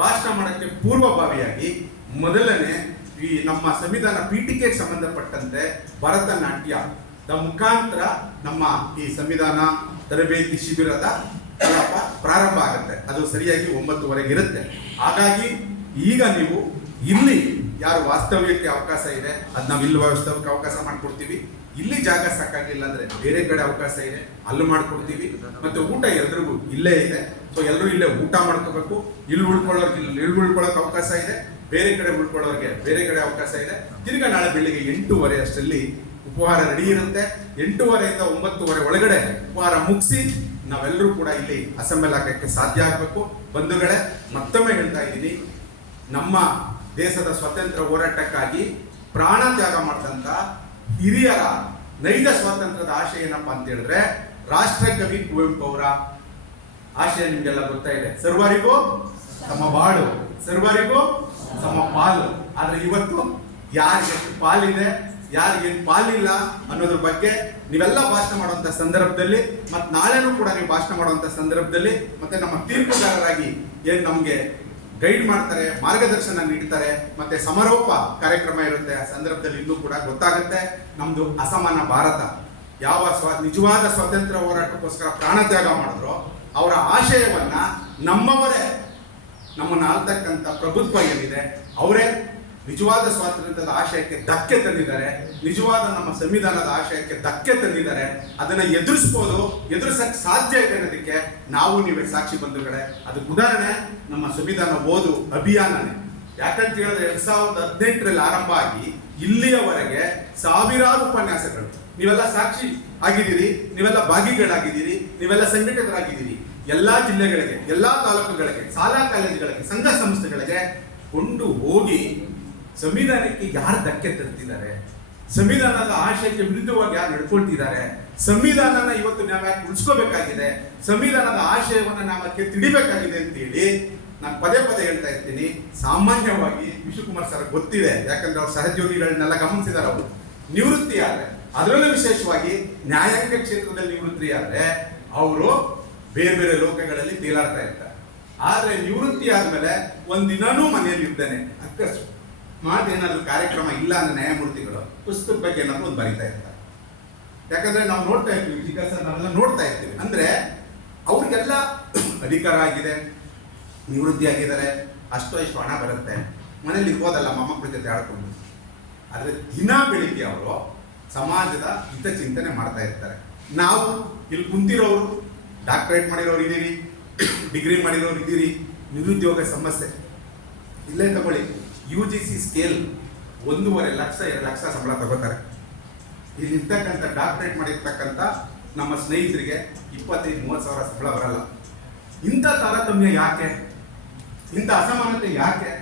ಭಾಷಣ ಮಾಡೋಕ್ಕೆ ಪೂರ್ವಭಾವಿಯಾಗಿ ಮೊದಲನೇ ಈ ನಮ್ಮ ಸಂವಿಧಾನ ಪೀಠಿಕೆಗೆ ಸಂಬಂಧಪಟ್ಟಂತೆ ಭರತನಾಟ್ಯದ ಮುಖಾಂತರ ನಮ್ಮ ಈ ಸಂವಿಧಾನ ತರಬೇತಿ ಶಿಬಿರದ ಕಲಾಪ ಪ್ರಾರಂಭ ಆಗುತ್ತೆ. ಅದು ಸರಿಯಾಗಿ 9:30 ಇರುತ್ತೆ. ಹಾಗಾಗಿ ಈಗ ನೀವು ಇಲ್ಲಿ ಯಾರು ವಾಸ್ತವ್ಯಕ್ಕೆ ಅವಕಾಶ ಇದೆ ಅದು ನಾವು ಇಲ್ಲಿ ವಾಸ್ತವ್ಯಕ್ಕೆ ಅವಕಾಶ ಮಾಡ್ಕೊಡ್ತೀವಿ. ಇಲ್ಲಿ ಜಾಗ ಸಾಕಾಗಿಲ್ಲ ಅಂದ್ರೆ ಬೇರೆ ಕಡೆ ಅವಕಾಶ ಇದೆ, ಅಲ್ಲೂ ಮಾಡ್ಕೊಡ್ತೀವಿ. ಮತ್ತೆ ಊಟ ಎಲ್ರಿಗೂ ಇಲ್ಲೇ ಇದೆ, ಸೊ ಎಲ್ಲರೂ ಇಲ್ಲೇ ಊಟ ಮಾಡ್ಕೋಬೇಕು. ಇಲ್ಲಿ ಉಳ್ಕೊಳ್ಳೋರ್ಗೆ ಇಲ್ಲಿ ಉಳ್ಕೊಳ್ಳೋಕೆ ಅವಕಾಶ ಇದೆ, ಬೇರೆ ಕಡೆ ಉಳ್ಕೊಳ್ಳೋರ್ಗೆ ಬೇರೆ ಕಡೆ ಅವಕಾಶ ಇದೆ. ತಿರ್ಗಾ ನಾಳೆ ಬೆಳಿಗ್ಗೆ 8:30 ಅಷ್ಟರಲ್ಲಿ ಉಪಹಾರ ರೆಡಿ ಇರುತ್ತೆ. 8:30 ಇಂದ 9:30 ಒಳಗಡೆ ಉಪಹಾರ ಮುಗಿಸಿ ನಾವೆಲ್ಲರೂ ಕೂಡ ಇಲ್ಲಿ ಅಸೆಂಬಲ್ ಆಗಕ್ಕೆ ಸಾಧ್ಯ ಆಗಬೇಕು. ಬಂಧುಗಳೇ, ಮತ್ತೊಮ್ಮೆ ಹೇಳ್ತಾ ಇದ್ದೀನಿ, ನಮ್ಮ ದೇಶದ ಸ್ವಾತಂತ್ರ್ಯ ಹೋರಾಟಕ್ಕಾಗಿ ಪ್ರಾಣ ತ್ಯಾಗ ಮಾಡಿದಂತ ಹಿರಿಯರ ನೈಜ ಸ್ವಾತಂತ್ರ್ಯದ ಆಶಯ ಏನಪ್ಪಾ ಅಂತ ಹೇಳಿದ್ರೆ ರಾಷ್ಟ್ರಕವಿ ಕುವೆಂಪು ಅವರ ಆಶಯ ನಿಮ್ಗೆಲ್ಲ ಗೊತ್ತಾ ಇದೆ. ಸರ್ವರಿಗೂ ತಮ್ಮ ಬಾಳು, ಸರ್ವರಿಗೂ ತಮ್ಮ ಪಾಲು. ಆದ್ರೆ ಇವತ್ತು ಯಾರಿಗೆ ಪಾಲಿದೆ, ಯಾರಿಗೆ ಪಾಲಿಲ್ಲ ಅನ್ನೋದ್ರ ಬಗ್ಗೆ ನೀವೆಲ್ಲ ಭಾಷಣ ಮಾಡುವಂತ ಸಂದರ್ಭದಲ್ಲಿ, ಮತ್ತೆ ನಾಳೆನೂ ಕೂಡ ನೀವು ಭಾಷಣ ಮಾಡುವಂತ ಸಂದರ್ಭದಲ್ಲಿ, ಮತ್ತೆ ನಮ್ಮ ತೀರ್ಪುಗಾರರಾಗಿ ಏನ್ ನಮ್ಗೆ ಗೈಡ್ ಮಾಡ್ತಾರೆ, ಮಾರ್ಗದರ್ಶನ ನೀಡ್ತಾರೆ, ಮತ್ತೆ ಸಮಾರೋಪ ಕಾರ್ಯಕ್ರಮ ಇರುತ್ತೆ. ಆ ಸಂದರ್ಭದಲ್ಲಿ ಇನ್ನೂ ಕೂಡ ಗೊತ್ತಾಗುತ್ತೆ ನಮ್ದು ಅಸಮಾನ ಭಾರತ ಯಾವ ನಿಜವಾದ ಸ್ವಾತಂತ್ರ್ಯ ಹೋರಾಟಕ್ಕೋಸ್ಕರ ಪ್ರಾಣ ತ್ಯಾಗ ಮಾಡಿದ್ರು ಅವರ ಆಶಯವನ್ನ ನಮ್ಮವರೇ, ನಮ್ಮನ್ನ ಆಳ್ತಕ್ಕಂಥ ಪ್ರಭುತ್ವ ಏನಿದೆ ಅವರೇ ನಿಜವಾದ ಸ್ವಾತಂತ್ರ್ಯದ ಆಶಯಕ್ಕೆ ಧಕ್ಕೆ ತಂದಿದ್ದಾರೆ, ನಿಜವಾದ ನಮ್ಮ ಸಂವಿಧಾನದ ಆಶಯಕ್ಕೆ ಧಕ್ಕೆ ತಂದಿದ್ದಾರೆ. ಅದನ್ನ ಎದುರಿಸಕ್ಕೆ ಸಾಧ್ಯ ಇದೆ ಅನ್ನೋದಕ್ಕೆ ನಾವು ನೀವೇ ಸಾಕ್ಷಿ ಬಂಧುಗಳೇ. ಅದಕ್ಕೆ ಉದಾಹರಣೆ ನಮ್ಮ ಸಂವಿಧಾನ ಓದು ಅಭಿಯಾನನೇ. ಯಾಕಂತ ಹೇಳಿದ್ರೆ 2018ರಲ್ಲಿ ಆರಂಭ ಆಗಿ ಇಲ್ಲಿಯವರೆಗೆ ಸಾವಿರಾರು ಉಪನ್ಯಾಸಗಳು, ನೀವೆಲ್ಲ ಸಾಕ್ಷಿ ಆಗಿದ್ದೀರಿ, ನೀವೆಲ್ಲ ಭಾಗಿಗಳಾಗಿದ್ದೀರಿ, ನೀವೆಲ್ಲ ಸಂಘಟಿತರಾಗಿದ್ದೀರಿ. ಎಲ್ಲಾ ಜಿಲ್ಲೆಗಳಿಗೆ, ಎಲ್ಲಾ ತಾಲೂಕುಗಳಿಗೆ, ಶಾಲಾ ಕಾಲೇಜುಗಳಿಗೆ, ಸಂಘ ಸಂಸ್ಥೆಗಳಿಗೆ ಕೊಂಡು ಹೋಗಿ ಸಂವಿಧಾನಕ್ಕೆ ಯಾರು ಧಕ್ಕೆ ತರ್ತಿದ್ದಾರೆ, ಸಂವಿಧಾನದ ಆಶಯಕ್ಕೆ ವಿರುದ್ಧವಾಗಿ ಯಾರು ನಡ್ಕೊಳ್ತಿದ್ದಾರೆ, ಸಂವಿಧಾನನ ಇವತ್ತು ನಾವು ಯಾಕೆ ಉಳಿಸ್ಕೋಬೇಕಾಗಿದೆ, ಸಂವಿಧಾನದ ಆಶಯವನ್ನ ನಾವು ಯಾಕೆ ತಿಳಿಬೇಕಾಗಿದೆ ಅಂತೇಳಿ ನಾನು ಪದೇ ಪದೇ ಹೇಳ್ತಾ ಇರ್ತೀನಿ. ಸಾಮಾನ್ಯವಾಗಿ ವಿಶ್ವಕುಮಾರ್ ಸರ್ ಗೊತ್ತಿದೆ, ಯಾಕಂದ್ರೆ ಅವ್ರ ಸಹೋದ್ಯೋಗಿಗಳನ್ನೆಲ್ಲ ಗಮನಿಸಿದಾರೆ. ಅವರು ನಿವೃತ್ತಿ ಆದ್ರೆ, ಅದರಲ್ಲೂ ವಿಶೇಷವಾಗಿ ನ್ಯಾಯಾಂಗ ಕ್ಷೇತ್ರದಲ್ಲಿ ನಿವೃತ್ತಿ ಆದ್ರೆ ಅವರು ಬೇರೆ ಬೇರೆ ಲೋಕಗಳಲ್ಲಿ ತೇಲಾಡ್ತಾ ಇರ್ತಾರೆ. ಆದ್ರೆ ನಿವೃತ್ತಿ ಆದ್ಮೇಲೆ ಒಂದಿನನೂ ಮನೆಯಲ್ಲಿ ಇರ್ತಾನೆ, ಅಕಸ್ಮಾತ್ ಏನಾದ್ರು ಕಾರ್ಯಕ್ರಮ ಇಲ್ಲ ಅಂದ್ರೆ ನ್ಯಾಯಮೂರ್ತಿಗಳು ಪುಸ್ತಕದ ಬಗ್ಗೆ ಏನಾದ್ರು ಒಂದು ಬರೀತಾ ಇರ್ತಾರೆ. ಯಾಕಂದ್ರೆ ನಾವು ನೋಡ್ತಾ ಇರ್ತೀವಿ, ಜಿಜ್ಞಾಸ ನಾವೆಲ್ಲ ನೋಡ್ತಾ ಇರ್ತೀವಿ. ಅಂದ್ರೆ ಅವ್ರಿಗೆಲ್ಲ ಅಧಿಕಾರ ಆಗಿದೆ, ನಿವೃತ್ತಿ ಆಗಿದ್ದಾರೆ, ಅಷ್ಟೋ ಇಷ್ಟು ಹಣ ಬರುತ್ತೆ, ಮನೇಲಿ ಇರ್ಬೋದಲ್ಲ ಮೊಮ್ಮಕ್ಕಳ ಜೊತೆ ಆಡ್ಕೊಂಡು. ಆದ್ರೆ ದಿನ ಬೆಳಿಗ್ಗೆ ಅವರು ಸಮಾಜದ ಹಿತಚಿಂತನೆ ಮಾಡ್ತಾ ಇರ್ತಾರೆ. ನಾವು ಇಲ್ಲಿ ಕುಂತಿರೋರು ಡಾಕ್ಟರೇಟ್ ಮಾಡಿರೋರು ಇದ್ದೀರಿ, ಡಿಗ್ರಿ ಮಾಡಿರೋರು ಇದ್ದೀರಿ, ನಿರುದ್ಯೋಗ ಸಮಸ್ಯೆ ಇಲ್ಲೇ ತಗೊಳ್ಳಿ. UGC ಸ್ಕೇಲ್ 1.5 ಲಕ್ಷ 2 ಲಕ್ಷ ಸಂಬಳ ತಗೋತಾರೆ. ಇಲ್ಲಿರ್ತಕ್ಕಂಥ ಡಾಕ್ಟರೇಟ್ ಮಾಡಿರ್ತಕ್ಕಂಥ ನಮ್ಮ ಸ್ನೇಹಿತರಿಗೆ 25-30 ಸಾವಿರ ಸಂಬಳ ಬರಲ್ಲ. ಇಂಥ ತಾರತಮ್ಯ ಯಾಕೆ, ಇಂಥ ಅಸಮಾನತೆ ಯಾಕೆ,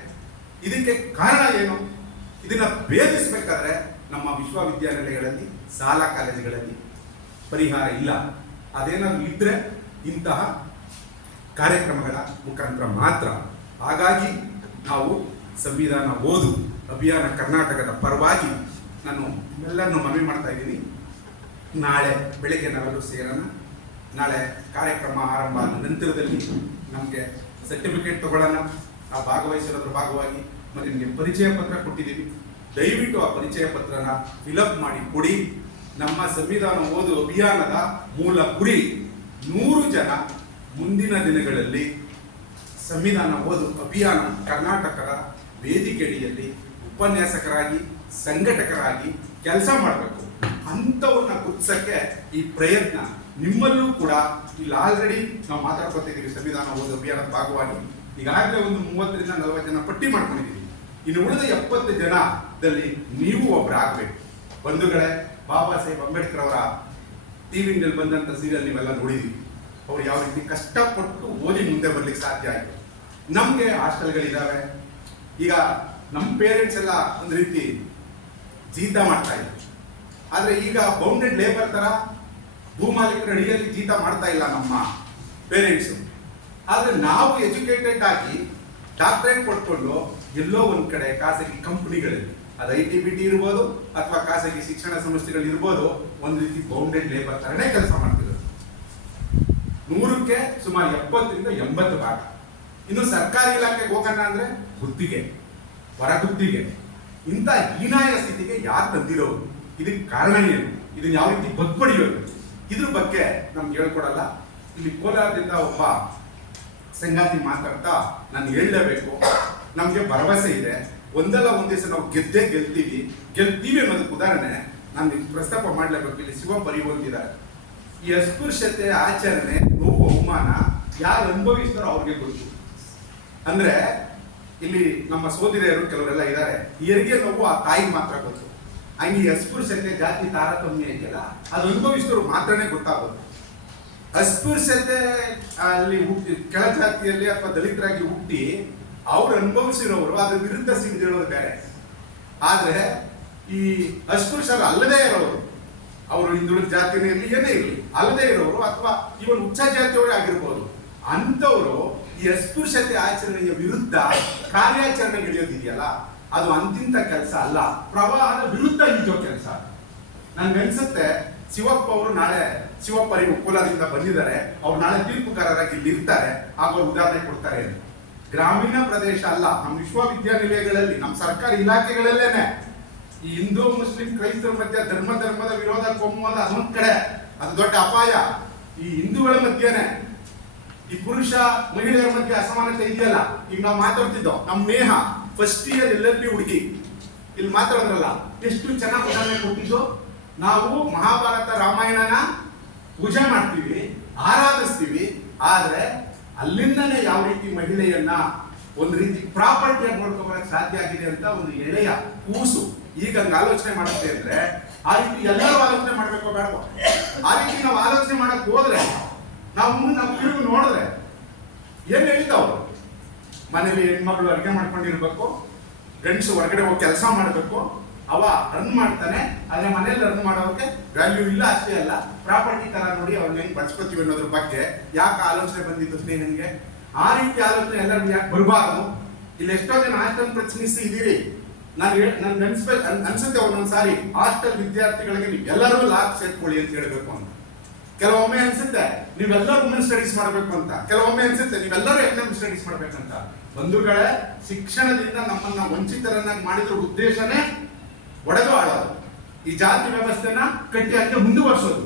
ಇದಕ್ಕೆ ಕಾರಣ ಏನು? ಇದನ್ನ ಭೇದಿಸಬೇಕಾದ್ರೆ ನಮ್ಮ ವಿಶ್ವವಿದ್ಯಾನಿಲಯಗಳಲ್ಲಿ, ಶಾಲಾ ಕಾಲೇಜುಗಳಲ್ಲಿ ಪರಿಹಾರ ಇಲ್ಲ. ಅದೇನಾದ್ರು ಇದ್ರೆ ಇಂತಹ ಕಾರ್ಯಕ್ರಮಗಳ ಮುಖಾಂತರ ಮಾತ್ರ. ಹಾಗಾಗಿ ನಾವು ಸಂವಿಧಾನ ಓದು ಅಭಿಯಾನ ಕರ್ನಾಟಕದ ಪರವಾಗಿ ನಾನು ಎಲ್ಲರನ್ನು ಮನವಿ ಮಾಡ್ತಾ ಇದ್ದೀನಿ. ನಾಳೆ ಬೆಳಗ್ಗೆ ನಾವೆಲ್ಲರೂ ಸೇರೋಣ. ನಾಳೆ ಕಾರ್ಯಕ್ರಮ ಆರಂಭ ಆದ ನಂತರದಲ್ಲಿ ನಮಗೆ ಸರ್ಟಿಫಿಕೇಟ್ ತಗೊಳ್ಳೋಣ. ಆ ಭಾಗವಹಿಸಿರೋದ್ರ ಭಾಗವಾಗಿ ಮತ್ತು ನಿಮಗೆ ಪರಿಚಯ ಪತ್ರ ಕೊಟ್ಟಿದ್ದೀವಿ. ದಯವಿಟ್ಟು ಆ ಪರಿಚಯ ಪತ್ರನ ಫಿಲಪ್ ಮಾಡಿ ಕೊಡಿ. ನಮ್ಮ ಸಂವಿಧಾನ ಓದು ಅಭಿಯಾನದ ಮೂಲ ಗುರಿ 100 ಜನ ಮುಂದಿನ ದಿನಗಳಲ್ಲಿ ಸಂವಿಧಾನ ಓದು ಅಭಿಯಾನ ಕರ್ನಾಟಕದ ವೇದಿಕೆಯಡಿಯಲ್ಲಿ ಉಪನ್ಯಾಸಕರಾಗಿ, ಸಂಘಟಕರಾಗಿ ಕೆಲಸ ಮಾಡಬೇಕು. ಅಂಥವ್ರನ್ನ ಗುರುತಿಸಕ್ಕೆ ಈ ಪ್ರಯತ್ನ ನಿಮ್ಮಲ್ಲೂ ಕೂಡ ಇಲ್ಲಿ ಆಲ್ರೆಡಿ ನಾವು ಮಾತಾಡ್ಕೊತಿದ್ದೀವಿ. ಸಂವಿಧಾನ ಓದು ಅಭಿಯಾನದ ಭಾಗವಾಗಿ ಈಗಾಗಲೇ ಒಂದು 30ರಿಂದ 40 ಜನ ಪಟ್ಟಿ ಮಾಡ್ಕೊಂಡಿದ್ದೀವಿ. ಇನ್ನು ಉಳಿದ 70 ಜನದಲ್ಲಿ ನೀವು ಒಬ್ಬರಾಗಬೇಕು. ಬಂಧುಗಳೇ, ಬಾಬಾ ಸಾಹೇಬ್ ಅಂಬೇಡ್ಕರ್ ಅವರ ಟಿವಿನಲ್ಲಿ ಬಂದಂಥ ಸೀರಿಯಲ್ ನೀವೆಲ್ಲ ನೋಡಿದ್ವಿ. ಅವ್ರು ಯಾವ ರೀತಿ ಕಷ್ಟಪಟ್ಟು ಓದಿ ಮುಂದೆ ಬರ್ಲಿಕ್ಕೆ ಸಾಧ್ಯ ಆಯಿತು. ನಮಗೆ ಹಾಸ್ಟೆಲ್ಗಳಿದ್ದಾವೆ. ಈಗ ನಮ್ಮ ಪೇರೆಂಟ್ಸ್ ಎಲ್ಲ ಒಂದು ರೀತಿ ಜೀತ ಮಾಡ್ತಾ ಇದ್ರು. ಆದರೆ ಈಗ ಬೌಂಡೆಡ್ ಲೇಬರ್ ತರ ಭೂಮಾಲೀಕರ ಅಡಿಯಲ್ಲಿ ಜೀತ ಮಾಡ್ತಾ ಇಲ್ಲ ನಮ್ಮ ಪೇರೆಂಟ್ಸು. ಆದರೆ ನಾವು ಎಜುಕೇಟೆಡ್ ಆಗಿ ಡಾಕ್ಟರೇಟ್ ಕೊಟ್ಕೊಂಡು ಎಲ್ಲೋ ಒಂದು ಕಡೆ ಖಾಸಗಿ ಕಂಪನಿಗಳಲ್ಲಿ, ಅದು ITBT ಇರ್ಬೋದು ಅಥವಾ ಖಾಸಗಿ ಶಿಕ್ಷಣ ಸಂಸ್ಥೆಗಳು ಇರ್ಬೋದು, ಒಂದು ರೀತಿ ಬೌಂಡೆಡ್ ಲೇಬರ್ ತರನೇ ಕೆಲಸ ಮಾಡ್ತಿರೋದು. 100ಕ್ಕೆ ಸುಮಾರು 70ರಿಂದ 80 ಭಾಗ. ಇನ್ನು ಸರ್ಕಾರಿ ಇಲಾಖೆಗೆ ಹೋಗೋಣ ಅಂದ್ರೆ ಗುತ್ತಿಗೆ, ಹೊರ ಗುತ್ತಿಗೆ. ಇಂಥ ಹೀನಾಯ ಸ್ಥಿತಿಗೆ ಯಾರು ತಂದಿರೋರು? ಇದಕ್ಕೆ ಕಾರಣ ಏನು? ಇದನ್ನ ಯಾವ ರೀತಿ ಬಗ್ಬಡಿಯೋದು? ಇದ್ರ ಬಗ್ಗೆ ನಮ್ಗೆ ಹೇಳ್ಕೊಡಲ್ಲ. ಇಲ್ಲಿ ಕೋಲಾರದಿಂದ ಒಬ್ಬ ಸಂಗಾತಿ ಮಾತಾಡ್ತಾ ನಾನು ಹೇಳಲೇಬೇಕು, ನಮಗೆ ಭರವಸೆ ಇದೆ, ಒಂದಲ್ಲ ಒಂದ್ ದಿವಸ ನಾವು ಗೆಲ್ತೀವಿ ಅನ್ನೋದಕ್ಕೆ ಉದಾಹರಣೆ ನಾನು ಪ್ರಸ್ತಾಪ ಮಾಡಲೇಬೇಕು. ಇಲ್ಲಿ ಶಿವ ಬರೆಯುವಂತಿದ್ದಾರೆ. ಈ ಅಸ್ಪೃಶ್ಯತೆ ಆಚರಣೆ, ನೋವು, ಅವಮಾನ ಯಾರು ಅನುಭವಿಸ್ತಾರೋ ಅವ್ರಿಗೆ ಗೊತ್ತು. ಅಂದ್ರೆ ಇಲ್ಲಿ ನಮ್ಮ ಸೋದರಿಯರು ಕೆಲವರೆಲ್ಲ ಇದ್ದಾರೆ, ಹೆರಿಗೆ ನೋವು ಆ ತಾಯಿಗೆ ಮಾತ್ರ ಗೊತ್ತು. ಹಂಗೆ ಅಸ್ಪೃಶ್ಯತೆ, ಜಾತಿ ತಾರತಮ್ಯ ಇದೆಯಲ್ಲ, ಅದು ಅನುಭವಿಸಿದವರು ಮಾತ್ರನೇ ಗೊತ್ತಾಗೋದು. ಅಸ್ಪೃಶ್ಯತೆ ಅಲ್ಲಿ ಹುಟ್ಟಿ ಕೆಳ ಜಾತಿಯಲ್ಲಿ ಅಥವಾ ದಲಿತರಾಗಿ ಹುಟ್ಟಿ ಅವ್ರು ಅನುಭವಿಸಿರೋರು ಅದ್ರ ವಿರುದ್ಧ ಸಿಗಿದಿರೋದು ಬೇರೆ. ಆದ್ರೆ ಈ ಅಸ್ಪೃಶ್ಯರು ಅಲ್ಲದೇ ಇರೋರು, ಅವರು ಹಿಂದುಳಿದ ಜಾತಿನೇ ಇರಲಿ, ಏನೇ ಇರಲಿ, ಅಲ್ಲದೇ ಇರೋರು ಅಥವಾ ಇವನ್ ಉಚ್ಚ ಜಾತಿಯವರೇ ಆಗಿರ್ಬೋದು, ಅಂಥವ್ರು ಈ ಅಸ್ಪೃಶ್ಯತೆ ಆಚರಣೆಯ ವಿರುದ್ಧ ಕಾರ್ಯಾಚರಣೆ ಹಿಡಿಯೋದಿದೆಯಲ್ಲ, ಅದು ಅಂತಿಂತ ಕೆಲಸ ಅಲ್ಲ, ಪ್ರವಾಹದ ವಿರುದ್ಧ ಈಜೋ ಕೆಲಸ. ನನ್ಗನ್ಸುತ್ತೆ ಶಿವಪ್ಪ ಅವರು ನಾಳೆ, ಶಿವಪ್ಪ ಕೋಲಾರದಿಂದ ಬಂದಿದ್ದಾರೆ, ಅವ್ರು ನಾಳೆ ತೀರ್ಪುಗಾರರಾಗಿ ಇಲ್ಲಿ ಇರ್ತಾರೆ, ಆಗ ಉದಾಹರಣೆ ಕೊಡ್ತಾರೆ. ಗ್ರಾಮೀಣ ಪ್ರದೇಶ ಅಲ್ಲ, ನಮ್ಮ ವಿಶ್ವವಿದ್ಯಾನಿಲಯಗಳಲ್ಲಿ, ನಮ್ಮ ಸರ್ಕಾರಿ ಇಲಾಖೆಗಳಲ್ಲೇನೆ ಈ ಹಿಂದೂ ಮುಸ್ಲಿಂ ಕ್ರೈಸ್ತರ ಮಧ್ಯೆ ಧರ್ಮದ ವಿರೋಧ, ಕೋಮುವಾದ ಅದೊಂದ್ ಕಡೆ, ಅದು ದೊಡ್ಡ ಅಪಾಯ. ಈ ಹಿಂದೂಗಳ ಮಧ್ಯೆನೆ ಈ ಪುರುಷ ಮಹಿಳೆಯರ ಮಧ್ಯೆ ಅಸಮಾನತೆ ಇದೆಯಲ್ಲ, ಈಗ ನಾವು ಮಾತಾಡ್ತಿದ್ದೋ, ನಮ್ಮ ನೇಹ ಫಸ್ಟ್ ಇಯರ್ LLB ಹುಡುಗಿ ಇಲ್ಲಿ ಮಾತಾಡೋದ್ರಲ್ಲ, ಎಷ್ಟು ಚೆನ್ನಾಗಿ ಉದಾಹರಣೆ ಕೊಟ್ಟಿದ್ದು. ನಾವು ಮಹಾಭಾರತ ರಾಮಾಯಣನ ಪೂಜೆ ಮಾಡ್ತೀವಿ, ಆರಾಧಿಸ್ತೀವಿ, ಆದ್ರೆ ಅಲ್ಲಿಂದನೇ ಯಾವ ರೀತಿ ಮಹಿಳೆಯನ್ನ ಒಂದು ರೀತಿ ಪ್ರಾಪರ್ಟಿಯಾಗಿ ನೋಡ್ಕೊಬರಕ್ ಸಾಧ್ಯ ಆಗಿದೆ ಅಂತ ಒಂದು ಎಳೆಯ ಕೂಸು ಈಗ ಹಂಗ ಆಲೋಚನೆ ಮಾಡುತ್ತೆ ಅಂದ್ರೆ, ಆ ರೀತಿ ಎಲ್ಲರೂ ಆಲೋಚನೆ ಮಾಡ್ಬೇಕೋ ಬೇಡವೋ? ಆ ರೀತಿ ನಾವು ಆಲೋಚನೆ ಮಾಡಕ್ ಹೋದ್ರೆ, ನಾವು ತಿರುಗಿ ನೋಡಿದ್ರೆ ಏನ್ ಹೇಳಿದ್ದವ್ರು? ಮನೇಲಿ ಹೆಣ್ಮಕ್ಳು ಅಡುಗೆ ಮಾಡ್ಕೊಂಡಿರ್ಬೇಕು, ಗಂಡಸು ಹೊರಗಡೆ ಹೋಗಿ ಕೆಲಸ ಮಾಡಬೇಕು, ಅವ ರನ್ ಮಾಡ್ತಾನೆ, ಆದ್ರೆ ಮನೇಲಿ ರನ್ ಮಾಡೋಕೆ ವ್ಯಾಲ್ಯೂ ಇಲ್ಲ. ಅಷ್ಟೇ ಅಲ್ಲ, ಪ್ರಾಪರ್ಟಿ ತರ ನೋಡಿ ಅವ್ರನ್ನ ಹೆಂಗ್ ಬಳಸ್ಕೊತೀವಿ ಅನ್ನೋದ್ರ ಬಗ್ಗೆ ಯಾಕೆ ಆಲೋಚನೆ ಬಂದಿತ್ತು ಸ್ನೇಹಿತನಿಗೆ? ಆ ರೀತಿ ಆಲೋಚನೆ ಎಲ್ಲರಿಗೂ ಯಾಕೆ ಬರಬಾರ್ದು? ಇಲ್ಲಿ ಎಷ್ಟೋ ಜನ ಹಾಸ್ಟೆಲ್ ಪ್ರಶ್ನಿಸಿ ಇದೀರಿ. ನನ್ಗೆ ಅನ್ಸುತ್ತೆ ಒಂದೊಂದ್ ಸಾರಿ ಹಾಸ್ಟೆಲ್ ವಿದ್ಯಾರ್ಥಿಗಳಿಗೆ ನೀವು ಎಲ್ಲರೂ ಲಾಕ್ ಸೇರ್ಕೊಳ್ಳಿ ಅಂತ ಹೇಳ್ಬೇಕು ಅಂತ. ಕೆಲವೊಮ್ಮೆ ಅನ್ಸುತ್ತೆ ನೀವೆಲ್ಲರೂ ವುಮೆನ್ ಸ್ಟಡೀಸ್ ಮಾಡ್ಬೇಕು ಅಂತ, ಕೆಲವೊಮ್ಮೆ ಅನ್ಸುತ್ತೆ ನೀವೆಲ್ಲರೂ ಎಕನಾಮಿಕ್ ಸ್ಟಡೀಸ್ ಮಾಡ್ಬೇಕಂತ. ಬಂಧುಗಳೇ, ಶಿಕ್ಷಣದಿಂದ ನಮ್ಮನ್ನ ವಂಚಿತರನ್ನಾಗಿ ಮಾಡಿದ್ರ ಉದ್ದೇಶನೇ ಒಡೆದು ಆಡೋದು, ಈ ಜಾತಿ ವ್ಯವಸ್ಥೆನ ಕಟ್ಟಿ ಹಂಗೆ ಮುಂದುವರಿಸೋದು.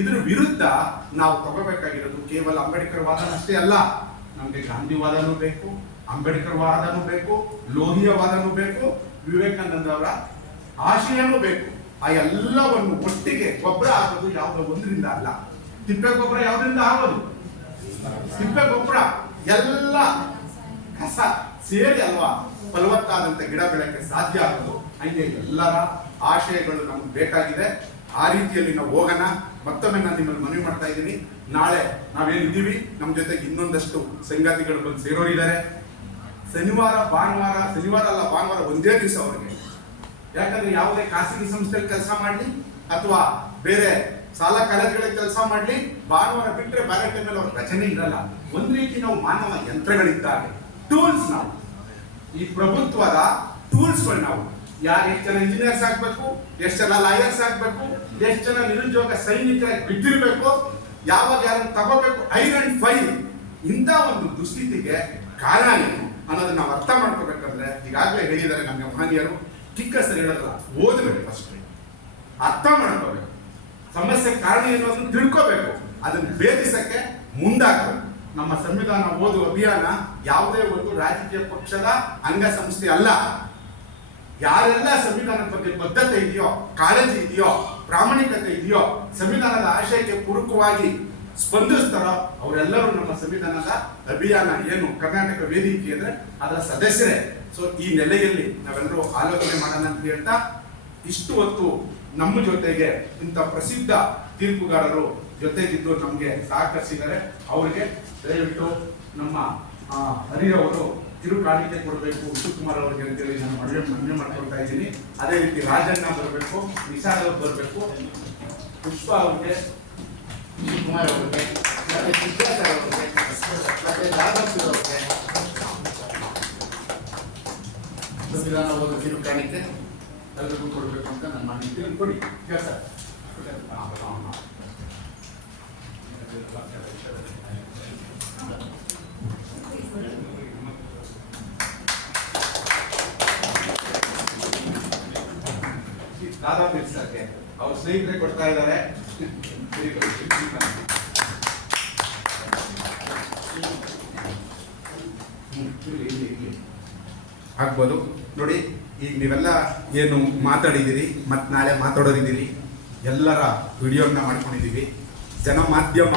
ಇದ್ರ ವಿರುದ್ಧ ನಾವು ತಗೋಬೇಕಾಗಿರೋದು ಕೇವಲ ಅಂಬೇಡ್ಕರ್ ವಾದನ ಅಷ್ಟೇ ಅಲ್ಲ, ನಮ್ಗೆ ಗಾಂಧಿ ವಾದನೂ ಬೇಕು, ಅಂಬೇಡ್ಕರ್ ವಾದನೂ ಬೇಕು, ಲೋಹಿಯ ವಾದನೂ ಬೇಕು, ವಿವೇಕಾನಂದ ಅವರ ಆಶಯನೂ ಬೇಕು. ಆ ಎಲ್ಲವನ್ನು ಒಟ್ಟಿಗೆ ಗೊಬ್ಬರ ಹಾಕೋದು ಯಾವುದೋ ಒಂದರಿಂದ ಅಲ್ಲ. ತಿಪ್ಪೆ ಗೊಬ್ಬರ ಯಾವ್ದ್ರಿಂದ ಆಗೋದು? ತಿಪ್ಪೆ ಗೊಬ್ಬರ ಎಲ್ಲ ಕಸ ಸೇರಿ ಅಲ್ವಾ ಫಲವತ್ತಾದಂತ ಗಿಡ ಬೆಳೆಯಕ್ಕೆ ಸಾಧ್ಯ ಆಗೋದು. ಹಂಗೆ ಎಲ್ಲರ ಆಶಯಗಳು ನಮ್ಗೆ ಬೇಕಾಗಿದೆ. ಆ ರೀತಿಯಲ್ಲಿ ನಾವು ಹೋಗೋಣ. ಮತ್ತೊಮ್ಮೆ ನಾನು ನಿಮ್ಮಲ್ಲಿ ಮನವಿ ಮಾಡ್ತಾ ಇದ್ದೀನಿ, ನಾಳೆ ನಾವೇನಿದ್ದೀವಿ ನಮ್ಮ ಜೊತೆಗೆ ಇನ್ನೊಂದಷ್ಟು ಸಂಗಾತಿಗಳು ಬಂದು ಸೇರೋರಿದ್ದಾರೆ. ಶನಿವಾರ ಭಾನುವಾರ ಒಂದೇ ದಿವಸ ಅವ್ರಿಗೆ. ಯಾಕಂದ್ರೆ ಯಾವುದೇ ಖಾಸಗಿ ಸಂಸ್ಥೆಯಲ್ಲಿ ಕೆಲಸ ಮಾಡಲಿ ಅಥವಾ ಬೇರೆ ಶಾಲಾ ಕಾಲೇಜುಗಳಿಗೆ ಕೆಲಸ ಮಾಡಲಿ, ಭಾನುವಾರ ಬಿಟ್ಟರೆ ಬೇರೆ ಟೈಮಲ್ಲಿ ಅವ್ರ ರಚನೆ ಇರಲ್ಲ. ಒಂದ್ ರೀತಿ ನಾವು ಮಾನವ ಯಂತ್ರಗಳಿದ್ದಾರೆ, ಟೂಲ್ಸ್. ನಾವು ಈ ಪ್ರಭುತ್ವದ ಟೂಲ್ಸ್ಗಳು. ನಾವು ಎಷ್ಟು ಜನ ಇಂಜಿನಿಯರ್ಸ್ ಆಗ್ಬೇಕು, ಎಷ್ಟು ಜನ ಲಾಯರ್ಸ್ ಆಗ್ಬೇಕು, ಎಷ್ಟು ಜನ ನಿರುದ್ಯೋಗ ಸೈನಿಕರಾಗಿ ಬಿದ್ದಿರ್ಬೇಕು, ಯಾವಾಗ ಯಾರನ್ನು ತಗೋಬೇಕು, ಐರನ್ ಫೈಲ್. ಇಂಥ ಒಂದು ದುಸ್ಥಿತಿಗೆ ಕಾರಣ ಏನು ಅನ್ನೋದನ್ನ ನಾವು ಅರ್ಥ ಮಾಡ್ಕೋಬೇಕಂದ್ರೆ, ಈಗಾಗಲೇ ಹೇಳಿದ್ದಾರೆ ನಮಗೆ ಮಹನೀಯರು, ಚಿಕ್ಕ ಸರಿ ಹೇಳಲ್ಲ, ಓದಬೇಕು, ಫಸ್ಟ್ ಅರ್ಥ ಮಾಡ್ಕೋಬೇಕು, ಸಮಸ್ಯೆ ಕಾರಣ ಏನು ಅದನ್ನು ತಿಳ್ಕೋಬೇಕು, ಅದನ್ನು ಭೇದಿಸಕ್ಕೆ ಮುಂದಾಗಬೇಕು. ನಮ್ಮ ಸಂವಿಧಾನ ಓದು ಅಭಿಯಾನ ಯಾವುದೇ ಒಂದು ರಾಜಕೀಯ ಪಕ್ಷದ ಅಂಗಸಂಸ್ಥೆ ಅಲ್ಲ. ಯಾರೆಲ್ಲ ಸಂವಿಧಾನದ ಬಗ್ಗೆ ಬದ್ಧತೆ ಇದೆಯೋ, ಕಾಳಜಿ ಇದೆಯೋ, ಪ್ರಾಮಾಣಿಕತೆ ಇದೆಯೋ, ಸಂವಿಧಾನದ ಆಶಯಕ್ಕೆ ಪೂರಕವಾಗಿ ಸ್ಪಂದಿಸ್ತಾರೋ ಅವರೆಲ್ಲರೂ ನಮ್ಮ ಸಂವಿಧಾನದ ಅಭಿಯಾನ ಏನು ಕರ್ನಾಟಕ ವೇದಿಕೆ ಅಂದ್ರೆ ಅದರ ಸದಸ್ಯರೇ. ಸೊ ಈ ನೆಲೆಯಲ್ಲಿ ನಾವೆಲ್ಲರೂ ಆಲೋಚನೆ ಮಾಡೋಣ ಅಂತ ಹೇಳ್ತಾ, ಇಷ್ಟು ಹೊತ್ತು ನಮ್ಮ ಜೊತೆಗೆ ಇಂಥ ಪ್ರಸಿದ್ಧ ತೀರ್ಪುಗಾರರು ಜೊತೆಗಿದ್ದು ನಮಗೆ ಸಹಕರಿಸಿದ್ದಾರೆ. ಅವರಿಗೆ ದಯವಿಟ್ಟು ನಮ್ಮ ಹರಿಯವರು ಕಿರು ಕಾಣಿಕೆ ಕೊಡಬೇಕು, ಶಿವಕುಮಾರ್ ಅವರಿಗೆ ಅಂತೇಳಿ ನಾನು ಮನವಿ ಮಾಡ್ಕೊಳ್ತಾ ಇದ್ದೀನಿ. ಅದೇ ರೀತಿ ರಾಜಣ್ಣ ಬರಬೇಕು, ನಿಷಾದ್ ಅವರು ಬರಬೇಕು, ಪುಷ್ಪ ಅವ್ರಿಗೆ, ಶಿವಕುಮಾರ್ ಅವರಿಗೆ, ಮತ್ತೆ ಸಿದ್ದೇಶ್ವರ ಅವರಿಗೆ, ಮತ್ತೆ ರಾಘವ್ ಅವರಿಗೆ ಸಂವಿಧಾನ ಓದು ಕಿರು ಕಾಣಿಕೆ ಎಲ್ಲರಿಗೂ ಕೊಡಬೇಕು ಅಂತ ನಾನು ಮಾಡಿದ್ದೀನಿ. ಕೊಡಿ ಕೆಲಸ. ದಾದಾ ಬಿರ್ಸಕ್ಕೆ ಅವ್ರ ಸ್ನೇಹಿತರೆ ಕೊಡ್ತಾ ಇದ್ದಾರೆ. ಆಗ್ಬೋದು ನೋಡಿ. ಈಗ ನೀವೆಲ್ಲ ಏನು ಮಾತಾಡಿದ್ದೀರಿ ಮತ್ತು ನಾಳೆ ಮಾತಾಡೋರಿದ್ದೀರಿ, ಎಲ್ಲರ ವಿಡಿಯೋನ ಮಾಡ್ಕೊಂಡಿದ್ದೀವಿ. ಜನಮಾಧ್ಯಮ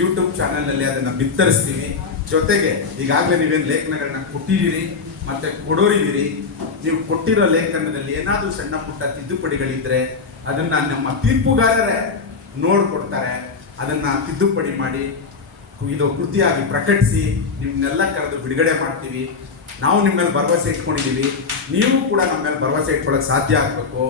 ಯೂಟ್ಯೂಬ್ ಚಾನಲ್ನಲ್ಲಿ ಅದನ್ನು ಬಿತ್ತರಿಸ್ತೀವಿ. ಜೊತೆಗೆ ಈಗಾಗಲೇ ನೀವೇನು ಲೇಖನಗಳನ್ನ ಕೊಟ್ಟಿದ್ದೀರಿ ಮತ್ತೆ ಕೊಡೋರಿದ್ದೀರಿ. ನೀವು ಕೊಟ್ಟಿರೋ ಲೇಖನದಲ್ಲಿ ಏನಾದರೂ ಸಣ್ಣ ಪುಟ್ಟ ತಿದ್ದುಪಡಿಗಳಿದ್ರೆ ಅದನ್ನ ನಮ್ಮ ತೀರ್ಪುಗಾರರೇ ನೋಡ್ಕೊಡ್ತಾರೆ. ಅದನ್ನ ತಿದ್ದುಪಡಿ ಮಾಡಿ ಇದು ಕೃತಿಯಾಗಿ ಪ್ರಕಟಿಸಿ ನಿಮ್ಮನ್ನೆಲ್ಲ ಕರೆದು ಬಿಡುಗಡೆ ಮಾಡ್ತೀವಿ. ನಾವು ನಿಮ್ಮ ಮೇಲೆ ಭರವಸೆ ಇಟ್ಕೊಂಡಿದ್ದೀವಿ, ನೀವು ಕೂಡ ನಮ್ಮ ಮೇಲೆ ಭರವಸೆ ಇಟ್ಕೊಳ್ಳೋಕೆ ಸಾಧ್ಯ ಆಗಬೇಕು.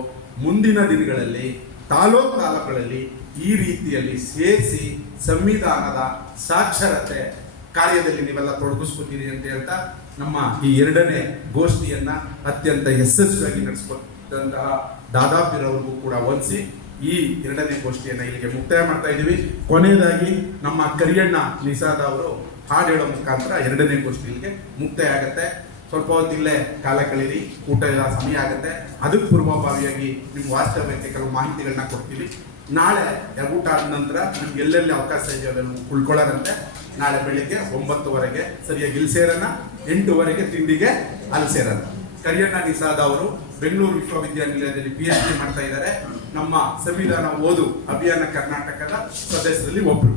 ಮುಂದಿನ ದಿನಗಳಲ್ಲಿ ತಾಲೂಕುಗಳಲ್ಲಿ ಈ ರೀತಿಯಲ್ಲಿ ಸೇರಿಸಿ ಸಂವಿಧಾನದ ಸಾಕ್ಷರತೆ ಕಾರ್ಯದಲ್ಲಿ ನೀವೆಲ್ಲ ತೊಡಗಿಸ್ಕೊತೀರಿ ಅಂತ ಹೇಳ್ತಾ, ನಮ್ಮ ಈ 2ನೇ ಗೋಷ್ಠಿಯನ್ನ ಅತ್ಯಂತ ಯಶಸ್ವಿಯಾಗಿ ನಡೆಸ್ಕೊಟ್ಟಂತಹ ದಾದಾಪಿರವ್ರಿಗೂ ಕೂಡ ವಂದಿಸಿ ಈ 2ನೇ ಗೋಷ್ಠಿಯನ್ನ ಇಲ್ಲಿಗೆ ಮುಕ್ತಾಯ ಮಾಡ್ತಾ ಇದ್ದೀವಿ. ಕೊನೆಯದಾಗಿ ನಮ್ಮ ಕರಿಯಣ್ಣ ನಿಷಾದ್ ಅವರು ಹಾಡು ಹೇಳೋ ಮುಖಾಂತರ 2ನೇ ಗೋಷ್ಠಿ ಇಲ್ಲಿಗೆ ಮುಕ್ತಾಯ ಆಗುತ್ತೆ. ಸ್ವಲ್ಪ ಹೊತ್ತಿಲ್ಲೇ ಕಾಲ ಕಳೀರಿ, ಊಟದ ಸಮಯ ಆಗುತ್ತೆ. ಅದಕ್ಕೆ ಪೂರ್ವಭಾವಿಯಾಗಿ ನಿಮ್ಮ ವಾಸ್ತವ್ಯಕ್ಕೆ ಕೆಲವು ಮಾಹಿತಿಗಳನ್ನ ಕೊಡ್ತೀವಿ. ನಾಳೆ ಊಟ ಆದ ನಂತರ ನಿಮ್ಗೆ ಎಲ್ಲೆಲ್ಲಿ ಅವಕಾಶ ಇದೆಯೋ ಅದನ್ನು ಉಳ್ಕೊಳ್ಳೋರಂತೆ ನಾಳೆ ಬೆಳಿಗ್ಗೆ 9:00 ಸರಿಯಾಗಿ ಇಲ್ಲಿ ಸೇರೋಣ, 8:00 ತಿಂಡಿಗೆ ಅಲ್ಲಿ ಸೇರೋಣ. ಕರಿಯಣ್ಣ ನಿಸಾದ ಅವರು ಬೆಂಗಳೂರು ವಿಶ್ವವಿದ್ಯಾನಿಲಯದಲ್ಲಿ PhD ಮಾಡ್ತಾ ಇದ್ದಾರೆ. ನಮ್ಮ ಸಂವಿಧಾನ ಓದು ಅಭಿಯಾನ ಕರ್ನಾಟಕದ ಸದಸ್ಯರಲ್ಲಿ ಒಬ್ರು.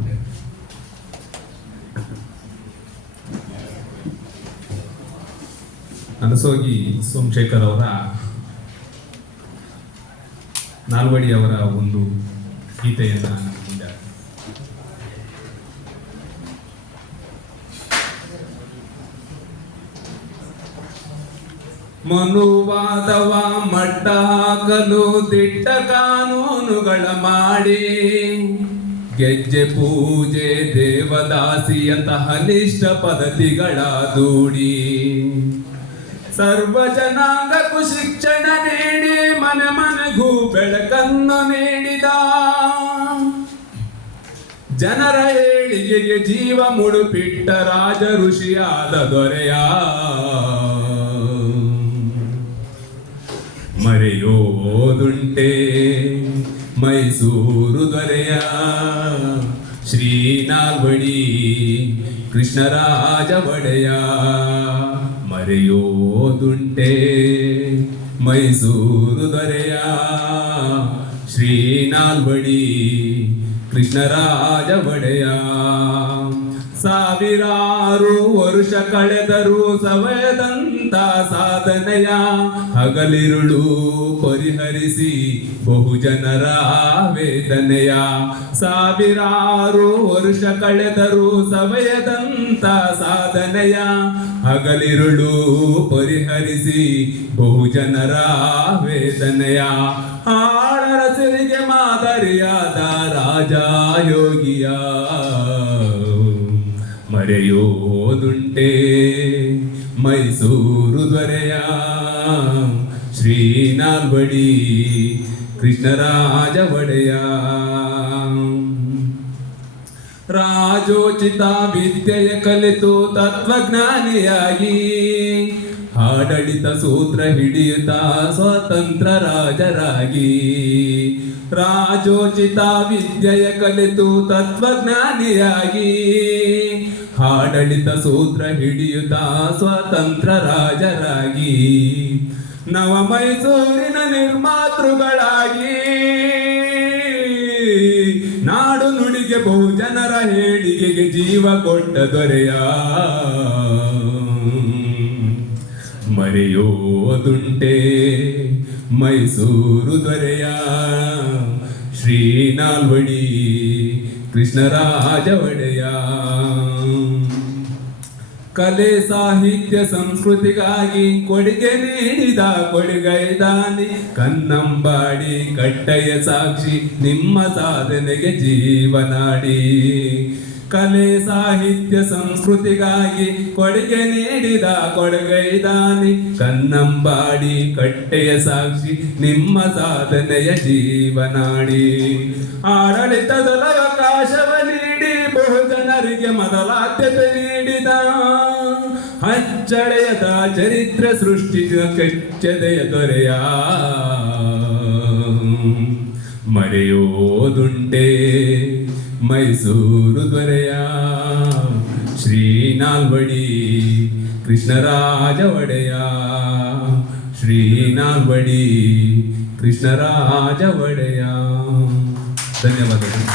ಅನಸೋಗಿ ಸೋಮಶೇಖರ್ ಅವರ ನಾಲ್ವಡಿ ಅವರ ಒಂದು ಗೀತೆಯನ್ನು ನಾನು ಮುಂದೆ ಮನುವಾದವ ಮಟ್ಟ ಹಾಕಲು ದಿಟ್ಟ ಕಾನೂನುಗಳ ಮಾಡಿ ಗೆಜ್ಜೆ ಪೂಜೆ ದೇವದಾಸಿಯಂತಹ ನಿಷ್ಠ ಪದ್ಧತಿಗಳ ದೂಡಿ ಸರ್ವ ಜನಾಂಗಕ್ಕೂ ಶಿಕ್ಷಣ ನೀಡಿ ಮನೆ ಮನೆಗೂ ಬೆಳಕನ್ನು ನೀಡಿದ ಜನರ ಏಳಿಗೆಗೆ ಜೀವ ಮುಡುಪಿಟ್ಟ ರಾಜ ಋಷಿಯಾದ ದೊರೆಯ ಮರೆಯೋದುಂಟೆ ಮೈಸೂರು ದೊರೆಯ ಶ್ರೀ ನಾಲ್ವಡಿ ಕೃಷ್ಣರಾಜ ಒಡೆಯ. ಮರೆಯೋದುಂಟೆ ಮೈಸೂರು ದೊರೆಯ ಶ್ರೀ ನಾಲ್ವಡಿ ಕೃಷ್ಣರಾಜ ಒಡೆಯ. ಸಾವಿರಾರು ವರುಷ ಕಳೆದರೂ ಸವಯದಂತ ಸಾಧನೆಯ ಹಗಲಿರುಳು ಪರಿಹರಿಸಿ ಬಹುಜನರ ವೇದನೆಯ. ಸಾವಿರಾರು ವರುಷ ಕಳೆದರೂ ಸವಯದಂತ ಸಾಧನೆಯ ಹಗಲಿರುಳು ಪರಿಹರಿಸಿ ಬಹುಜನರ ವೇದನೆಯ. ಆಳರ ಸಿರಿಗೆ ಮಾದರಿಯಾದ ರಾಜ ಯೋಗಿಯ ಮರೆಯೋದುಂಟೆ ಮೈಸೂರು ದೊರೆಯ ಶ್ರೀ ನಾಲ್ವಡಿ ಕೃಷ್ಣರಾಜ ಒಡೆಯ. ರಾಜೋಚಿತ ವಿದ್ಯೆಯ ಕಲಿತು ತತ್ವಜ್ಞಾನಿಯಾಗಿ ಆಡಳಿತ ಸೂತ್ರ ಹಿಡಿಯುತ್ತಾ ಸ್ವತಂತ್ರ ರಾಜರಾಗಿ. ರಾಜೋಚಿತ ವಿದ್ಯೆಯ ಕಲಿತು ತತ್ವಜ್ಞಾನಿಯಾಗಿ ಆಡಳಿತ ಸೂತ್ರ ಹಿಡಿಯುತ್ತಾ ಸ್ವತಂತ್ರ ರಾಜರಾಗಿ. ನವ ಮೈಸೂರಿನ ನಿರ್ಮಾತೃಗಳಾಗಿ ನಾಡು ನುಡಿಗೆ ಬಹುಜನರ ಏಳಿಗೆಗೆ ಜೀವ ಕೊಟ್ಟ ದೊರೆಯ ಮರೆಯೋದುಂಟೆ ಮೈಸೂರು ದೊರೆಯ ಶ್ರೀ ನಾಲ್ವಡಿ ಕೃಷ್ಣರಾಜ ಒಡೆಯ. ಕಲೆ ಸಾಹಿತ್ಯ ಸಂಸ್ಕೃತಿಗಾಗಿ ಕೊಡುಗೆ ನೀಡಿದ ಕೊಡುಗೈದಾನಿ ಕನ್ನಂಬಾಡಿ ಕಟ್ಟೆಯ ಸಾಕ್ಷಿ ನಿಮ್ಮ ಸಾಧನೆಗೆ ಜೀವನಾಡಿ. ಕಲೆ ಸಾಹಿತ್ಯ ಸಂಸ್ಕೃತಿಗಾಗಿ ಕೊಡುಗೆ ನೀಡಿದ ಕೊಡುಗೈದಾನಿ ಕನ್ನಂಬಾಡಿ ಕಟ್ಟೆಯ ಸಾಕ್ಷಿ ನಿಮ್ಮ ಸಾಧನೆಯ ಜೀವನಾಡಿ. ಆಡಳಿತದ ಅವಕಾಶವ ನೀಡಿ ಬಹುಜನರಿಗೆ ಮೊದಲಾದ್ಯತೆ ನೀಡಿದ ಅಚ್ಚಳೆಯದ ಚರಿತ್ರೆ ಸೃಷ್ಟಿಸಿದ ಕೆಚ್ಚದೆಯ ದೊರೆಯ ಮರೆಯೋದುಂಟೆ ಮೈಸೂರು ದೊರೆಯ ಶ್ರೀ ನಾಲ್ವಡಿ ಕೃಷ್ಣರಾಜ ಒಡೆಯ ಶ್ರೀ ನಾಲ್ವಡಿ ಕೃಷ್ಣರಾಜ ಒಡೆಯ. ಧನ್ಯವಾದಗಳು.